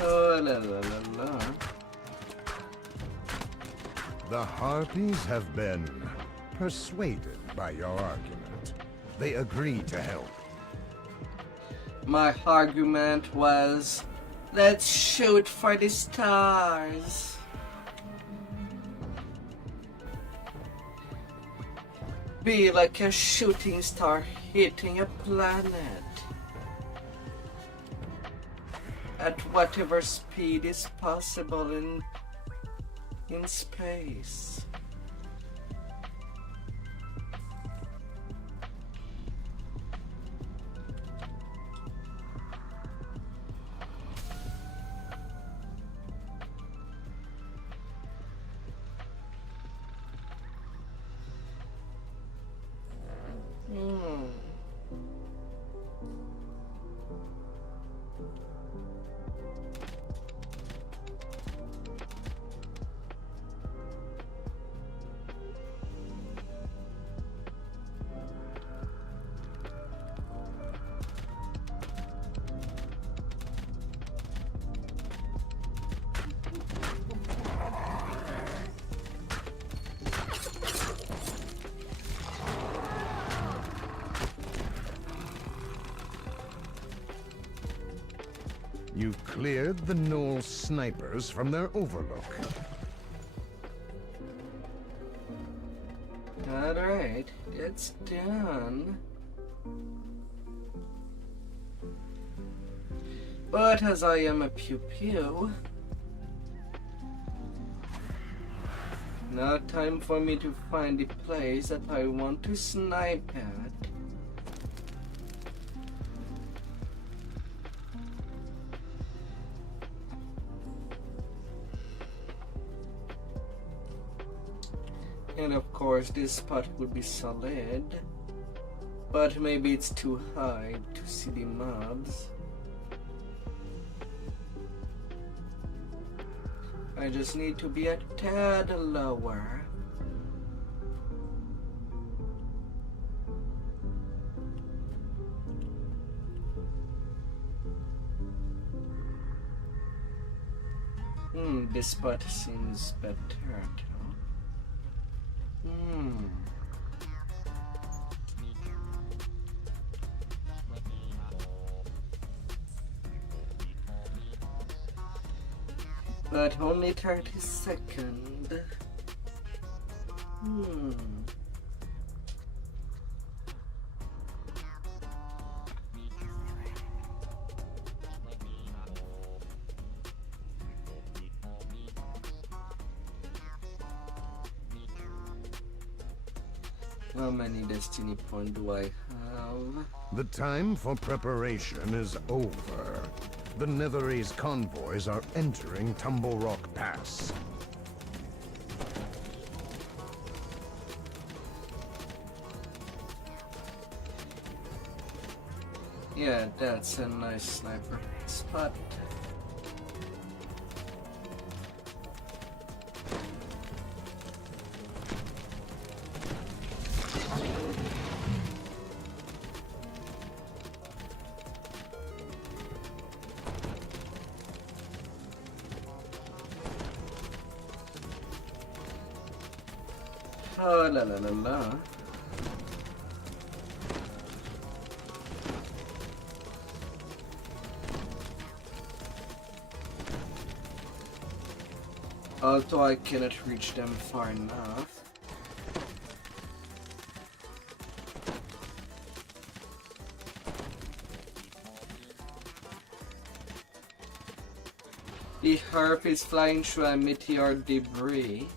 Oh, la la la la. The Harpies have been persuaded by your argument. They agree to help. My argument was, let's shoot for the stars. Be like a shooting star hitting a planet. At whatever speed is possible in space. You've cleared the Knoll snipers from their overlook. Alright, it's done. But as I am a pew-pew, now time for me to find the place that I want to snipe at. And of course this spot would be solid, but maybe it's too high to see the mobs. I just need to be a tad lower. This spot seems better too. But only 30 seconds. How many destiny points do I have? The time for preparation is over. The Netherese convoys are entering Tumble Rock Pass. Yeah, that's a nice sniper spot. Oh la la la la. Although I cannot reach them far enough. The harp is flying through a meteor debris.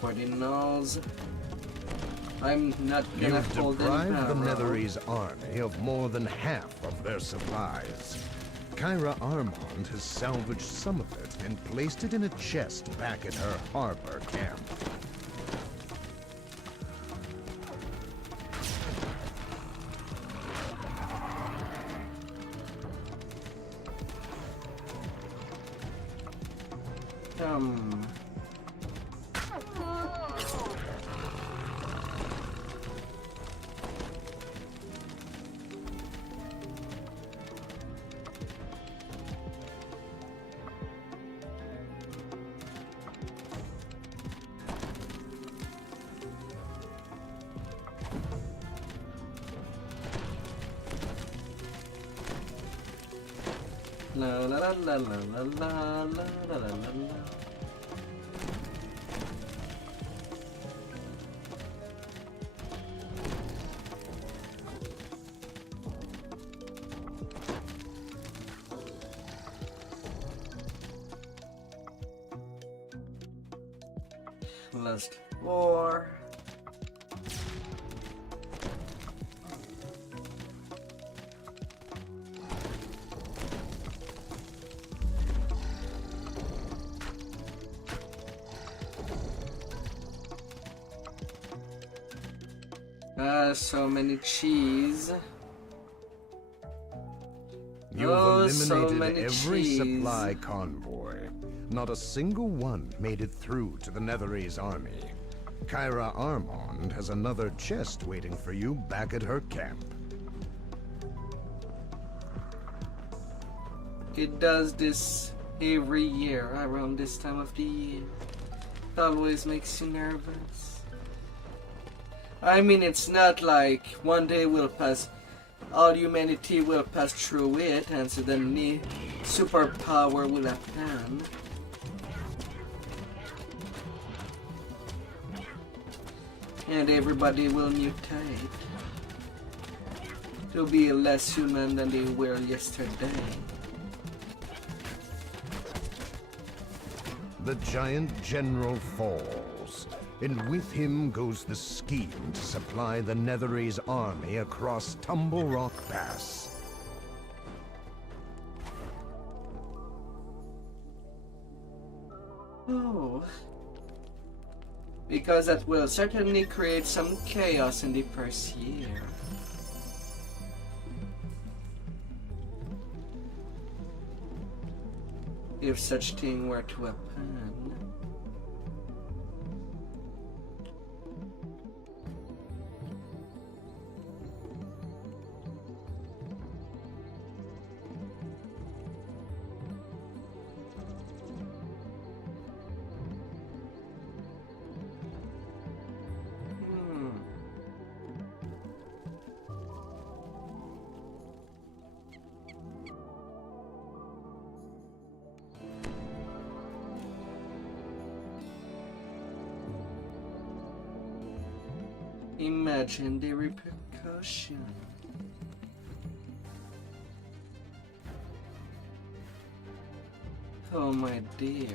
For the nulls, I'm not gonna You've hold them deprived back. the Netherese army of more than half of their supplies. Kyra Armand has salvaged some of it and placed it in a chest back at her harbor camp. La la la la la la la la la la la. Last 4. So many cheese. You've eliminated every cheese. supply convoy. Not a single one made it through to the Netherese army. Kyra Armand has another chest waiting for you back at her camp. It does this every year around this time of the year. It always makes you nervous. I mean, it's not like one day will pass, all humanity will pass through it, and suddenly superpower will happen. And everybody will mutate to be less human than they were yesterday. The giant general falls, and with him goes the scheme to supply the Netherese army across Tumble Rock Pass. Oh. Because that will certainly create some chaos in the first year. If such thing were to happen. Imagine the repercussion. Oh my dear.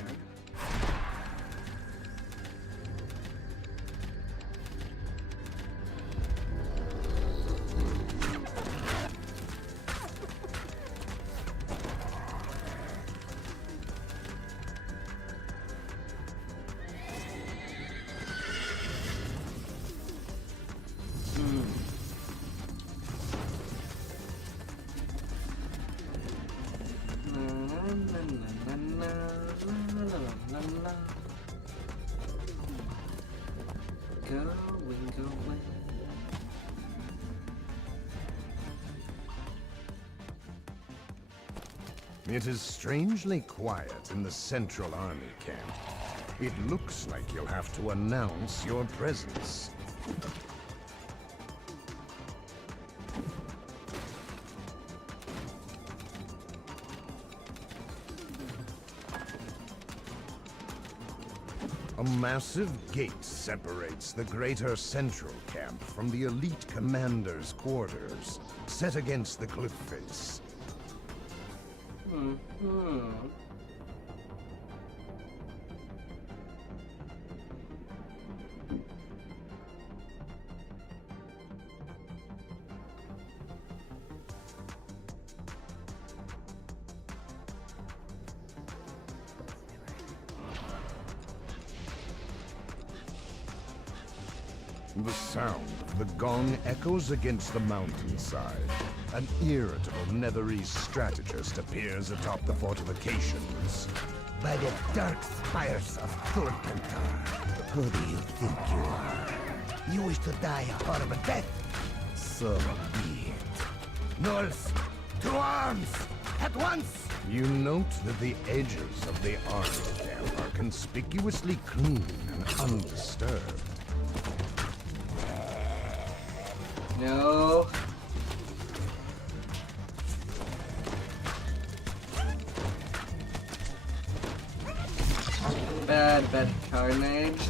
la. Going. It is strangely quiet in the Central Army camp. It looks like you'll have to announce your presence. A massive gate separates the greater Central camp from the elite commander's quarters, set against the cliff face. The sound of the gong echoes against the mountainside. An irritable Netherese strategist appears atop the fortifications. By the dark spires of Thorpentar, who do you think you are? You wish to die a horrible death? So be it. Gnolls, to arms! At once! You note that the edges of the army camp are conspicuously clean and undisturbed. No. Bad carnage.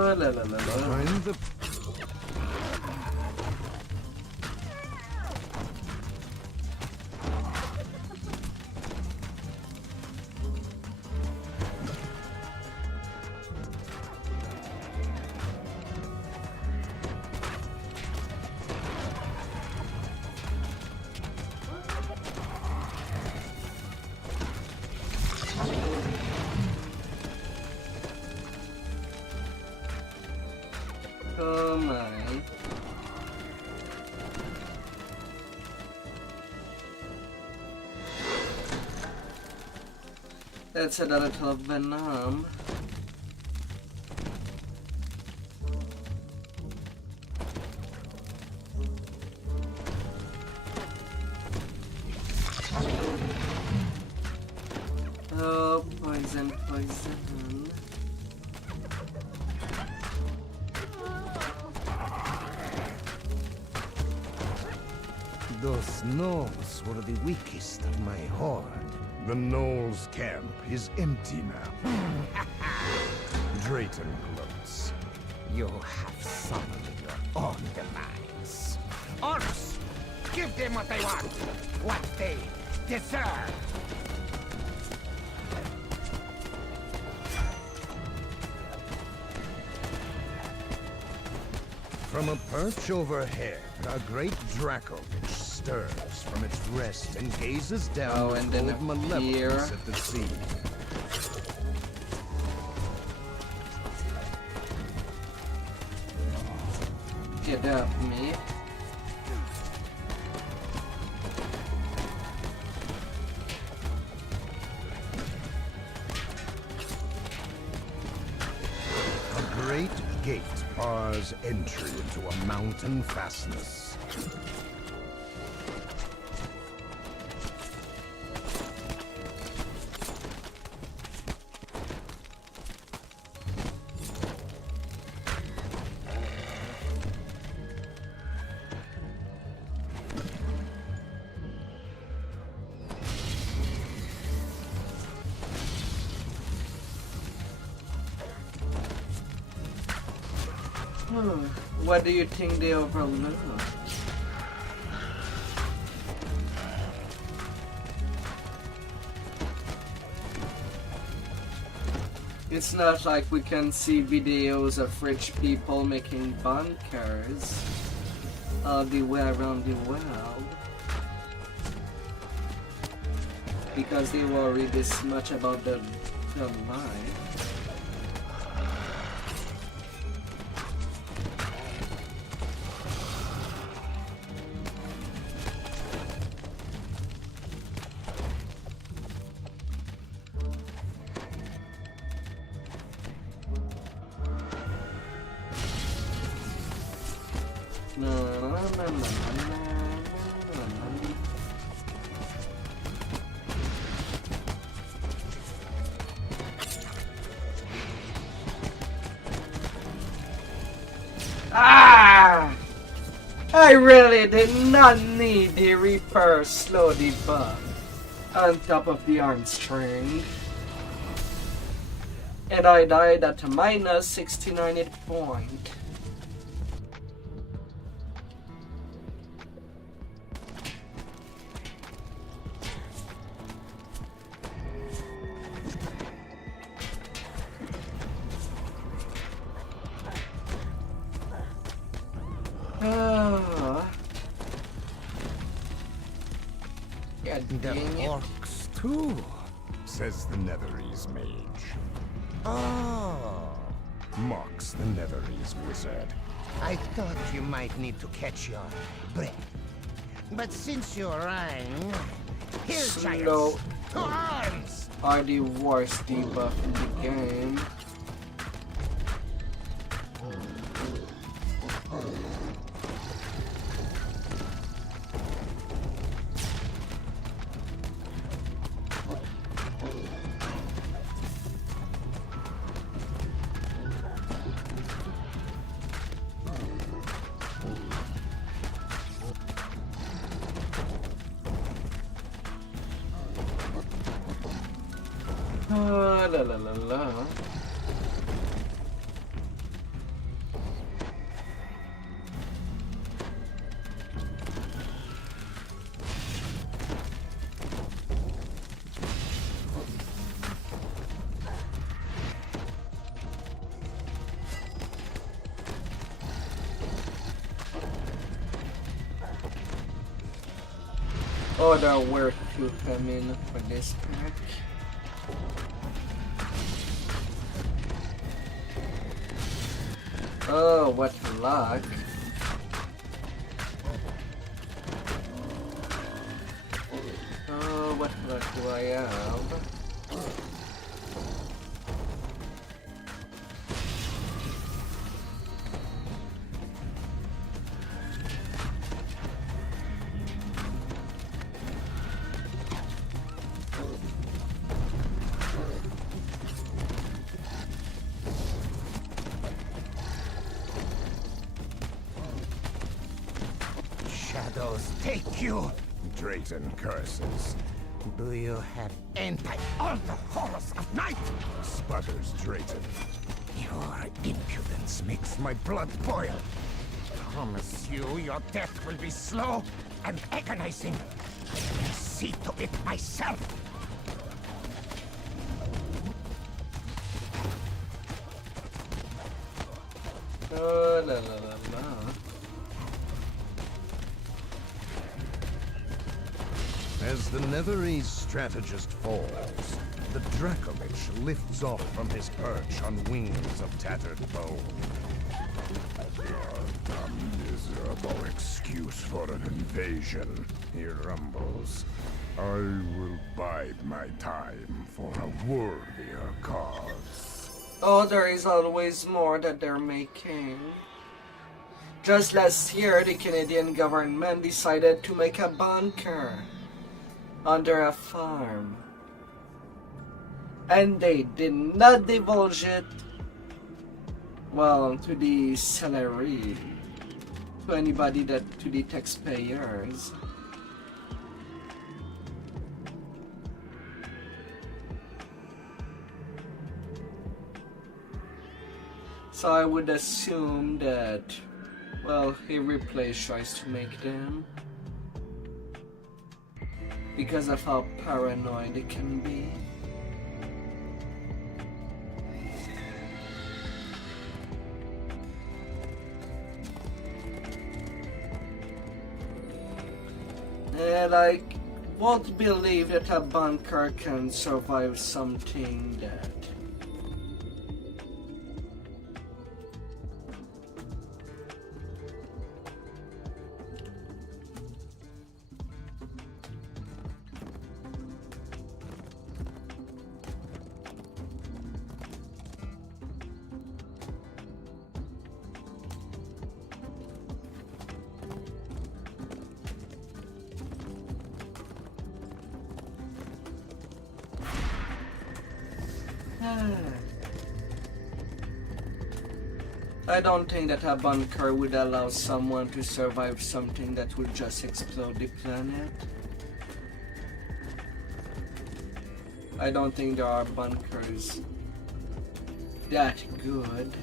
Behind the... Oh my. That's another ton of venom. Oh, poison. Those gnolls were the weakest of my horde. The gnolls' camp is empty now. Drayton gloats. You have summoned your own demise. Orcs! Give them what they want! What they deserve! From a perch overhead, a great Dracolich stirs from its rest and gazes down with cold malevolence at the sea. Get up, me. A great gate bars entry into a mountain fastness. What do you think they overlook? It's not like we can see videos of rich people making bunkers all the way around the world. because they worry this much about the life. Ah! I really did not need the Reaper slow debuff on top of the arm string. And I died at minus 69 hit point. The orcs too, says the Netherese mage. Oh, mocks the Netherese wizard. I thought you might need to catch your breath. But since you rang, here's Slow giants. To arms! are the worst debuff in the game. La la la la. Oh, there were to come in for this pack. Oh, what luck. Oh, what luck do I have? Shadows take you. Drayton curses. Do you have insight on the horrors of night? Sputters Drayton. Your impudence makes my blood boil. Promise you your death will be slow and agonizing. I will see to it myself. Oh, la la la la. As the Netherese strategist falls, the Dracolich lifts off from his perch on wings of tattered bone. A miserable excuse for an invasion, he rumbles. I will bide my time for a worthier cause. Oh, there is always more that they're making. Just last year, the Canadian government decided to make a bunker under a farm. And they did not divulge it, well, to the salary, to anybody to the taxpayers. So I would assume that, well, every place tries to make them, because of how paranoid it can be. And like, won't believe that a bunker can survive something that... I don't think that a bunker would allow someone to survive something that would just explode the planet. I don't think there are bunkers that good.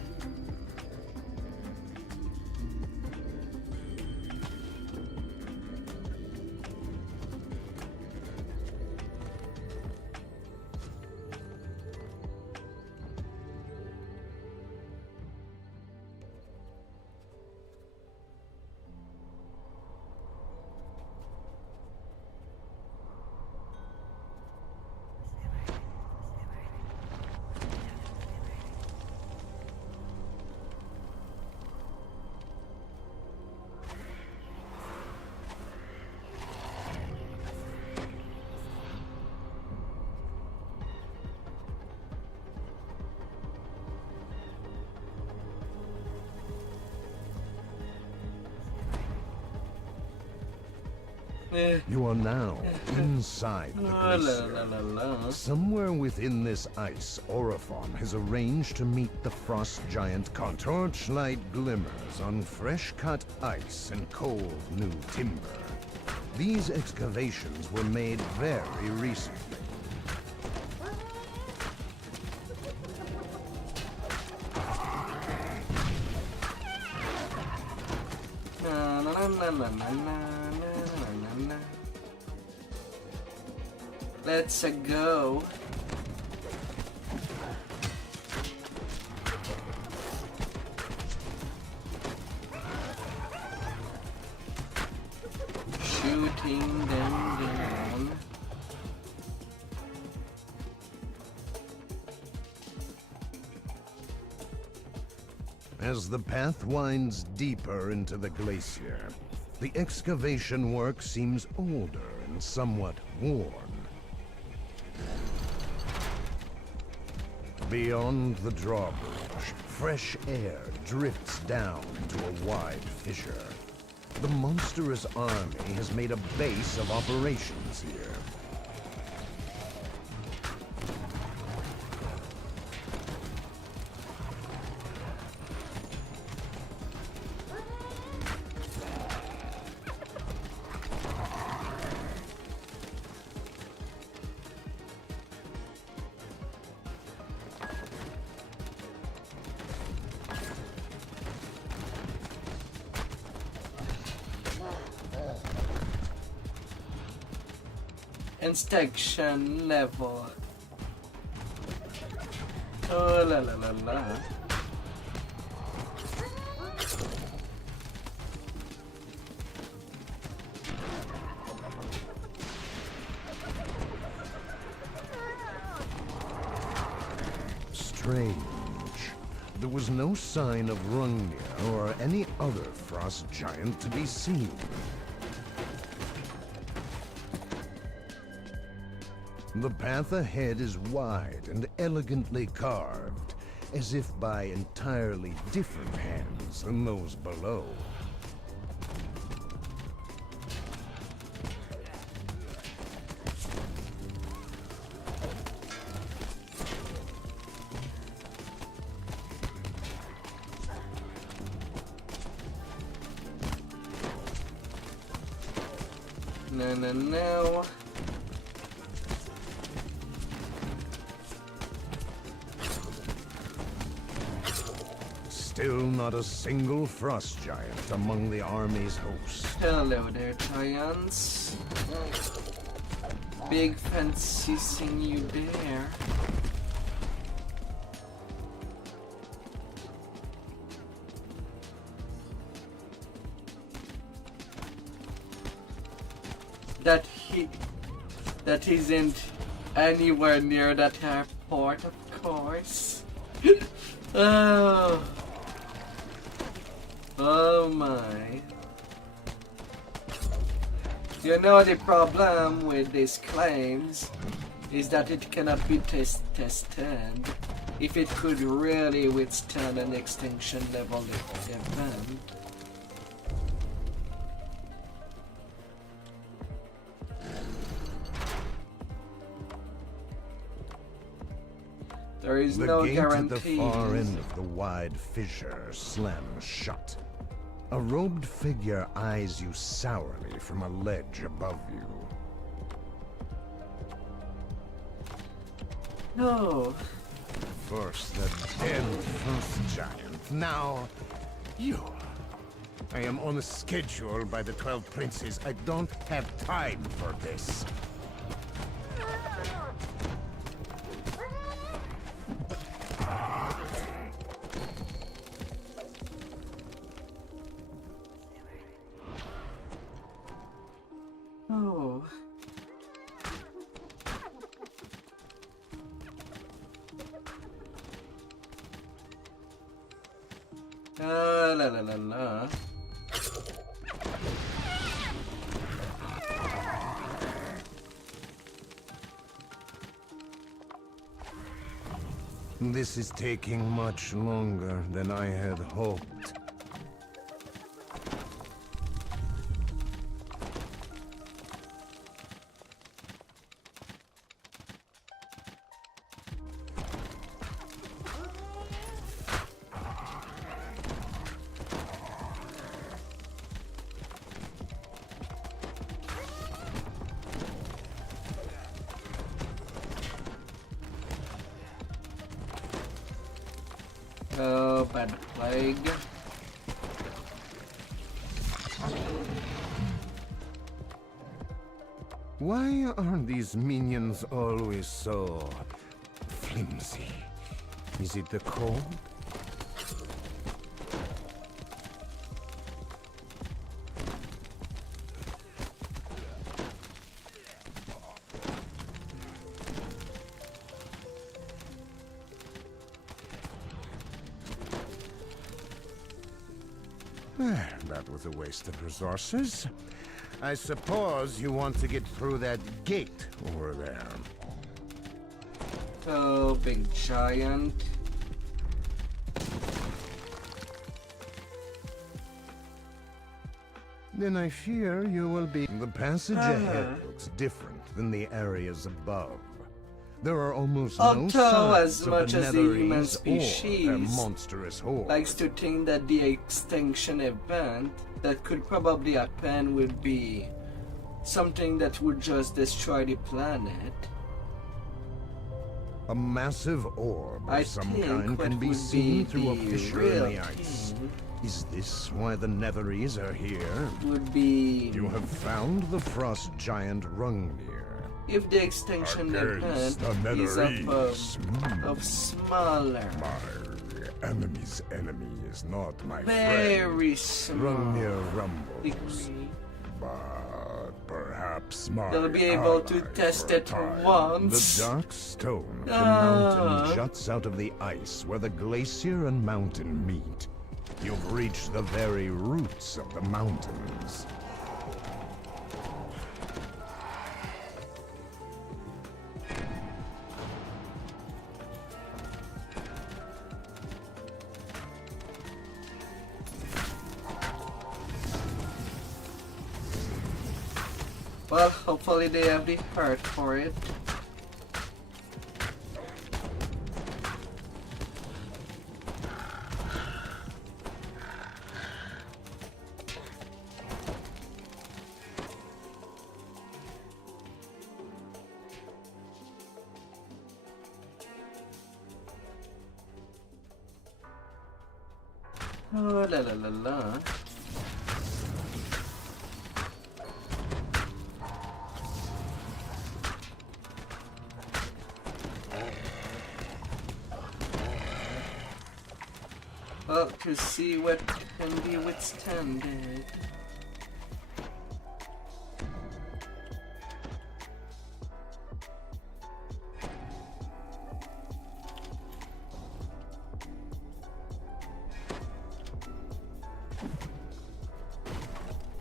You are now inside the glacier. Somewhere within this ice, Orophon has arranged to meet the frost giant Con. Torchlight glimmers on fresh-cut ice and cold new timber. These excavations were made very recently. Let's go. Shooting them down. As the path winds deeper into the glacier, the excavation work seems older and somewhat worn. Beyond the drawbridge, fresh air drifts down into a wide fissure. The monstrous army has made a base of operations here. Inspection level. Oh la la la la. Strange. There was no sign of Rungia or any other frost giant to be seen. The path ahead is wide and elegantly carved, as if by entirely different hands than those below. No. Still not a single frost giant among the army's host. Hello there, giants. Big fancy seeing you there. That that isn't anywhere near that airport, of course. Oh. Oh my. You know the problem with these claims is that it cannot be tested if it could really withstand an extinction level event. There is no guarantees. The gate at the far end of the wide fissure slams shut. A robed figure eyes you sourly from a ledge above you. No. First the dead frost giant, now you. I am on a schedule by the 12 princes. I don't have time for this. Oh. La la la la. This is taking much longer than I had hoped. Oh, bad plague. Why are these minions always so flimsy? Is it the cold? That was a waste of resources. I suppose you want to get through that gate over there. Oh, big giant. Then I fear you will be... The passage ahead looks different than the areas above. There are almost no signs as much of as the human netherese or their species monstrous horde. likes to think that the extinction event that could probably happen would be something that would just destroy the planet. A massive orb I of some think kind what can be would seen be through a the fissure real in the ice. thing Is this why the netherese are here? would be You have found the frost giant Rungnir. if the extinction event Against the is netherese. of smaller, My enemy's enemy is not my very friend. small Rungnir rumbles. degree. But perhaps my They'll be able to ally test for a it time. once. The dark stone of the Ah. mountain juts out of the ice where the glacier and mountain meet. You've reached the very roots of the mountains. Well, hopefully they have the heart for it. Oh, la la la la. Well, to see what can be withstanded.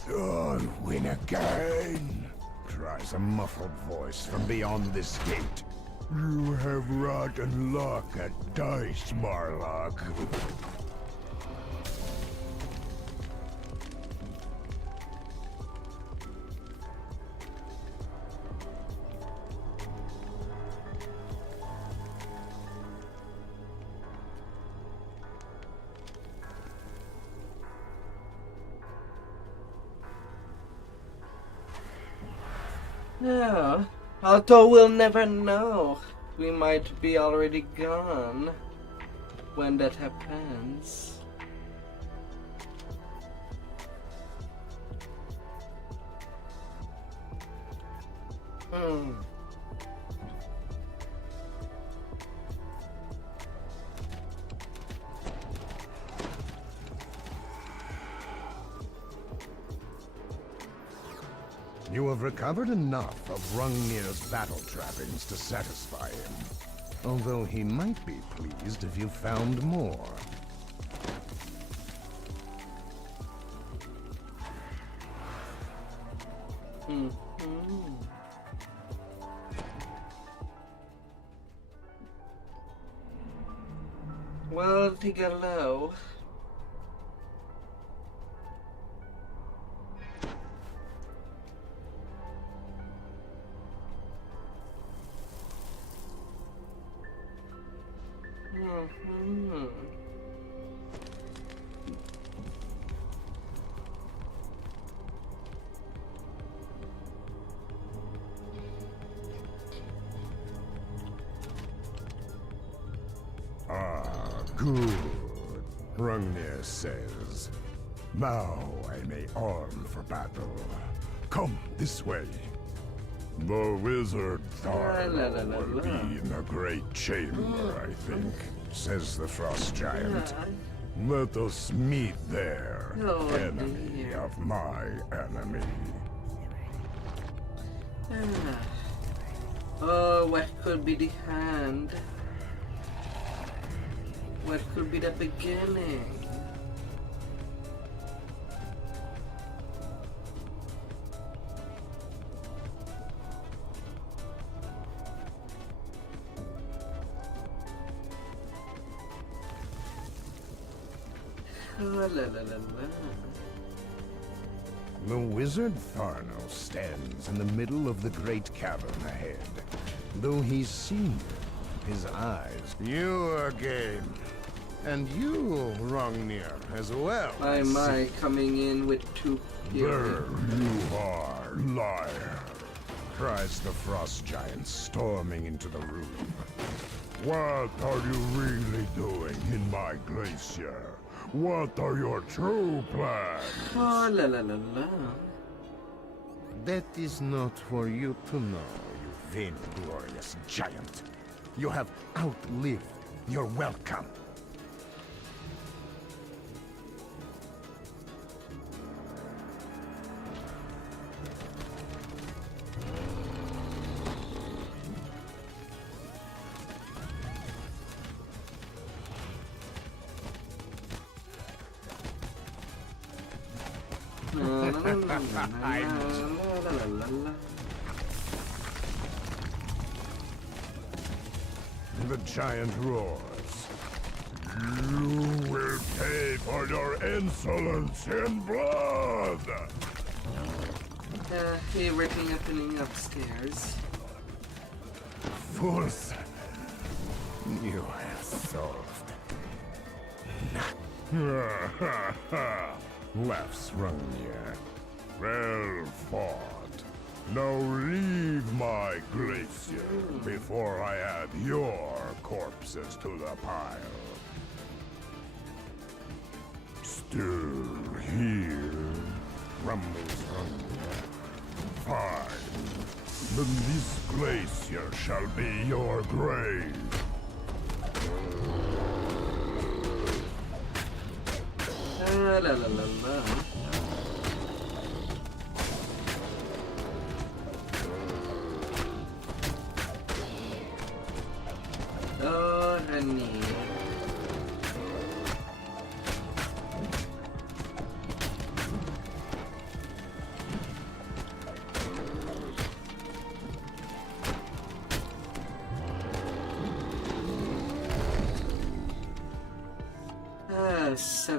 Don't win again, cries a muffled voice from beyond this gate. You have rotten luck at dice, Marlock. Yeah, although we'll never know. We might be already gone when that happens. You have recovered enough of Rungnir's battle trappings to satisfy him. Although he might be pleased if you found more. Well, Tigalo. Good, Rungnir says. Now I may arm for battle. Come this way. The wizard Tharno will be in the great chamber, I think, says the frost giant. Let us meet there, enemy of my enemy. Oh, what could be the hand? What could be the beginning? The wizard Tharno stands in the middle of the great cavern ahead. Though he's seen his eyes. You again. And you, Rungnir, as well. Am I coming in with two There you are, liar, cries the frost giant, storming into the room. What are you really doing in my glacier? What are your true plans? Oh, la la la la. That is not for you to know, you vainglorious giant. You have outlived your welcome. The giant roars. You will pay for your insolence in blood! He ripping up upstairs. Fools! You have solved. Laughs Rungnir. Well fought. Now leave my glacier before I add your corpses to the pile. Still here, rumbles Rungnir. Fine. Then this glacier shall be your grave. La la la la.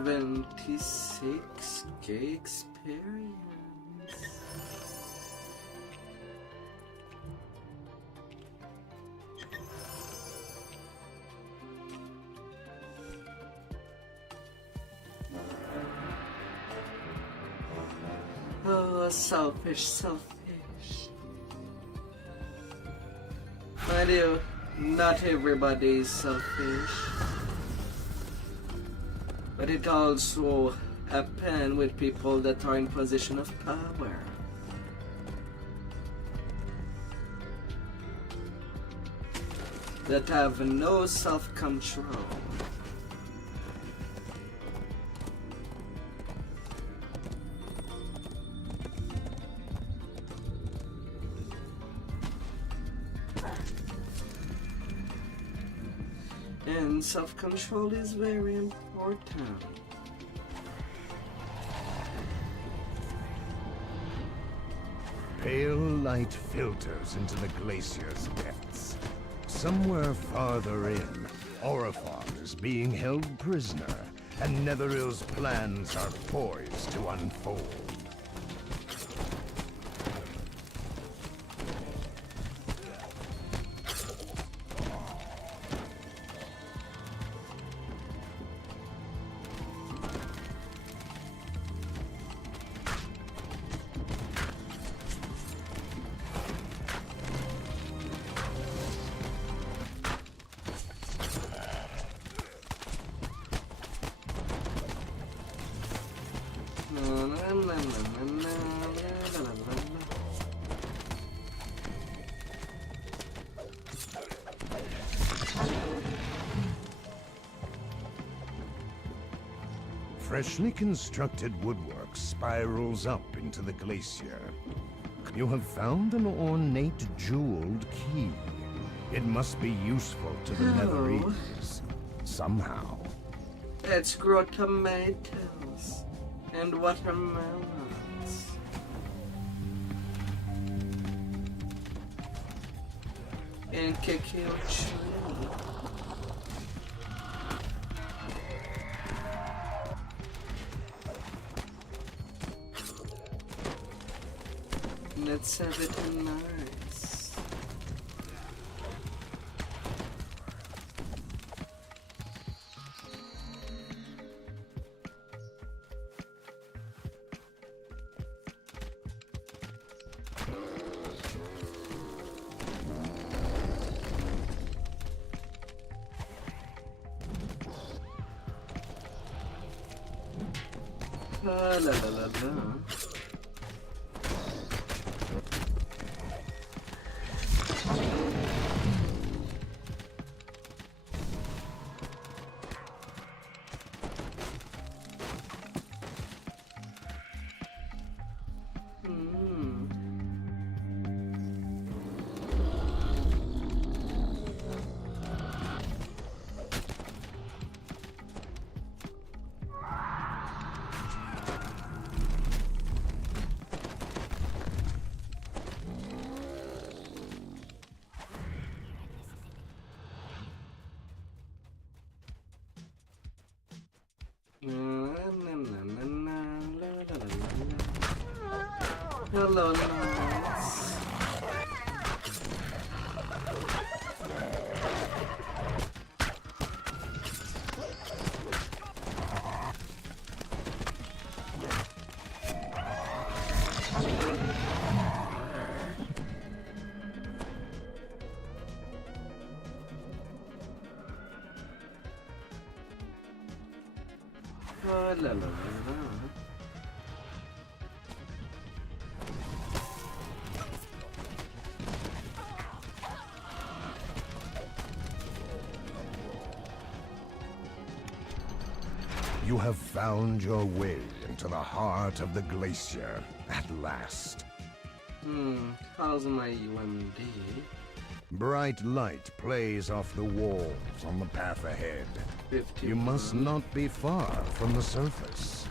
76K experience. Oh, selfish, selfish. Mind you, not everybody is selfish. But it also happens with people that are in position of power. That have no self-control. And self-control is very important. Pale light filters into the glacier's depths. Somewhere farther in, Orifar is being held prisoner, and Netherill's plans are poised to unfold. Freshly constructed woodwork spirals up into the glacier. You have found an ornate jeweled key. It must be useful to the Netherese, somehow. Let's grow tomatoes and watermelons. And cacao tree. Let's have it nice. La la la la la. Hello, nice. Oh, la la la la. You have found your way into the heart of the glacier at last. How's my UMD? Bright light plays off the walls on the path ahead. 51. You must not be far from the surface.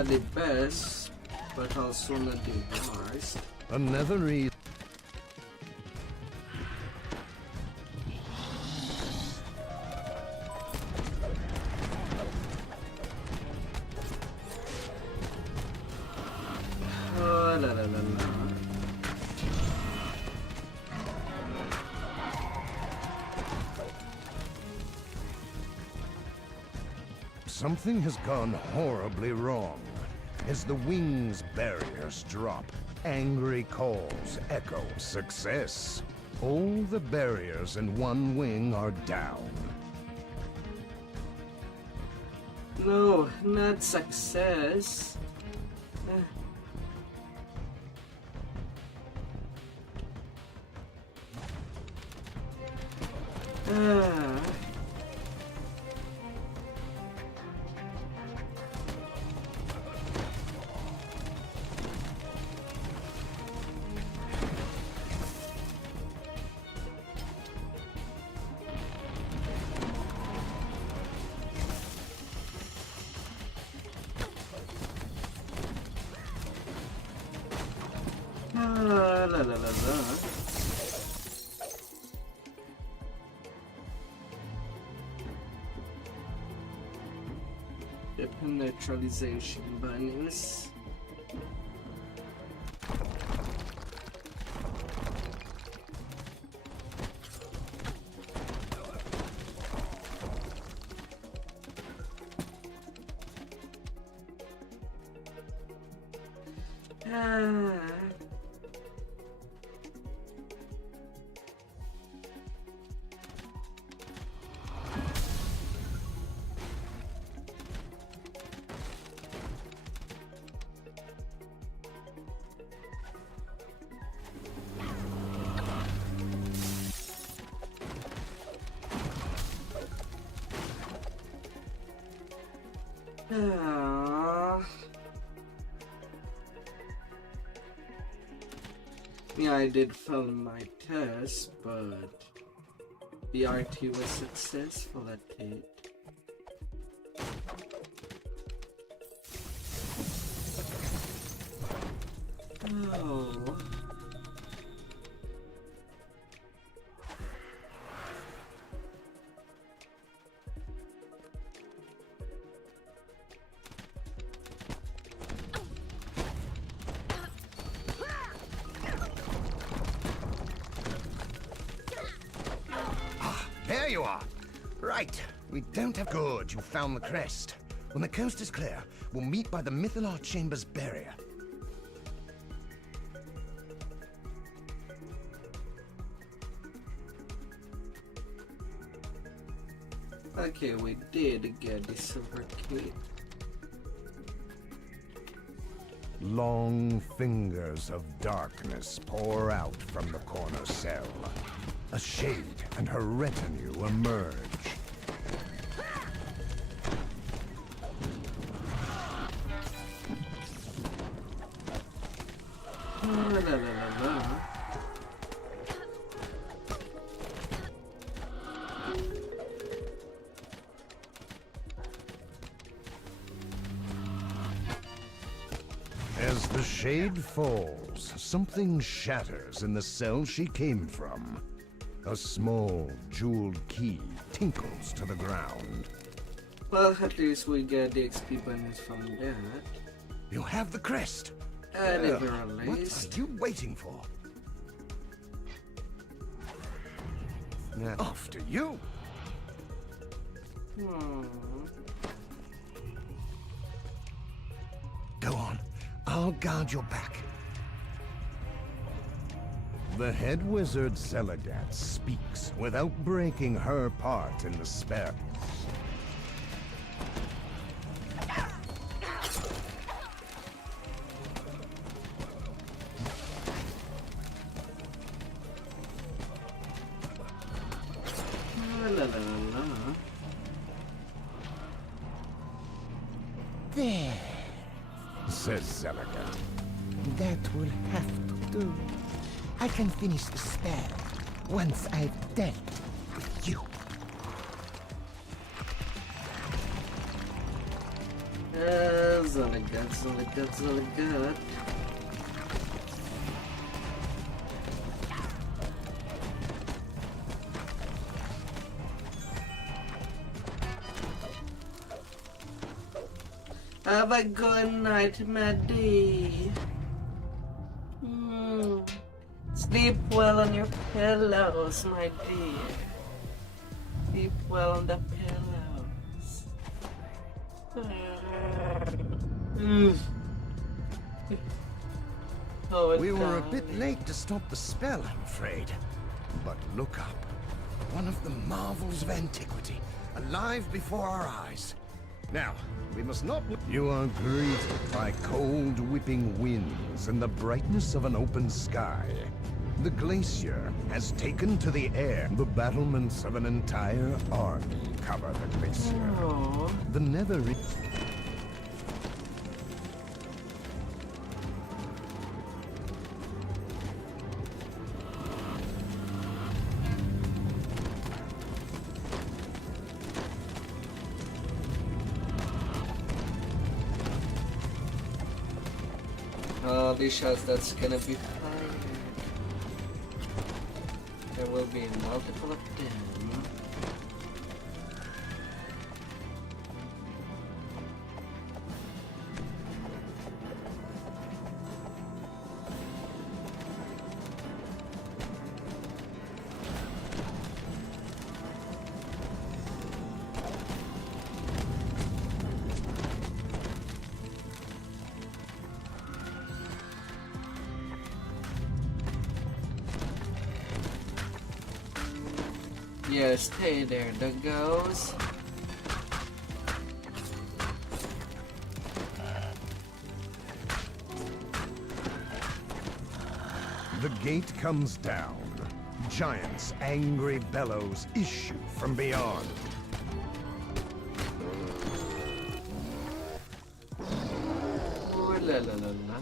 not the best, but also not the worst. Another reason. Oh, la la la la. Something has gone horribly wrong. As the wings' barriers drop, angry calls echo success. All the barriers in one wing are down. No, not success. La la la la. The neutralization bunnies. Yeah, I did fail my test, but the RT was successful at it. Oh. There you are. Right. We don't have... Good, you found the crest. When the coast is clear, we'll meet by the Mythallar Chamber's barrier. Okay, we did get the silver key. Long fingers of darkness pour out from the corner cell. A shade and her retinue emerge. La la la la. As the shade falls, something shatters in the cell she came from. A small, jeweled key tinkles to the ground. Well, at least we get the XP bonus from that. You have the crest! At the very What least. are you waiting for? After you! Go on. I'll guard your back. The head wizard Zelagat speaks without breaking her part in the spell. La la la la. There, Says Zelagat. that will have to do. I can finish the spell once I've dealt with you. Solid good. Have a good night, Maddie. Sleep well on your pillows, my dear. Sleep well on the pillows. Oh, we were a bit late to stop the spell, I'm afraid. But look up. One of the marvels of antiquity, alive before our eyes. Now, we must not... You are greeted by cold, whipping winds and the brightness of an open sky. The glacier has taken to the air. The battlements of an entire army cover the glacier. Aww. The nether... Oh, these shots, that's gonna be fine. There will be multiple of them. Yeah, stay there, duggos. The gate comes down. Giants' angry bellows issue from beyond. Oh, la la la la.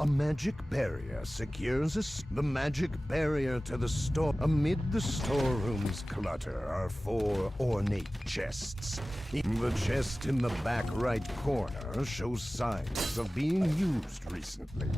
A magic barrier secures the magic barrier to the store. Amid the storeroom's clutter are 4 ornate chests. The chest in the back right corner shows signs of being used recently.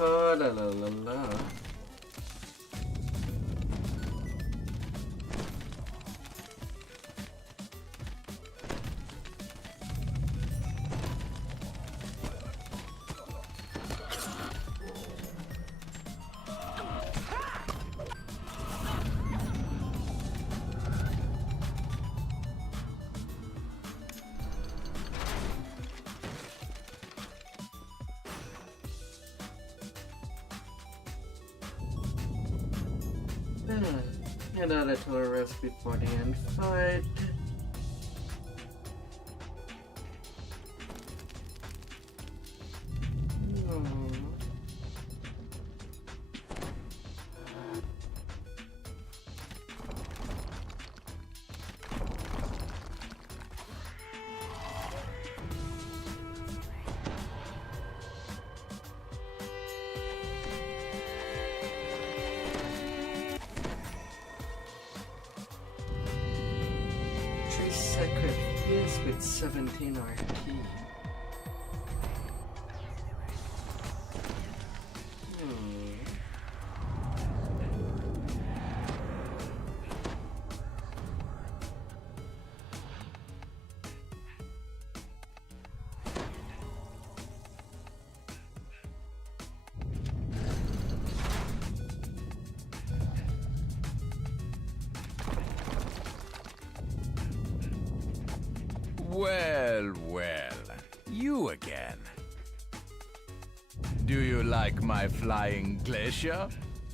Oh, la la la la. And a little rest before the end fight. Sacred Fizz with 17 RT. Well, well, you again. Do you like my flying glacier?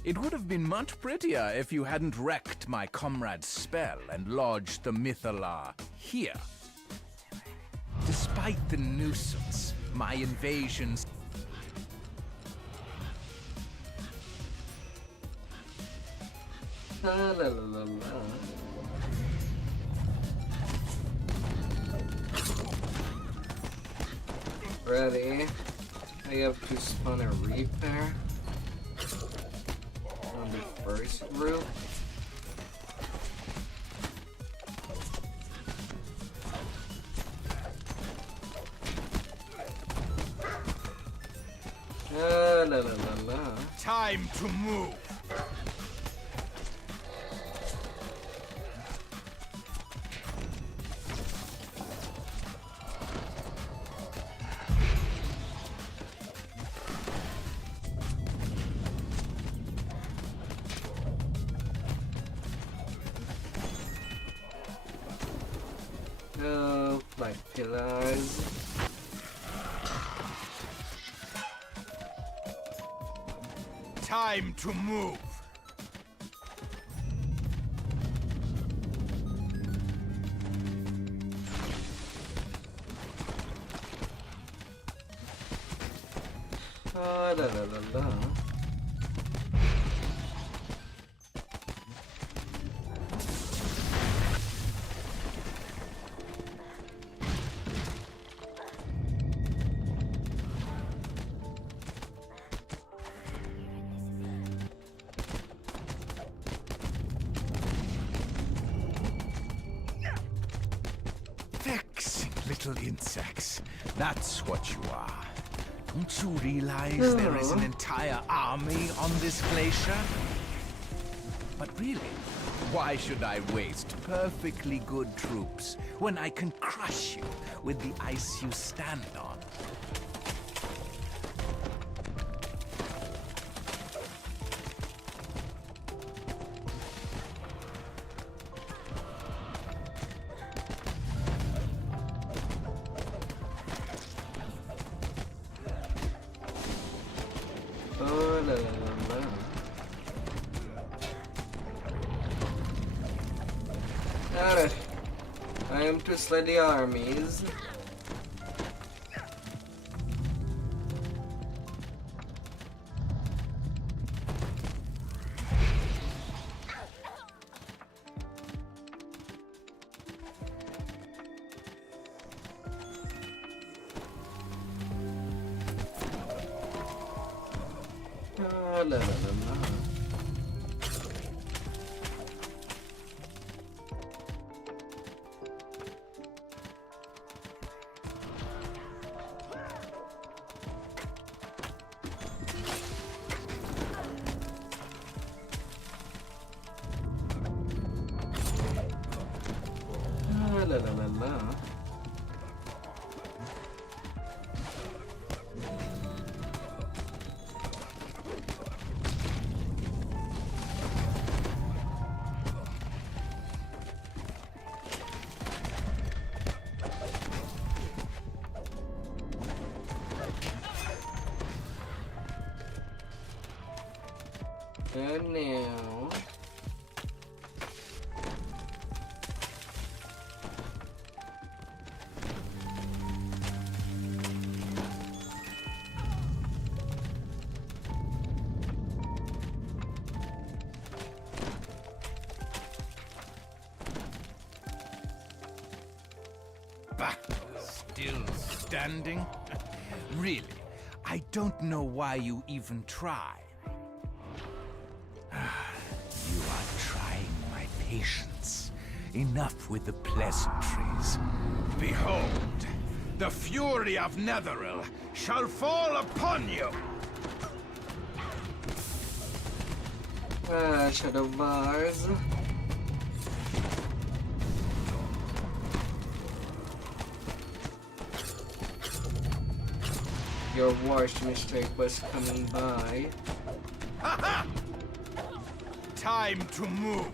It would have been much prettier if you hadn't wrecked my comrade's spell and lodged the Mythalar here. Despite the nuisance, my invasions... La la la la la. Ready? I have to spawn a repair on the first group. La la la la. Time to move! Like pillars. Time to move! La la la la. Vexing little insects. That's what you are. Don't you realize there is an entire army on this glacier? But really, why should I waste perfectly good troops when I can crush you with the ice you stand on? Alright. I am to slay the armies. La la la la. La la la la. And now Bah! Still standing? Really, I don't know why you even try. You are trying my patience. Enough with the pleasantries. Behold, the fury of Netheril shall fall upon you! Shadow bars. Your worst mistake was coming by. Ha ha! Time to move.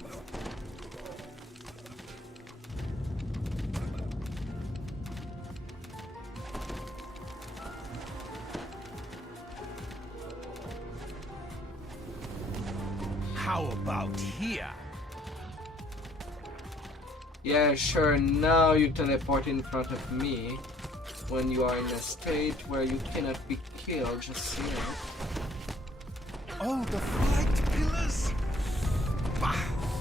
How about here? Yeah, sure, now you teleport in front of me when you are in a state where you cannot be killed just yet. Oh, the flight pillars? Bah!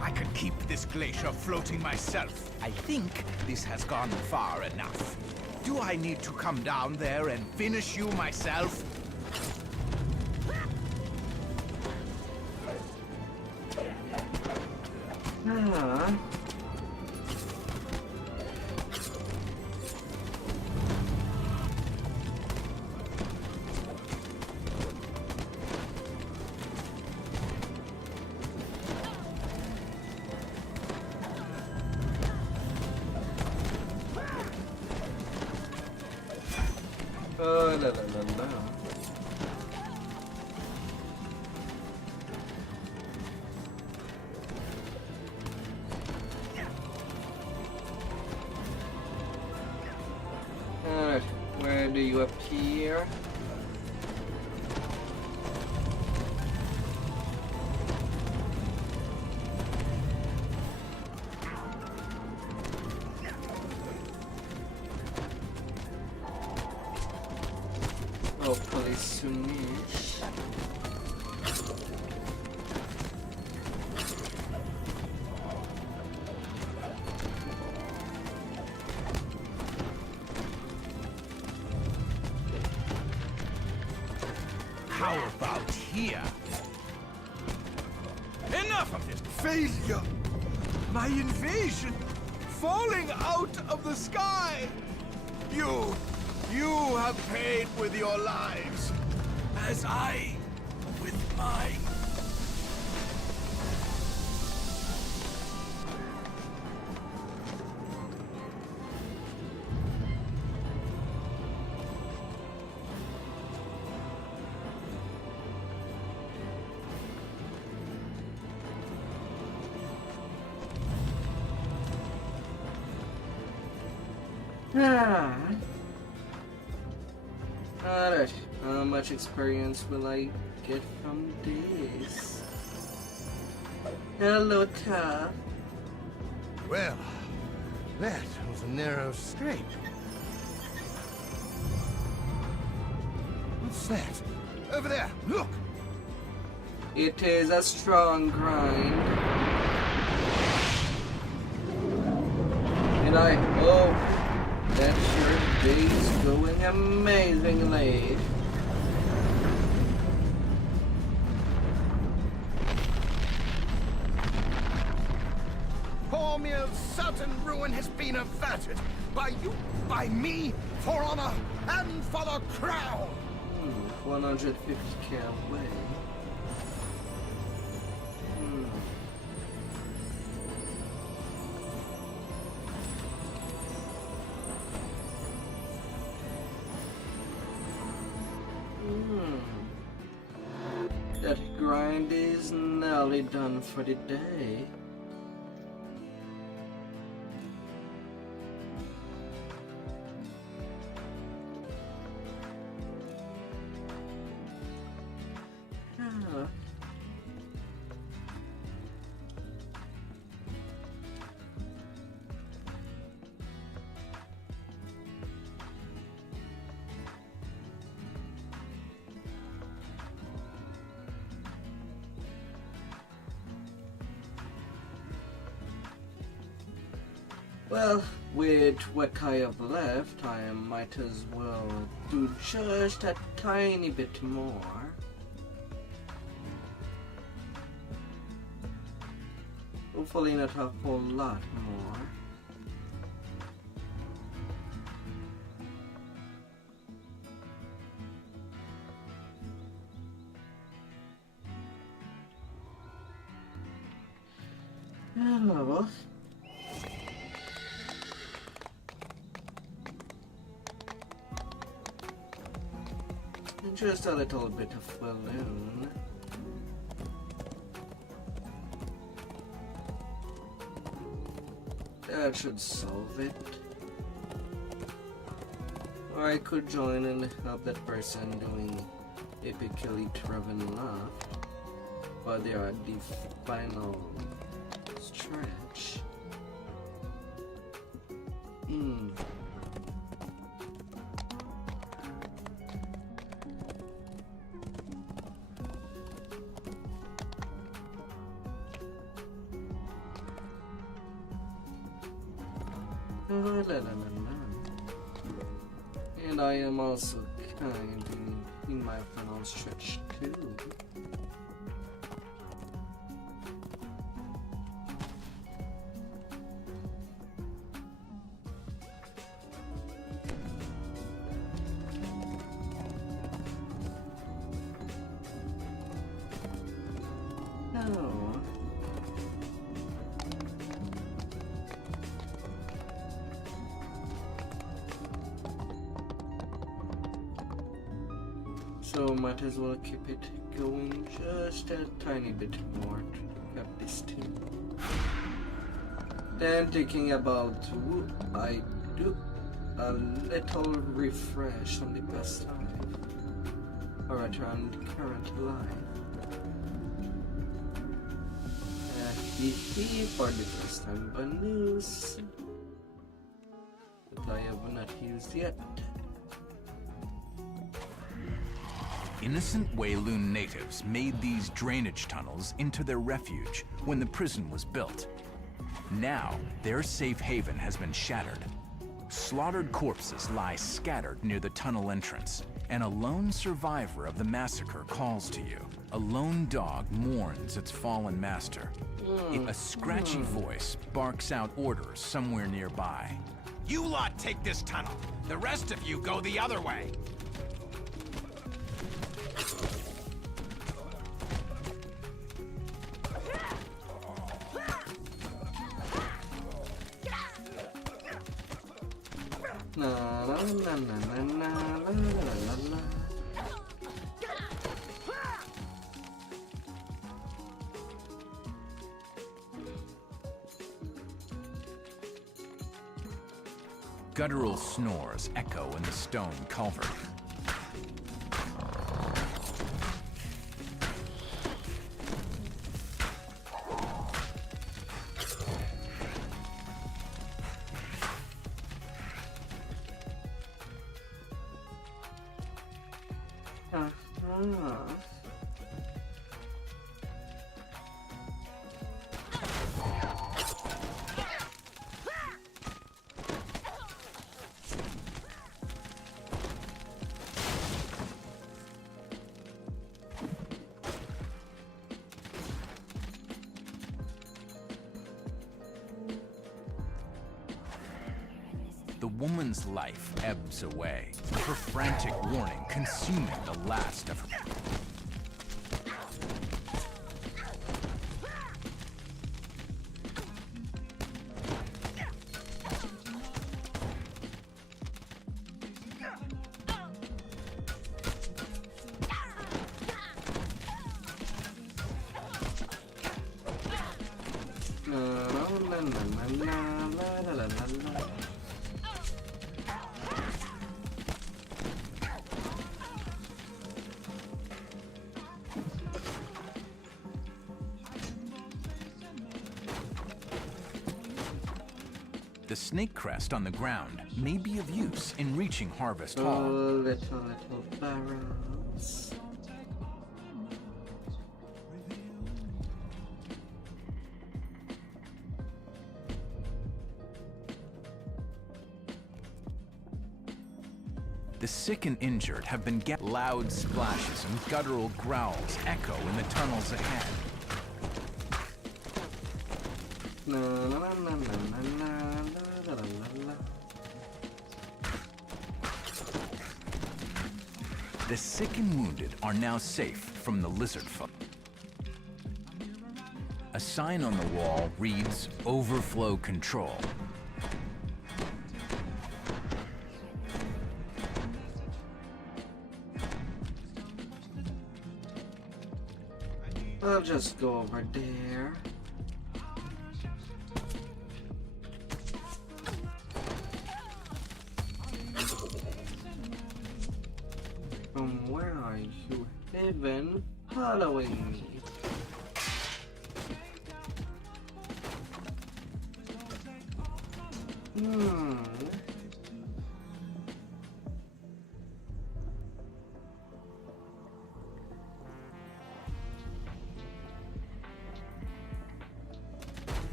I could keep this glacier floating myself. I think this has gone far enough. Do I need to come down there and finish you myself? Ah. Oh, la la la la. Alright, where do you appear? Hopefully soonish. How about here? Enough of this failure! My invasion! Falling out of the sky! You have paid with your lives, as I with mine. Ah. Alright, how much experience will I get from this? Hello, Tough. Well, that was a narrow scrape. What's that? Over there, look! It is a strong grind. And I hope that your day's going amazingly. Cormier's certain ruin has been averted by you, by me, for honor and for the crown. 150k away. That grind is nearly done for the day. Well, with what I have left, I might as well do just a tiny bit more. Hopefully not a whole lot more. Oh. And just a little bit of balloon. That should solve it. Or I could join and help that person doing epically driven left. But they are at the final stretch. And I am also kind in my final stretch too. No. So might as well keep it going just a tiny bit more to get this too. Then thinking about I do a little refresh on the past life. Or return the current life. For the first time bonus that I have not used yet. Innocent Wayloon natives made these drainage tunnels into their refuge when the prison was built. Now, their safe haven has been shattered. Slaughtered corpses lie scattered near the tunnel entrance, and a lone survivor of the massacre calls to you. A lone dog mourns its fallen master. A scratchy voice barks out orders somewhere nearby. You lot take this tunnel. The rest of you go the other way. Guttural snores echo in the stone culvert. The woman's life ebbs away, her frantic warning consuming the last of her. The snake crest on the ground may be of use in reaching Harvest Hall. Little barrels. The sick and injured have been loud splashes and guttural growls echo in the tunnels ahead. La, la, la, la, la, la, la, la, la. The sick and wounded are now safe from the lizard folk. A sign on the wall reads, "Overflow Control." I'll just go over there. Where are you even following me?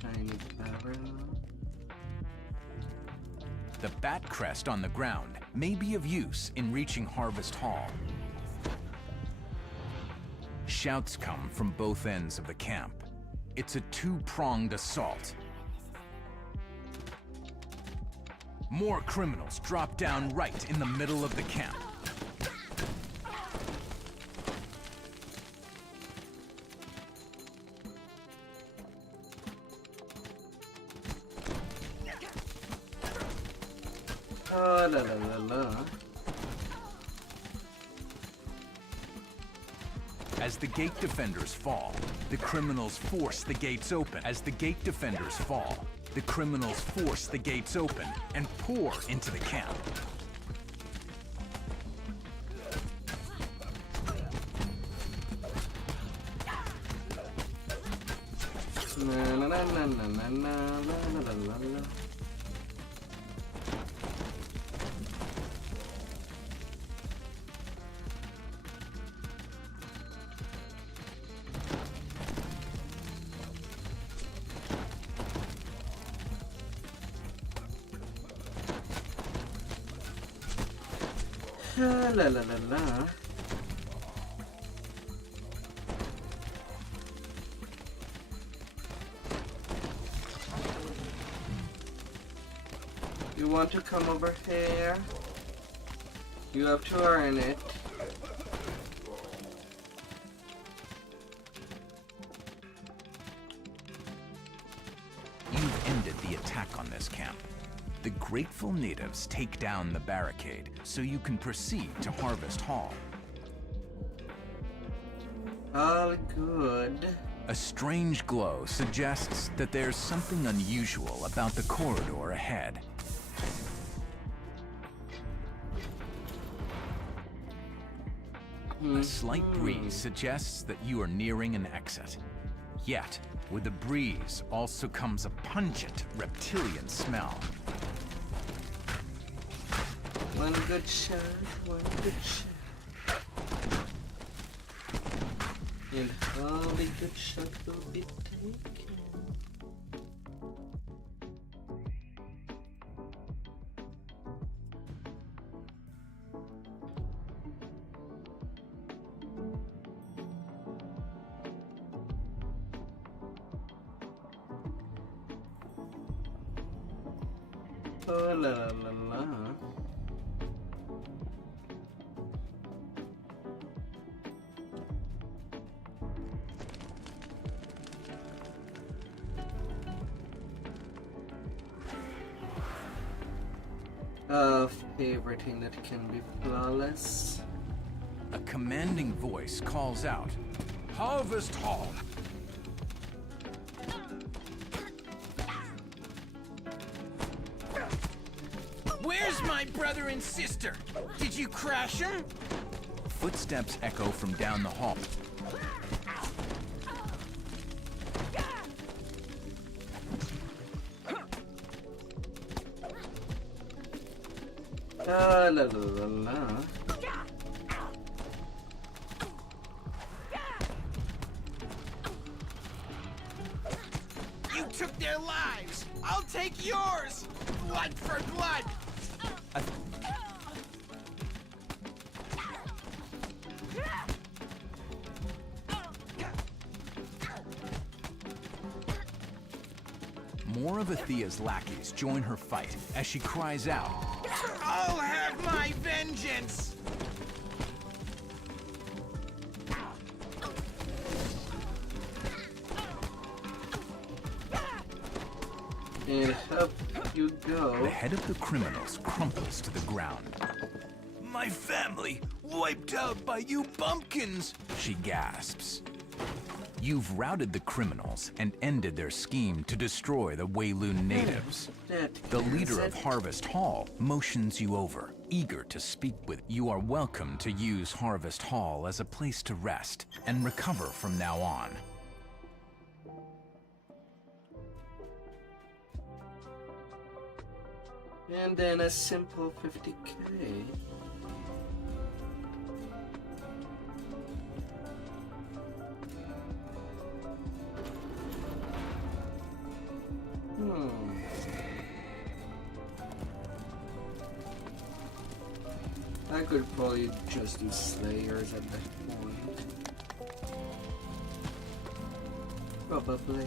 Tiny barrel. The bat crest on the ground may be of use in reaching Harvest Hall. Shouts come from both ends of the camp. It's a two-pronged assault. More criminals drop down right in the middle of the camp. Oh, la la la la. As the gate defenders fall, the criminals force the gates open. As the gate defenders fall, the criminals force the gates open and pour into the camp. La la la la la la la la la la. La la la la. You want to come over here? You have to earn it. You've ended the attack on this camp. The grateful natives take down the barricade so you can proceed to Harvest Hall. All good. A strange glow suggests that there's something unusual about the corridor ahead. A slight breeze suggests that you are nearing an exit. Yet, with the breeze also comes a pungent reptilian smell. One good shot, one good shot. And all the good shots will be taken. Oh la la la la. A favorite thing that can be flawless. A commanding voice calls out, "Harvest Hall!" Where's my brother and sister? Did you crash them? Footsteps echo from down the hall. La la la la. take yours! Blood for blood! More of Athea's lackeys join her fight as she cries out. I'll have my vengeance! And up you go. The head of the criminals crumples to the ground. My family wiped out by you bumpkins, she gasps. You've routed the criminals and ended their scheme to destroy the Wayloon natives. The leader of Harvest Hall motions you over, eager to speak with you. You are welcome to use Harvest Hall as a place to rest and recover from now on. And then a simple 50k. I could probably just do Slayers at that point. Probably.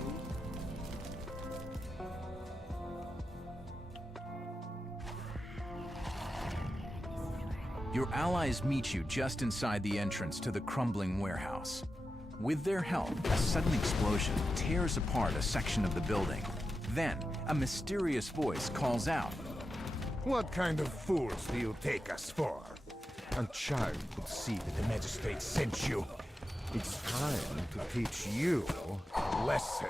Your allies meet you just inside the entrance to the crumbling warehouse. With their help, a sudden explosion tears apart a section of the building. Then, a mysterious voice calls out. What kind of fools do you take us for? A child could see that the magistrate sent you. It's time to teach you a lesson.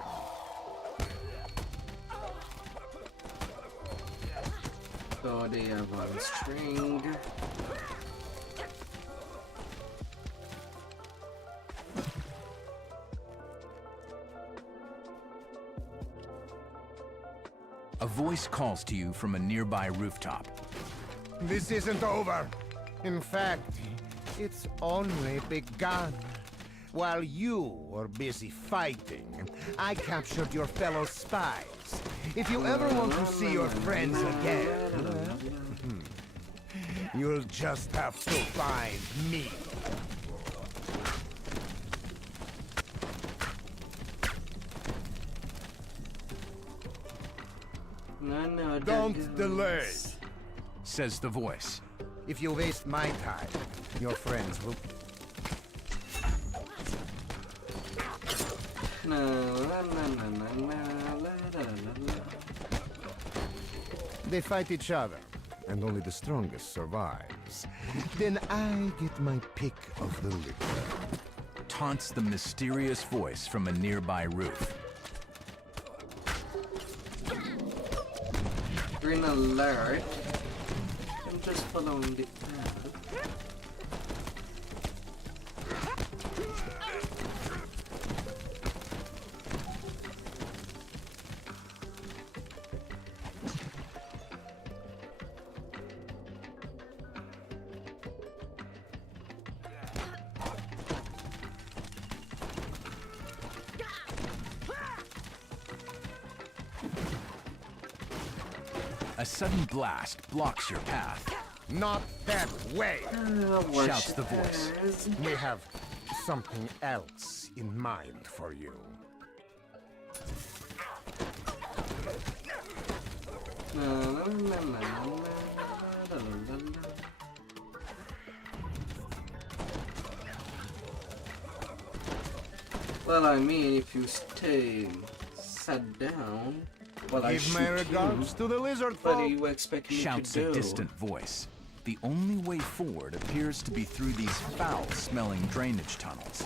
So they have one string. A voice calls to you from a nearby rooftop. This isn't over. In fact, it's only begun. While you were busy fighting, I captured your fellow spies. If you ever want to see your friends again, you'll just have to find me. No, don't delay, says the voice. If you waste my time, your friends will... They fight each other, and only the strongest survives. Then I get my pick of the litter. Taunts the mysterious voice from a nearby roof. Green alert. I'm just following the path. A sudden blast blocks your path. Not that way! Shouts the voice. We have something else in mind for you. Well, I mean, if you stay sat down, well, I Give my regards to the lizard folk. What do you expect me Shouts to do? a distant voice. The only way forward appears to be through these foul-smelling drainage tunnels.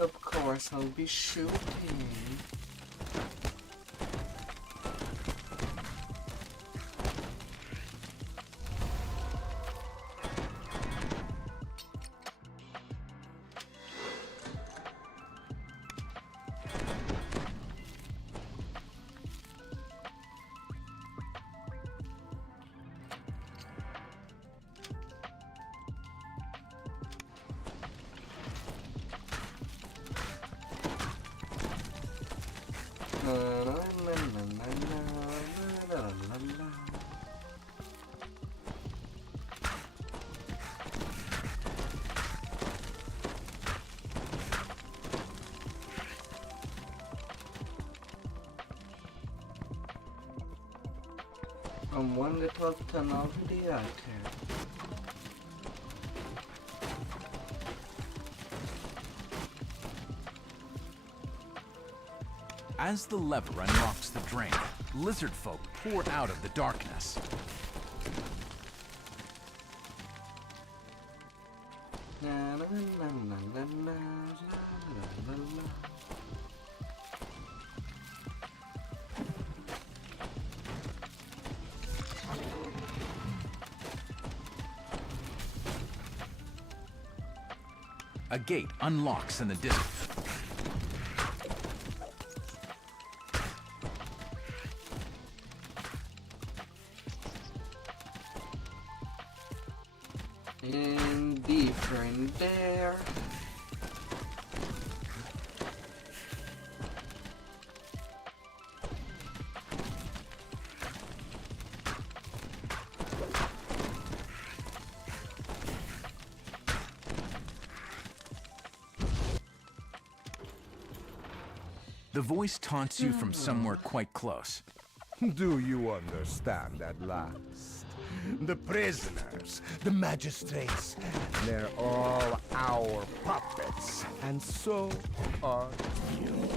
Of course, I'll be shooting. From one little tunnel to the other. As the lever unlocks the drain, lizard folk pour out of the darkness. A gate unlocks in the distance. And different there. The voice taunts you from somewhere quite close. Do you understand at last? The prisoners, the magistrates, they're all our puppets, and so are you.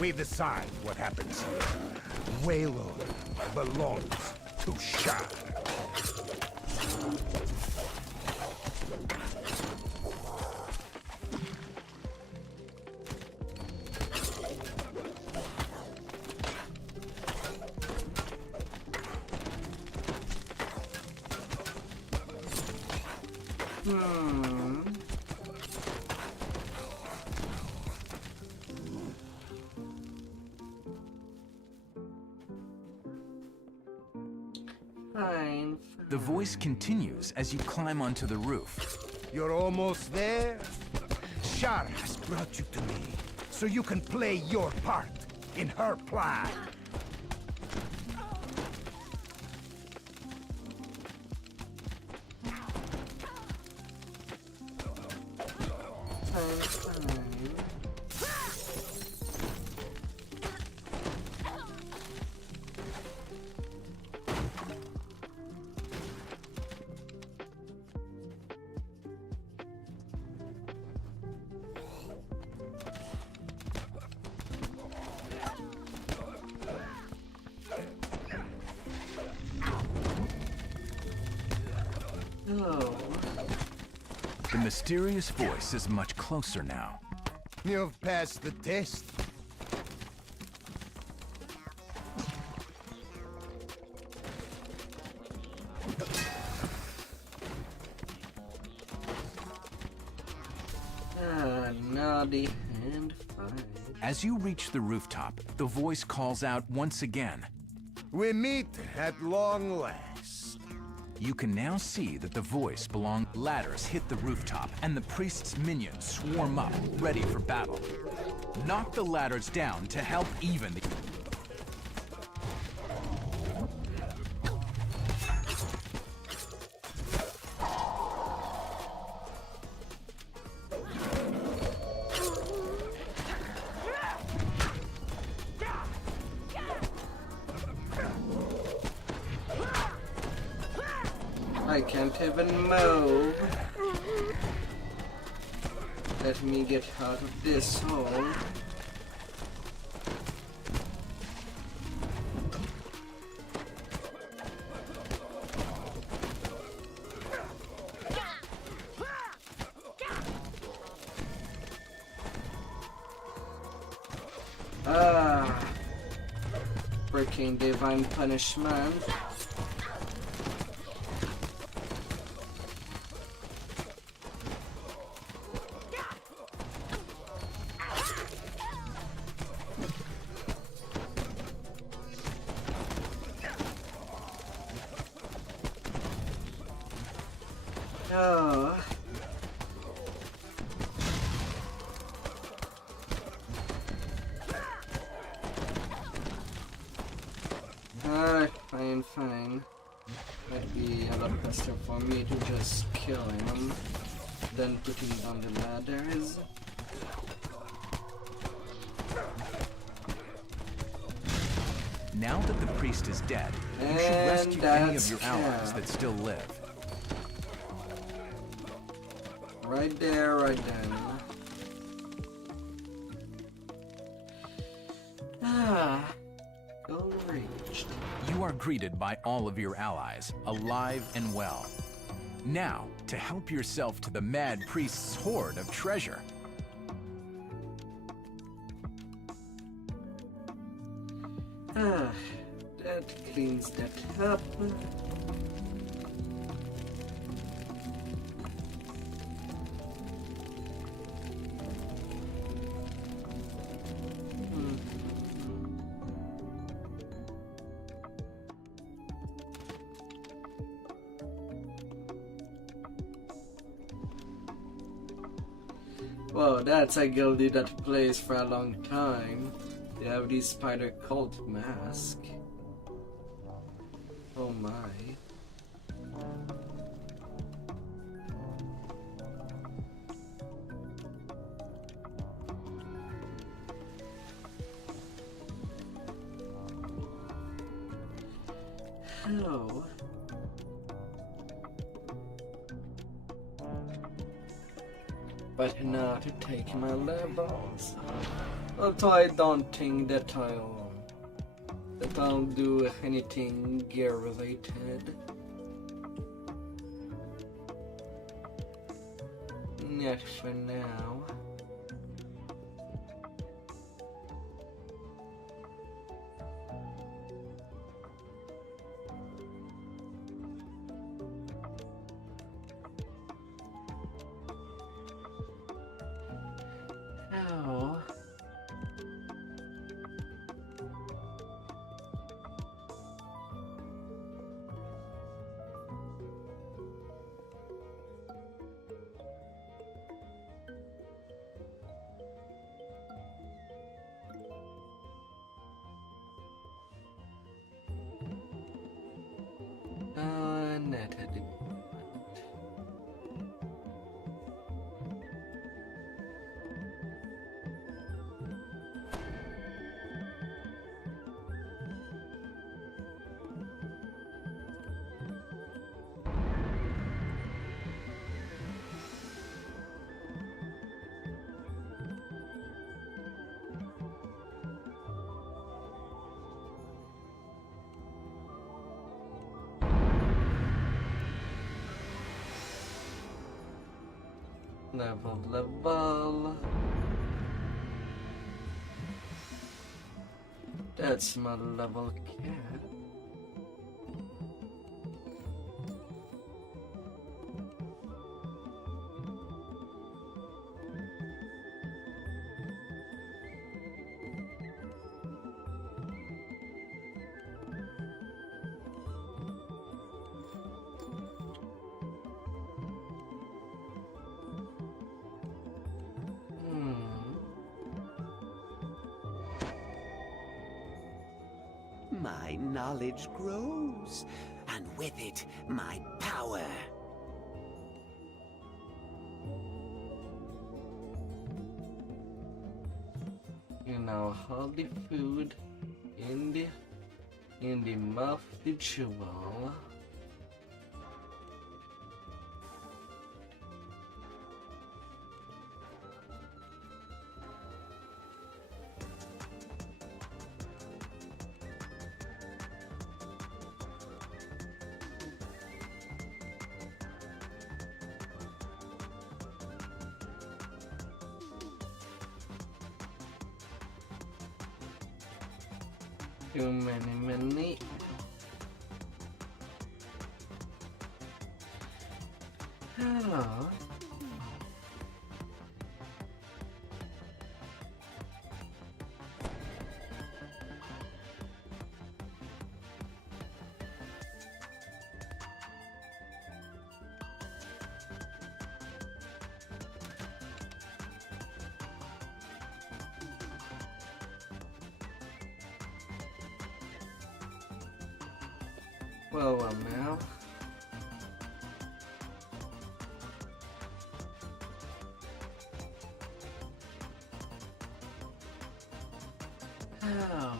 We decide what happens here. Waylon belongs to Shadow. Fine. The voice continues as you climb onto the roof. You're almost there? Shar has brought you to me, so you can play your part in her plan. The mysterious voice is much closer now. You've passed the test. Naughty and fine. As you reach the rooftop, the voice calls out once again. We meet at long last. You can now see that the voice belongs. Ladders hit the rooftop, and the priest's minions swarm up, ready for battle. Knock the ladders down to help even the... I can't even move. Let me get out of this hole. Breaking divine punishment. Oh. Fine, fine. Might be a lot faster for me to just kill him than putting down the ladders. Now that the priest is dead, you should rescue any of your allies that still live. Right there, right there. Goal reached. You are greeted by all of your allies, alive and well. Now, to help yourself to the mad priest's hoard of treasure. That cleans that up. Whoa, that's a guilty that plays for a long time. They have the spider cult mask. Oh my. Hello. But now to take my levels. Although I don't think that I'll do anything gear related. Not for now. Ow. Netted. Level. That's my level cat. My knowledge grows, and with it, my power. You now hold the food in the mouth of the jewel. Too many. Oh. Well, now. How?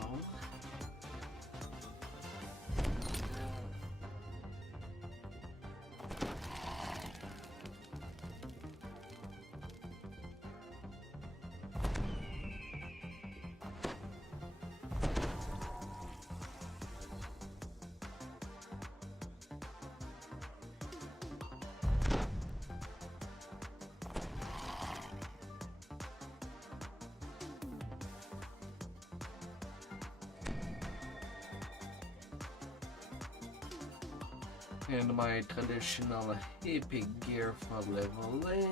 And my traditional hippie gear for leveling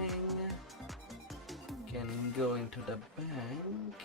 can go into the bank.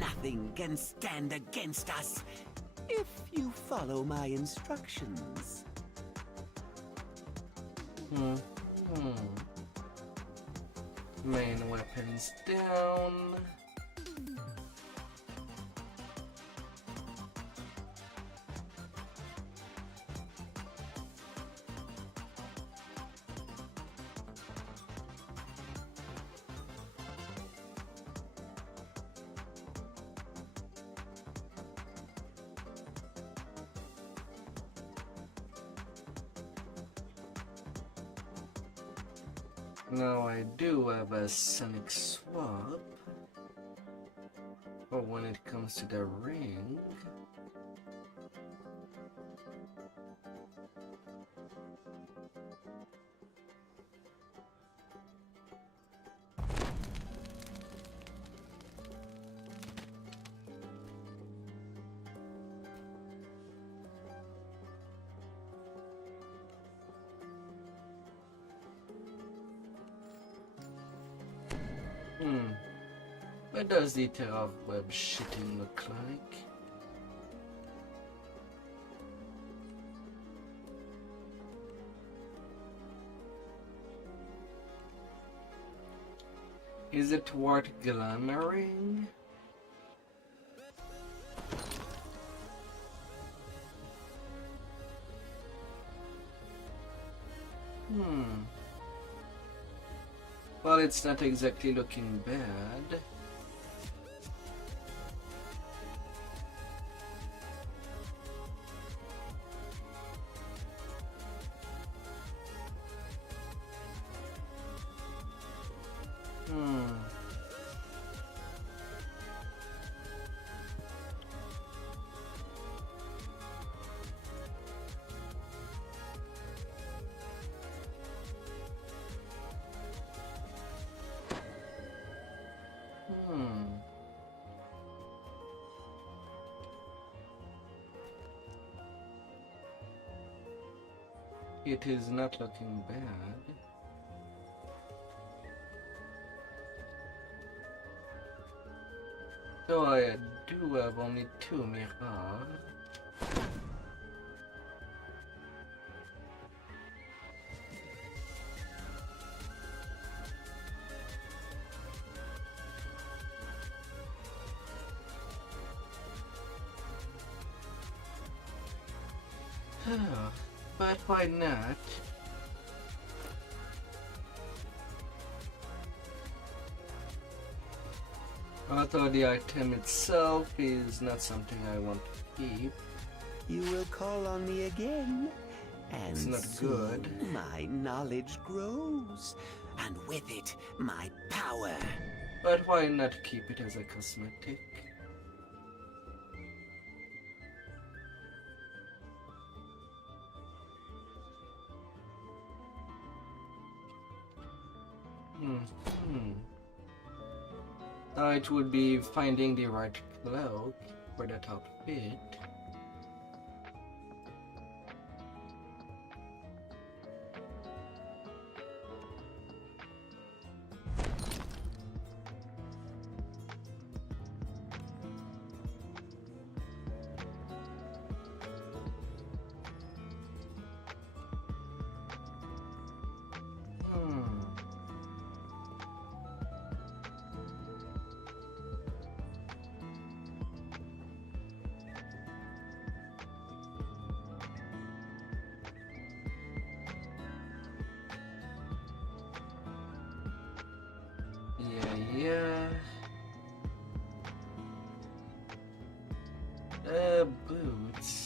Nothing can stand against us if you follow my instructions. Main weapons down. Now I do have a sonic swap for when it comes to the ring. What does the Terra web shitting look like? Is it worth glamoring? Well, it's not exactly looking bad. It is not looking bad. So I do have only 2 mirrors. But why not? Although the item itself is not something I want to keep. You will call on me again, and it's not soon good. My knowledge grows, and with it, my power. But why not keep it as a cosmetic? Now it would be finding the right cloak. for that outfit. Yeah. Boots.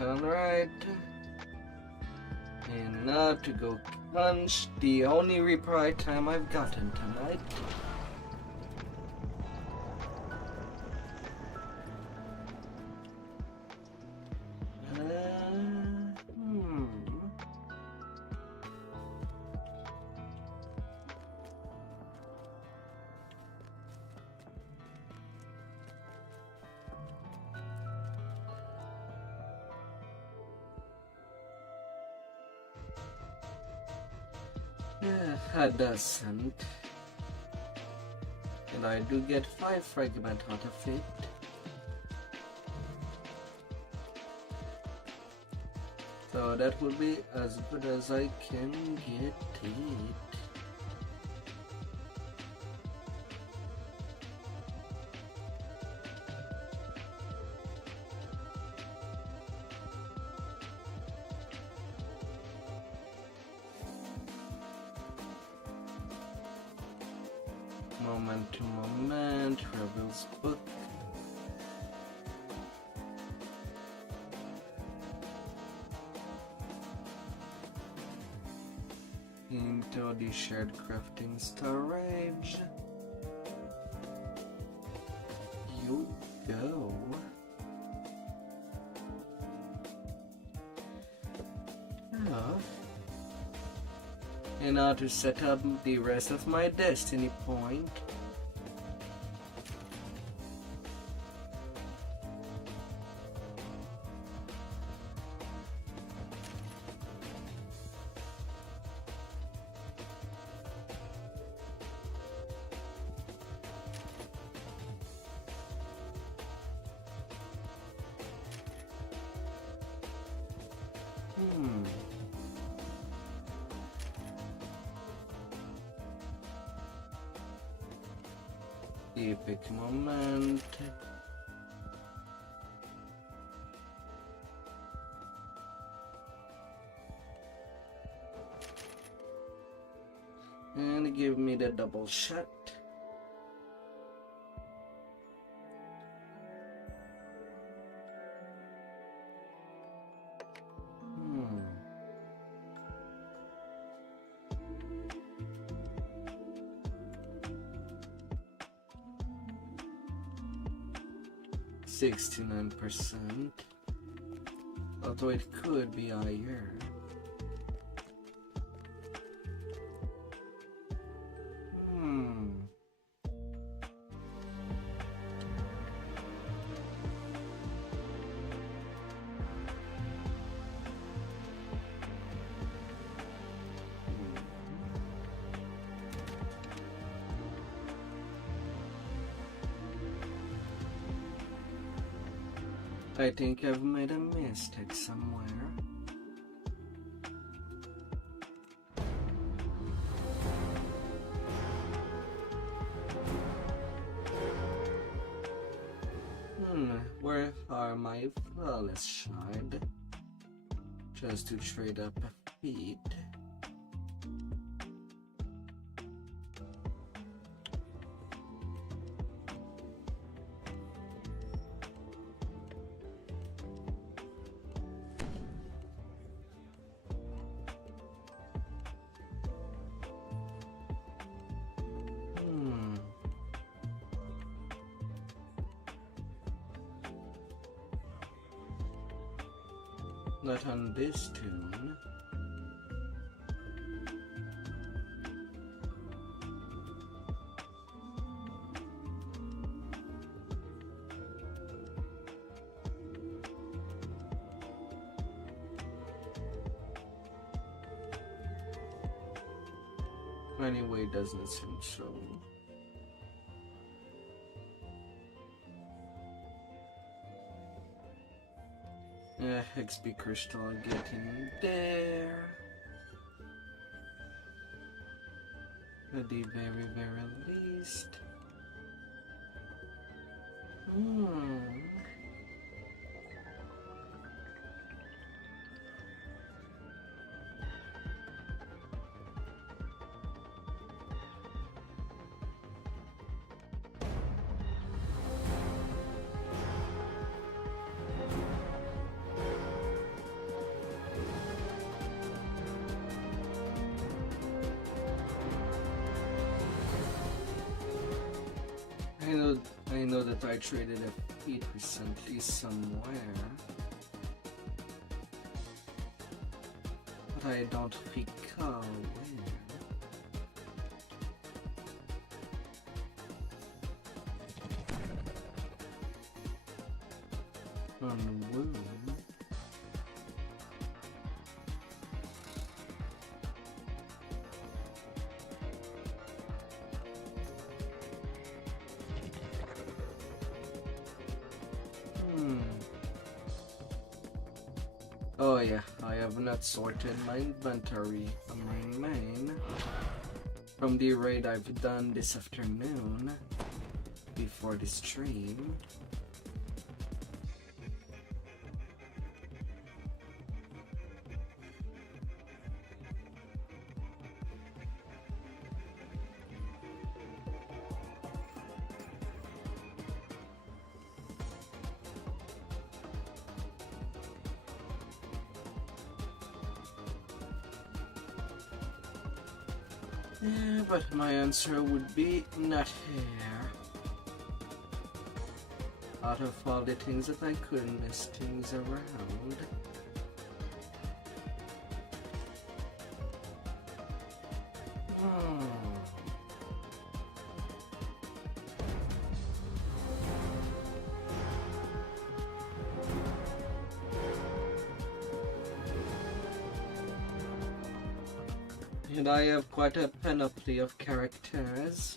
Alright. And now to go punch the only reply time I've gotten tonight. A doesn't. And I do get 5 fragment out of it. So that will be as good as I can get it. Moment to moment, Rebel's book. Into the shared crafting storage. You go. And now to set up the rest of my destiny point. Epic moment. And give me the double shot. Hmm. 69%, although it could be higher. I think I've made a mistake somewhere. Where are my flawless shard? Just to trade up a feat. Not on this tune. Anyway, it doesn't seem so. XP crystal getting there. At the very least. I know that I traded a feat recently somewhere, but I don't recall where. On Woo. Oh yeah, I have not sorted my inventory on my main from the raid I've done this afternoon before the stream. Yeah, but my answer would be not here. Out of all the things that I could miss things around. And I have quite a panoply of characters.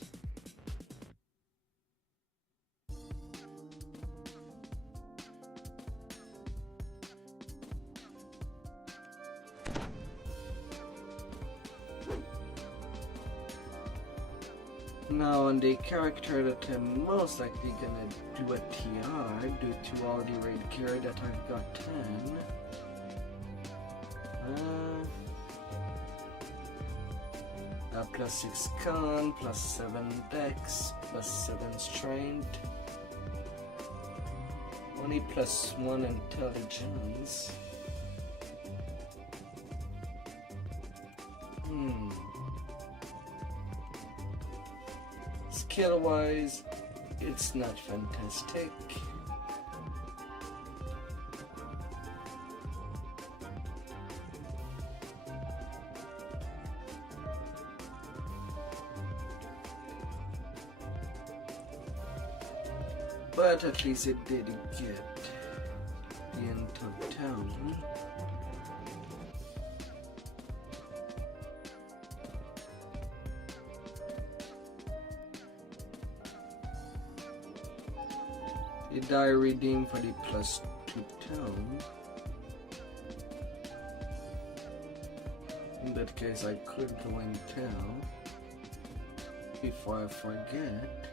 Now, on the character that I'm most likely gonna do a TR due to all the raid gear that I've got 10. Plus 6 con, plus 7 dex, plus 7 strength. Only plus 1 intelligence. Skill wise, it's not fantastic. But at least it did get the end of town. Did I redeem for the plus 2 town? In that case, I could go and tell before I forget.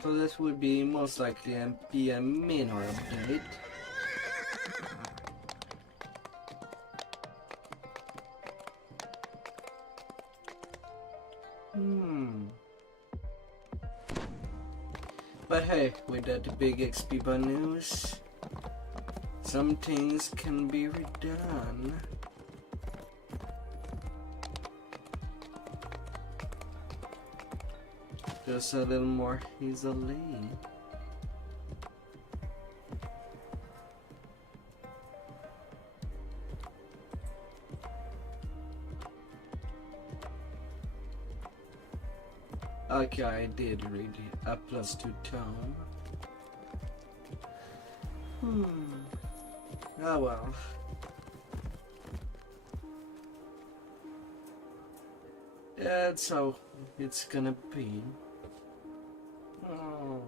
So this would be most likely a minor update. But hey, with that big XP bonus, some things can be redone. just a little more easily. Okay, I did read a +2 tome. Oh well. That's how it's gonna be. Oh.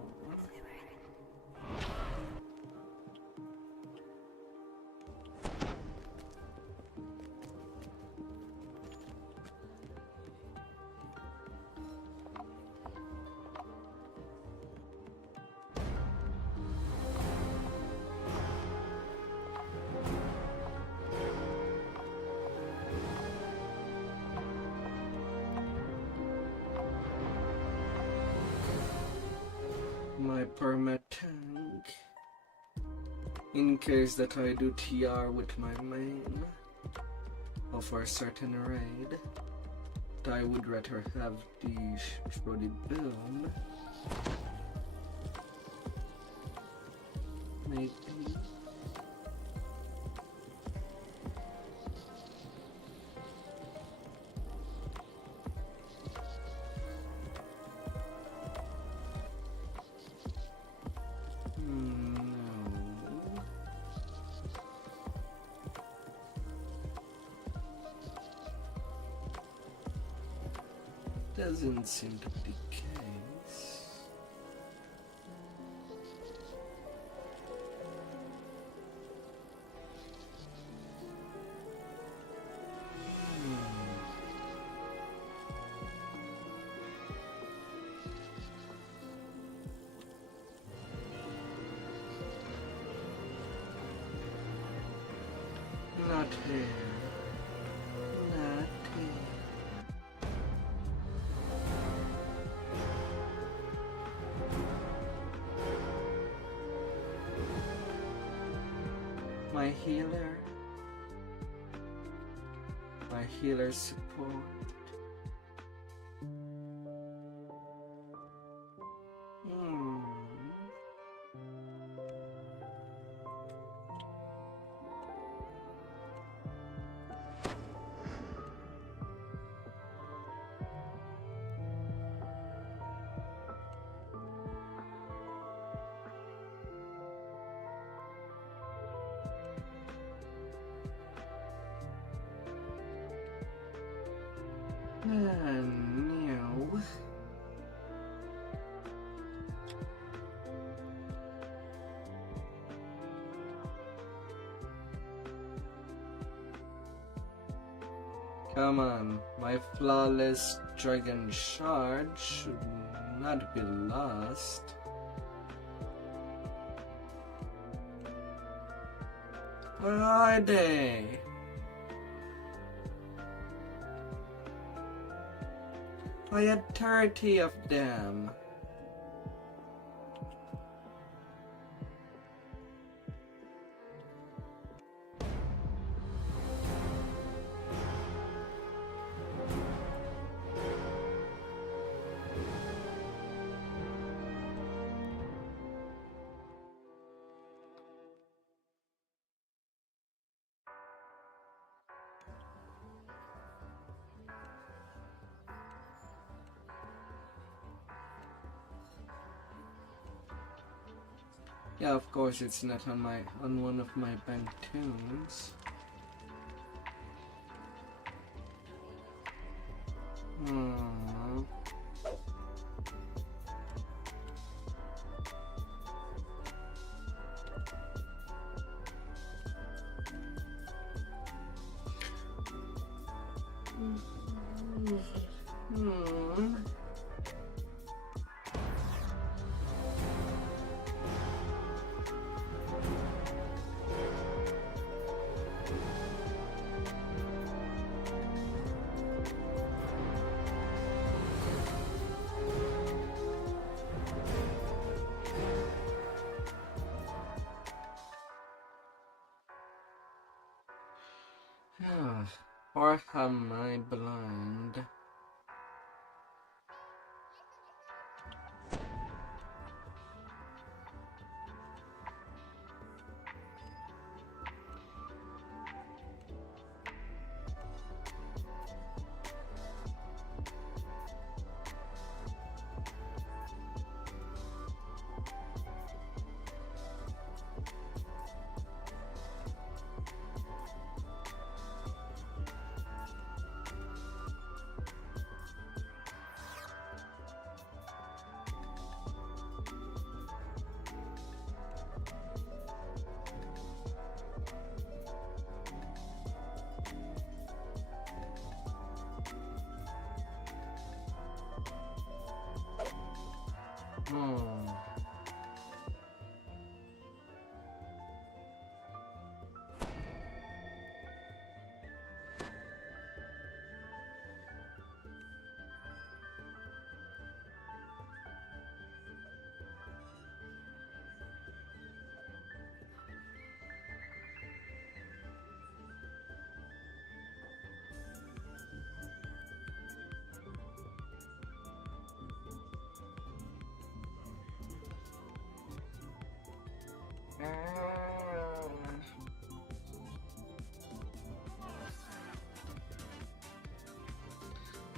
My perma tank, in case that I do TR with my main, or for a certain raid, but I would rather have the Shrouded Boom. Maybe. Doesn't seem to be the case. Not here. Not here. My healer. My healer support. No. Come on, my flawless dragon shard should not be lost. Where are they? I had 30 of them. Yeah, of course it's not on one of my bank tunes. Or am I blind?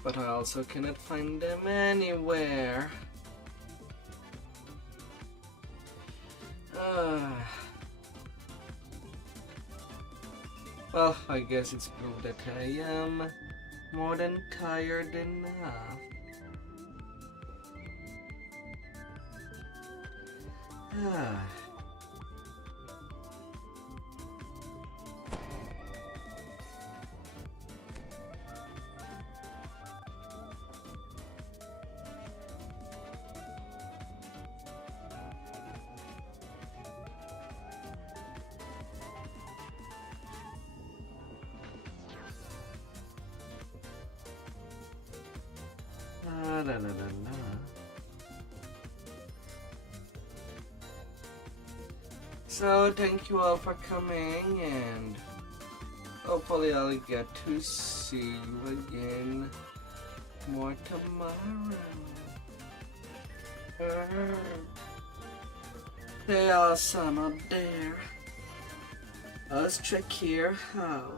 But I also cannot find them anywhere. Well, I guess it's proof that I am more than tired enough. La, la, la, la. So thank you all for coming, and hopefully I'll get to see you again more tomorrow. Stay awesome up there. Let's check here out.